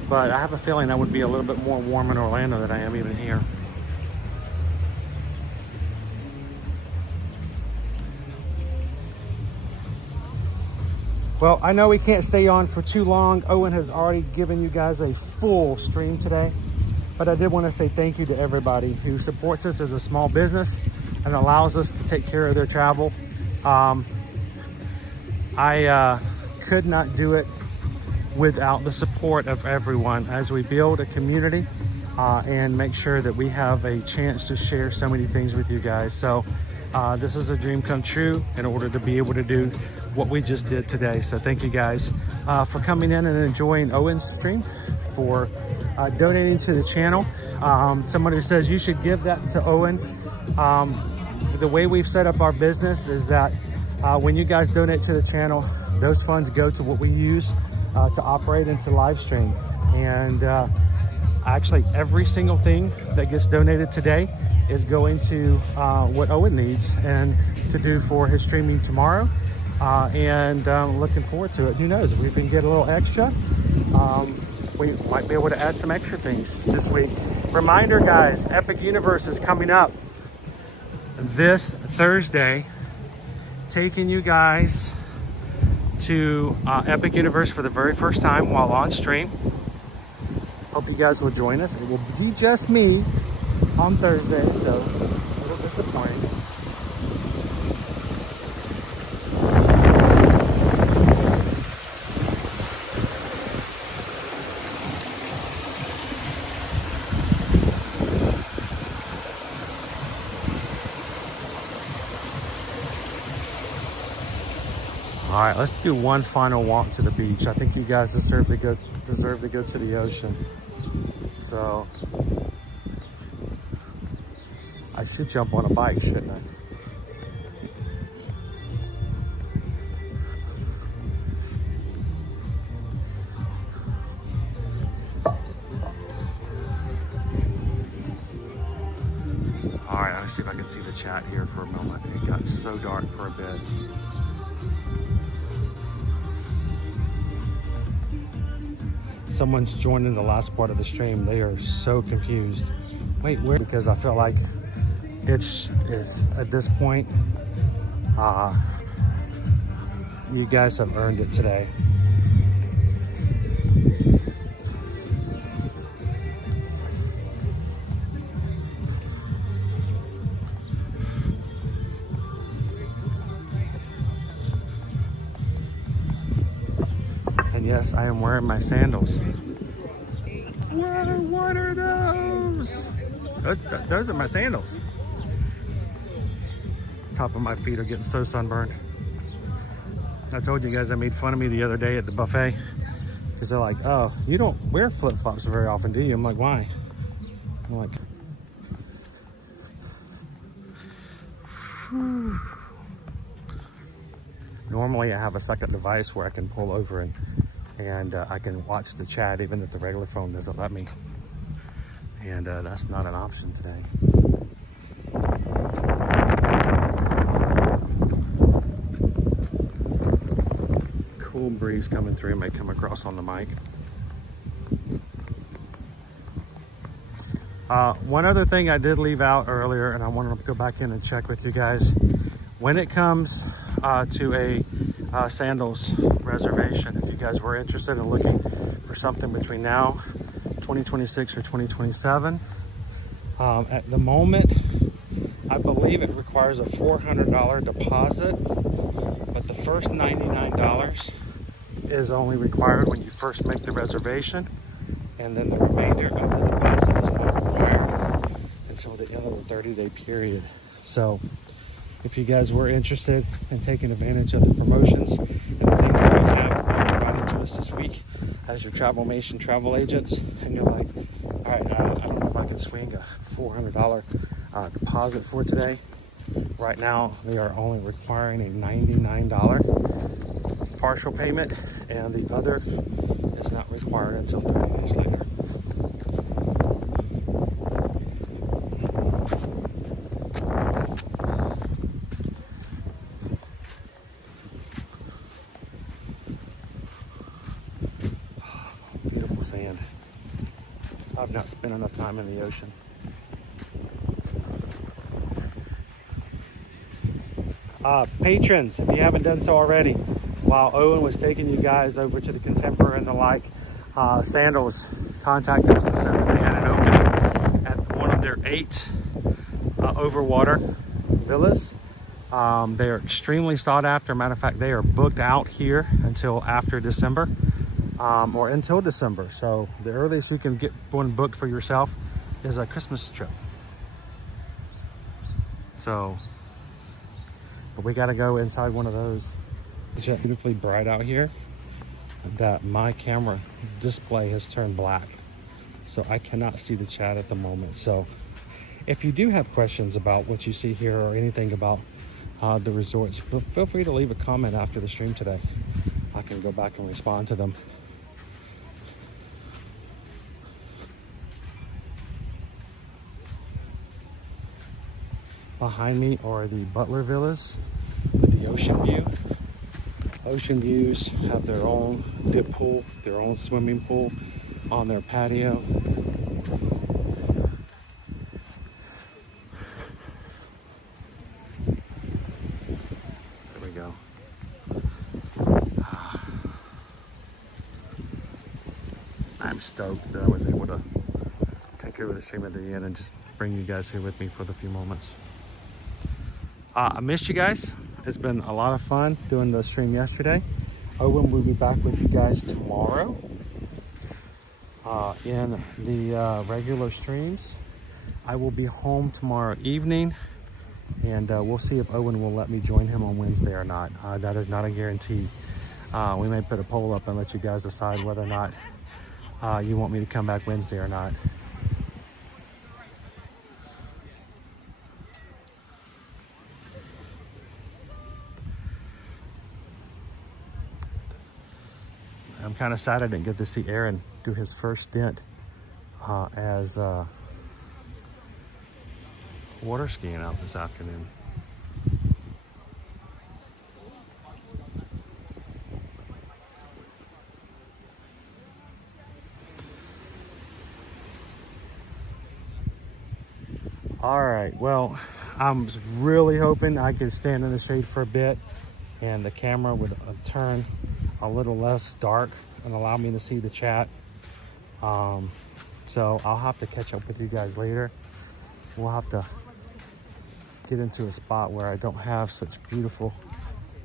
But I have a feeling I would be a little bit more warm in Orlando than I am even here. Well, I know we can't stay on for too long. Owen has already given you guys a full stream today, but I did want to say thank you to everybody who supports us as a small business and allows us to take care of their travel. I could not do it without the support of everyone as we build a community and make sure that we have a chance to share so many things with you guys. So this is a dream come true in order to be able to do what we just did today. So thank you guys for coming in and enjoying Owen's stream, for donating to the channel. Someone who says you should give that to Owen. The way we've set up our business is that when you guys donate to the channel, those funds go to what we use to operate into live stream. And actually every single thing that gets donated today is going to what Owen needs and to do for his streaming tomorrow. And looking forward to it. Who knows, if we can get a little extra, we might be able to add some extra things this week. Reminder, guys, Epic Universe is coming up this Thursday, taking you guys to Epic Universe for the very first time while on stream. Hope you guys will join us. It will be just me on Thursday, so a little disappointing. All right, let's do one final walk to the beach. I think you guys deserve to go to the ocean. So I should jump on a bike, shouldn't I? All right, let me see if I can see the chat here for a moment. It got so dark for a bit. Someone's joining the last part of the stream. They are so confused. Wait, where? Because I feel like it's at this point, you guys have earned it today. Yes, I am wearing my sandals. What are those? Those are my sandals. top of my feet are getting so sunburned. I told you guys I made fun of me the other day at the buffet because they're like, oh, you don't wear flip-flops very often, do you? I'm like, why? I'm like, whew. Normally I have a second device where I can pull over and I can watch the chat even if the regular phone doesn't let me. And that's not an option today. Cool breeze coming through, may come across on the mic. One other thing I did leave out earlier, and I wanted to go back in and check with you guys. When it comes to a sandals reservation, if you guys were interested in looking for something between now, 2026 or 2027, at the moment, I believe it requires a $400 deposit, but the first $99 is only required when you first make the reservation, and then the remainder of the deposit is not required until the end of the 30-day period. So if you guys were interested in taking advantage of the promotions and the things that we have provided to us this week as your Travelmation travel agents, and you're like, all right, I don't know if I can swing a $400 deposit for today. Right now, they are only requiring a $99 partial payment, and the other is not required until 30 days later. Beautiful sand. I've not spent enough time in the ocean. Patrons, if you haven't done so already, while Owen was taking you guys over to the Contemporary and the like, Sandals contacted us to say that they had an opening at one of their 8 overwater villas. They are extremely sought after. Matter of fact, they are booked out here until after December, or until December. So the earliest you can get one booked for yourself is a Christmas trip. So, but we got to go inside one of those. It's beautifully bright out here that my camera display has turned black, so I cannot see the chat at the moment. So if you do have questions about what you see here or anything about the resorts, feel free to leave a comment after the stream today. I can go back and respond to them. Behind me are the Butler Villas with the ocean view. Ocean Views have their own dip pool, their own swimming pool on their patio. There we go. I'm stoked that I was able to take over the stream at the end and just bring you guys here with me for the few moments. I missed you guys. It's been a lot of fun doing the stream yesterday. Owen will be back with you guys tomorrow in the regular streams. I will be home tomorrow evening, and we'll see if Owen will let me join him on Wednesday or not. That is not a guarantee. We may put a poll up and let you guys decide whether or not you want me to come back Wednesday or not. I'm kind of sad I didn't get to see Aaron do his first stint as water skiing out this afternoon. All right, well, I'm really hoping I could stand in the shade for a bit and the camera would turn a little less dark and allow me to see the chat. So I'll have to catch up with you guys later. We'll have to get into a spot where I don't have such beautiful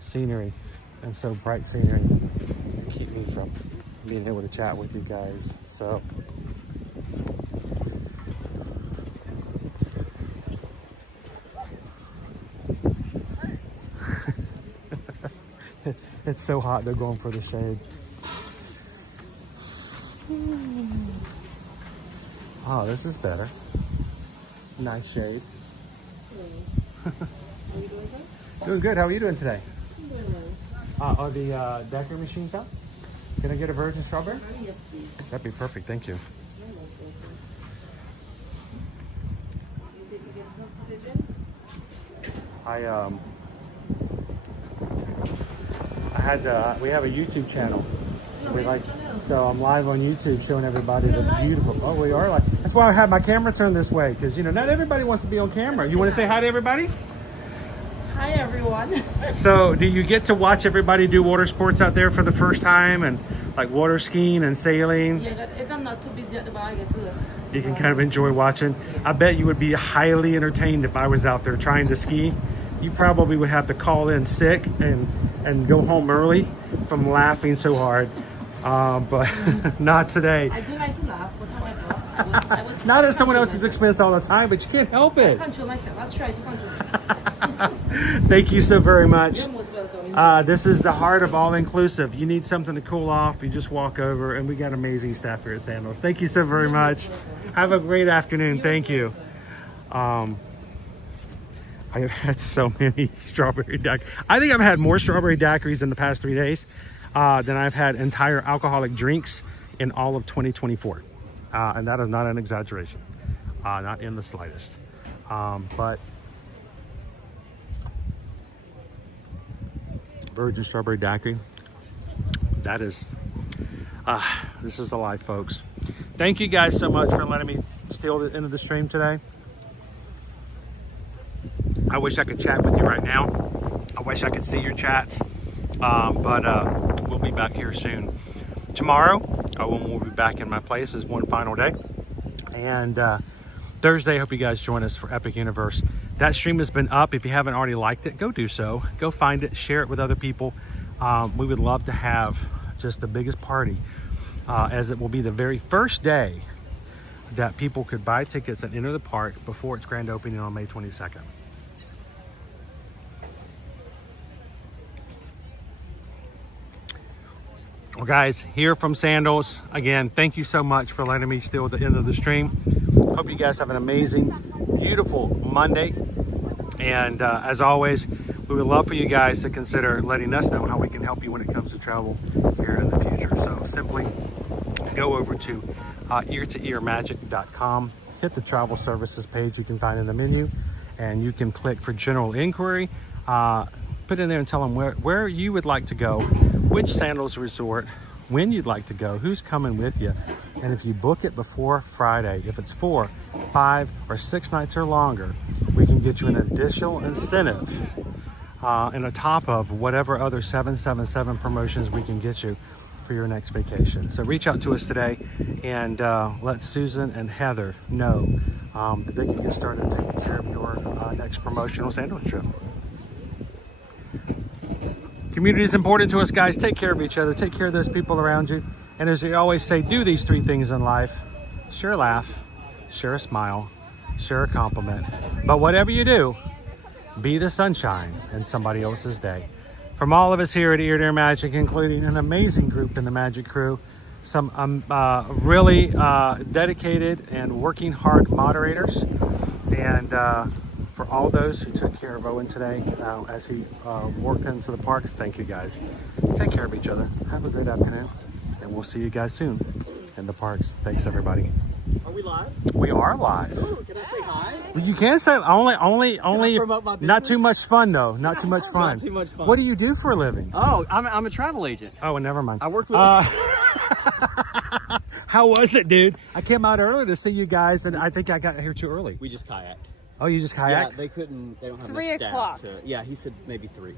scenery and so bright scenery to keep me from being able to chat with you guys. So It's so hot, they're going for the shade. Oh, this is better. Nice shade. Doing good. How are you doing today? Are the daiquiri machines out? Can I get a virgin strawberry? Yes, please. That'd be perfect. Thank you. We have a YouTube channel. So I'm live on YouTube showing everybody the beautiful. Oh, we are like. That's why I had my camera turned this way, because you know not everybody wants to be on camera. You want to say hi to everybody? Hi, everyone. So, do you get to watch everybody do water sports out there for the first time, and like water skiing and sailing? Yeah, if I'm not too busy at the bar, I get to this. You can kind of enjoy watching. I bet you would be highly entertained if I was out there trying to ski. You probably would have to call in sick and go home early from laughing so hard. But not today. I do like to laugh, but however, I would Not at someone else's expense all the time, but you can't help it. I control myself. I'll try to control myself. Thank you so very much. You're most welcome. This is the heart of all inclusive. You need something to cool off, you just walk over, and we got amazing staff here at Sandals. Thank you so very much. Have a great afternoon. Thank you. I have had so many strawberry daiquiris. I think I've had more strawberry daiquiris in the past 3 days than I've had entire alcoholic drinks in all of 2024. And that is not an exaggeration, not in the slightest. But virgin strawberry daiquiri, that is, this is the life, folks. Thank you guys so much for letting me steal the end of the stream today. I wish I could chat with you right now. I wish I could see your chats, but we'll be back here soon. Tomorrow, Owen will be back in my place as one final day. And Thursday, I hope you guys join us for Epic Universe. That stream has been up. If you haven't already liked it, go do so. Go find it, share it with other people. We would love to have just the biggest party, as it will be the very first day that people could buy tickets and enter the park before its grand opening on May 22nd. Well, guys, here from Sandals, again, thank you so much for letting me steal the end of the stream. Hope you guys have an amazing, beautiful Monday. And as always, we would love for you guys to consider letting us know how we can help you when it comes to travel here in the future. So simply go over to eartoearmagic.com, hit the travel services page you can find in the menu, and you can click for general inquiry. Put in there and tell them where you would like to go, which Sandals resort, when you'd like to go, who's coming with you. And if you book it before Friday, if it's 4, 5, or 6 nights or longer, we can get you an additional incentive and a top of whatever other 777 promotions we can get you for your next vacation. So reach out to us today and let Susan and Heather know that they can get started taking care of your next promotional Sandals trip. Community is important to us, guys. Take care of each other. Take care of those people around you. And as we always say, do these 3 things in life. Share a laugh, share a smile, share a compliment. But whatever you do, be the sunshine in somebody else's day. From all of us here at Ear to Ear Magic, including an amazing group in the Magic Crew, some really dedicated and working hard moderators, and for all those who took care of Owen today as he walked into the parks, thank you guys. Take care of each other. Have a great afternoon, and we'll see you guys soon in the parks. Thanks, everybody. Are we live? We are live. Ooh, can I say hi? You can say only. Promote my Not too business? much fun though. Not too much fun. Not too much fun. What do you do for a living? Oh, I'm a travel agent. Oh, well, never mind. I work with. How was it, dude? I came out earlier to see you guys, and I think I got here too early. We just kayaked. Oh, you just kayaked? Yeah, they couldn't. They don't have 3 enough staff o'clock. to. Yeah, he said maybe 3.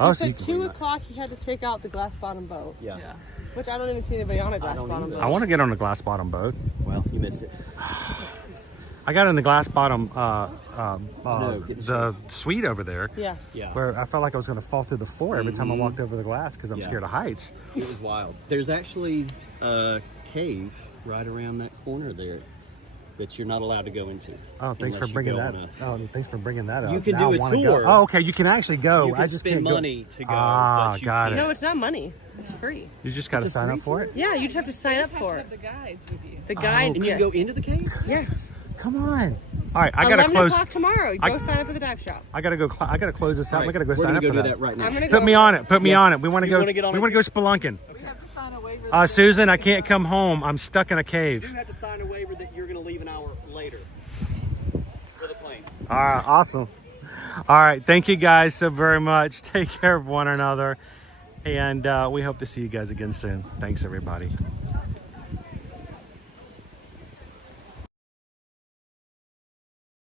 Oh, He so you said can- 2 o'clock he had to take out the glass bottom boat. Yeah. Which I don't even see anybody on a glass bottom boat. I want to get on a glass bottom boat. Well, you missed it. I got in the glass bottom, No, the suite over there. Yes. Yeah. Where I felt like I was going to fall through the floor every time I Mhm. walked over the glass because I'm Yeah. scared of heights. It was wild. There's actually a cave right around that corner there. that you're not allowed to go into. Oh, thanks for unless you bringing go that. on Oh, thanks for bringing that up. You can Now do I a wanna go. tour. Oh, okay. You can actually go. You can I just spend can't go. money to go. Ah, but you got can't. it. No, it's not money. It's free. You just got to sign up for it. Yeah, you just have to sign up for it. The guides with you. The guide. And you can go into the cave? Yes. Come on. All right, I gotta 11 close. o'clock tomorrow. I- Go sign up for the dive shop. I gotta go. I gotta close this out. All right, We gotta go we're sign gonna up go for do that. that right now. I'm gonna Put go. me on it. Put me on it. We want to You go. wanna get on We it? want to go spelunking. We have to sign a waiver. Susan, I can't come home. I'm stuck in a You cave. have to sign a waiver that you're going to leave an hour later with a plane. All right, awesome. All right, thank you guys so very much. Take care of one another, and we hope to see you guys again soon. Thanks, everybody.